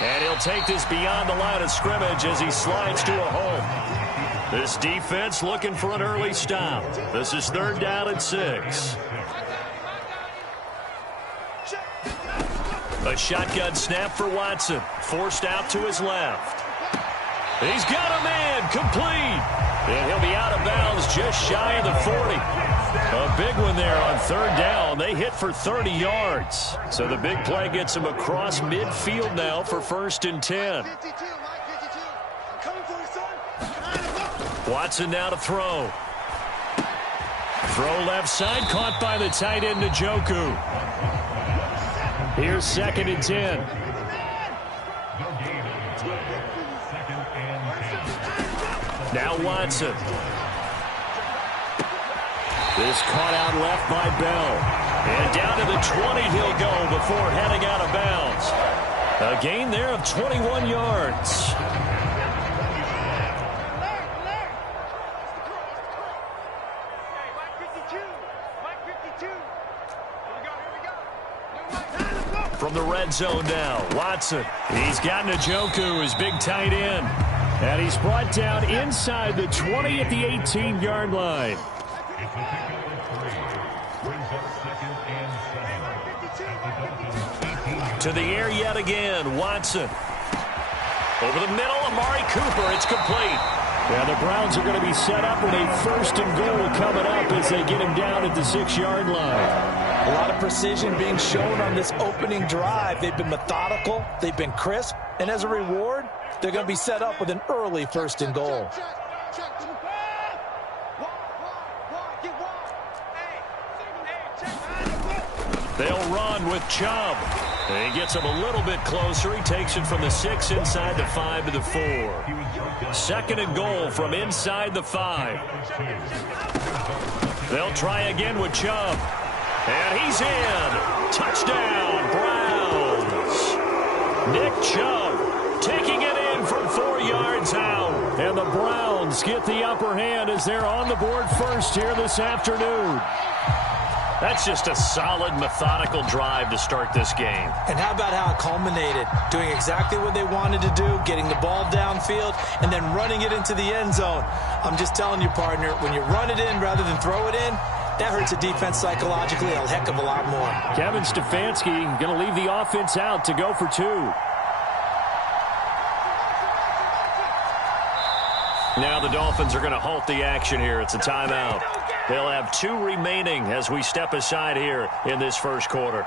And he'll take this beyond the line of scrimmage as he slides to a hole. This defense looking for an early stop. This is third down and 6. A shotgun snap for Watson. Forced out to his left. He's got a man complete. And he'll be out of bounds just shy of the 40. A big one there on third down. They hit for 30 yards. So the big play gets him across midfield now for 1st and 10. Watson now to throw. Throw left side, caught by the tight end Njoku. Here's 2nd and 10. Now Watson. This caught out left by Bell. And down to the 20 he'll go before heading out of bounds. A gain there of 21 yards. From the red zone now, Watson. He's got Njoku, his big tight end. And he's brought down inside the 20 at the 18-yard line. To the air yet again, Watson. Over the middle, Amari Cooper, it's complete. Yeah, the Browns are going to be set up with a 1st and goal coming up as they get him down at the 6-yard line. A lot of precision being shown on this opening drive. They've been methodical, they've been crisp, and as a reward, they're going to be set up with an early 1st and goal. They'll run with Chubb. He gets him a little bit closer. He takes it from the 6 inside the 5 to the 4. 2nd and goal from inside the 5. They'll try again with Chubb. And he's in. Touchdown, Browns. Nick Chubb taking it in from 4 yards out. And the Browns get the upper hand as they're on the board first here this afternoon. That's just a solid, methodical drive to start this game. And how about how it culminated? Doing exactly what they wanted to do, getting the ball downfield, and then running it into the end zone. I'm just telling you, partner, when you run it in rather than throw it in, that hurts a defense psychologically a heck of a lot more. Kevin Stefanski going to leave the offense out to go for 2. Now the Dolphins are going to halt the action here. It's a timeout. They'll have 2 remaining as we step aside here in this first quarter.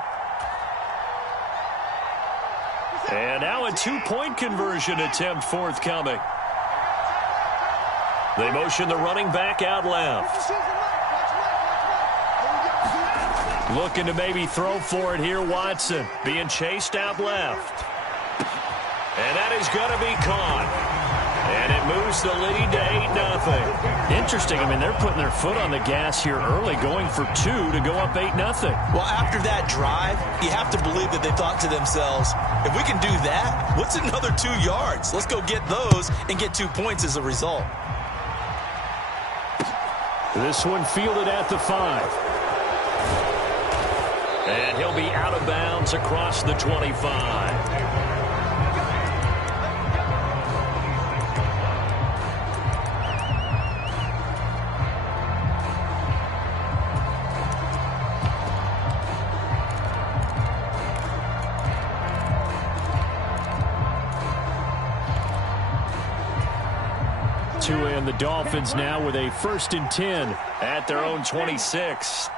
And now a 2-point conversion attempt forthcoming. They motion the running back out left. Looking to maybe throw for it here, Watson. Being chased out left. And that is going to be caught. And it moves the lead to 8-0. Interesting. I mean, they're putting their foot on the gas here early, going for 2 to go up 8-0. Well, after that drive, you have to believe that they thought to themselves, if we can do that, what's another 2 yards? Let's go get those and get 2 points as a result. This one fielded at the 5. And he'll be out of bounds across the 25. 2 and the Dolphins now with a 1st and 10 at their own 26.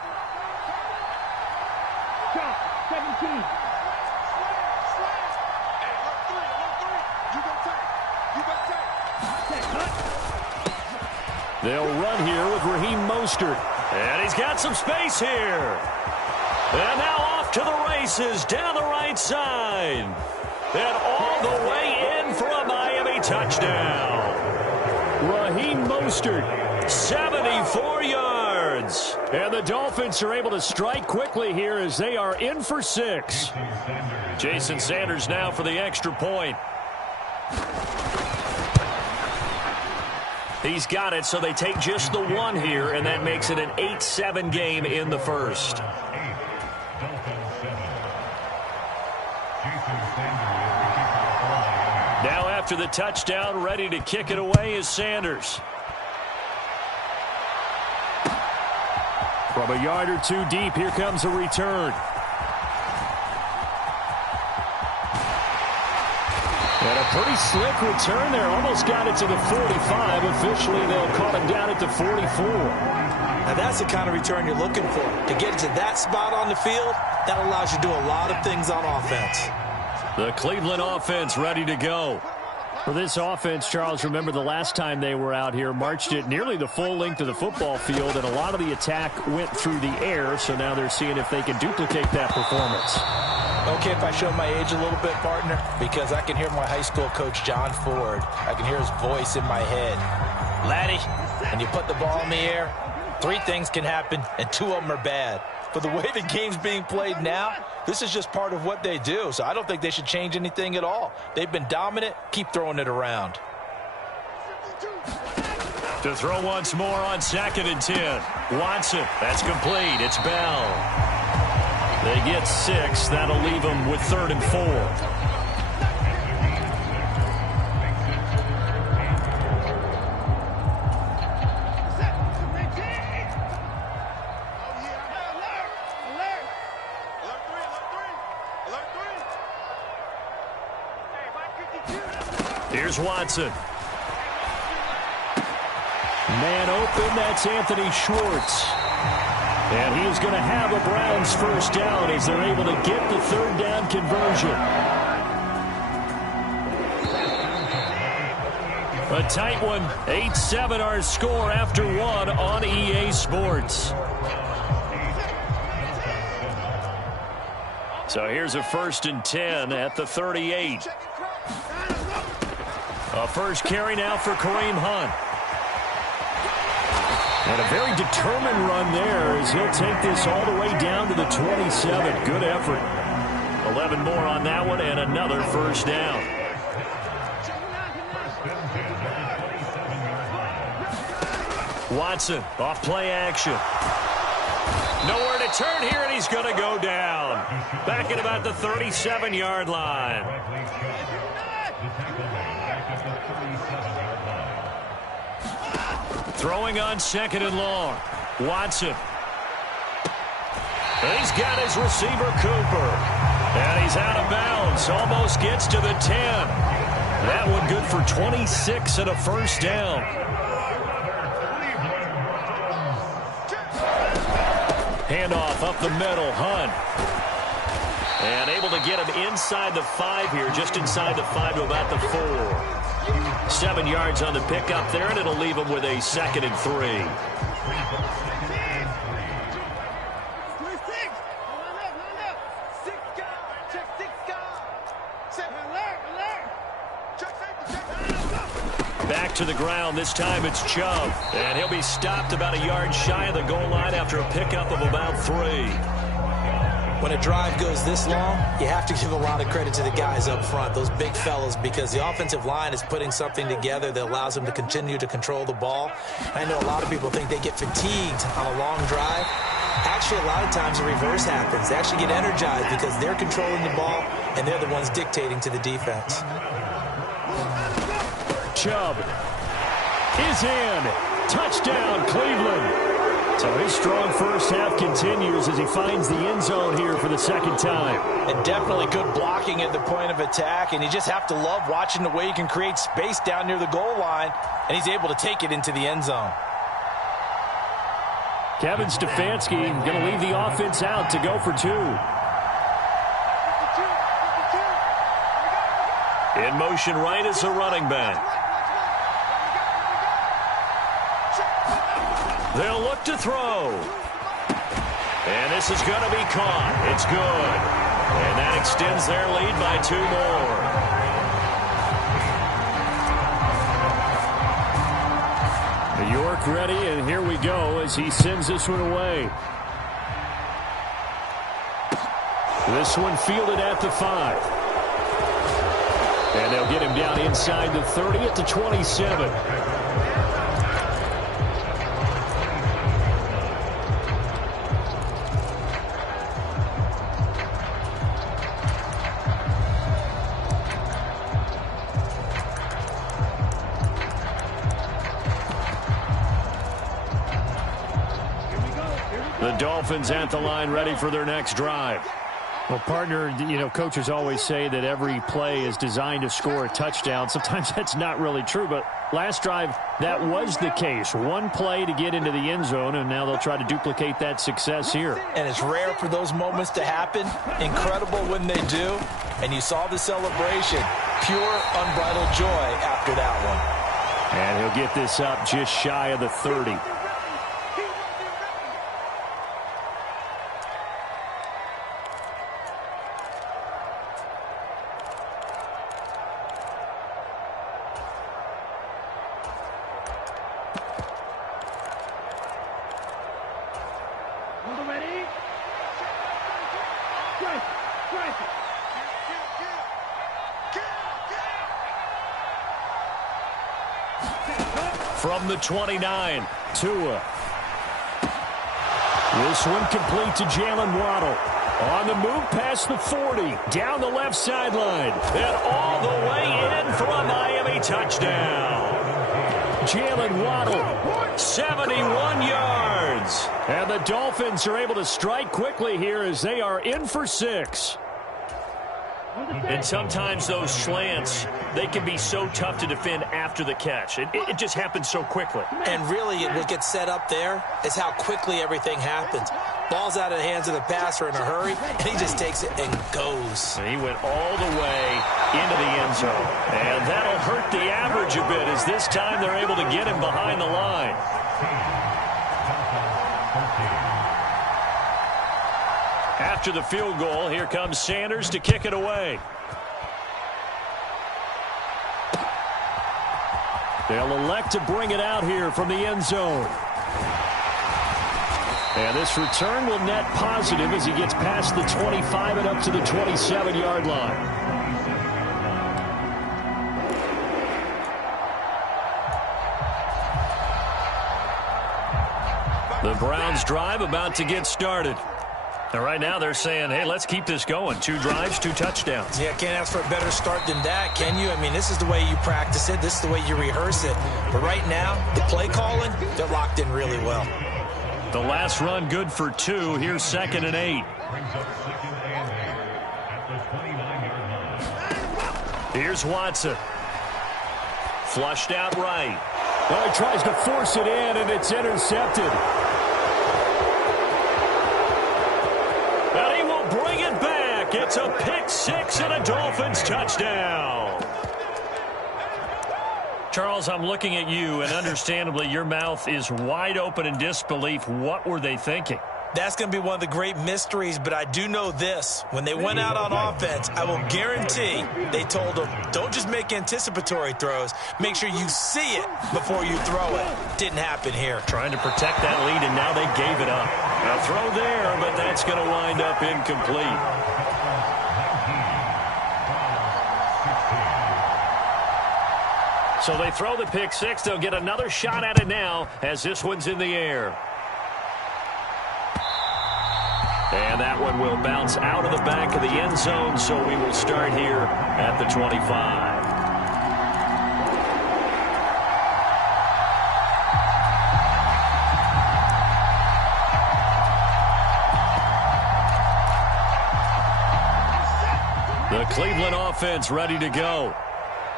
They'll run here with Raheem Mostert. And he's got some space here. And now off to the races down the right side. And all the way in for a Miami touchdown. Raheem Mostert, 74 yards. And the Dolphins are able to strike quickly here as they are in for 6. Jason Sanders now for the extra point. He's got it, so they take just the 1 here, and that makes it an 8-7 game in the first. Now after the touchdown, ready to kick it away is Sanders. From a yard or 2 deep, here comes a return. And a pretty slick return there. Almost got it to the 45. Officially, they'll call him down at the 44. Now, that's the kind of return you're looking for. To get it to that spot on the field, that allows you to do a lot of things on offense. The Cleveland offense ready to go. For this offense, Charles, remember the last time they were out here, marched it nearly the full length of the football field, and a lot of the attack went through the air, so now they're seeing if they can duplicate that performance. Okay, if I show my age a little bit, partner, because I can hear my high school coach, John Ford. I can hear his voice in my head. Laddie, when you put the ball in the air, 3 things can happen, and 2 of them are bad. But the way the game's being played now, this is just part of what they do, so I don't think they should change anything at all. They've been dominant. Keep throwing it around. To throw once more on 2nd and 10. Watson, that's complete. It's Bell. They get 6. That'll leave them with 3rd and 4. Here's Watson. Man open, that's Anthony Schwartz. And he's going to have a Browns first down as they're able to get the third down conversion. A tight one, 8-7 our score after one on EA Sports. So here's a 1st and 10 at the 38. A first carry now for Kareem Hunt. And a very determined run there as he'll take this all the way down to the 27. Good effort. 11 more on that one and another first down. Watson off play action. Nowhere to turn here, and he's going to go down. Back at about the 37-yard line. Throwing on 2nd and long. Watson. And he's got his receiver, Cooper. And he's out of bounds. Almost gets to the 10. That one good for 26 and a first down. Handoff up the middle, Hunt. And able to get him inside the 5 here, just inside the 5 to about the 4. 7 yards on the pickup there, and it'll leave him with a 2nd and 3. Back to the ground. This time it's Chubb. And he'll be stopped about a yard shy of the goal line after a pickup of about 3. When a drive goes this long, you have to give a lot of credit to the guys up front, those big fellas, because the offensive line is putting something together that allows them to continue to control the ball. I know a lot of people think they get fatigued on a long drive. Actually, a lot of times the reverse happens. They actually get energized because they're controlling the ball, and they're the ones dictating to the defense. Chubb is in. Touchdown, Cleveland. So his strong first half continues as he finds the end zone here for the 2nd time. And definitely good blocking at the point of attack, and you just have to love watching the way he can create space down near the goal line, and he's able to take it into the end zone. Kevin Stefanski going to leave the offense out to go for 2. In motion right is a running back. They'll look to throw. And this is going to be caught. It's good. And that extends their lead by 2 more. New York ready, and here we go as he sends this one away. This one fielded at the 5. And they'll get him down inside the 30 at the 27. The Dolphins at the line ready for their next drive. Well, partner, coaches always say that every play is designed to score a touchdown. Sometimes that's not really true, but last drive, that was the case. One play to get into the end zone, and now they'll try to duplicate that success here. And it's rare for those moments to happen. Incredible when they do. And you saw the celebration. Pure, unbridled joy after that one. And he'll get this up just shy of the 30. From the 29, Tua. This one complete to Jalen Waddle. On the move past the 40, down the left sideline, and all the way in for a Miami touchdown. Jalen Waddle, 71 yards. And the Dolphins are able to strike quickly here as they are in for 6. And sometimes those slants, they can be so tough to defend after the catch. It just happens so quickly. And really, what gets set up there is how quickly everything happens. Ball's out of the hands of the passer in a hurry, and he just takes it and goes. And he went all the way into the end zone. And that'll hurt the average a bit, as this time they're able to get him behind the line. After the field goal, here comes Sanders to kick it away. They'll elect to bring it out here from the end zone. And this return will net positive as he gets past the 25 and up to the 27-yard line. The Browns drive about to get started. And right now they're saying, hey, let's keep this going. 2 drives, 2 touchdowns. Yeah, can't ask for a better start than that, can you? I mean, this is the way you practice it. This is the way you rehearse it. But right now, the play calling, they're locked in really well. The last run good for 2. Here's 2nd and 8. Here's Watson. Flushed out right. Well, he tries to force it in, and it's intercepted. And he will bring it back. It's a pick 6 and a Dolphins touchdown. Charles, I'm looking at you, and understandably, your mouth is wide open in disbelief. What were they thinking? That's going to be one of the great mysteries, but I do know this. When they went out on offense, I will guarantee they told them, don't just make anticipatory throws. Make sure you see it before you throw it. Didn't happen here. Trying to protect that lead, and now they gave it up. A throw there, but that's going to wind up incomplete. So they throw the pick 6. They'll get another shot at it now as this one's in the air. And that one will bounce out of the back of the end zone, so we will start here at the 25. The Cleveland offense ready to go.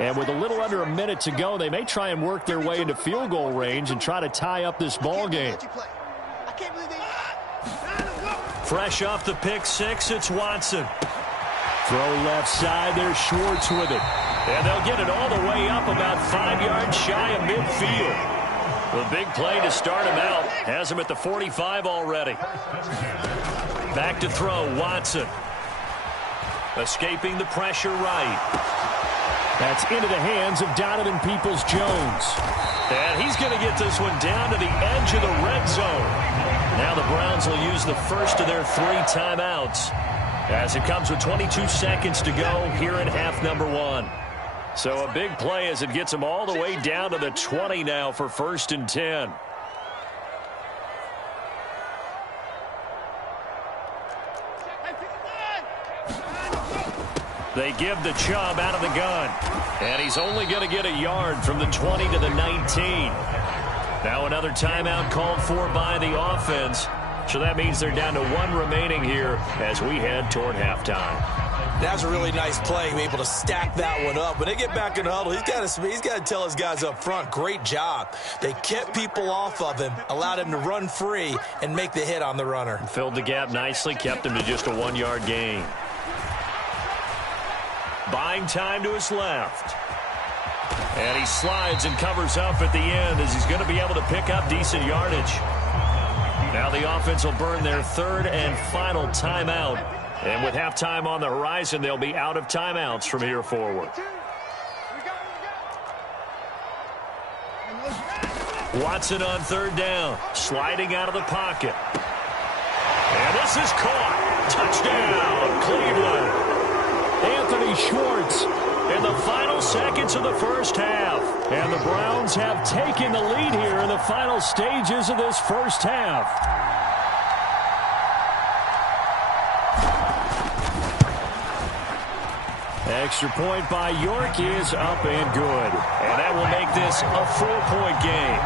And with a little under a minute to go, they may try and work their way into field goal range and try to tie up this ball game. Fresh off the pick 6, it's Watson. Throw left side, there's Schwartz with it. And they'll get it all the way up about 5 yards shy of midfield. The big play to start him out. Has him at the 45 already. Back to throw, Watson. Escaping the pressure right. That's into the hands of Donovan Peoples-Jones. And he's going to get this one down to the edge of the red zone. Now the Browns will use the first of their 3 timeouts as it comes with 22 seconds to go here in half number 1. So a big play as it gets them all the way down to the 20 now for 1st and 10. They give the Chubb out of the gun. And he's only going to get a yard from the 20 to the 19. Now another timeout called for by the offense. So that means they're down to 1 remaining here as we head toward halftime. That was a really nice play, able to stack that one up. When they get back in the huddle, he's got to tell his guys up front, great job. They kept people off of him, allowed him to run free and make the hit on the runner. Filled the gap nicely, kept him to just a 1-yard gain. Buying time to his left. And he slides and covers up at the end as he's going to be able to pick up decent yardage. Now the offense will burn their 3rd and final timeout. And with halftime on the horizon, they'll be out of timeouts from here forward. Watson on 3rd down, sliding out of the pocket. And this is caught. Touchdown, Cleveland. Anthony Schwartz in the final seconds of the first half. And the Browns have taken the lead here in the final stages of this first half. Extra point by York is up and good. And that will make this a 4-point game.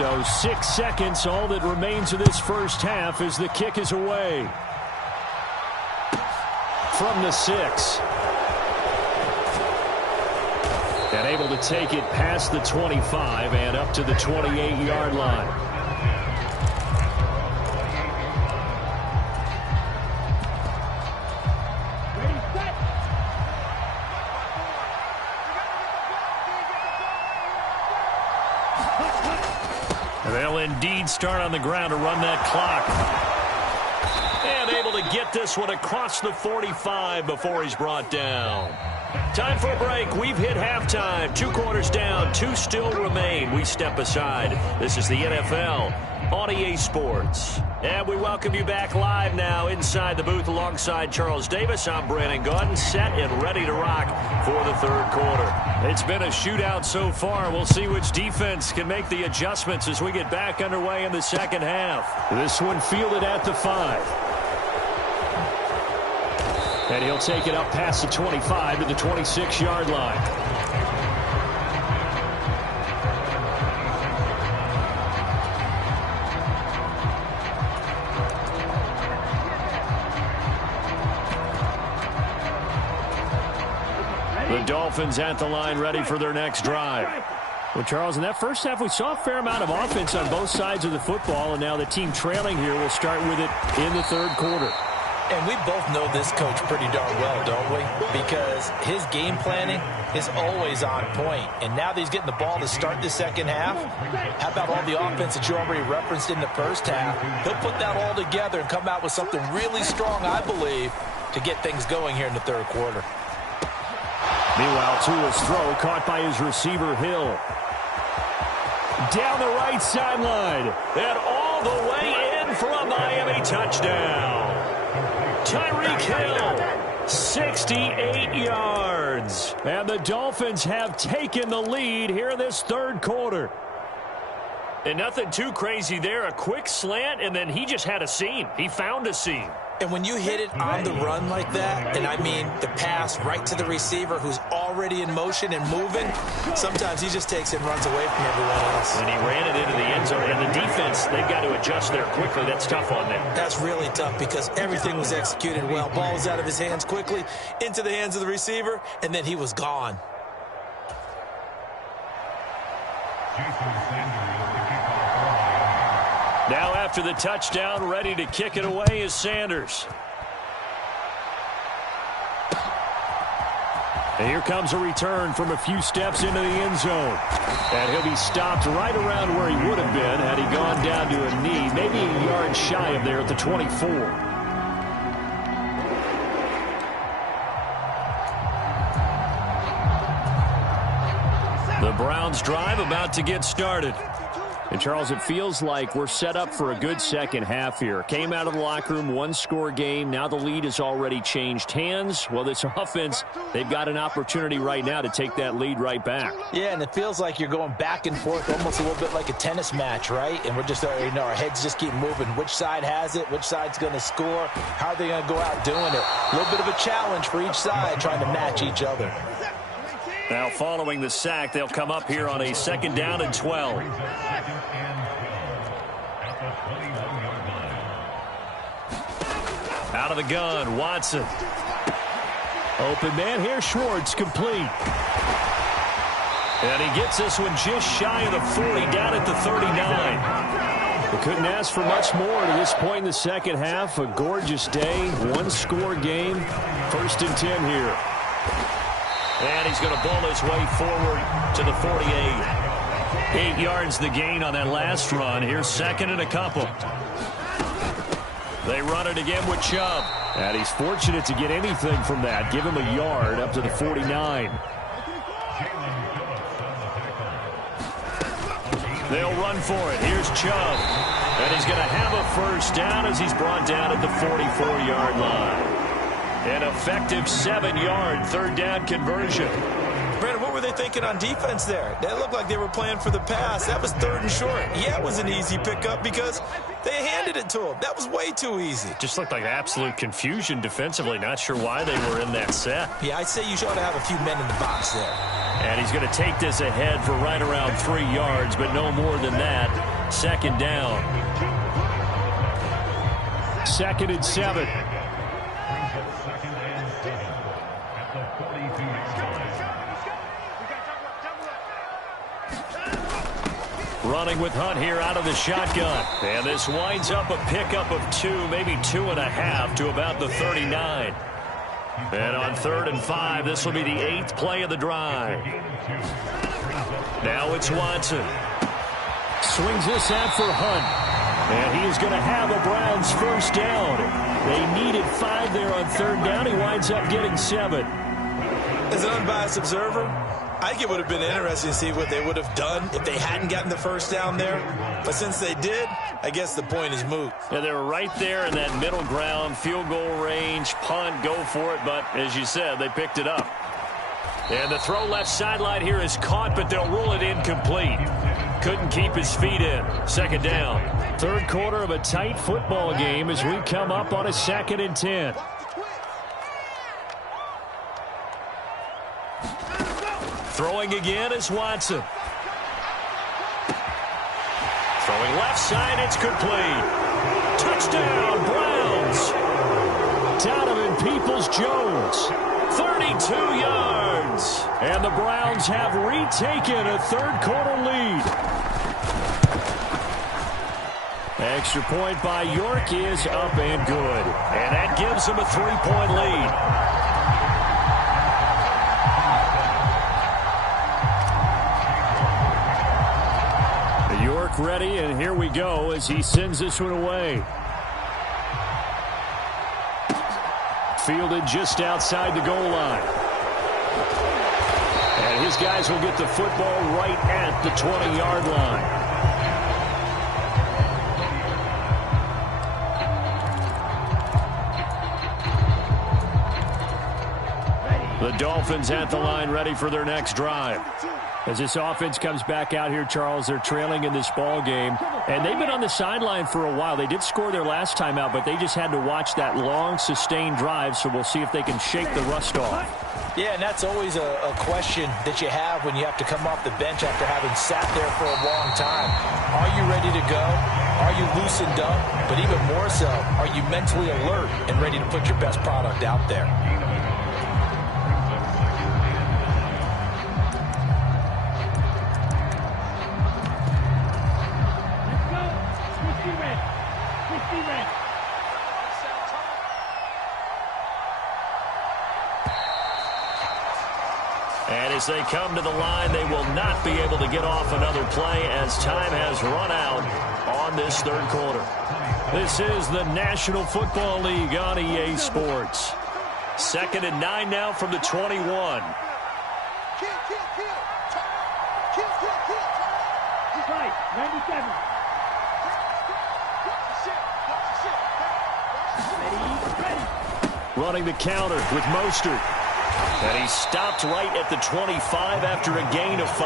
So 6 seconds, all that remains of this first half as the kick is away. From the 6. And able to take it past the 25 and up to the 28-yard line. They'll indeed start on the ground to run that clock. And able to get this one across the 45 before he's brought down. Time for a break. We've hit halftime. 2 quarters down. 2 still remain. We step aside. This is the NFL on EA Sports. And we welcome you back live now inside the booth alongside Charles Davis. I'm Brandon Gaudin, set and ready to rock for the third quarter. It's been a shootout so far. We'll see which defense can make the adjustments as we get back underway in the second half. This one fielded at the 5. And he'll take it up past the 25 to the 26-yard line. The Dolphins at the line ready for their next drive. Well, Charles, in that first half, we saw a fair amount of offense on both sides of the football, and now the team trailing here will start with it in the third quarter. And we both know this coach pretty darn well, don't we? Because his game planning is always on point. And now that he's getting the ball to start the second half, how about all the offense that you already referenced in the first half? He'll put that all together and come out with something really strong, I believe, to get things going here in the third quarter. Meanwhile, Tua's throw caught by his receiver, Hill. Down the right sideline. And all the way in for a Miami touchdown. Tyreek Hill, 68 yards. And the Dolphins have taken the lead here in this third quarter. And nothing too crazy there. A quick slant, and then he just had a seam. He found a seam. And when you hit it on the run like that, and I mean the pass right to the receiver who's already in motion and moving, sometimes he just takes it and runs away from everyone else. And he ran it into the end zone. And the defense, they've got to adjust there quickly. That's tough on them. That's really tough because everything was executed well. Ball was out of his hands quickly, into the hands of the receiver, and then he was gone. Now after the touchdown, ready to kick it away is Sanders. And here comes a return from a few steps into the end zone. And he'll be stopped right around where he would have been had he gone down to a knee, maybe a yard shy of there at the 24. The Browns drive about to get started. And, Charles, it feels like we're set up for a good second half here. Came out of the locker room, one-score game. Now the lead has already changed hands. Well, this offense, they've got an opportunity right now to take that lead right back. Yeah, and it feels like you're going back and forth almost a little bit like a tennis match, right? And we're just, our heads just keep moving. Which side has it? Which side's going to score? How are they going to go out doing it? A little bit of a challenge for each side trying to match each other. Now following the sack, they'll come up here on a 2nd down and 12. Out of the gun, Watson. Open man here, Schwartz, complete. And he gets this one just shy of the 40, down at the 39. They couldn't ask for much more to this point in the second half. A gorgeous day, one-score game. 1st and 10 here. And he's going to bull his way forward to the 48. 8 yards the gain on that last run. Here's 2nd and a couple. They run it again with Chubb. And he's fortunate to get anything from that. Give him a yard up to the 49. They'll run for it. Here's Chubb. And he's going to have a first down as he's brought down at the 44-yard line. An effective 7-yard 3rd down conversion. Brandon, what were they thinking on defense there? That looked like they were playing for the pass. That was 3rd and short. Yeah, it was an easy pickup because they handed it to him. That was way too easy. Just looked like absolute confusion defensively. Not sure why they were in that set. Yeah, I'd say you ought to have a few men in the box there. And he's going to take this ahead for right around 3 yards, but no more than that. Second down. 2nd and 7. Running with Hunt here out of the shotgun. And this winds up a pickup of 2, maybe 2.5 to about the 39. And on 3rd and 5, this will be the 8th play of the drive. Now it's Watson. Swings this out for Hunt. And he is going to have a Browns first down. They needed 5 there on 3rd down. He winds up getting 7. As an unbiased observer, I think it would have been interesting to see what they would have done if they hadn't gotten the first down there. But since they did, I guess the point is moot. Yeah, they were right there in that middle ground, field goal range, punt, go for it. But as you said, they picked it up. And the throw left sideline here is caught, but they'll rule it incomplete. Couldn't keep his feet in. 2nd down. 3rd quarter of a tight football game as we come up on a 2nd and 10. Throwing again is Watson. Throwing left side, it's complete. Touchdown, Browns. Donovan Peoples-Jones, 32 yards. And the Browns have retaken a 3rd quarter lead. Extra point by York is up and good. And that gives them a 3-point lead. York ready, and here we go as he sends this one away. Fielded just outside the goal line. And his guys will get the football right at the 20-yard line. The Dolphins at the line ready for their next drive. As this offense comes back out here, Charles, they're trailing in this ball game. And they've been on the sideline for a while. They did score their last time out, but they just had to watch that long, sustained drive. So we'll see if they can shake the rust off. Yeah, and that's always a question that you have when you have to come off the bench after having sat there for a long time. Are you ready to go? Are you loosened up? But even more so, are you mentally alert and ready to put your best product out there? And as they come to the line, they will not be able to get off another play as time has run out on this 3rd quarter. This is the National Football League on EA Sports. 2nd and 9 now from the 21. Right, 97. Running the counter with Mostert. And he stopped right at the 25 after a gain of 5.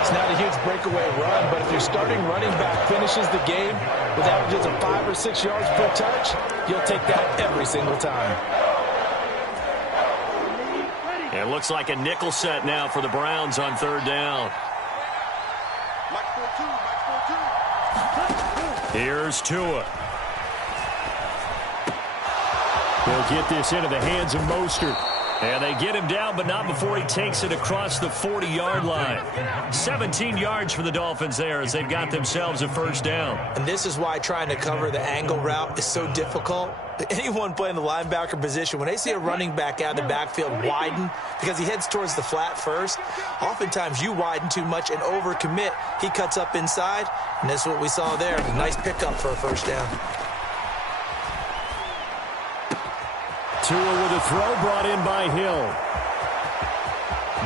It's not a huge breakaway run, but if your starting running back finishes the game with averages of 5 or 6 yards per touch, you'll take that every single time. It looks like a nickel set now for the Browns on 3rd down. Here's Tua. They'll get this into the hands of Mostert. And they get him down, but not before he takes it across the 40-yard line. 17 yards for the Dolphins there as they've got themselves a 1st down. And this is why trying to cover the angle route is so difficult. Anyone playing the linebacker position, when they see a running back out of the backfield widen because he heads towards the flat first, oftentimes you widen too much and overcommit. He cuts up inside, and that's what we saw there. A nice pickup for a 1st down. Tua with a throw brought in by Hill.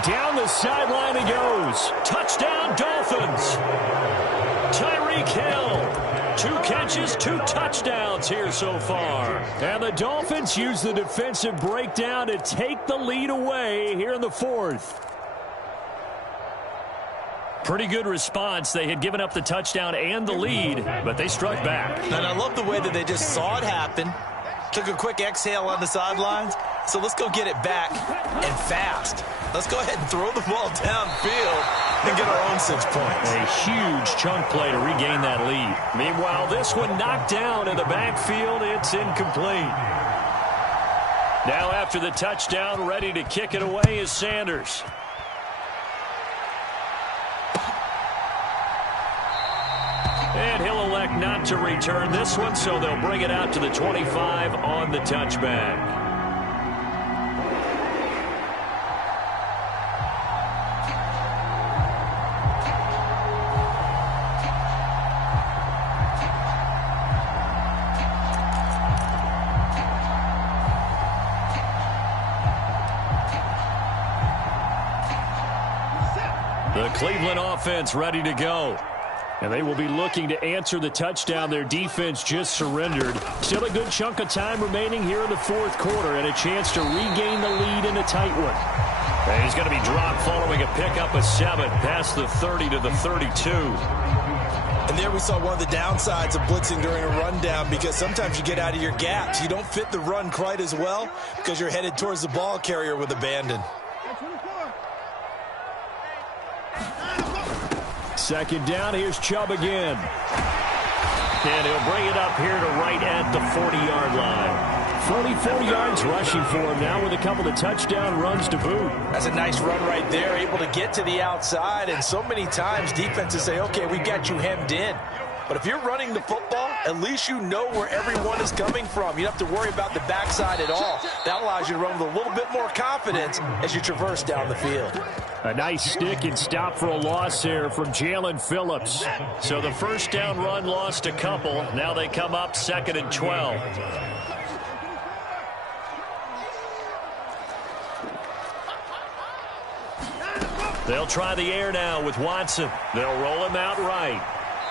Down the sideline he goes. Touchdown, Dolphins. Tyreek Hill. 2 catches, 2 touchdowns here so far. And the Dolphins use the defensive breakdown to take the lead away here in the 4th. Pretty good response. They had given up the touchdown and the lead, but they struck back. And I love the way that they just saw it happen. Took a quick exhale on the sidelines. So let's go get it back and fast. Let's go ahead and throw the ball downfield and get our own 6 points. A huge chunk play to regain that lead. Meanwhile, this one knocked down in the backfield. It's incomplete. Now after the touchdown, ready to kick it away is Sanders. And he'll elect not to return this one, so they'll bring it out to the 25 on the touchback. The Cleveland offense ready to go. And they will be looking to answer the touchdown their defense just surrendered. Still a good chunk of time remaining here in the fourth quarter and a chance to regain the lead in a tight one. And he's going to be dropped following a pickup of 7 past the 30 to the 32. And there we saw one of the downsides of blitzing during a rundown, because sometimes you get out of your gaps. You don't fit the run quite as well because you're headed towards the ball carrier with abandon. Second down, here's Chubb again. And he'll bring it up here to right at the 40-yard line. 44 yards rushing for him now with a couple of touchdown runs to boot. That's a nice run right there, able to get to the outside. And so many times defenses say, okay, we got you hemmed in. But if you're running the football, at least you know where everyone is coming from. You don't have to worry about the backside at all. That allows you to run with a little bit more confidence as you traverse down the field. A nice stick and stop for a loss there from Jalen Phillips. So the first down run lost a couple. Now they come up 2nd and 12. They'll try the air now with Watson. They'll roll him out right.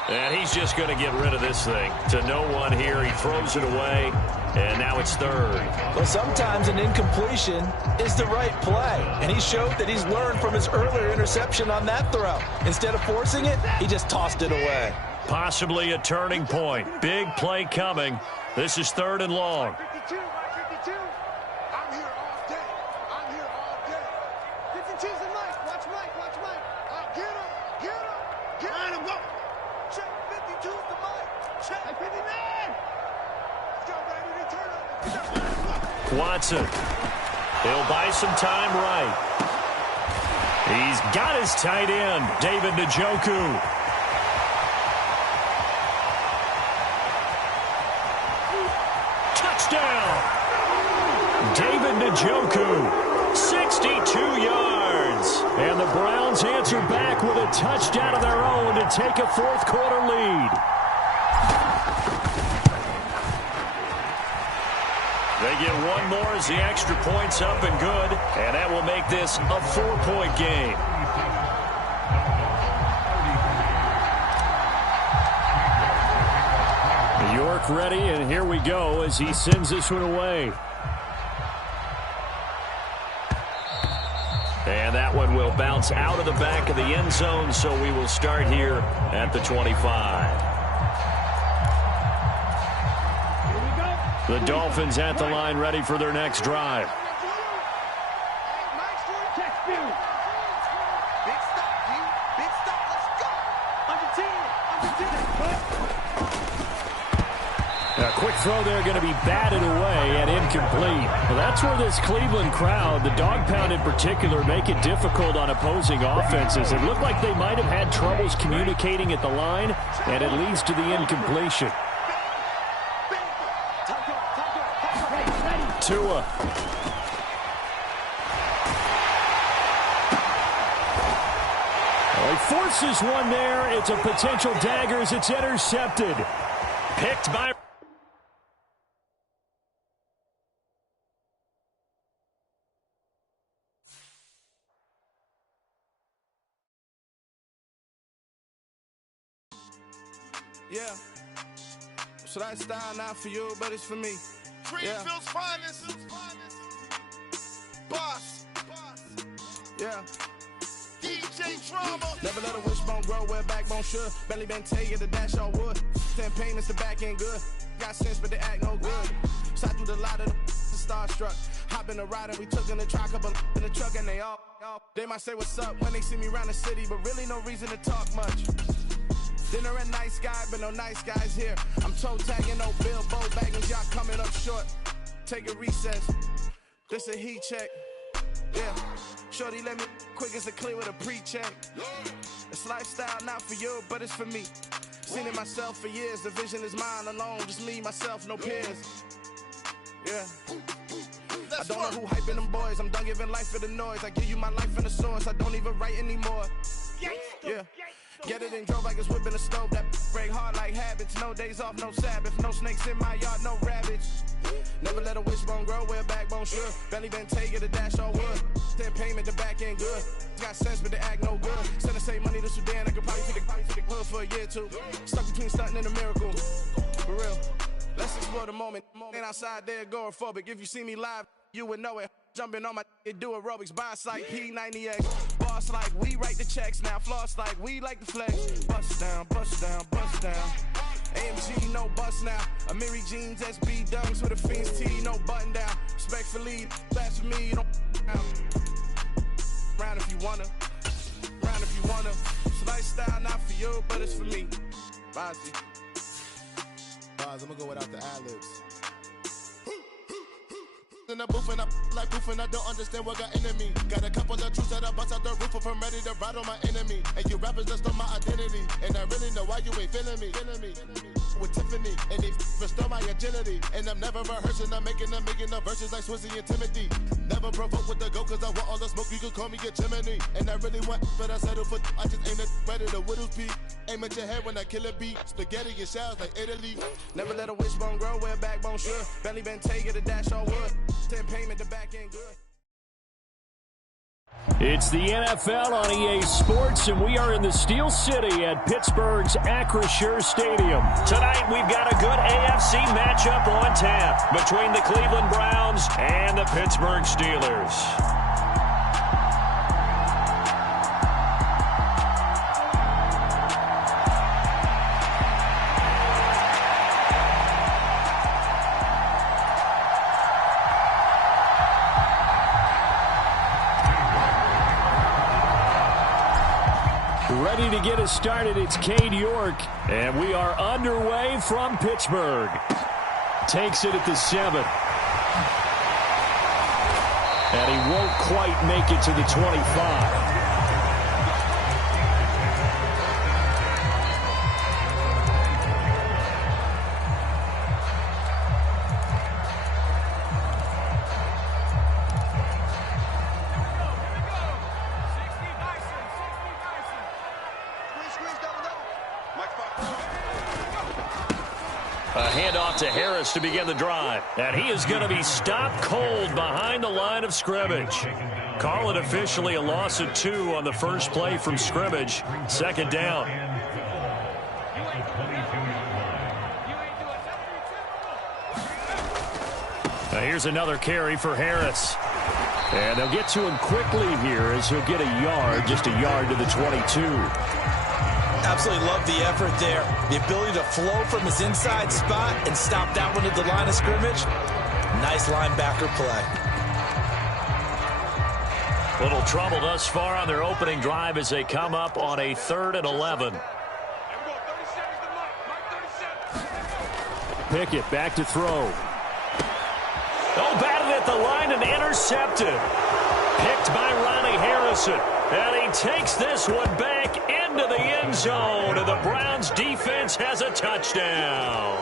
And he's just going to get rid of this thing. To no one here. He throws it away. And now it's 3rd. Well, sometimes an incompletion is the right play. And he showed that he's learned from his earlier interception on that throw. Instead of forcing it, he just tossed it away. Possibly a turning point. Big play coming. This is 3rd and long. 52, 52. I'm here all day. I'm here all day. 52's the Mike. Watch Mike. Watch Mike. Get him. Get him. Get him. Go. Check 52's the Mike. Check 59. Watson. He'll buy some time right. He's got his tight end, David Njoku. Touchdown! David Njoku, 62 yards. And the Browns answer back with a touchdown of their own to take a fourth quarter lead. They get one more as the extra point's up and good, and that will make this a 4-point game. York ready, and here we go as he sends this one away. And that one will bounce out of the back of the end zone, so we will start here at the 25. The Dolphins at the line, ready for their next drive. A quick throw there going to be batted away and incomplete. Well, that's where this Cleveland crowd, the dog pound in particular, make it difficult on opposing offenses. It looked like they might have had troubles communicating at the line, and it leads to the incompletion. Tua. Well, he forces one there. It's a potential dagger as it's intercepted. Picked by... Yeah. So that style not for you, but it's for me. Greenfield's finest. Boss. Yeah. DJ Drama. Never let a wishbone grow where a backbone should. Belly been tell you the dash all wood. 10 payments to back end good. Got sense, but they act no good. Shot through the lot of the starstruck. Hop in the ride and we took in the truck, couple in the truck, and they all They might say what's up when they see me around the city, but really no reason to talk much. Dinner a nice guy, but no nice guys here. I'm toe tagging, no Bilbo bagging, y'all coming up short. Take a recess. This a heat check. Yeah. Shorty let me quick as a clear with a pre-check. It's lifestyle not for you, but it's for me. Seen it myself for years. The vision is mine alone. Just me, myself, no peers. Yeah. I don't know who hyping them boys. I'm done giving life for the noise. I give you my life in the source. I don't even write anymore. Yeah. Get it and drove like it's whipping a stove. That break hard like habits. No days off, no Sabbath. No snakes in my yard, no rabbits. Never let a wishbone grow where a backbone should. Belly been take it, a dash all wood. Then payment, the back end good. Got sense, but they act no good. Send to save money to Sudan. I could probably take the hood for a year or two. Stuck between stunting and a miracle. For real. Let's explore the moment. Ain't outside there agoraphobic. If you see me live, you would know it. Jumping on my do aerobics, boss like P90X. Boss like we write the checks now. Floss like we like the flex. Bust down, bust down, bust down. AMG, no bust now. Amiri jeans, SB dunks with a Fiends T, no button down. Respectfully, that's for me, you don't round if you wanna. Round if you wanna. It's lifestyle not for you, but it's for me. Bozzy. Boz, I'm gonna go without the ad-libs. In the booth and I like proof and I don't understand what got into me. Got a couple of truths that I bust out the roof if I'm ready to ride on my enemy. And you rappers just on my identity. And I really know why you ain't feeling me. With Tiffany and they restore my agility. And I'm never rehearsing, I'm making the verses like Swizzy and Timothy. Never provoke with the go cause I want all the smoke, you can call me a chimney. And I really want, but I settle for I just aim it ready to Whittles peak. Aim at your head when I kill a beat. Spaghetti and shells like Italy. Never let a wishbone grow where a backbone should. Belly been take it, a dash all wood. Then payment, the back end good. It's the NFL on EA Sports, and we are in the Steel City at Pittsburgh's Acrisure Stadium. Tonight, we've got a good AFC matchup on tap between the Cleveland Browns and the Pittsburgh Steelers. Ready to get us started, it's Cade York, and we are underway from Pittsburgh. Takes it at the 7. And he won't quite make it to the 25. A handoff to Harris to begin the drive. And he is going to be stopped cold behind the line of scrimmage. Call it officially a loss of 2 on the first play from scrimmage. Second down. Now here's another carry for Harris. And they'll get to him quickly here as he'll get a yard, just a yard to the 22. Absolutely love the effort there. The ability to flow from his inside spot and stop that one at the line of scrimmage. Nice linebacker play. Little trouble thus far on their opening drive as they come up on a 3rd and 11. Pickett back to throw. Oh, batted at the line and intercepted. Picked by Ronnie Harrison. And he takes this one back into the end zone. And the Browns defense has a touchdown.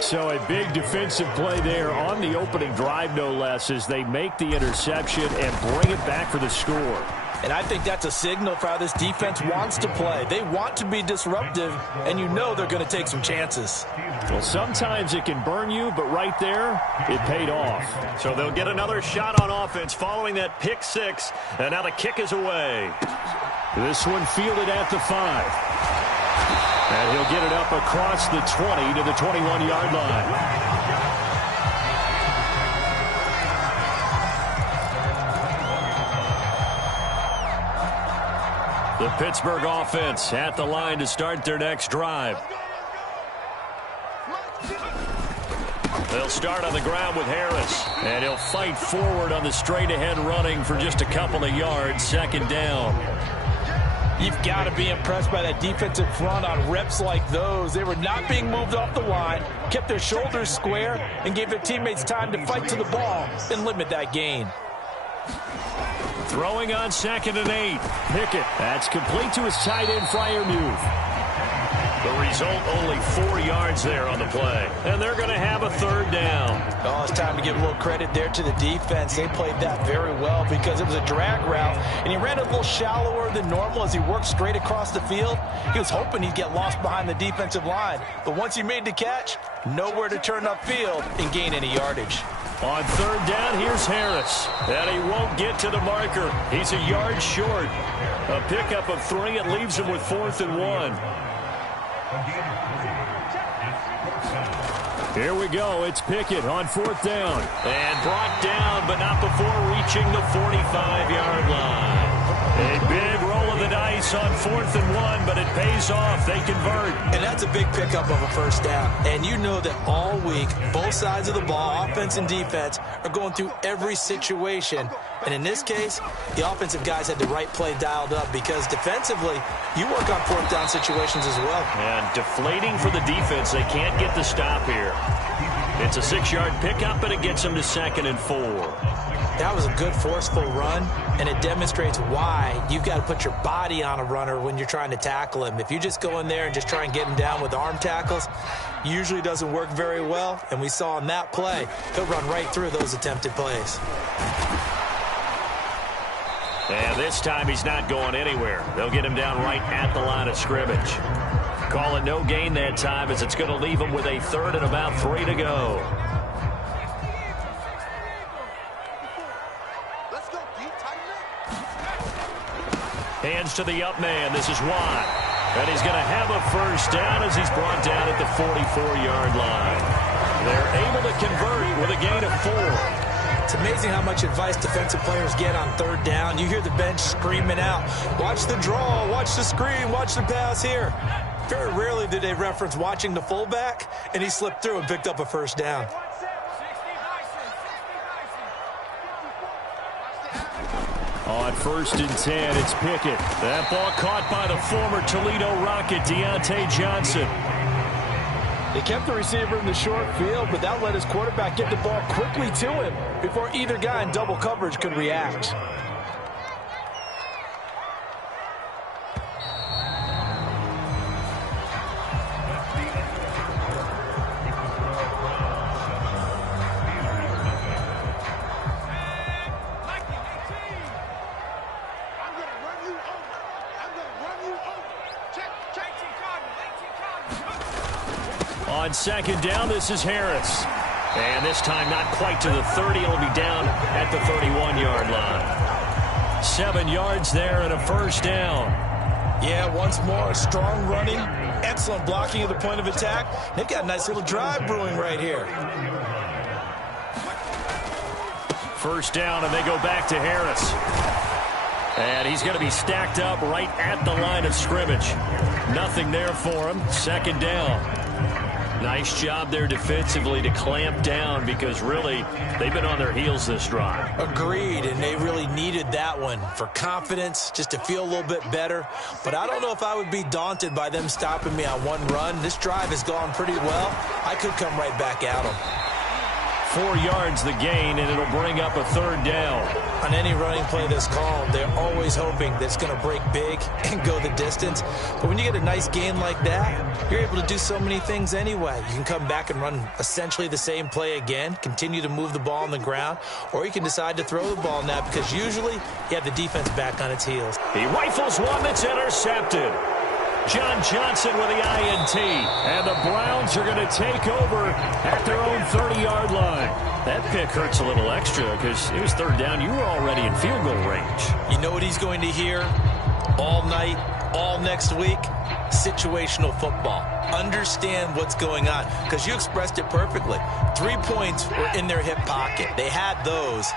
So a big defensive play there on the opening drive, no less, as they make the interception and bring it back for the score. And I think that's a signal for how this defense wants to play. They want to be disruptive, and you know they're going to take some chances. Well, sometimes it can burn you, but right there, it paid off. So they'll get another shot on offense following that pick 6, and now the kick is away. This one fielded at the 5. And he'll get it up across the 20 to the 21-yard line. The Pittsburgh offense at the line to start their next drive. They'll start on the ground with Harris, and he'll fight forward on the straight-ahead running for just a couple of yards. Second down. You've got to be impressed by that defensive front on reps like those. They were not being moved off the line, kept their shoulders square, and gave their teammates time to fight to the ball and limit that gain. Throwing on 2nd and 8. Pickett. That's complete to his tight end, Freiermuth. The result, only 4 yards there on the play. And they're going to have a 3rd down. Oh, it's time to give a little credit there to the defense. They played that very well because it was a drag route, and he ran a little shallower than normal as he worked straight across the field. He was hoping he'd get lost behind the defensive line. But once he made the catch, nowhere to turn upfield and gain any yardage. On 3rd down, here's Harris. And he won't get to the marker. He's a yard short. A pickup of 3. It leaves him with 4th and 1. Here we go. It's Pickett on 4th down. And brought down, but not before reaching the 45-yard line. A big roll of the dice on 4th and 1, but it pays off. They convert. And that's a big pickup of a 1st down. And you know that all week, both sides of the ball, offense and defense, are going through every situation. And in this case, the offensive guys had the right play dialed up because defensively, you work on 4th down situations as well. And deflating for the defense. They can't get the stop here. It's a 6-yard pickup, and it gets them to 2nd and 4. That was a good forceful run, and it demonstrates why you've got to put your body on a runner when you're trying to tackle him. If you just go in there and just try and get him down with arm tackles, usually doesn't work very well, and we saw on that play, he'll run right through those attempted plays. And this time he's not going anywhere. They'll get him down right at the line of scrimmage. Call it no gain that time as it's going to leave him with a 3rd and about 3 to go. Hands to the up man. This is Watt. And he's going to have a 1st down as he's brought down at the 44-yard line. They're able to convert with a gain of 4. It's amazing how much advice defensive players get on 3rd down. You hear the bench screaming out, watch the draw, watch the screen, watch the pass here. Very rarely do they reference watching the fullback, and he slipped through and picked up a 1st down. On 1st and 10, it's Pickett. That ball caught by the former Toledo Rocket, Deontay Johnson. They kept the receiver in the short field, but that let his quarterback get the ball quickly to him before either guy in double coverage could react. On 2nd down, this is Harris. And this time not quite to the 30. It'll be down at the 31-yard line. 7 yards there and a 1st down. Yeah, once more, strong running, excellent blocking at the point of attack. They've got a nice little drive brewing right here. 1st down, and they go back to Harris. And he's going to be stacked up right at the line of scrimmage. Nothing there for him. 2nd down. Nice job there defensively to clamp down because really they've been on their heels this drive. Agreed, and they really needed that one for confidence, just to feel a little bit better. But I don't know if I would be daunted by them stopping me on one run. This drive has gone pretty well. I could come right back at them. 4 yards the gain, and it'll bring up a 3rd down. On any running play that's called, they're always hoping that it's going to break big and go the distance. But when you get a nice gain like that, you're able to do so many things anyway. You can come back and run essentially the same play again, continue to move the ball on the ground, or you can decide to throw the ball now because usually you have the defense back on its heels. He rifles one that's intercepted. John Johnson with the INT. And the Browns are going to take over at their own 30-yard line. That pick hurts a little extra because it was 3rd down. You were already in field goal range. You know what he's going to hear all night, all next week? Situational football. Understand what's going on because you expressed it perfectly. 3 points were in their hip pocket. They had those.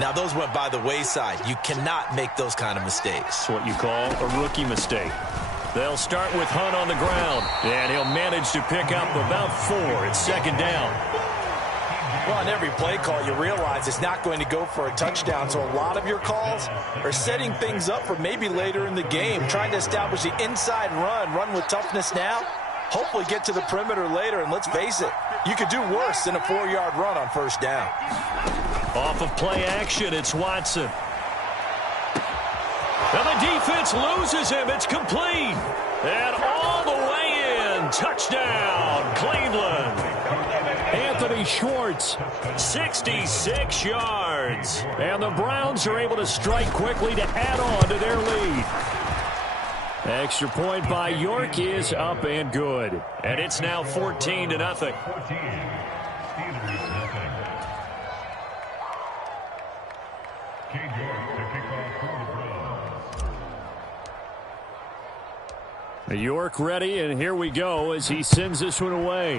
Now, those went by the wayside. You cannot make those kind of mistakes. It's what you call a rookie mistake. They'll start with Hunt on the ground, and he'll manage to pick up about 4. It's 2nd down. Well, on every play call, you realize it's not going to go for a touchdown, so a lot of your calls are setting things up for maybe later in the game, trying to establish the inside run with toughness now, hopefully get to the perimeter later, and let's face it, you could do worse than a 4-yard run on first down. Off of play action, it's Watson. And the defense loses him. It's complete. And all the way in. Touchdown, Cleveland. Anthony Schwartz. 66 yards. And the Browns are able to strike quickly to add on to their lead. Extra point by York is up and good. And it's now 14-0. York ready, and here we go as he sends this one away.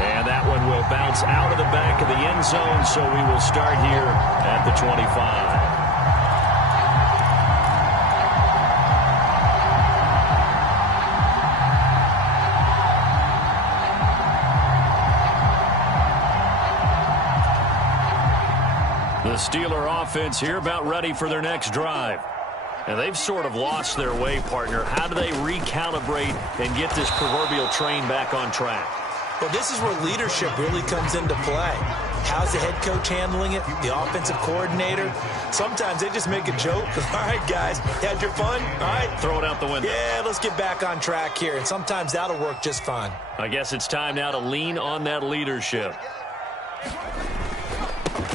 And that one will bounce out of the back of the end zone, so we will start here at the 25. The Steeler offense here about ready for their next drive. And they've sort of lost their way, partner. How do they recalibrate and get this proverbial train back on track? Well, this is where leadership really comes into play. How's the head coach handling it? The offensive coordinator? Sometimes they just make a joke. All right, guys, had your fun? All right. Throw it out the window. Yeah, let's get back on track here. And sometimes that'll work just fine. I guess it's time now to lean on that leadership.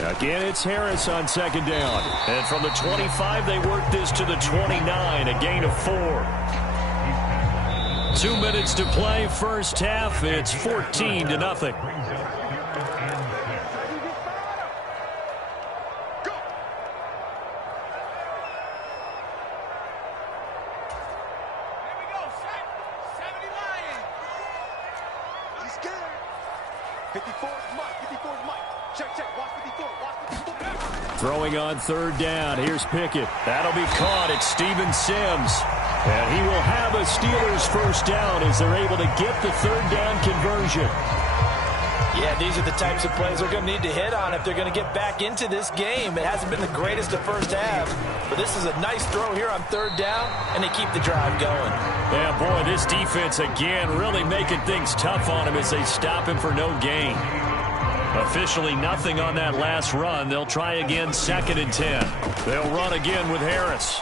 Again, it's Harris on second down. And from the 25, they work this to the 29, a gain of 4. 2 minutes to play, first half. It's 14-0. Throwing on third down. Here's Pickett. That'll be caught. It's Steven Sims. And he will have a Steelers first down as they're able to get the third down conversion. Yeah, these are the types of plays they're going to need to hit on if they're going to get back into this game. It hasn't been the greatest of first half, but this is a nice throw here on third down, and they keep the drive going. Yeah, boy, this defense again really making things tough on him as they stop him for no gain. Officially nothing on that last run. They'll try again, 2nd and 10. They'll run again with Harris.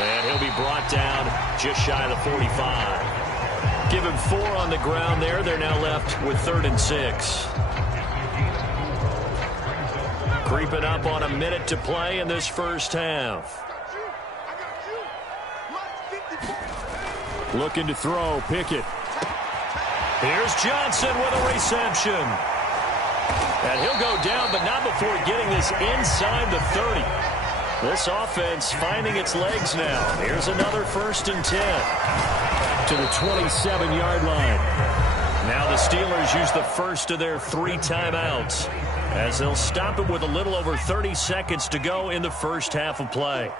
And he'll be brought down just shy of the 45. Give him 4 on the ground there. They're now left with 3rd and 6. Creeping up on a minute to play in this first half. Looking to throw, Pickett. Here's Johnson with a reception. And he'll go down, but not before getting this inside the 30. This offense finding its legs now. Here's another 1st and 10. To the 27-yard line. Now the Steelers use the first of their 3 timeouts as they'll stop it with a little over 30 seconds to go in the first half of play.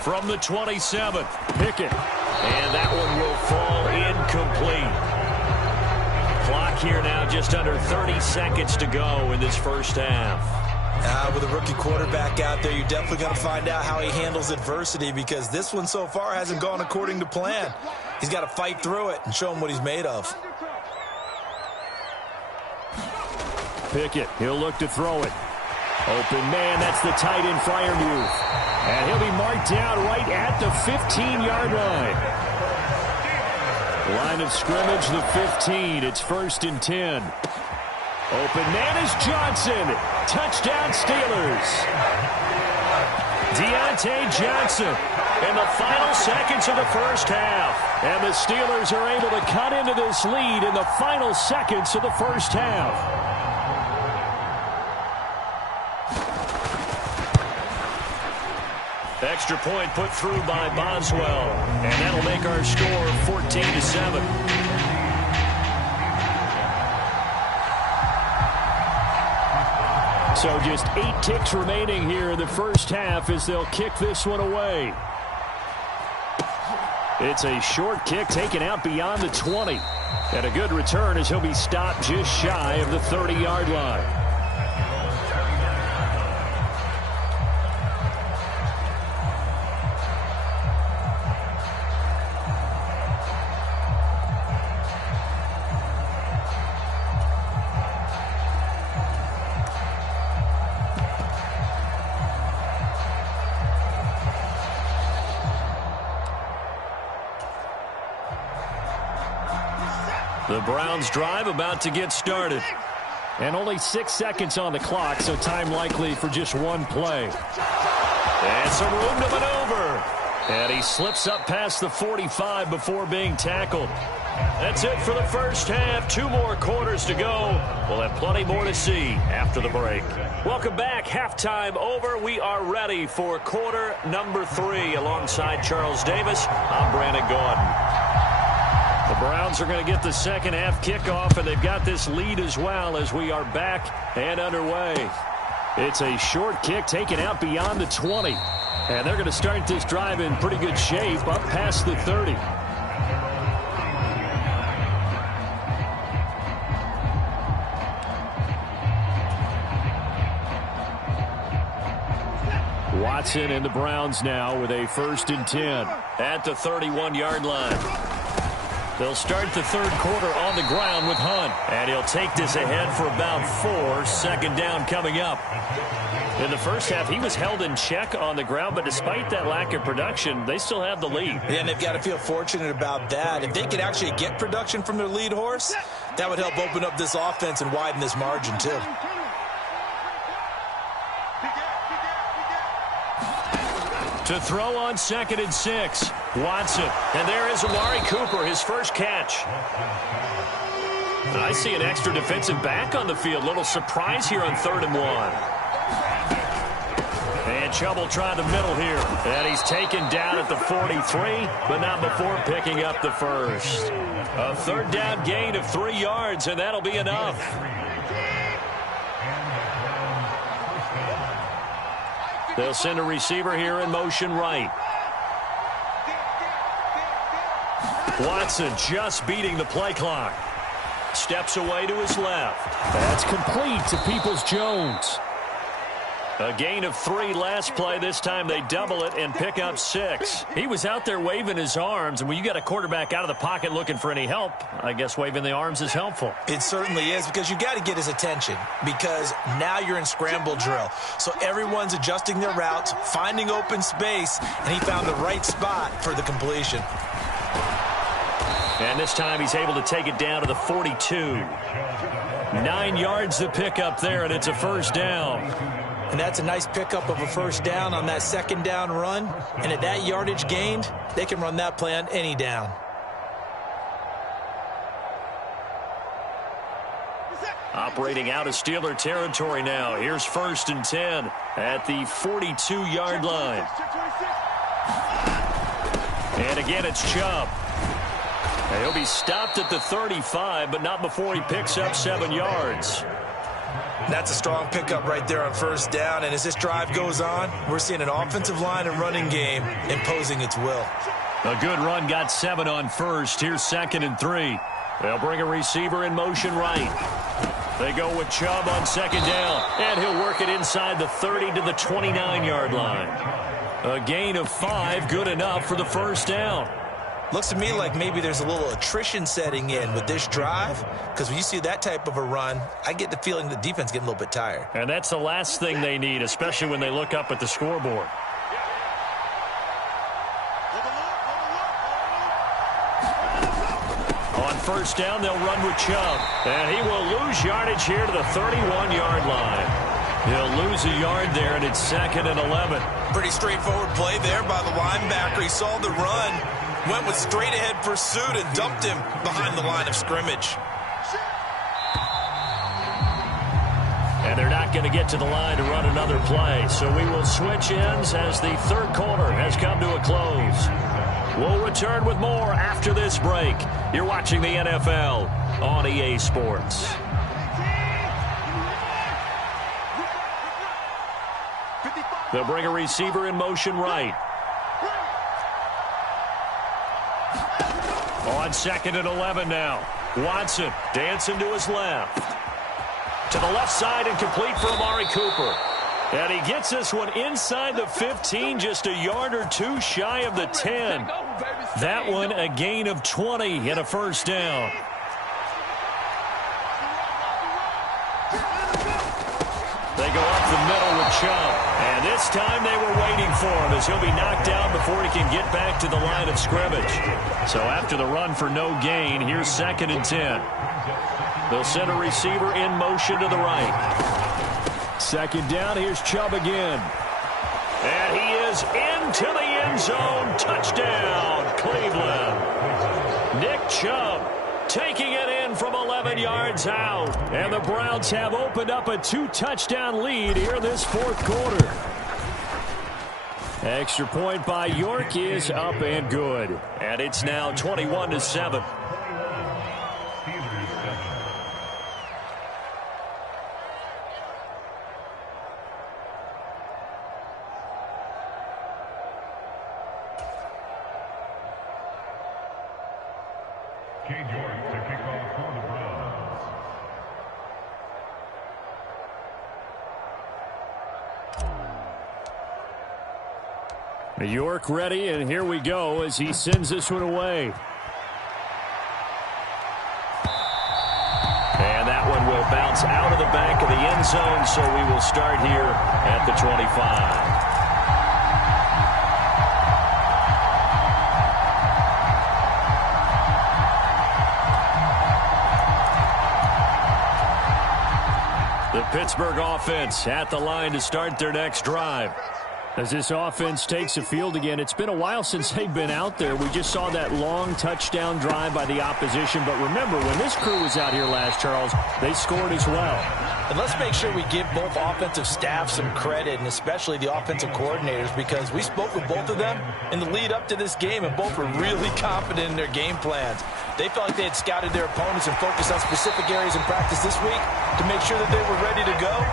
From the 27th, Pickett. And that one will fall incomplete. Clock here now just under 30 seconds to go in this first half. With a rookie quarterback out there, you're definitely going to find out how he handles adversity because this one so far hasn't gone according to plan. He's got to fight through it and show him what he's made of. Pickett, he'll look to throw it. Open man, that's the tight end Freiermuth. And he'll be marked down right at the 15-yard line. Line of scrimmage, the 15. It's 1st and 10. Open man is Johnson. Touchdown Steelers. Deontay Johnson in the final seconds of the first half. And the Steelers are able to cut into this lead in the final seconds of the first half. Extra point put through by Boswell. And that'll make our score 14-7. So just 8 ticks remaining here in the first half as they'll kick this one away. It's a short kick taken out beyond the 20. And a good return as he'll be stopped just shy of the 30-yard line. The Browns drive about to get started. And only 6 seconds on the clock, so time likely for just one play. And some room to maneuver. And he slips up past the 45 before being tackled. That's it for the first half. 2 more quarters to go. We'll have plenty more to see after the break. Welcome back. Halftime over. We are ready for quarter number 3. Alongside Charles Davis, I'm Brandon Gordon. The Browns are going to get the second half kickoff, and they've got this lead as well as we are back and underway. It's a short kick taken out beyond the 20. And they're going to start this drive in pretty good shape up past the 30. Watson and the Browns now with a 1st and 10 at the 31-yard line. They'll start the third quarter on the ground with Hunt. And he'll take this ahead for about 4. Second down coming up. In the first half, he was held in check on the ground, but despite that lack of production, they still have the lead. Yeah, and they've got to feel fortunate about that. If they could actually get production from their lead horse, that would help open up this offense and widen this margin, too. To throw on 2nd and 6, Watson. And there is Amari Cooper, his first catch. And I see an extra defensive back on the field. Little surprise here on 3rd and 1. And Chubb try the middle here. And he's taken down at the 43, but not before picking up the first. A 3rd down gain of 3 yards, and that'll be enough. They'll send a receiver here in motion right. Watson just beating the play clock. Steps away to his left. That's complete to Peoples-Jones. A gain of 3 last play. This time they double it and pick up 6. He was out there waving his arms, and when you got a quarterback out of the pocket looking for any help, I guess waving the arms is helpful. It certainly is, because you got to get his attention, because now you're in scramble drill. So everyone's adjusting their routes, finding open space, and he found the right spot for the completion. And this time he's able to take it down to the 42. 9 yards to pick up there, and it's a first down. And that's a nice pickup of a first down on that 2nd down run. And at that yardage gained, they can run that play on any down. Operating out of Steeler territory now. Here's 1st and 10 at the 42-yard line. And again, it's Chubb. And he'll be stopped at the 35, but not before he picks up 7 yards. That's a strong pickup right there on first down. And as this drive goes on, we're seeing an offensive line and running game imposing its will. A good run got 7 on first. Here's 2nd and 3. They'll bring a receiver in motion right. They go with Chubb on 2nd down. And he'll work it inside the 30 to the 29-yard line. A gain of 5, good enough for the first down. Looks to me like maybe there's a little attrition setting in with this drive, because when you see that type of a run, I get the feeling the defense getting a little bit tired. And that's the last thing they need, especially when they look up at the scoreboard. On first down, they'll run with Chubb. And he will lose yardage here to the 31-yard line. He'll lose a yard there, and it's 2nd and 11. Pretty straightforward play there by the linebacker. He saw the run, went with straight-ahead pursuit, and dumped him behind the line of scrimmage. And they're not going to get to the line to run another play. So we will switch ends as the third quarter has come to a close. We'll return with more after this break. You're watching the NFL on EA Sports. They'll bring a receiver in motion right. On 2nd and 11 now. Watson dancing to his left. To the left side and complete for Amari Cooper. And he gets this one inside the 15, just a yard or two shy of the 10. That one a gain of 20 and a first down. They go up the middle with Chubb. And this time they were waiting for him as he'll be knocked down before he can get back to the line of scrimmage. So after the run for no gain, here's 2nd and 10. They'll send a receiver in motion to the right. 2nd down, here's Chubb again. And he is into the end zone. Touchdown, Cleveland. Nick Chubb taking it in from 11 yards out. And the Browns have opened up a 2-touchdown lead here this 4th quarter. Extra point by York is up and good. And it's now 21-7. York ready, and here we go as he sends this one away. And that one will bounce out of the back of the end zone, so we will start here at the 25. The Pittsburgh offense at the line to start their next drive. As this offense takes the field again, it's been a while since they've been out there. We just saw that long touchdown drive by the opposition. But remember, when this crew was out here last, Charles, they scored as well. And let's make sure we give both offensive staff some credit, and especially the offensive coordinators, because we spoke with both of them in the lead up to this game, and both were really confident in their game plans. They felt like they had scouted their opponents and focused on specific areas in practice this week to make sure that they were ready to go.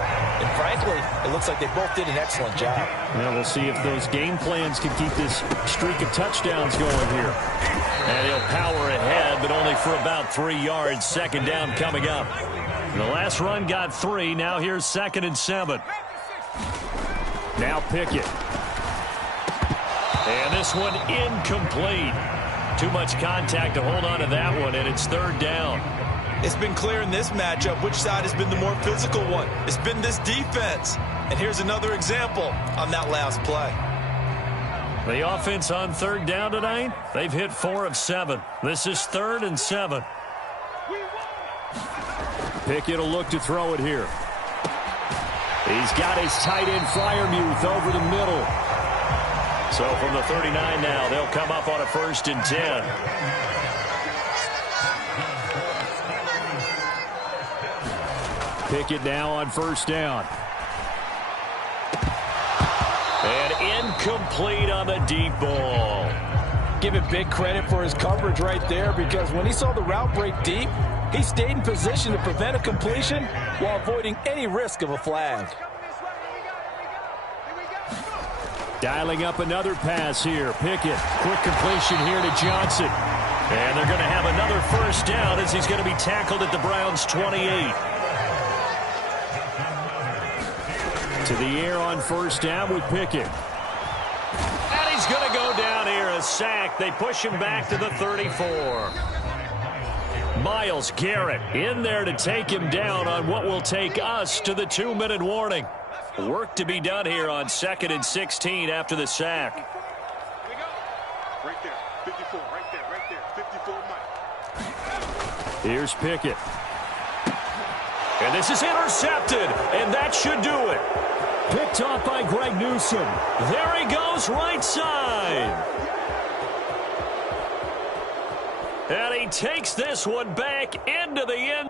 And frankly, it looks like they both did an excellent job. Well, we'll see if those game plans can keep this streak of touchdowns going here. And he'll power ahead, but only for about 3 yards. 2nd down coming up. The last run got 3. Now here's 2nd and 7. Now Pickett. And this one incomplete. Too much contact to hold on to that one, and it's 3rd down. It's been clear in this matchup which side has been the more physical one. It's been this defense. And here's another example on that last play. The offense on 3rd down tonight, they've hit 4 of 7. This is 3rd and 7. Pickett will look to throw it here. He's got his tight end Freiermuth over the middle. So from the 39 now, they'll come up on a 1st and 10. Pickett now on 1st down. And incomplete on the deep ball. Give it big credit for his coverage right there, because when he saw the route break deep, he stayed in position to prevent a completion while avoiding any risk of a flag. Dialing up another pass here. Pickett, quick completion here to Johnson. And they're going to have another 1st down as he's going to be tackled at the Browns' 28. To the air on 1st down with Pickett. And he's going to go down here, a sack. They push him back to the 34. Myles Garrett in there to take him down on what will take us to the 2-minute warning. Work to be done here on 2nd and 16 after the sack. Here we go. Right there. 54. Right there. 54 Mike. Here's Pickett. And this is intercepted, and that should do it. Picked off by Greg Newsome. There he goes, right side. And he takes this one back into the end.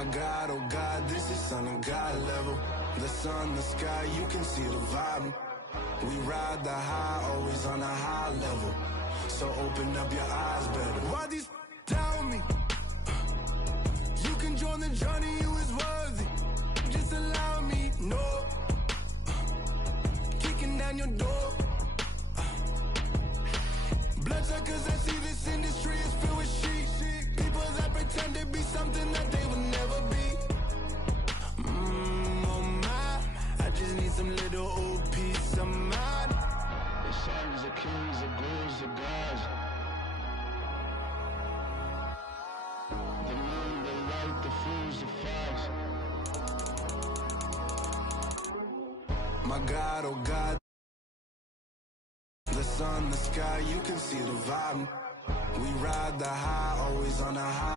My God, oh God, this is Son of God level. The sun, the sky, you can see the vibe. We ride the high, always on a high level. So open up your eyes better. Why these tell me? You can join the journey, you is worthy. Just allow me, no. Kicking down your door. Bloodsuckers, I see this industry is filled with sheep. People that pretend to be something that they will never be. Oh my, I just need some little old peace of mind. The sons of kings, the ghouls, the gods. The moon, the light, the fools, the facts. My God, oh God. The sun, the sky, you can see the vibe. We ride the high, always on a high.